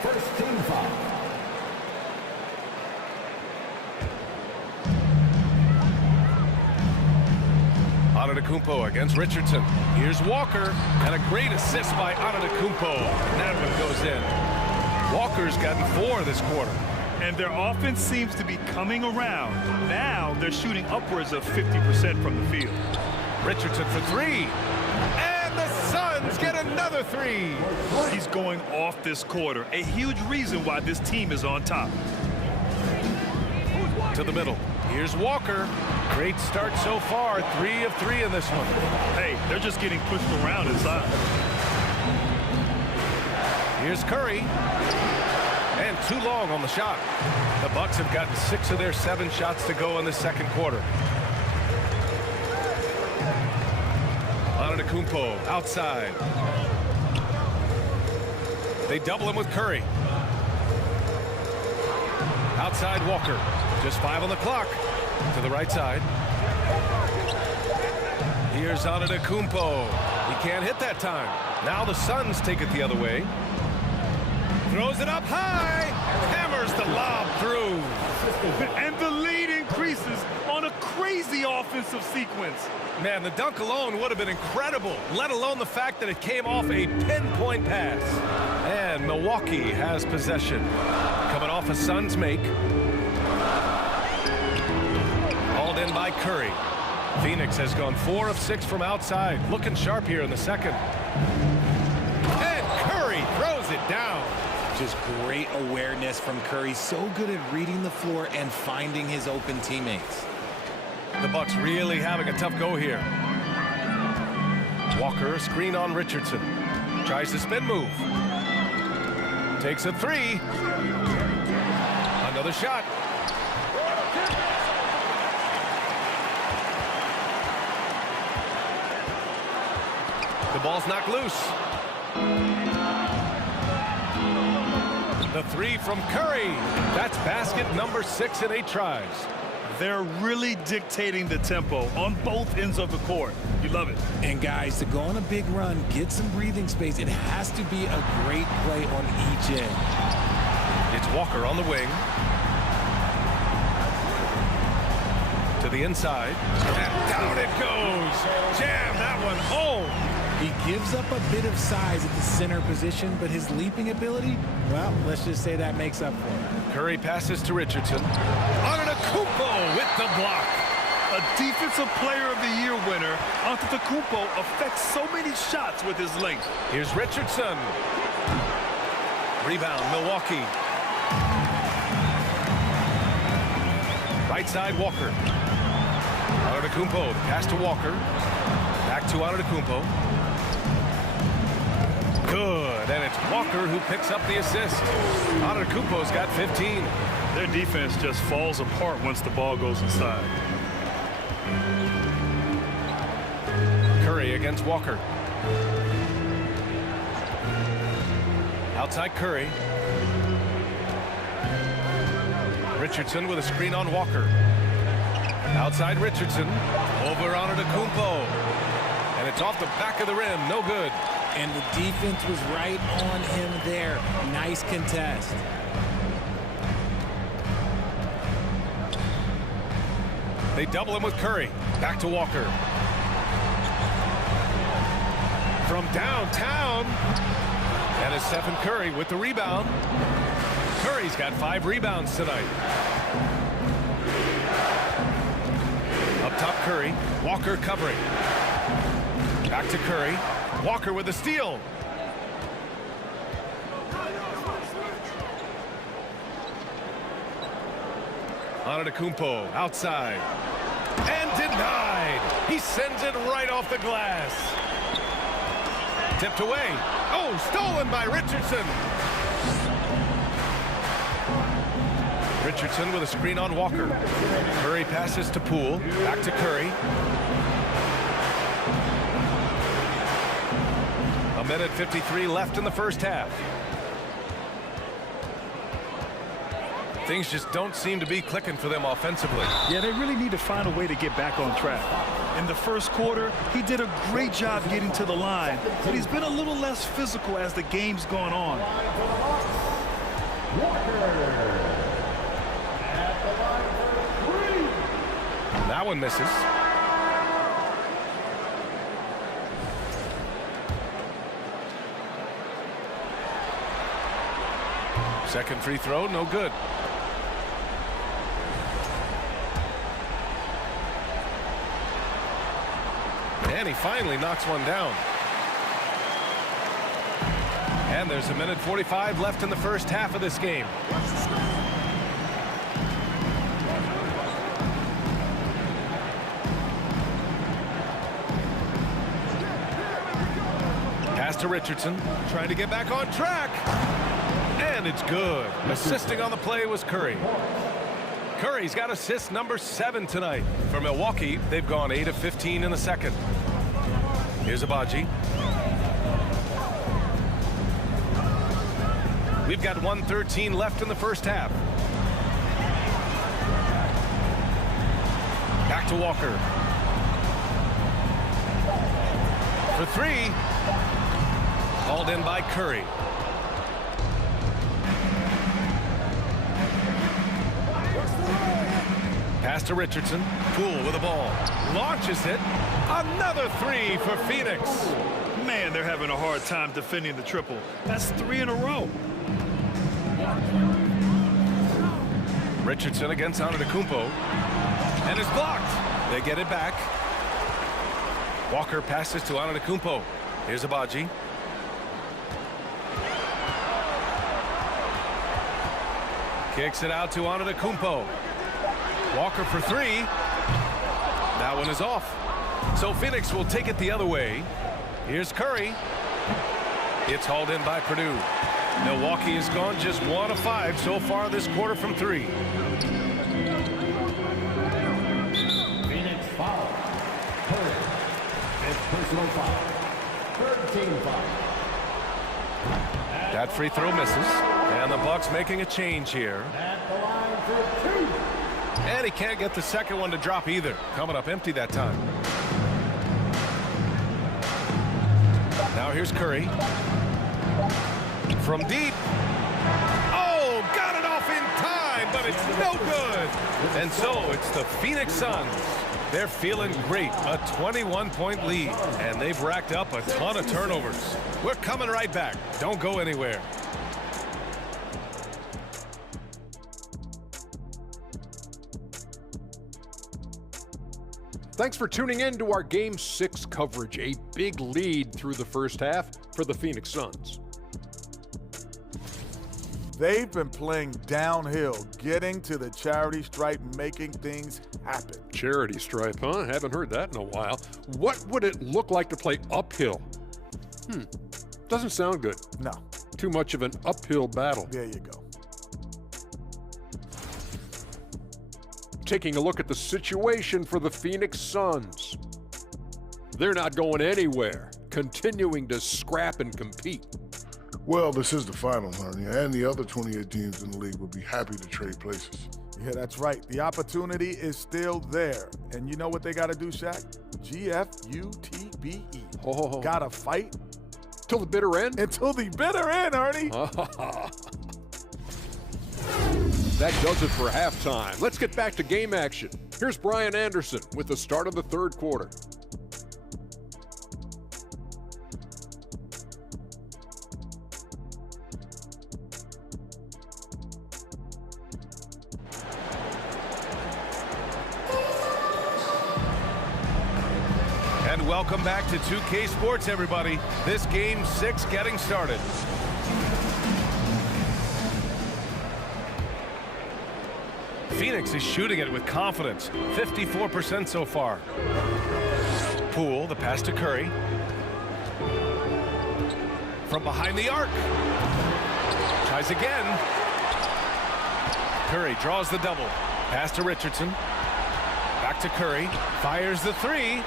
First team foul. Antetokounmpo against Richardson. Here's Walker, and a great assist by Antetokounmpo. That one goes in. Walker's gotten 4 this quarter. And their offense seems to be coming around. Now they're shooting upwards of 50% from the field. Richardson for 3. And the Suns get another 3. He's going off this quarter. A huge reason why this team is on top. To the middle. Here's Walker. Great start so far. 3 of 3 in this one. Hey, they're just getting pushed around inside. Here's Curry. And too long on the shot. The Bucks have gotten 6 of their 7 shots to go in the second quarter. Antetokounmpo outside. They double him with Curry. Outside Walker. Just 5 on the clock. To the right side. Here's Antetokounmpo. He can't hit that time. Now the Suns take it the other way. Throws it up high. Hammers the lob through. And the lead increases on a crazy offensive sequence. Man, the dunk alone would have been incredible, let alone the fact that it came off a pinpoint pass. And Milwaukee has possession. Coming off a Suns make. Hauled in by Curry. Phoenix has gone 4 of 6 from outside. Looking sharp here in the second. And Curry throws it down. Just great awareness from Curry. So good at reading the floor and finding his open teammates. The Bucks really having a tough go here. Walker, a screen on Richardson. Tries the spin move. Takes a 3. Another shot. The ball's knocked loose. The 3 from Curry. That's basket number 6 in 8 tries. They're really dictating the tempo on both ends of the court. You love it. And guys, to go on a big run, get some breathing space, it has to be a great play on each end. It's Walker on the wing. To the inside. And down it goes. Jam that one home. He gives up a bit of size at the center position, but his leaping ability, well, let's just say that makes up for it. Curry passes to Richardson. Antetokounmpo with the block. A Defensive Player of the Year winner, Antetokounmpo affects so many shots with his length. Here's Richardson. Rebound, Milwaukee. Right side, Walker. Antetokounmpo, pass to Walker. Back to Antetokounmpo. Good, and it's Walker who picks up the assist. Antetokounmpo's got 15. Their defense just falls apart once the ball goes inside. Curry against Walker. Outside Curry. Richardson with a screen on Walker. Outside Richardson. Over Antetokounmpo. And it's off the back of the rim. No good. And the defense was right on him there. Nice contest. They double him with Curry. Back to Walker. From downtown. And it's Stephen Curry with the rebound. Curry's got 5 rebounds tonight. Up top, Curry. Walker covering. Back to Curry. Walker with the steal. Antetokounmpo outside. And denied. He sends it right off the glass. Tipped away. Oh, stolen by Richardson. Richardson with a screen on Walker. Curry passes to Poole. Back to Curry. A minute 53 left in the first half. Things just don't seem to be clicking for them offensively. Yeah, they really need to find a way to get back on track. In the first quarter, he did a great job getting to the line, but he's been a little less physical as the game's gone on. That one misses. Second free throw, no good. And he finally knocks one down. And there's 1:45 left in the first half of this game. Pass to Richardson, trying to get back on track. And it's good. Assisting on the play was Curry. Curry's got assist number 7 tonight. For Milwaukee, they've gone 8 of 15 in the second. Here's Agbaji. We've got 1:13 left in the first half. Back to Walker. For 3. Called in by Curry. Pass to Richardson. Poole with the ball. Launches it. Another 3 for Phoenix. Man, they're having a hard time defending the triple. That's 3 in a row. Richardson against Antetokounmpo. And it's blocked. They get it back. Walker passes to Antetokounmpo. Here's Agbaji. Kicks it out to Antetokounmpo. Walker for 3. That one is off. So Phoenix will take it the other way. Here's Curry. It's hauled in by Purdue. Milwaukee has gone just 1 of 5 so far this quarter from 3. Phoenix foul. Curry. 5th personal foul. 3rd team foul. That free throw misses. And the Bucks making a change here. At the line for 2. And he can't get the second one to drop either. Coming up empty that time. Now here's Curry. From deep. Oh, got it off in time, but it's no good. And so it's the Phoenix Suns. They're feeling great. A 21-point lead. And they've racked up a ton of turnovers. We're coming right back. Don't go anywhere. Thanks for tuning in to our Game 6 coverage. A big lead through the first half for the Phoenix Suns. They've been playing downhill, getting to the charity stripe, making things happen. Charity stripe, huh? Haven't heard that in a while. What would it look like to play uphill? Doesn't sound good. No. Too much of an uphill battle. There you go. Taking a look at the situation for the Phoenix Suns. They're not going anywhere, continuing to scrap and compete. Well, this is the finals, Arnie, and the other 28 teams in the league will be happy to trade places. Yeah, that's right. The opportunity is still there. And you know what they got to do, Shaq? GFUTBE. Oh. Got to fight. Till the bitter end? Until the bitter end, Arnie. That does it for halftime. Let's get back to game action. Here's Brian Anderson with the start of the third quarter. And welcome back to 2K Sports, everybody. This Game 6 getting started. Phoenix is shooting it with confidence. 54% so far. Poole, the pass to Curry. From behind the arc. Tries again. Curry draws the double. Pass to Richardson. Back to Curry. Fires the 3.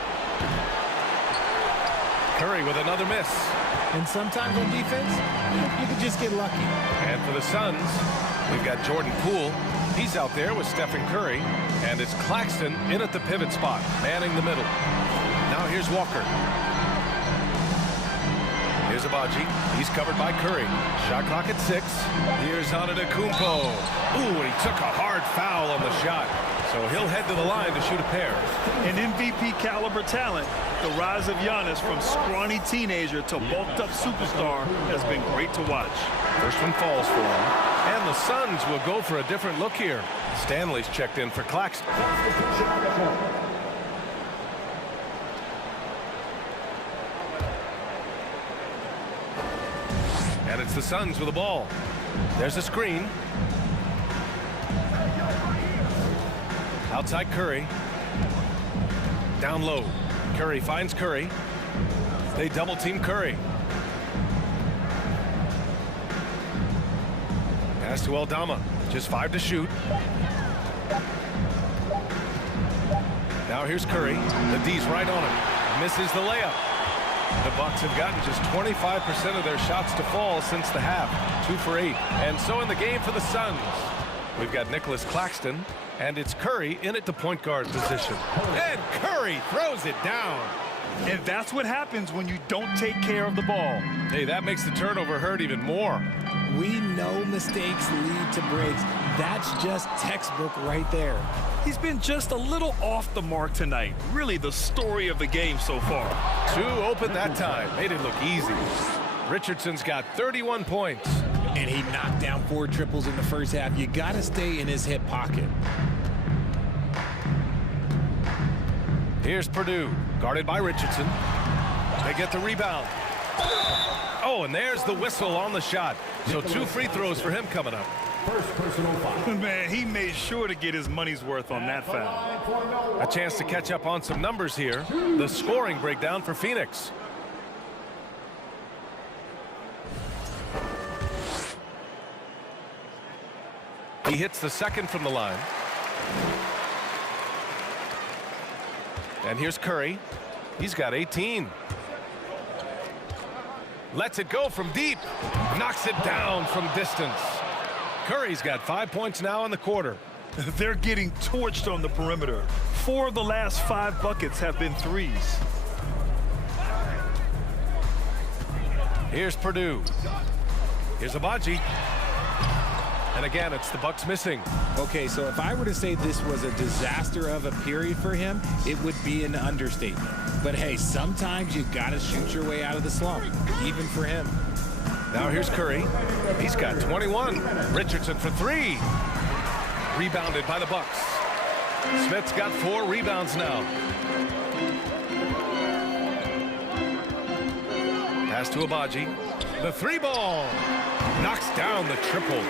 Curry with another miss. And sometimes on defense, you can just get lucky. And for the Suns, we've got Jordan Poole. He's out there with Stephen Curry. And it's Claxton in at the pivot spot, manning the middle. Now here's Walker. Here's Agbaji. He's covered by Curry. Shot clock at 6. Here's Antetokounmpo. Ooh, and he took a hard foul on the shot. So he'll head to the line to shoot a pair. An MVP caliber talent. The rise of Giannis from scrawny teenager to bulked up superstar has been great to watch. First one falls for him. And Suns will go for a different look here. Stanley's checked in for Claxton. And it's the Suns with the ball. There's a screen. Outside Curry. Down low. Curry finds Curry. They double team Curry. Pass to Aldama. Just 5 to shoot. Now here's Curry. The D's right on him. Misses the layup. The Bucks have gotten just 25% of their shots to fall since the half. 2 for 8. And so in the game for the Suns, we've got Nicholas Claxton, and it's Curry in at the point guard position. And Curry throws it down. And that's what happens when you don't take care of the ball. Hey, that makes the turnover hurt even more. We know mistakes lead to breaks. That's just textbook right there. He's been just a little off the mark tonight. Really the story of the game so far. 2 open that time. Made it look easy. Richardson's got 31 points. And he knocked down 4 triples in the first half. You got to stay in his hip pocket. Here's Purdue, guarded by Richardson. They get the rebound. Oh, and there's the whistle on the shot. So 2 free throws for him coming up. First personal foul. Man, he made sure to get his money's worth on that foul. A chance to catch up on some numbers here. The scoring breakdown for Phoenix. He hits the second from the line. And here's Curry. He's got 18. Lets it go from deep. Knocks it down from distance. Curry's got 5 points now in the quarter. They're getting torched on the perimeter. 4 of the last 5 buckets have been threes. Here's Purdue. Here's Abaji. And again, it's the Bucks missing. Okay, so if I were to say this was a disaster of a period for him, it would be an understatement. But hey, sometimes you got to shoot your way out of the slump, even for him. Now here's Curry. He's got 21. Richardson for 3. Rebounded by the Bucks. Smith's got 4 rebounds now. Pass to Abaji. The 3 ball. Knocks down the triple.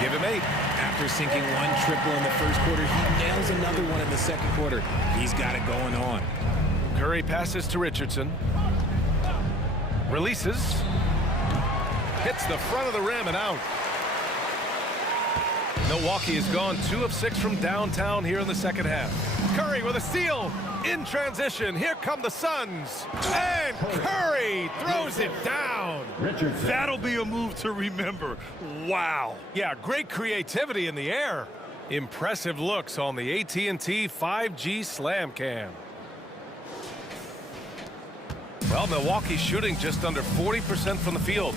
Give him 8. After sinking 1 triple in the first quarter, he nails another one in the second quarter. He's got it going on. Curry passes to Richardson. Releases. Hits the front of the rim and out. Milwaukee has gone 2 of 6 from downtown here in the second half. Curry with a steal. In transition, here come the Suns. And Curry throws it down. That'll be a move to remember. Wow. Yeah, great creativity in the air. Impressive looks on the AT&T 5G Slam Cam. Well, Milwaukee shooting just under 40% from the field.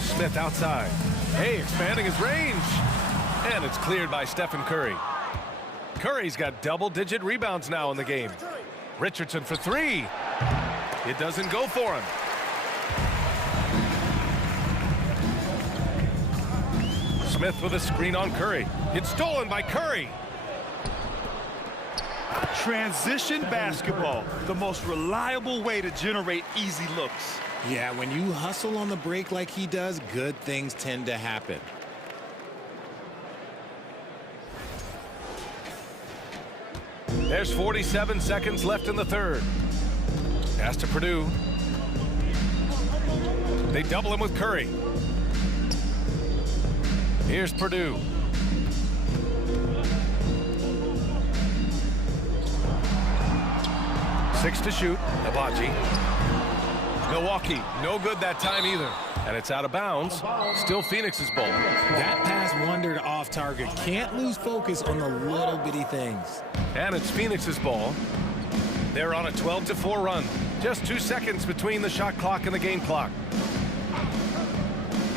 Smith outside. Hey, expanding his range. And it's cleared by Stephen Curry. Curry's got double-digit rebounds now in the game. Richardson for 3. It doesn't go for him. Smith with a screen on Curry. It's stolen by Curry. Transition basketball, the most reliable way to generate easy looks. Yeah, when you hustle on the break like he does, good things tend to happen. There's 47 seconds left in the third. Pass to Purdue. They double him with Curry. Here's Purdue. Six to shoot. Abaji. Milwaukee, no good that time either. And it's out of bounds. Still Phoenix's ball. That pass wandered off target. Can't lose focus on the little bitty things. And it's Phoenix's ball. They're on a 12-4 run. Just 2 seconds between the shot clock and the game clock.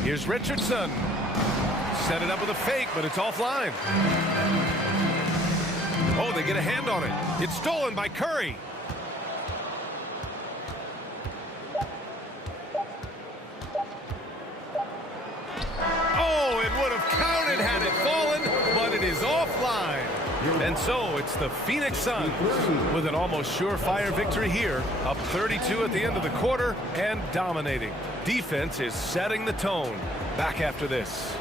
Here's Richardson. Set it up with a fake, but it's offline. Oh, they get a hand on it. It's stolen by Curry. And so it's the Phoenix Suns with an almost surefire victory here, up 32 at the end of the quarter and dominating. Defense is setting the tone. Back after this.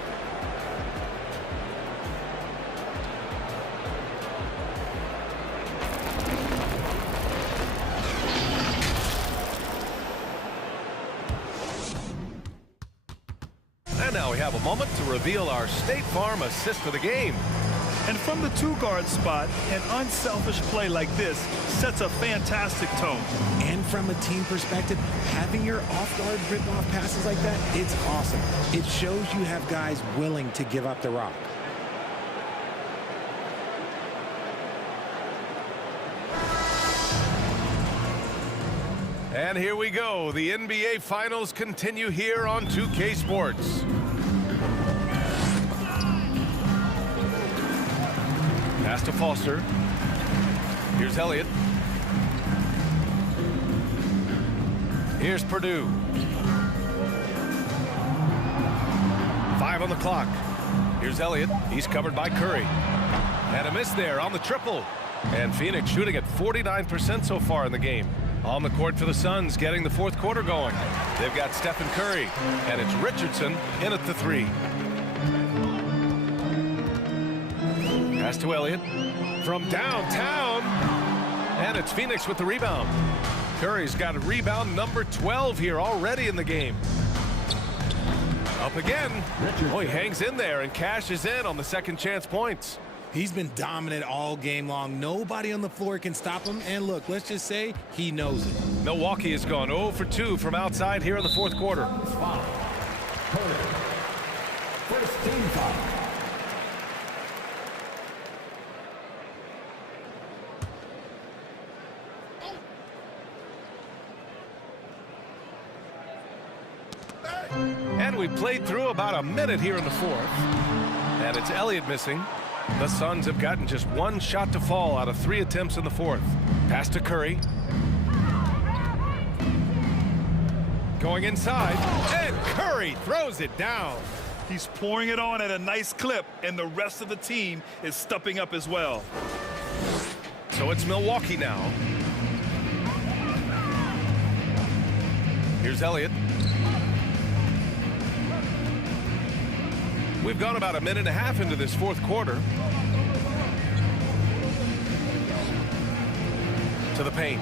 And now we have a moment to reveal our State Farm assist of the game. And from the two-guard spot, an unselfish play like this sets a fantastic tone. And from a team perspective, having your off-guard rip-off passes like that, it's awesome. It shows you have guys willing to give up the rock. And here we go. The NBA Finals continue here on 2K Sports. Pass to Foster. Here's Elliott. Here's Purdue. 5 on the clock. Here's Elliott. He's covered by Curry. And a miss there on the triple. And Phoenix shooting at 49% so far in the game. On the court for the Suns, getting the fourth quarter going. They've got Stephen Curry, and it's Richardson in at the 3. Pass to Elliott from downtown, and it's Phoenix with the rebound. Curry's got a rebound number 12 here already in the game. Up again. Oh, he hangs in there and cashes in on the second chance points. He's been dominant all game long. Nobody on the floor can stop him. And look, let's just say he knows it. Milwaukee has gone 0 for 2 from outside here in the fourth quarter. First team foul. And we played through about a minute here in the fourth. And it's Elliott missing. The Suns have gotten just one shot to fall out of 3 attempts in the fourth. Pass to Curry. Going inside, and Curry throws it down. He's pouring it on at a nice clip, and the rest of the team is stepping up as well. So it's Milwaukee now. Here's Elliott. We've gone about a minute and a half into this fourth quarter. To the paint.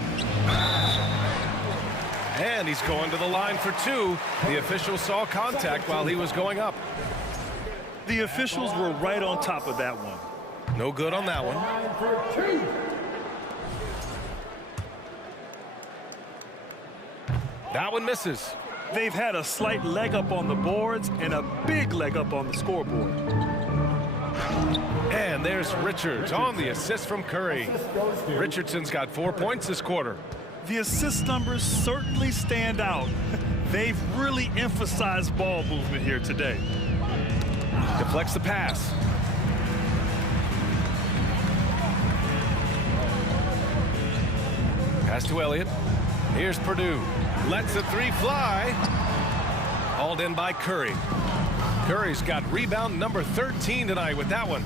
And he's going to the line for 2. The official saw contact while he was going up. The officials were right on top of that one. No good on that one. That one misses. They've had a slight leg up on the boards and a big leg up on the scoreboard. And there's Richards on the assist from Curry. Richardson's got 4 points this quarter. The assist numbers certainly stand out. They've really emphasized ball movement here today. Deflects the pass. Pass to Elliott. Here's Purdue. Lets the 3 fly. Hauled in by Curry. Curry's got rebound number 13 tonight with that one.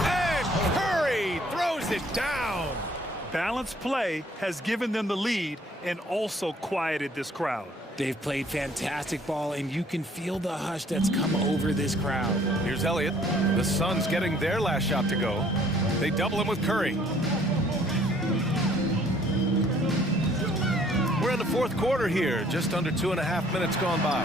And Curry throws it down. Balanced play has given them the lead and also quieted this crowd. They've played fantastic ball, and you can feel the hush that's come over this crowd. Here's Elliott. The Suns getting their last shot to go. They double him with Curry. We're in the fourth quarter here, just under 2.5 minutes gone by.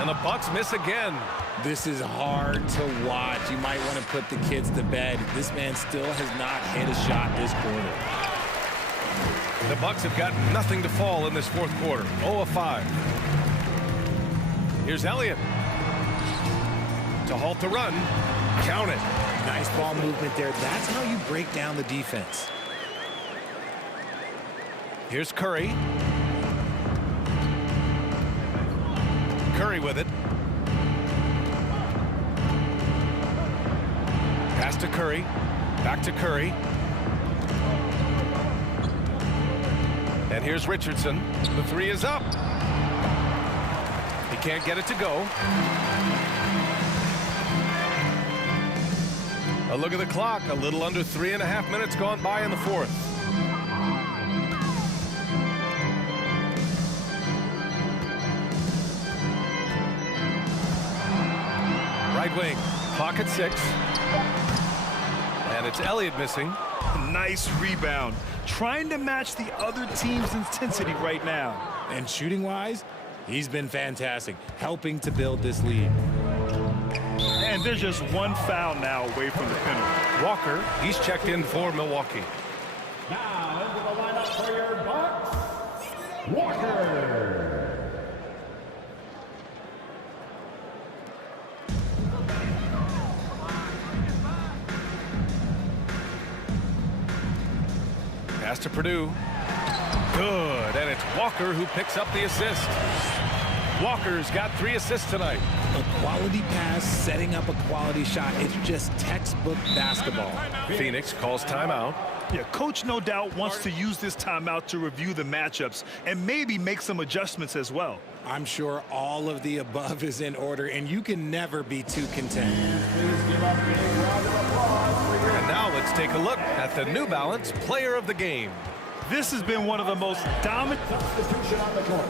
And the Bucks miss again. This is hard to watch. You might want to put the kids to bed. This man still has not hit a shot this quarter. The Bucks have got nothing to fall in this fourth quarter. 0 of 5. Here's Elliott. To halt the run. Count it. Nice ball movement there. That's how you break down the defense. Here's Curry. Curry with it. Pass to Curry. Back to Curry. And here's Richardson. The 3 is up. He can't get it to go. A look at the clock. A little under 3.5 minutes gone by in the fourth. Right wing. Clock at 6. And it's Elliott missing. Nice rebound. Trying to match the other team's intensity right now. And shooting-wise, he's been fantastic, helping to build this lead. And there's just one foul now away from the penalty. Walker, he's checked in for Milwaukee. Now into the lineup for your Bucks, Walker. Pass to Purdue. Good, and it's Walker who picks up the assist. Walker's got 3 assists tonight. A quality pass, setting up a quality shot. It's just textbook basketball. Phoenix calls timeout. Yeah, coach no doubt wants to use this timeout to review the matchups and maybe make some adjustments as well. I'm sure all of the above is in order, and you can never be too content. And now let's take a look at the New Balance Player of the Game. This has been one of the most dominant Substitution on the court.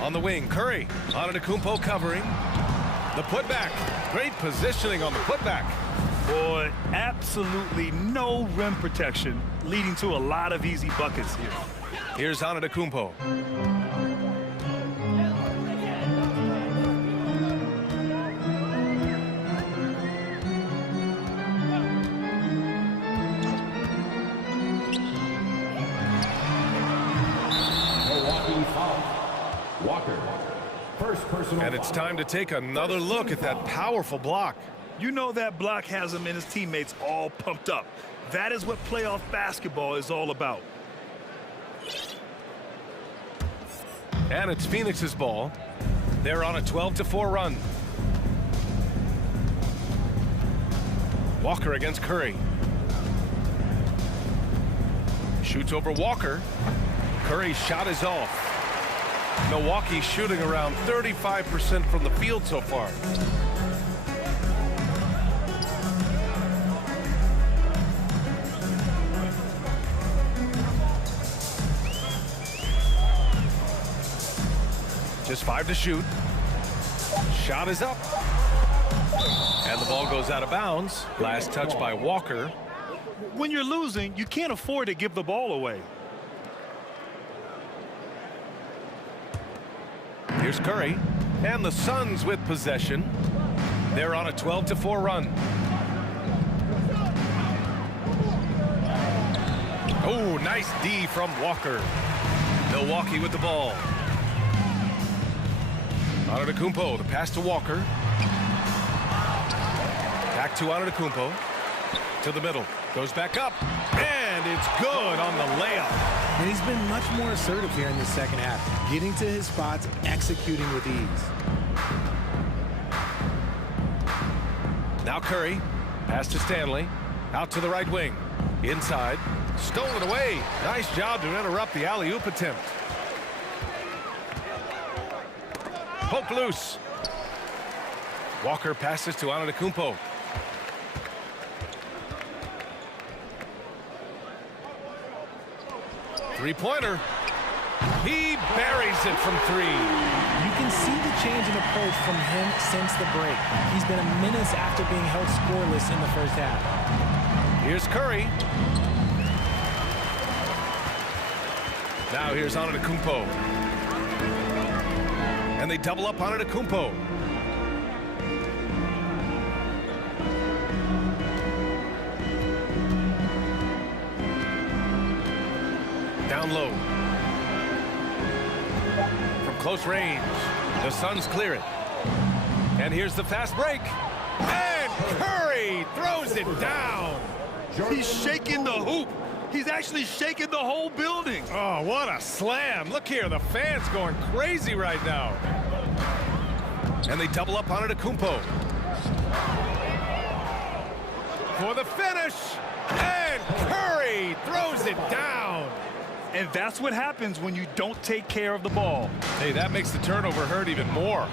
On the wing, Curry. Antetokounmpo covering. The putback. Great positioning on the putback. Boy, absolutely no rim protection, leading to a lot of easy buckets here. Here's Antetokounmpo. Milwaukee foul. Walker. First personal And it's foul. time to take another look at that powerful block. You know that block has him and his teammates all pumped up. That is what playoff basketball is all about. And it's Phoenix's ball. They're on a 12-4 run. Walker against Curry. Shoots over Walker. Curry's shot is off. Milwaukee shooting around 35% from the field so far. Just 5 to shoot. Shot is up. And the ball goes out of bounds. Last touch by Walker. When you're losing, you can't afford to give the ball away. Here's Curry. And the Suns with possession. They're on a 12-4 run. Oh, nice D from Walker. Milwaukee with the ball. Antetokounmpo, the pass to Walker. Back to Antetokounmpo. To the middle. Goes back up. And it's good on the layup. And he's been much more assertive here in the second half, getting to his spots, executing with ease. Now Curry. Pass to Stanley. Out to the right wing. Inside. Stolen away. Nice job to interrupt the alley-oop attempt. Poke loose. Walker passes to Antetokounmpo. Three-pointer. He buries it from 3. You can see the change in approach from him since the break. He's been a menace after being held scoreless in the first half. Here's Curry. Now here's Antetokounmpo. And they double up on Antetokounmpo. Down low. From close range, the Suns clear it. And here's the fast break. And Curry throws it down. He's shaking the hoop. He's actually shaking the whole building. Oh, what a slam. Look here, the fans going crazy right now. And they double up on Antetokounmpo. For the finish. And Curry throws it down. And that's what happens when you don't take care of the ball. Hey, that makes the turnover hurt even more.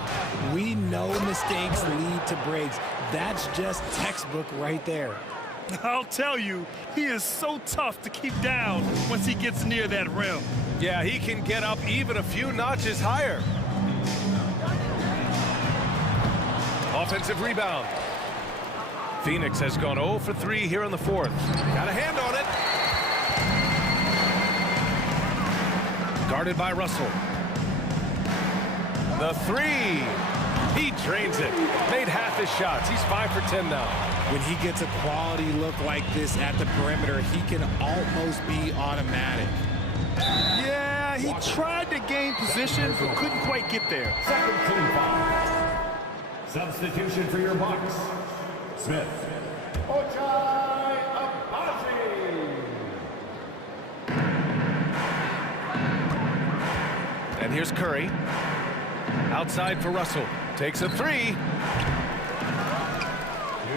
We know mistakes lead to breaks. That's just textbook right there. I'll tell you, he is so tough to keep down once he gets near that rim. Yeah, he can get up even a few notches higher. Offensive rebound. Phoenix has gone 0 for 3 here in the fourth. Got a hand on it. Guarded by Russell. The three. He drains it. Made half his shots. He's 5 for 10 now. When he gets a quality look like this at the perimeter, he can almost be automatic. Yeah, he tried to gain position, but couldn't quite get there. Second team foul. Substitution for your Bucks. Smith. Ochai Agbaji. And here's Curry. Outside for Russell. Takes a three.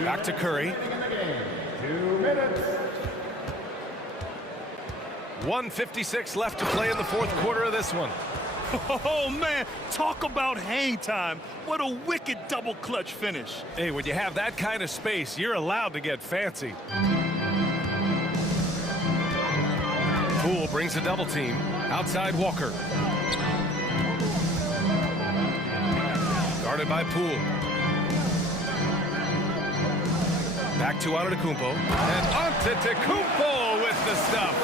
Back to Curry. 2 minutes. 1:56 left to play in the fourth quarter of this one. Oh, man, talk about hang time. What a wicked double clutch finish. Hey, when you have that kind of space, you're allowed to get fancy. Poole brings a double team. Outside Walker. Guarded by Poole. Back to Antetokounmpo. And Antetokounmpo with the stuff.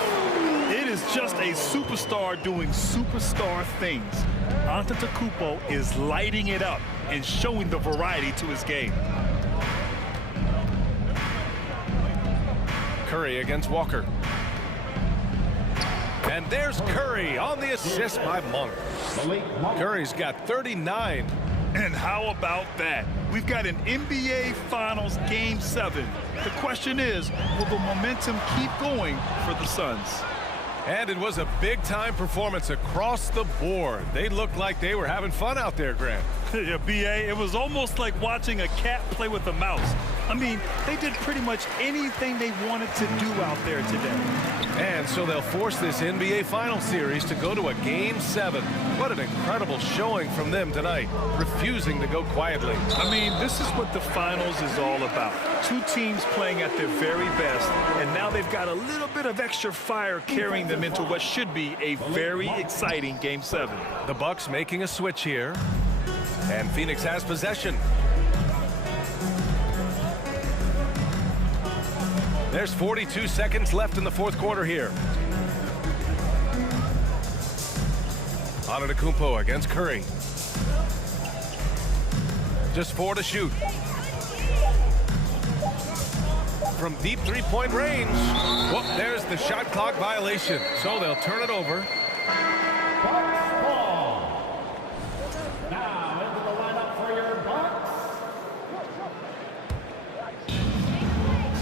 It is just a superstar doing superstar things. Antetokounmpo is lighting it up and showing the variety to his game. Curry against Walker. And there's Curry on the assist by Monk. Curry's got 39. And how about that? We've got an NBA Finals Game 7. The question is, will the momentum keep going for the Suns? And it was a big-time performance across the board. They looked like they were having fun out there, Grant. Yeah, B.A., it was almost like watching a cat play with a mouse. I mean, they did pretty much anything they wanted to do out there today. And so they'll force this NBA Finals series to go to a Game 7. What an incredible showing from them tonight, refusing to go quietly. I mean, this is what the Finals is all about. Two teams playing at their very best, and now they've got a little bit of extra fire carrying them into what should be a very exciting Game 7. The Bucks making a switch here, and Phoenix has possession. There's 42 seconds left in the fourth quarter here. Antetokounmpo against Curry. Just 4 to shoot. From deep three-point range. Whoop, there's the shot clock violation. So they'll turn it over. Bucks ball. Now into the lineup for your Bucks.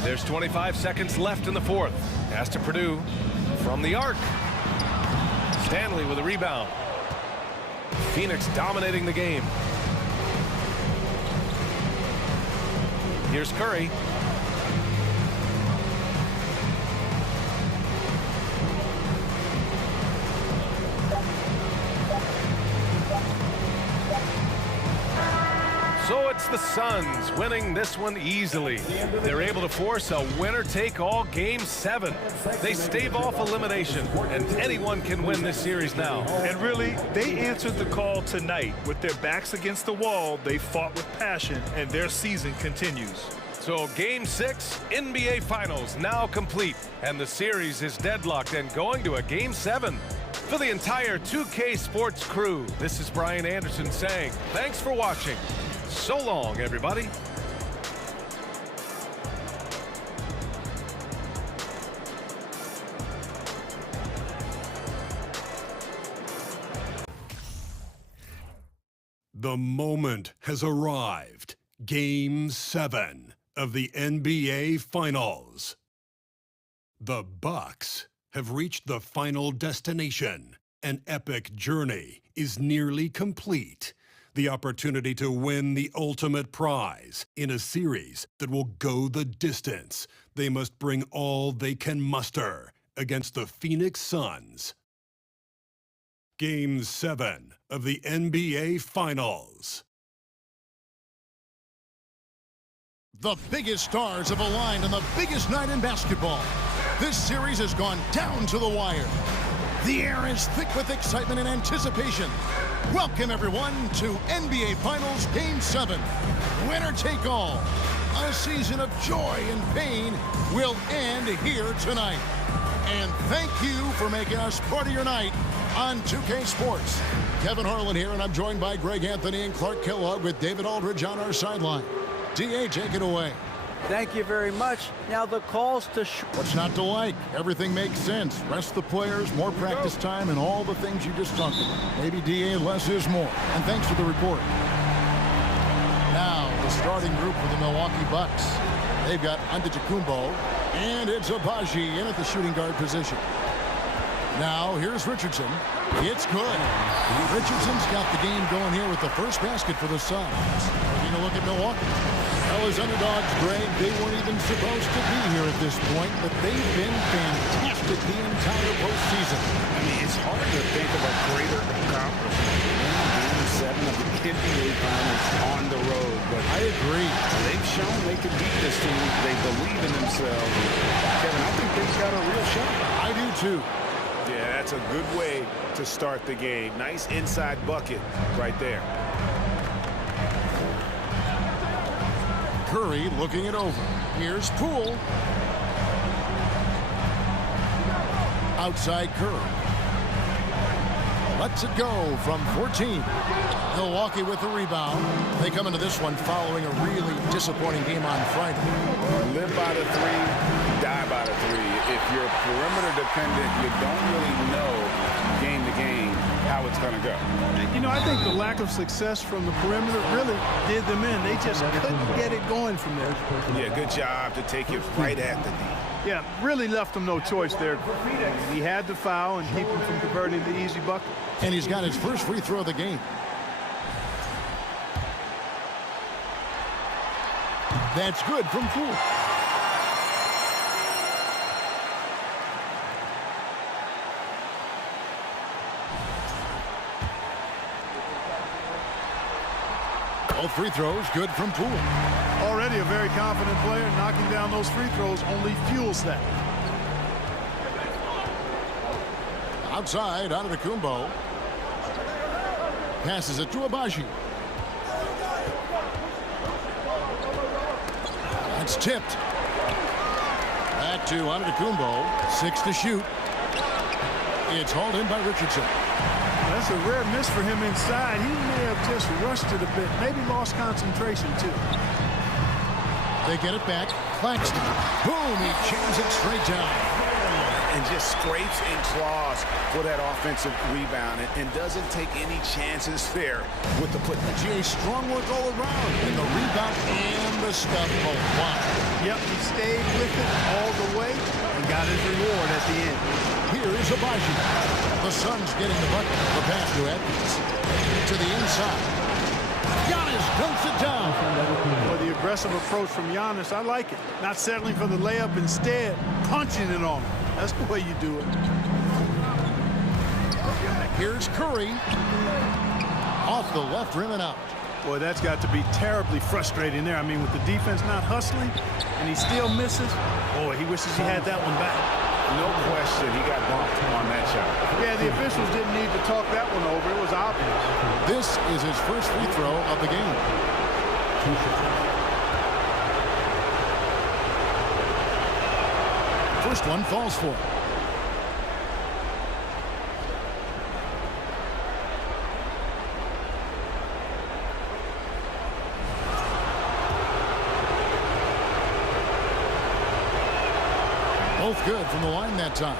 There's 25 seconds left in the fourth. Pass to Purdue from the arc. Stanley with a rebound. Phoenix dominating the game. Here's Curry. So it's the Suns winning this one easily. They're able to force a winner-take-all Game 7. They stave off elimination, and anyone can win this series now. And really, they answered the call tonight. With their backs against the wall, they fought with passion, and their season continues. So Game 6, NBA Finals now complete, and the series is deadlocked and going to a Game 7. For the entire 2K Sports crew, this is Brian Anderson saying thanks for watching. So long, everybody. The moment has arrived. Game 7 of the NBA Finals. The Bucks have reached the final destination. An epic journey is nearly complete. The opportunity to win the ultimate prize in a series that will go the distance. They must bring all they can muster against the Phoenix Suns. Game 7 of the NBA Finals. The biggest stars have aligned on the biggest night in basketball. This series has gone down to the wire. The air is thick with excitement and anticipation. Welcome, everyone, to NBA Finals Game 7. Winner take all. A season of joy and pain will end here tonight. And thank you for making us part of your night on 2K Sports. Kevin Harlan here, and I'm joined by Greg Anthony and Clark Kellogg with David Aldridge on our sideline. D.A., take it away. Thank you very much. Now the calls to... What's not to like? Everything makes sense. Rest the players, more practice time, and all the things you just talked about. Maybe D.A. less is more. And thanks for the report. Now, the starting group for the Milwaukee Bucks. They've got Antetokounmpo, and it's Agbaji in at the shooting guard position. Now, here's Richardson. It's good. Richardson's got the game going here with the first basket for the Suns. Taking a look at Milwaukee. Well, as underdogs, Greg, they weren't even supposed to be here at this point, but they've been fantastic the entire postseason. I mean, it's hard to think of a greater accomplishment than Game 7 of the NBA Finals on the road. But I agree. They've shown they can beat this team. They believe in themselves. Kevin, I think they've got a real shot. I do, too. Yeah, that's a good way to start the game. Nice inside bucket right there. Curry looking it over. Here's Poole. Outside Curry. Lets it go from 14. Milwaukee with the rebound. They come into this one following a really disappointing game on Friday. Live by the three, die by the three. If you're perimeter dependent, you don't really know game to game how it's going to go. You know, I think the lack of success from the perimeter really did them in. They just couldn't get it going from there. Yeah, good job to take it right at the knee. Yeah, really left him no choice there. He had to foul and keep him from converting the easy bucket. And he's got his first free throw of the game. That's good from Poole. Both free throws good from Poole. Already a very confident player. Knocking down those free throws only fuels that. Outside, Antetokounmpo. Passes it to Agbaji. That's tipped. Back to Antetokounmpo. 6 to shoot. It's hauled in by Richardson. That's a rare miss for him inside. He may have just rushed it a bit. Maybe lost concentration, too. They get it back. Claxton. Boom! He jams it straight down. And just scrapes and claws for that offensive rebound and doesn't take any chances there with the putback. GA strong work all around. And the rebound and the step both. Wow. Yep, he stayed with it all the way and got his reward at the end. Here is Agbaji. The Suns getting the bucket. The pass to Edmonds. To the inside. Giannis dunks it down. Well, the aggressive approach from Giannis, I like it. Not settling for the layup, instead punching it on him. That's the way you do it. Here's Curry. Off the left rim and out. Boy, that's got to be terribly frustrating there. I mean, with the defense not hustling and he still misses, boy, he wishes he had that one back. No question, he got bumped on that shot. Yeah, the officials didn't need to talk that one over. It was obvious. This is his first free throw of the game. First one falls for him. Both good from the line that time.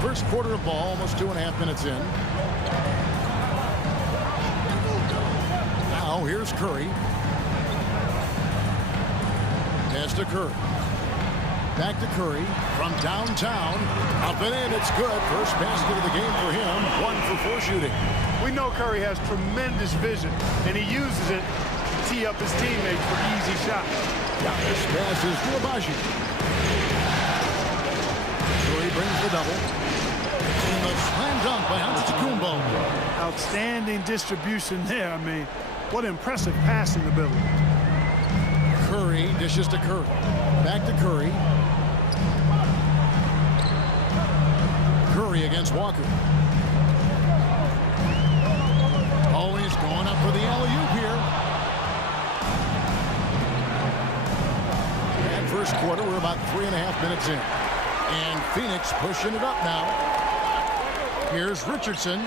First quarter of ball, almost 2.5 minutes in. Now here's Curry. Pass to Curry. Back to Curry from downtown. Up and in, it's good. First basket of the game for him. 1 for 4 shooting. We know Curry has tremendous vision, and he uses it to tee up his teammates for easy shots. Giannis passes to Agbaji. Curry brings the double. And the slam dunk by Antetokounmpo. Outstanding distribution there. I mean, what impressive passing ability. Curry dishes to Curry. Back to Curry. Curry against Walker. Always going up for the alley-oop here. And first quarter, we're about 3.5 minutes in. And Phoenix pushing it up now. Here's Richardson.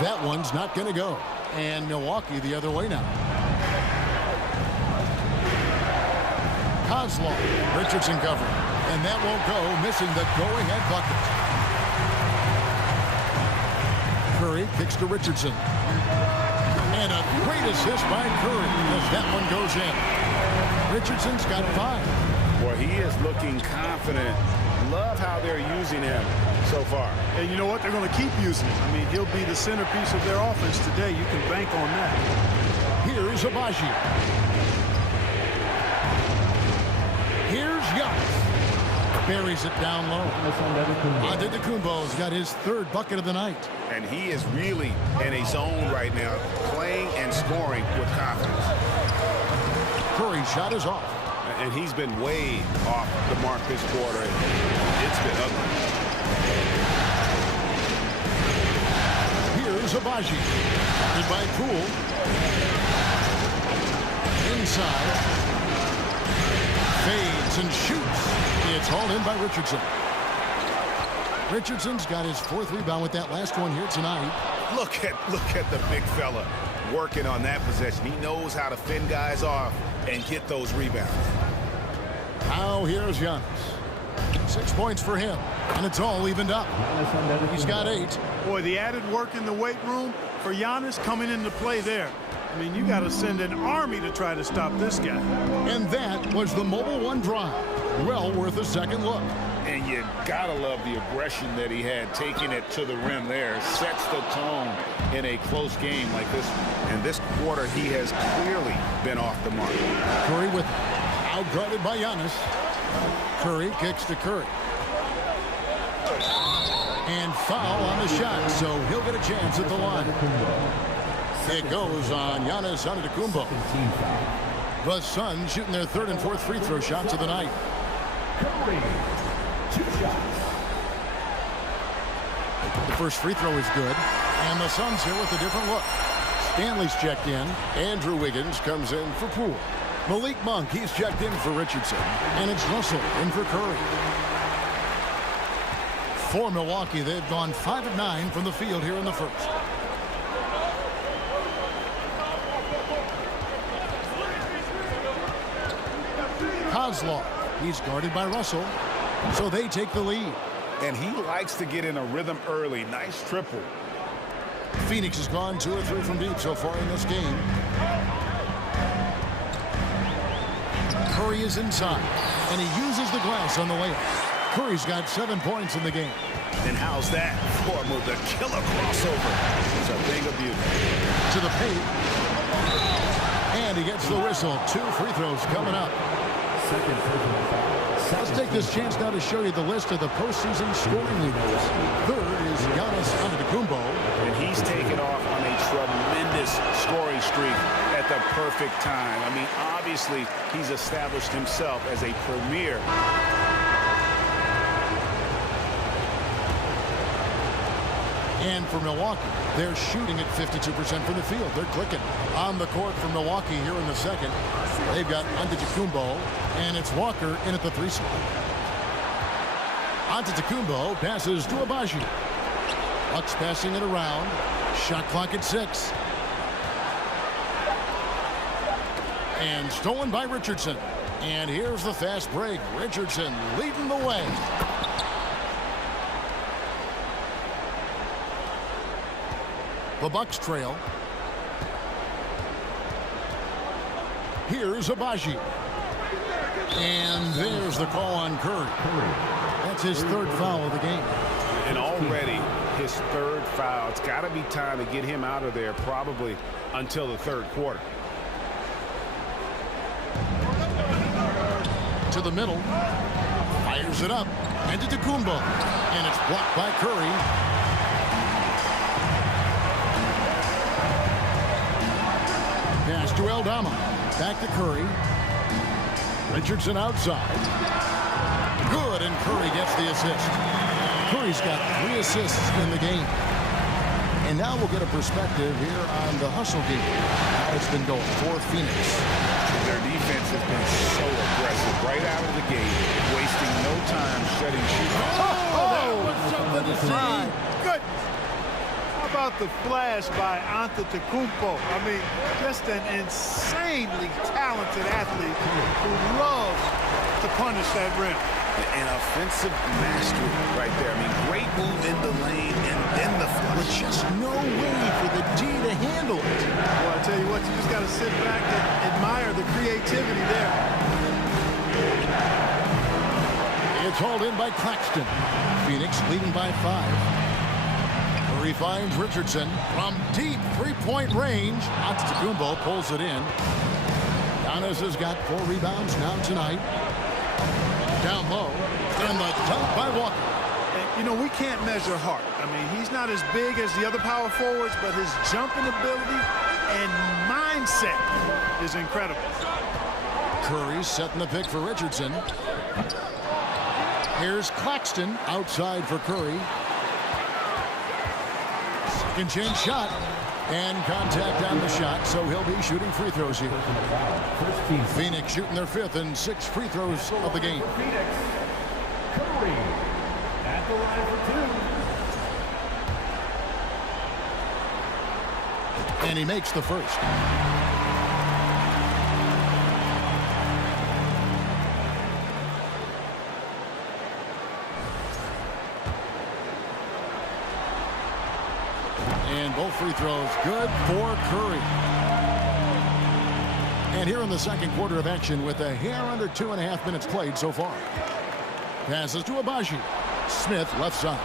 That one's not going to go. And Milwaukee the other way now. Kozlov. Richardson covering. And that won't go, missing the go-ahead bucket. Curry kicks to Richardson. And a great assist by Curry as that one goes in. Richardson's got 5. Boy, he is looking confident. Love how they're using him so far. And you know what? They're going to keep using him. I mean, he'll be the centerpiece of their offense today. You can bank on that. Here's Abaji. Here's Giannis. Buries it down low. Antetokounmpo's got his 3rd bucket of the night. And he is really in a zone right now, playing and scoring with confidence. Curry shot is off. And he's been way off the mark this quarter. It's been ugly. Here's Abaji. Guarded by Poole. Inside. Fades and shoots. It's hauled in by Richardson. Richardson's got his 4th rebound with that last one here tonight. Look at the big fella working on that possession. He knows how to fend guys off and get those rebounds. Now here's Giannis. 6 points for him, and it's all evened up. He's got 8. Boy, the added work in the weight room for Giannis coming into play there. I mean, you got to send an army to try to stop this guy. And that was the Mobile One drive. Well worth a second look. And you gotta love the aggression that he had, taking it to the rim there. Sets the tone in a close game like this. And this quarter, he has clearly been off the mark. Curry with out-guarded by Giannis. Curry kicks to Curry. And foul on the shot, so he'll get a chance at the line. It goes on Giannis Antetokounmpo. The Suns shooting their 3rd and 4th free throw shots of the night. Curry, 2 shots. The first free throw is good. And the Suns here with a different look. Stanley's checked in. Andrew Wiggins comes in for Poole. Malik Monk, he's checked in for Richardson. And it's Russell in for Curry. For Milwaukee, they've gone 5 of 9 from the field here in the first. Kozlov, he's guarded by Russell, so they take the lead. And he likes to get in a rhythm early. Nice triple. Phoenix has gone 2 or 3 from deep so far in this game. Curry is inside, and he uses the glass on the layup. Curry's got 7 points in the game. And how's that for the killer crossover? It's a thing of beauty. To the paint. And he gets the whistle. 2 free throws coming up. Let's take this chance now to show you the list of the postseason scoring leaders. 3rd is Giannis Antetokounmpo. And he's taken off on a tremendous scoring streak at the perfect time. I mean, obviously, he's established himself as a premier. And for Milwaukee, they're shooting at 52% from the field. They're clicking on the court for Milwaukee here in the second. They've got Antetokounmpo, and it's Walker in at the 3 spot. Antetokounmpo passes to Abaji. Bucks passing it around. Shot clock at 6. And stolen by Richardson. And here's the fast break. Richardson leading the way. The Bucks trail. Here's Abaji. And there's the call on Curry. That's his 3rd foul of the game. And already his 3rd foul. It's got to be time to get him out of there probably until the 3rd quarter. To the middle. Fires it up. Antetokounmpo. And it's blocked by Curry. Pass to Aldama. Back to Curry. Richardson outside. Good, and Curry gets the assist. Curry's got 3 assists in the game. And now we'll get a perspective here on the hustle game. How it's been going for Phoenix. Their defense has been so aggressive right out of the gate, wasting no time shutting shooters. That was something to see. Good. How about the flash by Antetokounmpo? I mean, just an insanely talented athlete who loves to punish that rim. An offensive mastery right there. I mean, great move in the lane and then the flush. With just no way for the D to handle it. Well, I tell you what, you just got to sit back and admire the creativity there. It's hauled in by Claxton. Phoenix leading by 5. Curry finds Richardson from deep three-point range. Antetokounmpo pulls it in. Giannis has got 4 rebounds now tonight. Down low, and the dunk by Walker. And, you know, we can't measure heart. I mean, he's not as big as the other power forwards, but his jumping ability and mindset is incredible. Curry setting the pick for Richardson. Here's Claxton outside for Curry. Second chance shot. And contact on the shot, so he'll be shooting free throws here. Phoenix shooting their 5th and 6th free throws of the game. Curry at the line for 2. And he makes the first. And both free throws good for Curry. And here in the second quarter of action with a hair under 2.5 minutes played so far. Passes to Abaji. Smith left side.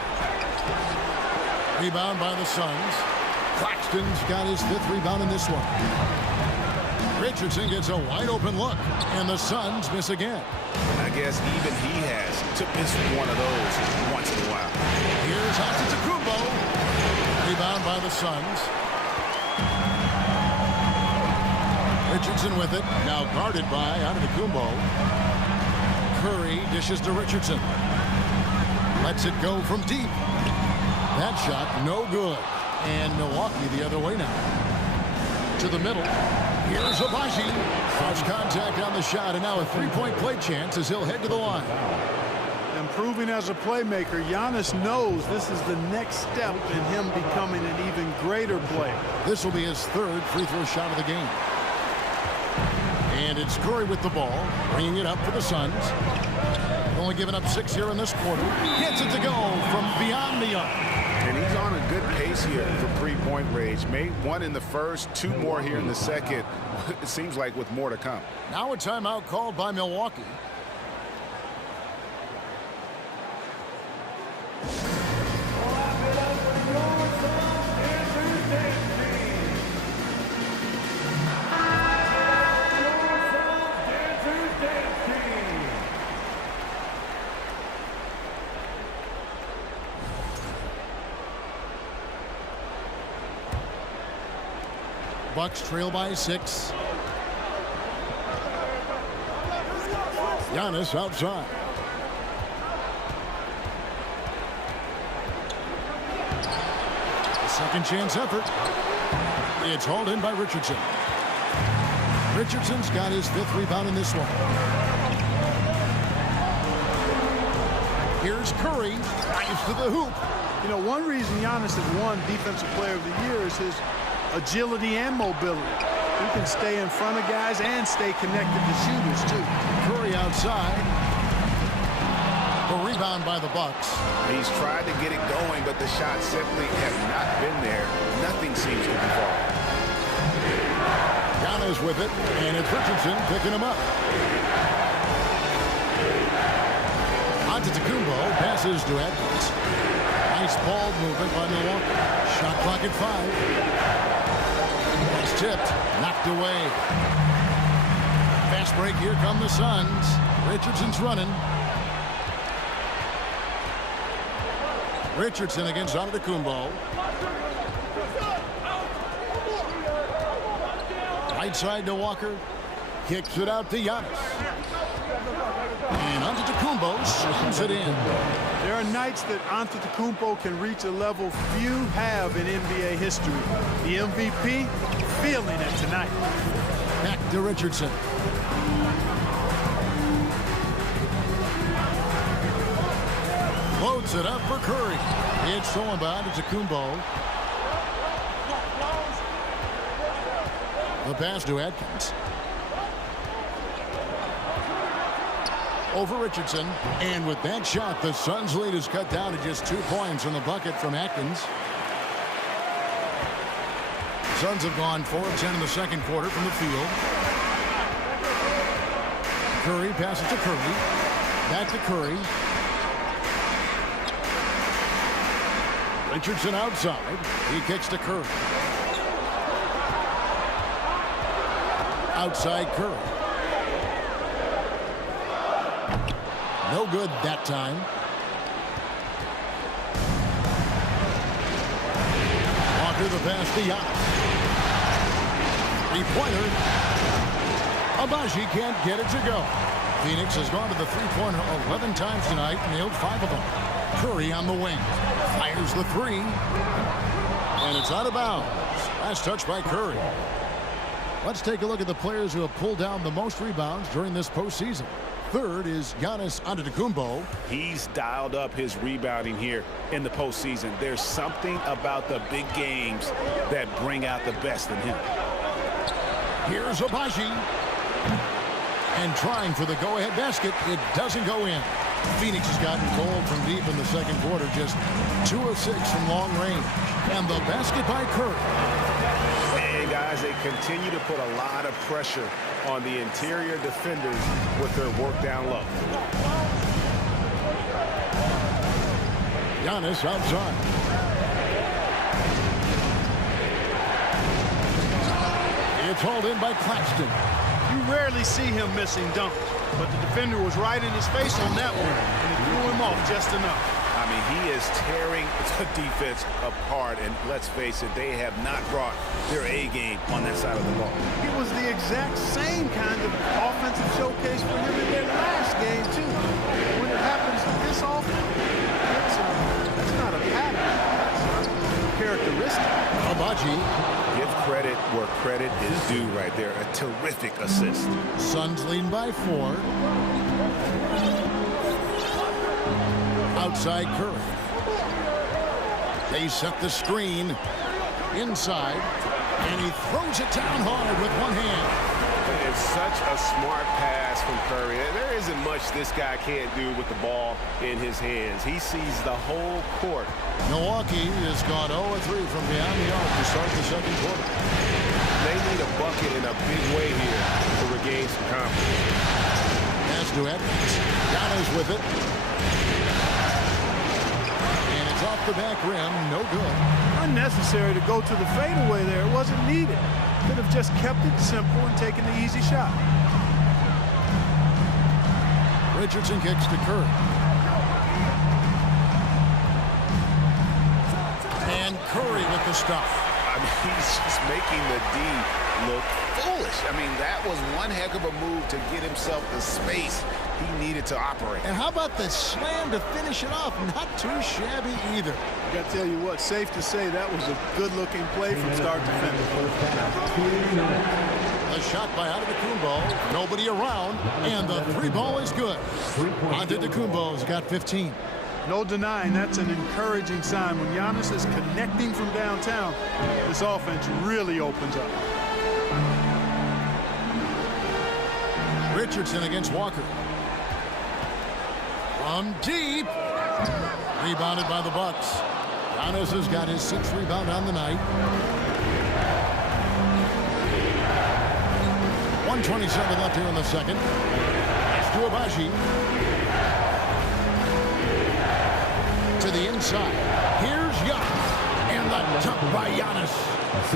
Rebound by the Suns. Claxton's got his 5th rebound in this one. Richardson gets a wide open look. And the Suns miss again. I guess even he has to miss one of those once in a while. Here's Antetokounmpo. Rebound by the Suns. Richardson with it. Now guarded by Antetokounmpo. Curry dishes to Richardson. Lets it go from deep. That shot no good. And Milwaukee the other way now. To the middle. Here's Abaji. First contact on the shot, and now a 3-point play chance as he'll head to the line. Improving as a playmaker, Giannis knows this is the next step in him becoming an even greater player. This will be his 3rd free throw shot of the game. And it's Curry with the ball, bringing it up for the Suns. Only giving up 6 here in this quarter. Gets it to go from beyond the arc. And he's on a good pace here for 3-point range. Made 1 in the first, 2 more here in the second. It seems like with more to come. Now a timeout called by Milwaukee. Bucks trail by 6. Giannis outside. A second chance effort. It's hauled in by Richardson. Richardson's got his 5th rebound in this one. Here's Curry. Drives to the hoop. You know, one reason Giannis has won Defensive Player of the Year is his agility and mobility. He can stay in front of guys and stay connected to shooters, too. Curry outside. The rebound by the Bucks. He's tried to get it going, but the shots simply have not been there. Nothing seems to be falling. Giannis with it, and it's Richardson picking him up. Antetokounmpo passes to Edwards. Nice ball movement by Milwaukee. Shot clock at 5. It's tipped, knocked away. Fast break, here come the Suns. Richardson's running. Richardson against Antetokounmpo. Right side to Walker. Kicks it out to Giannis. And Antetokounmpo slams it in. There are nights that Antetokounmpo can reach a level few have in NBA history. The MVP feeling it tonight. Back to Richardson. Floats it up for Curry. It's thrown by Antetokounmpo. The pass to Atkins. Over Richardson. And with that shot, the Suns' lead is cut down to just 2 points in the bucket from Atkins. Suns have gone 4 of 10 in the second quarter from the field. Curry passes to Curry. Back to Curry. Richardson outside. He kicks to Curry. Outside Curry. No good that time. Walker the pass to Giannis. Three-pointer. Abaji can't get it to go. Phoenix has gone to the three-pointer 11 times tonight, nailed 5 of them. Curry on the wing. Fires the 3. And it's out of bounds. Last touch by Curry. Let's take a look at the players who have pulled down the most rebounds during this postseason. Third is Giannis Antetokounmpo. He's dialed up his rebounding here in the postseason. There's something about the big games that bring out the best in him. Here's Abaji. And trying for the go-ahead basket. It doesn't go in. Phoenix has gotten cold from deep in the second quarter. Just 2 of 6 from long range. And the basket by Curry. And guys, they continue to put a lot of pressure on the interior defenders with their work down low. Giannis outside. It's hauled in by Claxton. You rarely see him missing dunks, but the defender was right in his face on that one, and it threw him off just enough. I mean, he is tearing the defense apart, and let's face it, they have not brought their A game on that side of the ball. It was the exact same kind of offensive showcase for him in their last game, too. When it happens this often, that's not a pattern. That's characteristic. Abaji. Give credit where credit is due right there. A terrific assist. Suns lead by 4. Outside Curry. They set the screen inside, and he throws it down hard with one hand. It's such a smart pass from Curry. There isn't much this guy can't do with the ball in his hands. He sees the whole court. Milwaukee has gone 0-3 from beyond the arc to start the second quarter. They need a bucket in a big way here to regain some confidence. Pass to Edmonds. Giannis with it. Off the back rim, no good. Unnecessary to go to the fadeaway there. It wasn't needed. Could have just kept it simple and taken the easy shot. Richardson kicks to Curry. And Curry with the stuff. I mean, he's just making the D look foolish. I mean, that was one heck of a move to get himself the space he needed to operate. And how about the slam to finish it off? Not too shabby either. I got to tell you what, safe to say that was a good-looking play from start to finish. A shot by Antetokounmpo, nobody around, and the 3-ball is good. Antetokounmpo's got 15. No denying that's an encouraging sign. When Giannis is connecting from downtown, this offense really opens up. Richardson against Walker. From deep. Rebounded by the Bucks. Giannis has got his 6th rebound on the night. 1:27 left here in the second. To Abaji. To the inside. Here's Giannis. And the jump by Giannis.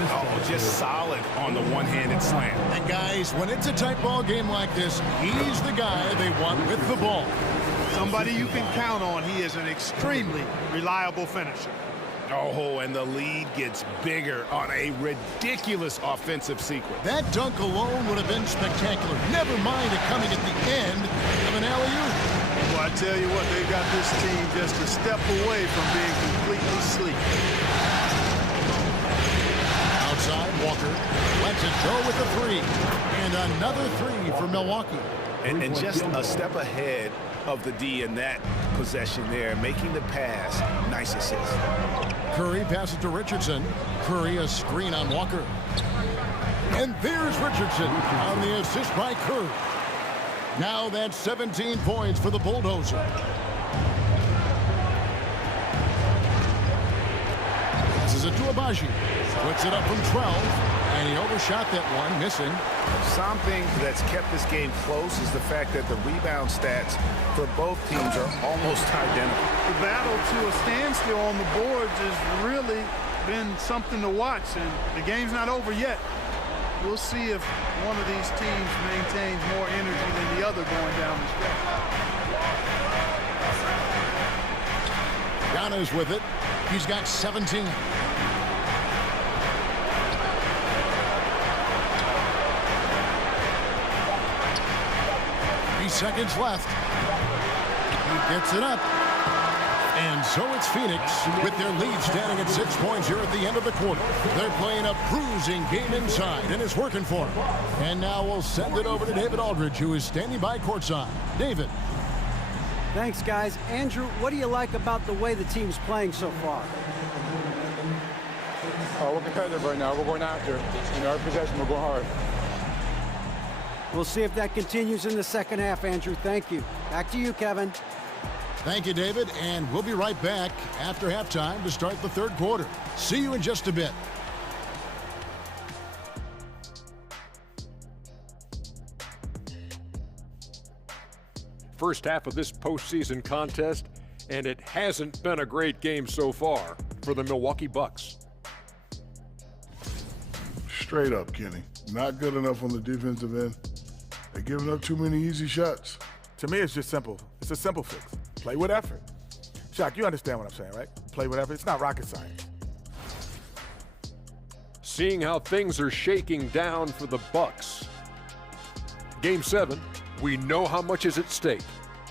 Oh, just solid on the one-handed slam. And guys, when it's a tight ball game like this, he's the guy they want with the ball. Somebody you can count on. He is an extremely reliable finisher. Oh, and the lead gets bigger on a ridiculous offensive sequence. That dunk alone would have been spectacular. Never mind it coming at the end of an alley-oop. Well, I tell you what, they've got this team just a step away from being completely asleep. Outside, Walker lets it go with the three. And another three for Milwaukee. And just a step ahead of the D in that possession there, making the pass. Nice assist. Curry passes to Richardson. Curry a screen on Walker. And there's Richardson on the assist by Curry. Now that's 17 points for the Bulldozer. This is a to Agbaji. Puts it up from 12. And he overshot that one, missing. Something that's kept this game close is the fact that the rebound stats for both teams are almost identical. The battle to a standstill on the boards has really been something to watch, and the game's not over yet. We'll see if one of these teams maintains more energy than the other going down the stretch. Giannis with it. He's got 17. 3 seconds left. He gets it up. And so it's Phoenix with their lead standing at 6 points here at the end of the quarter. They're playing a bruising game inside, and it's working for them. And now we'll send it over to David Aldridge, who is standing by courtside. David. Thanks, guys. Andrew, what do you like about the way the team's playing so far? We're competitive right now. We're going after. In our possession, we're going hard. We'll see if that continues in the second half, Andrew. Thank you. Back to you, Kevin. Thank you, David, and we'll be right back after halftime to start the third quarter. See you in just a bit. First half of this postseason contest, and it hasn't been a great game so far for the Milwaukee Bucks. Straight up, Kenny. Not good enough on the defensive end. They're giving up too many easy shots. To me, it's just simple. It's a simple fix. Play with effort. Shaq, you understand what I'm saying, right? Play with effort. It's not rocket science. Seeing how things are shaking down for the Bucks. Game 7, we know how much is at stake.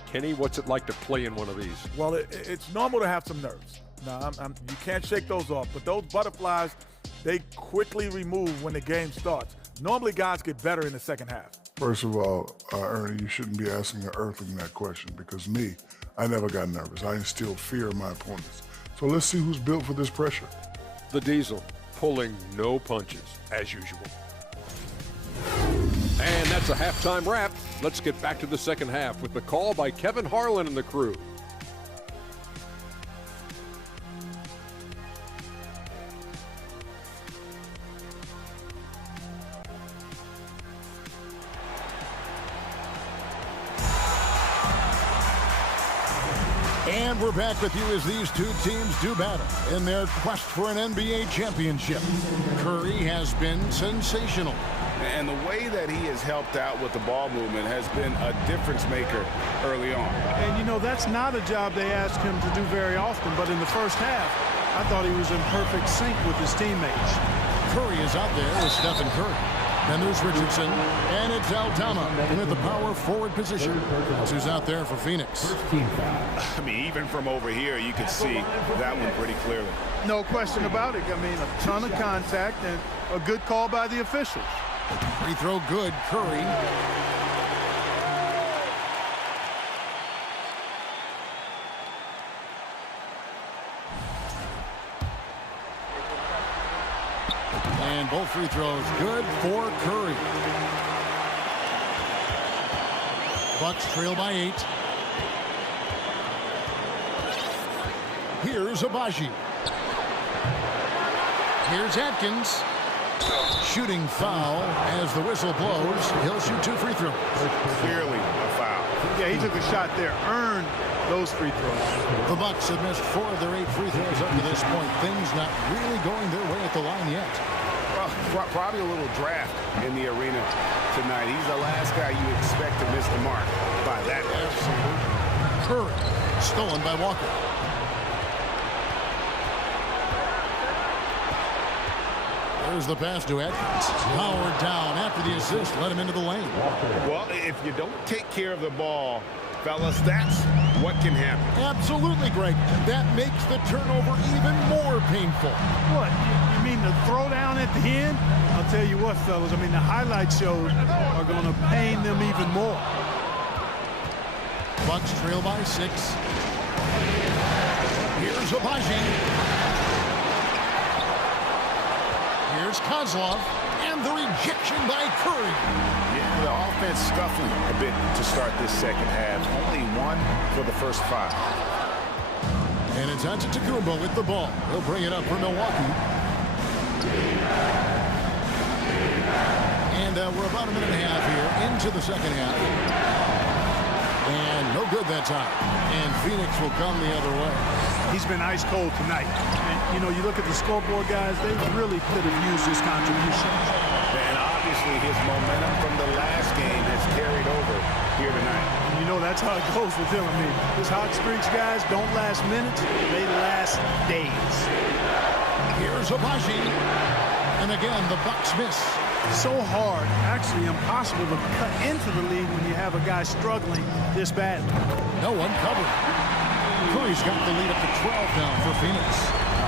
Kenny, what's it like to play in one of these? Well, it's normal to have some nerves. Now, you can't shake those off, but those butterflies, they quickly remove when the game starts. Normally, guys get better in the second half. First of all, Ernie, you shouldn't be asking an earthling that question because I never got nervous. I instilled fear in my opponents. So let's see who's built for this pressure. The Diesel pulling no punches, as usual. And that's a halftime wrap. Let's get back to the second half with the call by Kevin Harlan and the crew. And we're back with you as these two teams do battle in their quest for an NBA championship. Curry has been sensational. And the way that he has helped out with the ball movement has been a difference maker early on. And, you know, that's not a job they ask him to do very often, but in the first half, I thought he was in perfect sync with his teammates. Curry is out there with Stephen Curry. And there's Richardson, and it's Aldama with the power forward position. That's who's out there for Phoenix. I mean, even from over here, you could see that one pretty clearly. No question about it. I mean, a ton of contact and a good call by the officials. Free throw good, Curry. And both free throws good for Curry. Bucks trail by 8. Here's Agbaji. Here's Atkins. Shooting foul as the whistle blows. He'll shoot 2 free throws. Clearly a foul. Yeah, he took a shot there. Earned those free throws. The Bucks have missed 4 of their 8 free throws up to this point. Things not really going their way at the line yet. Well, probably a little draft in the arena tonight. He's the last guy you expect to miss the mark by that much. Curry. Stolen by Walker. There's the pass to Atkins. Powered down after the assist. Let him into the lane. Well, if you don't take care of the ball, fellas, that's what can happen. Absolutely, Greg. That makes the turnover even more painful. What? You mean the throwdown at the end? I'll tell you what, fellas. I mean, the highlight shows are going to pain them even more. Bucks trail by 6. Here's Agbaji. Here's Kozlov, and the rejection by Curry. Yeah, the offense scuffling a bit to start this second half. Only 1 for the first 5. And it's Antetokounmpo with the ball. He'll bring it up for Milwaukee. And we're about a minute and a half here into the second half. And no good that time. And Phoenix will come the other way. He's been ice cold tonight. And, you know, you look at the scoreboard, guys, they really could have used his contribution. And obviously his momentum from the last game has carried over here tonight. And you know, that's how it goes with him. I mean, his hot streaks, guys, don't last minutes. They last days. Here's Agbaji. And again, the Bucks miss. So hard, actually impossible to cut into the lead when you have a guy struggling this badly. No one covered. Curry's got the lead up to 12 now for Phoenix.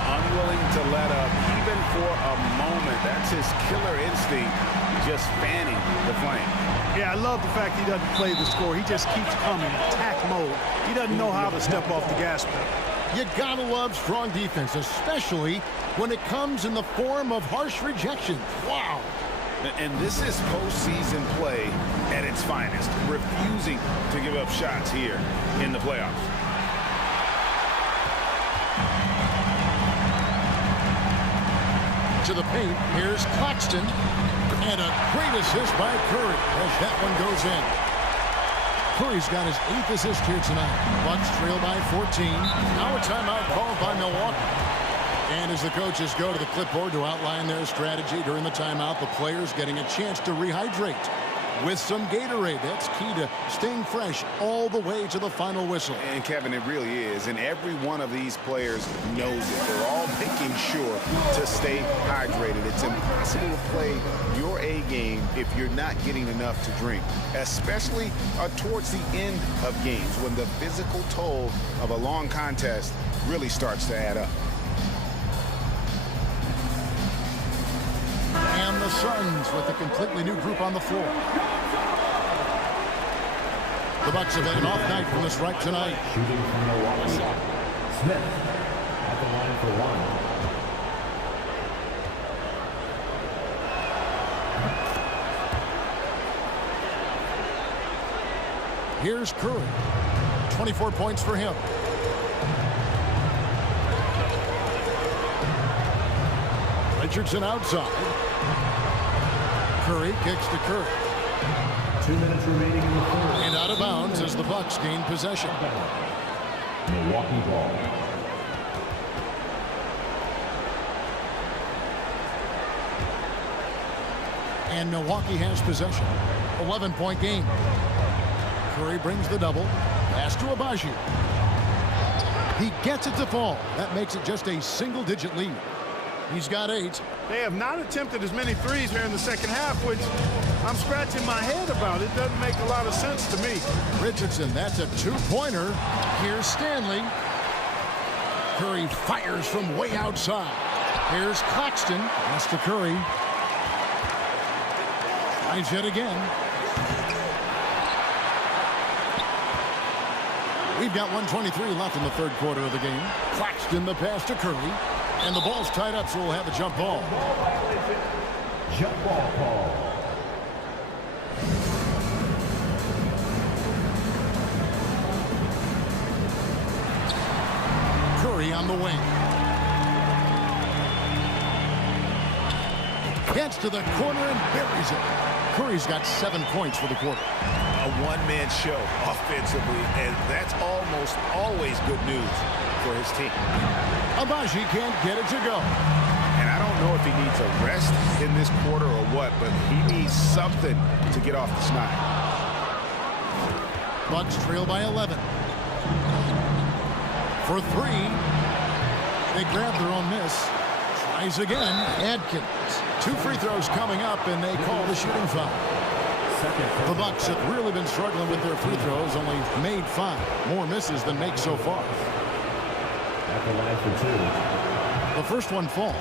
Unwilling to let up even for a moment. That's his killer instinct, just fanning the flame. Yeah, I love the fact he doesn't play the score. He just keeps coming, attack mode. He doesn't know how to step off the gas pedal. You gotta love strong defense, especially when it comes in the form of harsh rejection. Wow. And this is postseason play at its finest, refusing to give up shots here in the playoffs. To the paint, here's Claxton. And a great assist by Curry as that one goes in. Curry's got his 8th assist here tonight. Bucks trail by 14. Now a timeout called by Milwaukee. And as the coaches go to the clipboard to outline their strategy during the timeout, the players getting a chance to rehydrate with some Gatorade. That's key to staying fresh all the way to the final whistle. And Kevin, it really is. And every one of these players knows it. They're all making sure to stay hydrated. It's impossible to play your A game if you're not getting enough to drink, especially towards the end of games when the physical toll of a long contest really starts to add up. And the Suns with a completely new group on the floor. The Bucks have had an off night from the stripe tonight. Shooting from Milwaukee. Smith at the line for 1. Here's Curry. 24 points for him. Richardson outside. Curry kicks to Curry. 2 minutes remaining in the third. And out of bounds as the Bucks gain possession. Milwaukee ball. And Milwaukee has possession. 11-point game. Curry brings the double. Pass to Agbaji. He gets it to fall. That makes it just a single-digit lead. He's got 8. They have not attempted as many threes here in the second half, which I'm scratching my head about. It doesn't make a lot of sense to me. Richardson, that's a 2-pointer. Here's Stanley. Curry fires from way outside. Here's Claxton. Pass to Curry. Tries it again. We've got 1:23 left in the third quarter of the game. Claxton the pass to Curry. And the ball's tied up, so we'll have a jump ball. Jump ball call. Curry on the wing. Gets to the corner and buries it. Curry's got 7 points for the quarter. A one-man show offensively, and that's almost always good news for his team. Agbaji can't get it to go. And I don't know if he needs a rest in this quarter or what, but he needs something to get off the snide. Bucks trail by 11. for three. They grab their own miss. Tries again. Adkins. 2 free throws coming up, and they call the shooting foul. The Bucks have really been struggling with their free throws, only made 5. More misses than makes so far. At the line for 2. The first one falls.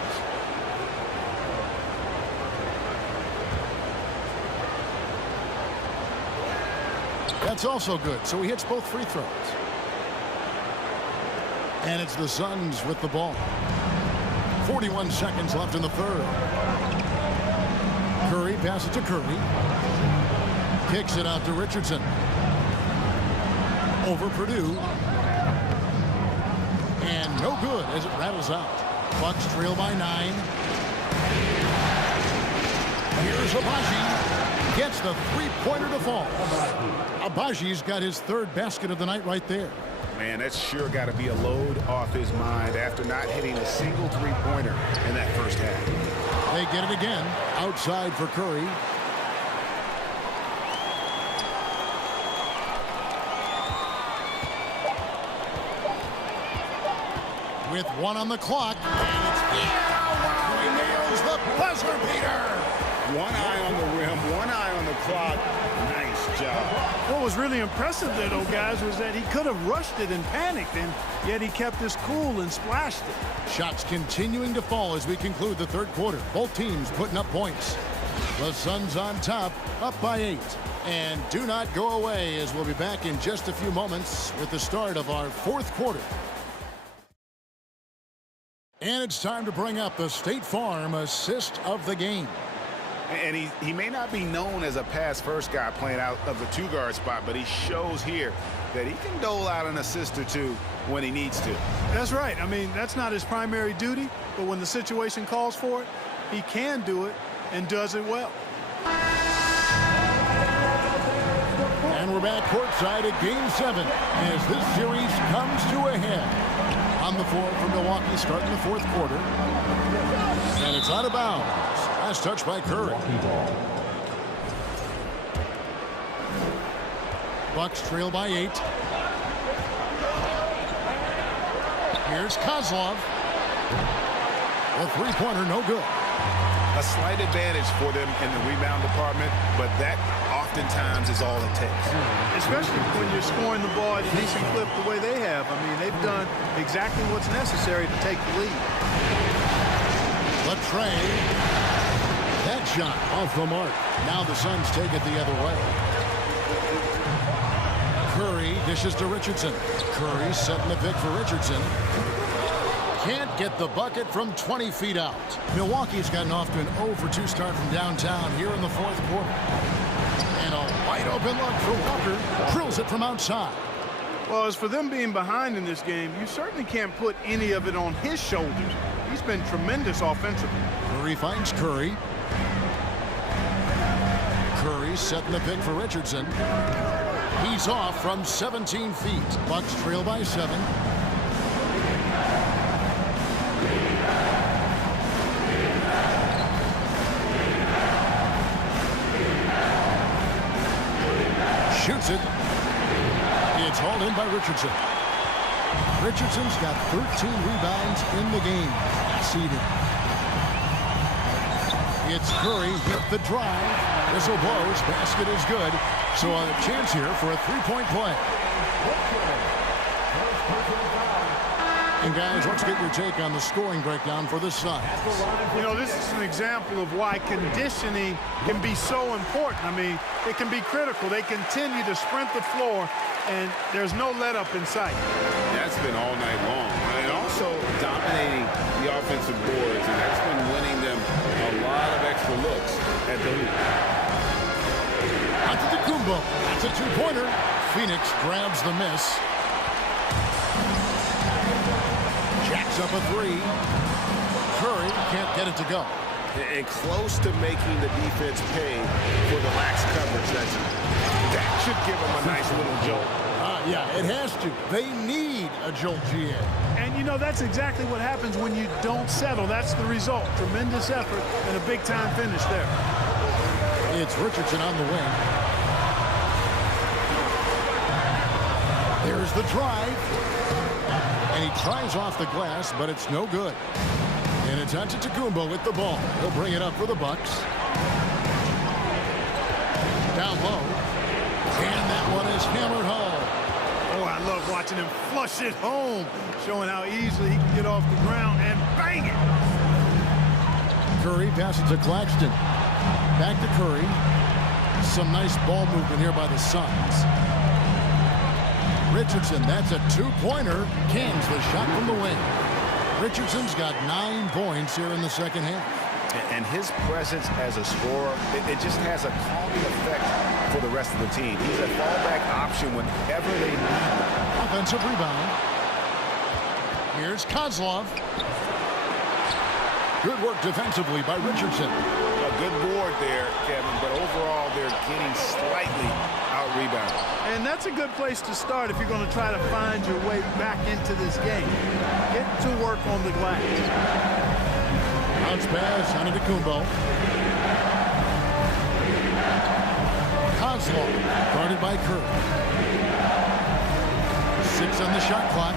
That's also good, so he hits both free throws. And it's the Suns with the ball. 41 seconds left in the third. Curry passes to Curry. Kicks it out to Richardson. Over Purdue. And no good as it rattles out. Bucks trail by 9. Here's Agbaji. Gets the three-pointer to fall. Agbaji's got his 3rd basket of the night right there. Man, that's sure got to be a load off his mind after not hitting a single three-pointer in that first half. They get it again. Outside for Curry. With 1 on the clock. And it's, wow, he nails the buzzer beater. 1 eye on the rim, 1 eye on the clock. Nice job. What was really impressive there, though, guys, was that he could have rushed it and panicked, and yet he kept his cool and splashed it. Shots continuing to fall as we conclude the third quarter. Both teams putting up points. The Suns on top, up by 8. And do not go away, as we'll be back in just a few moments with the start of our fourth quarter. And it's time to bring up the State Farm assist of the game. And he may not be known as a pass-first guy playing out of the 2-guard spot, but he shows here that he can dole out an assist or 2 when he needs to. That's right. I mean, that's not his primary duty, but when the situation calls for it, he can do it and does it well. And we're back courtside at Game 7 as this series comes to a head. On the floor for Milwaukee starting the fourth quarter. And it's out of bounds. Last touch by Curry. Bucks trail by 8. Here's Kozlov. The three-pointer, no good. A slight advantage for them in the rebound department, but that oftentimes is all it takes. Especially when you're scoring the ball at a decent clip the way they have. I mean, they've done exactly what's necessary to take the lead. Latrey. That shot off the mark. Now the Suns take it the other way. Curry dishes to Richardson. Curry setting the pick for Richardson. Can't get the bucket from 20 feet out. Milwaukee's gotten off to an 0-for-2 start from downtown here in the fourth quarter. And a wide open look for Walker. Drills it from outside. Well, as for them being behind in this game, you certainly can't put any of it on his shoulders. He's been tremendous offensively. Curry finds Curry. Curry setting the pick for Richardson. He's off from 17 feet. Bucks trail by 7. Shoots it. It's hauled in by Richardson. Richardson's got 13 rebounds in the game. Seeded. It's Curry, hit the drive. Whistle blows, basket is good. So a chance here for a three-point play. And guys, let's get your take on the scoring breakdown for the Suns. You know, this is an example of why conditioning can be so important. I mean, it can be critical. They continue to sprint the floor, and there's no let-up in sight. That's been all night long. And also dominating the offensive boards, and that's been winning them a lot of extra looks at the hoop. Antetokounmpo. That's a two-pointer. Phoenix grabs the miss. Jacks up a 3. Curry can't get it to go. And close to making the defense pay for the lax coverage. That should give them a nice little jolt. Yeah, it has to. They need a jolt, GA. And, you know, that's exactly what happens when you don't settle. That's the result. Tremendous effort and a big-time finish there. It's Richardson on the wing. There's the drive. And he tries off the glass, but it's no good. And it's Antetokounmpo with the ball. He'll bring it up for the Bucks. Down low. And that one is hammered home. Oh, I love watching him flush it home, showing how easily he can get off the ground and bang it. Curry passes to Claxton. Back to Curry. Some nice ball movement here by the Suns. Richardson, that's a two-pointer. Cans the shot from the wing. Richardson's got 9 points here in the second half. And his presence as a scorer, it just has a calming effect for the rest of the team. He's a fallback option whenever they need him. Offensive rebound. Here's Kozlov. Good work defensively by Richardson. A good board there, Kevin, but overall they're getting slightly out-rebounded. And that's a good place to start if you're going to try to find your way back into this game. Get to work on the glass. Bounce pass, Antetokounmpo. Kozlov, guarded by Curry. 6 on the shot clock.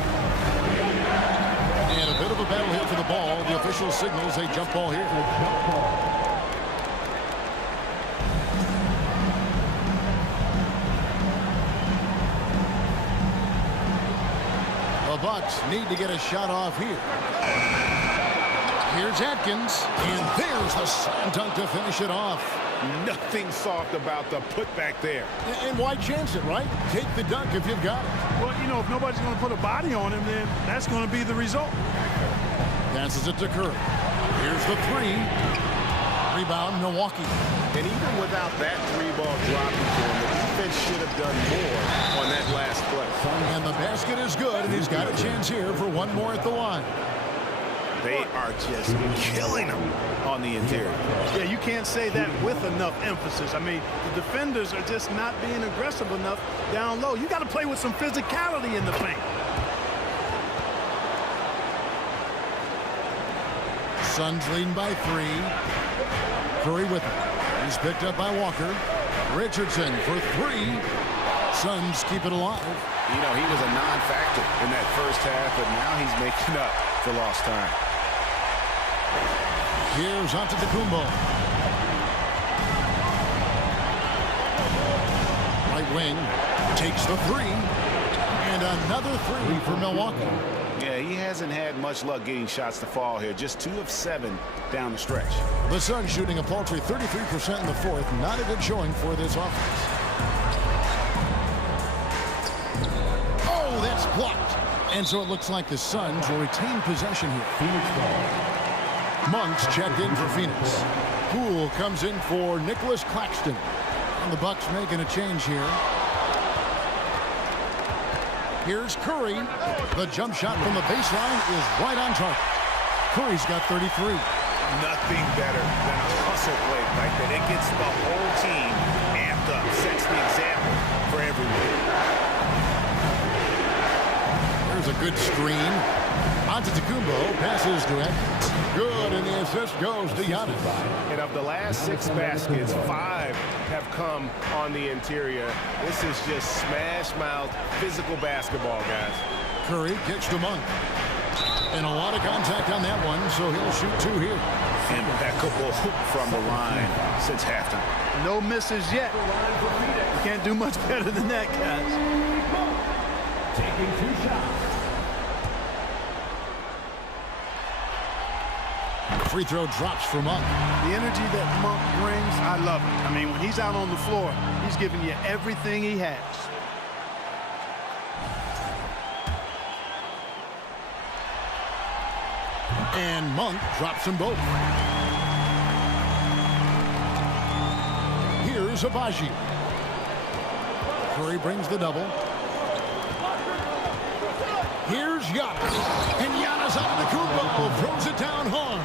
And a bit of a battle here for the ball. The official signals a jump ball here. The Bucks need to get a shot off here. Here's Atkins, and there's the slam dunk to finish it off. Nothing soft about the putback there. And why chance it, right? Take the dunk if you've got it. Well, you know, if nobody's going to put a body on him, then that's going to be the result. Passes it to Curry. Here's the 3. Rebound, Milwaukee. And even without that 3-ball dropping to him, the defense should have done more on that last play. And the basket is good, and he's got a chance here for one more at the line. They are just killing them on the interior. Yeah, you can't say that with enough emphasis. I mean, the defenders are just not being aggressive enough down low. You got to play with some physicality in the paint. Suns leading by 3. Curry with it. He's picked up by Walker. Richardson for 3. Suns keep it alive. You know, he was a non-factor in that first half, but now he's making up for lost time. Here's Antetokounmpo. Right wing takes the 3. And another 3 for Milwaukee. Yeah, he hasn't had much luck getting shots to fall here. Just 2 of 7 down the stretch. The Suns shooting a paltry 33% in the fourth. Not a good showing for this offense. Oh, that's blocked. And so it looks like the Suns will retain possession here. Phoenix ball. Monks checked in for Phoenix. Poole comes in for Nicholas Claxton. And the Bucks making a change here. Here's Curry. The jump shot from the baseline is right on target. Curry's got 33. Nothing better than a hustle play like that. It gets the whole team amped up. Sets the example for everyone. There's a good screen. Antetokounmpo passes to Atkins. Good, and the assist goes to Giannis. And of the last 6 baskets, 5 have come on the interior. This is just smash-mouth physical basketball, guys. Curry kicks to Monk. And a lot of contact on that one, so he'll shoot 2 here. Impeccable from the line since halftime. No misses yet. You can't do much better than that, guys. Taking 2 shots. Free throw drops for Monk. The energy that Monk brings, I love it. I mean, when he's out on the floor, he's giving you everything he has. And Monk drops them both. Here's Abaji. Curry brings the double. Here's Giannis. And Giannis Antetokounmpo throws it down hard.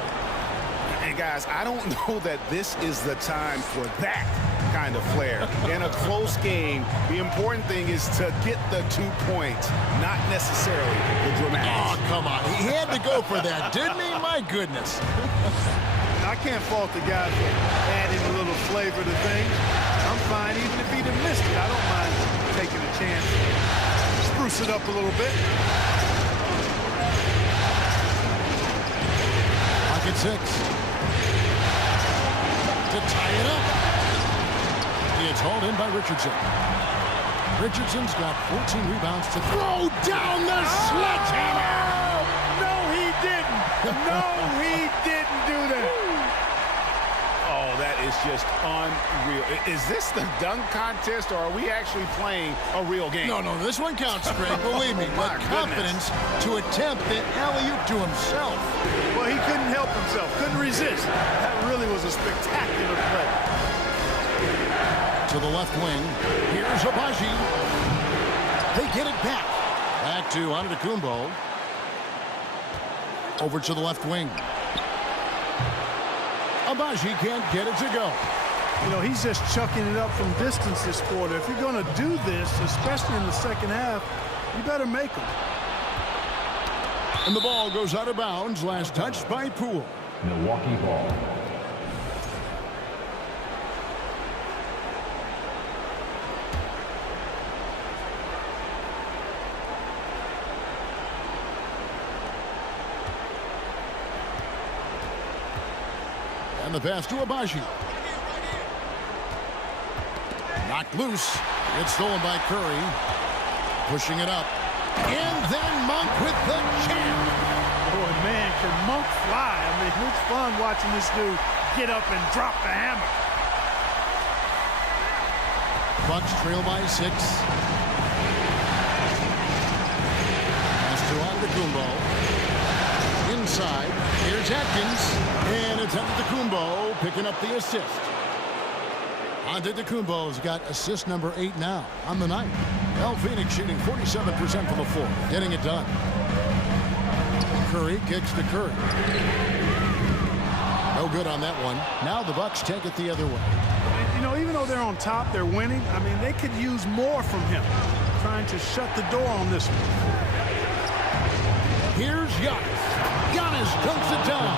Hey, guys, I don't know that this is the time for that kind of flair. In a close game, the important thing is to get the 2 points, not necessarily the dramatic. Oh, come on. He had to go for that, didn't he? My goodness. I can't fault the guy for adding a little flavor to things. I'm fine, even if he'd have missed it. I don't mind taking a chance. Spruce it up a little bit. it 6. To tie it up. It's hauled in by Richardson. Richardson's got 14 rebounds to throw down the sledgehammer. No, he didn't. No, he didn't do that. Oh, that is just unreal. Is this the dunk contest, or are we actually playing a real game? No, this one counts, Greg. Believe me. My With confidence to attempt the alley-oop to himself. Well, he couldn't help himself. Couldn't resist. That really was a spectacular play. To the left wing. Here's Agbaji. They get it back. Back to Antetokounmpo. Over to the left wing. Agbaji can't get it to go. You know, he's just chucking it up from distance this quarter. If you're going to do this, especially in the second half, you better make them. And the ball goes out of bounds. Last touched by Poole. Milwaukee ball. And the pass to Agbaji. Knocked loose. It's stolen by Curry. Pushing it up. And then Monk with the jam. Boy, man, can Monk fly? I mean, it's fun watching this dude get up and drop the hammer. Bucks trail by 6. Pass to Antetokounmpo. Inside. Here's Atkins. And it's Antetokounmpo picking up the assist. Antetokounmpo's got assist number 8 now on the night. El Phoenix shooting 47% from the floor. Getting it done. Curry kicks to Curry. No good on that one. Now the Bucks take it the other way. You know, even though they're on top, they're winning. I mean, they could use more from him. Trying to shut the door on this one. Here's Giannis. Giannis dunks it down.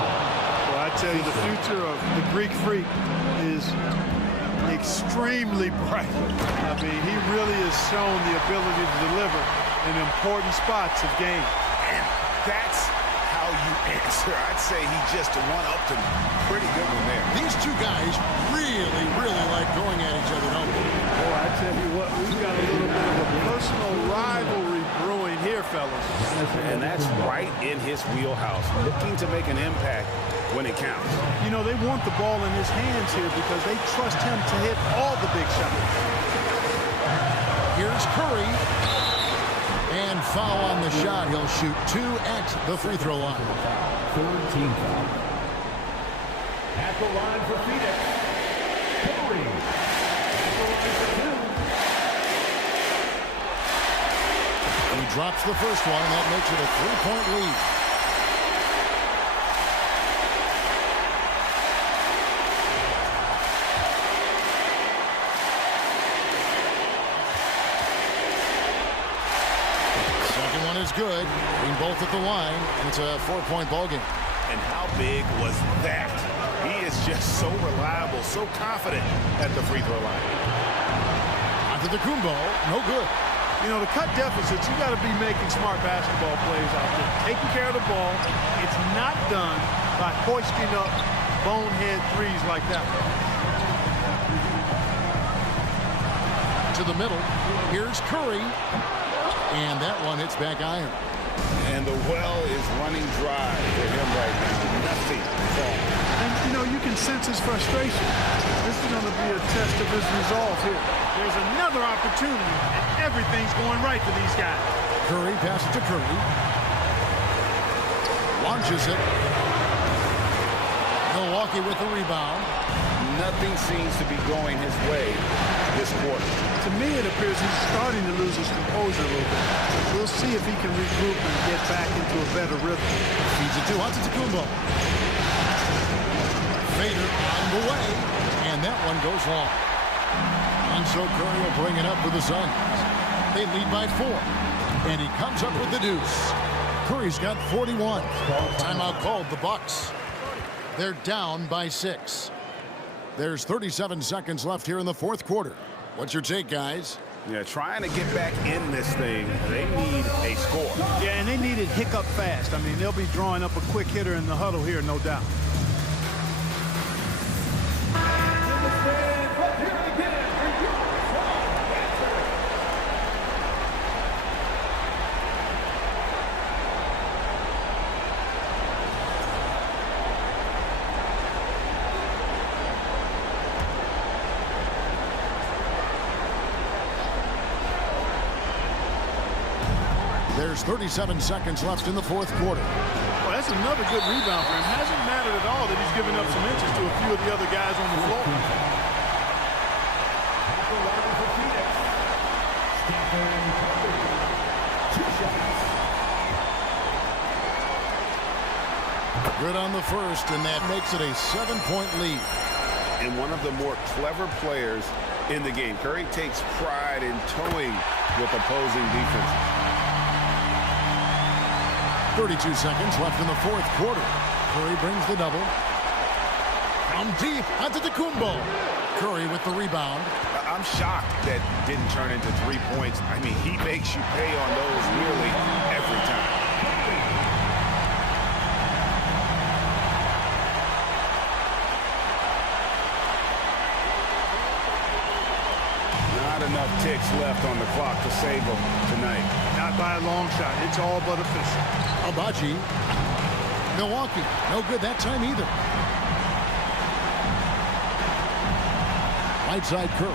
Well, I tell you, the future of the Greek Freak is extremely bright. I mean, he really has shown the ability to deliver in important spots of games. And that's how you answer. I'd say he just one-upped him. Pretty good one there. These two guys really like going at each other, don't they? Boy, I tell you what, we've got a little bit of a personal rivalry brewing here, fellas. And that's right in his wheelhouse. Looking to make an impact when it counts. You know, they want the ball in his hands here because they trust him to hit all the big shots. Here's Curry. And foul on the shot. He'll shoot 2 at the free throw line. 13 foul. At the line for Phoenix. Curry. At the line for 2. He drops the first one, and that makes it a 3-point lead. Is good. Being both at the line. It's a 4-point ball game. And how big was that? He is just so reliable, so confident at the free throw line. Antetokounmpo, no good. You know, to cut deficits, you got to be making smart basketball plays out there. Taking care of the ball. It's not done by hoisting up bonehead threes like that. To the middle. Here's Curry. And that one hits back iron. And the well is running dry for him right now. Nothing falling. And, you know, you can sense his frustration. This is going to be a test of his resolve here. There's another opportunity, and everything's going right for these guys. Curry passes to Curry. Launches it. Milwaukee with the rebound. Nothing seems to be going his way this quarter. To me, it appears he's starting to lose his composure a little bit. We'll see if he can regroup and get back into a better rhythm. Feeds it to Antetokounmpo. Fader on the way, and that one goes long. And so Curry will bring it up for the Suns. They lead by 4, and he comes up with the deuce. Curry's got 41. Timeout called the Bucks. They're down by 6. There's 37 seconds left here in the fourth quarter. What's your take, guys? Yeah, trying to get back in this thing. They need a score. Yeah, and they need it pick up fast. I mean, they'll be drawing up a quick hitter in the huddle here, no doubt. There's 37 seconds left in the fourth quarter. Well, that's another good rebound for him. Hasn't mattered at all that he's given up some inches to a few of the other guys on the floor. Good on the first, and that makes it a 7-point lead. And one of the more clever players in the game. Curry takes pride in toying with opposing defense. 32 seconds left in the fourth quarter. Curry brings the double. From deep, Antetokounmpo. Curry with the rebound. I'm shocked that didn't turn into 3 points. I mean, he makes you pay on those nearly every time. Not enough ticks left on the clock to save them tonight. Not by a long shot. It's all but official. Agbaji. Milwaukee. No good that time either. Right side Curry.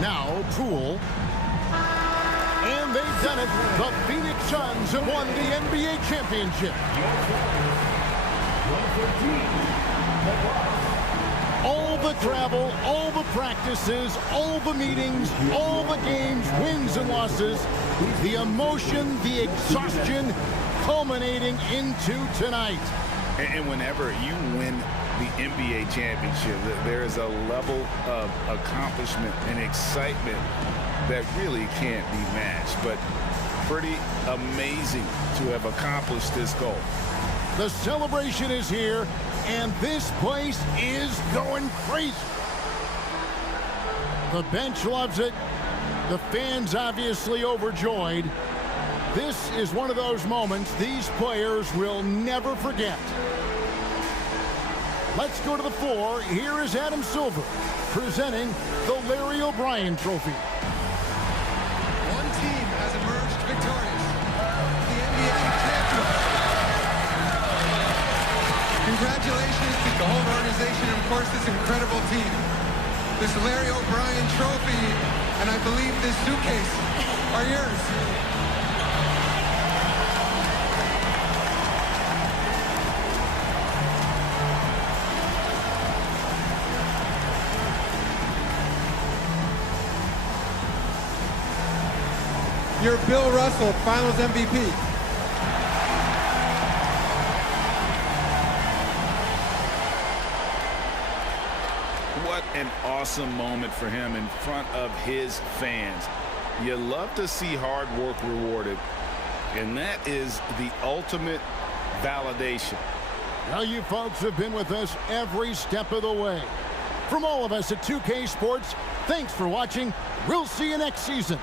Now Poole. And they've done it. The Phoenix Suns have won the NBA championship. All the travel, all the practices, all the meetings, all the games, wins and losses, the emotion, the exhaustion culminating into tonight. And whenever you win the NBA championship, there is a level of accomplishment and excitement that really can't be matched. But pretty amazing to have accomplished this goal. The celebration is here, and this place is going crazy. The bench loves it. The fans obviously overjoyed. This is one of those moments these players will never forget. Let's go to the floor. Here is Adam Silver presenting the Larry O'Brien Trophy. One team has emerged victorious. The NBA champions. Congratulations to the whole organization and, of course, this incredible team. This Larry O'Brien Trophy, and I believe this suitcase are yours. You're Bill Russell, Finals MVP. What an awesome moment for him in front of his fans. You love to see hard work rewarded, and that is the ultimate validation. Now you folks have been with us every step of the way. From all of us at 2K Sports, thanks for watching. We'll see you next season.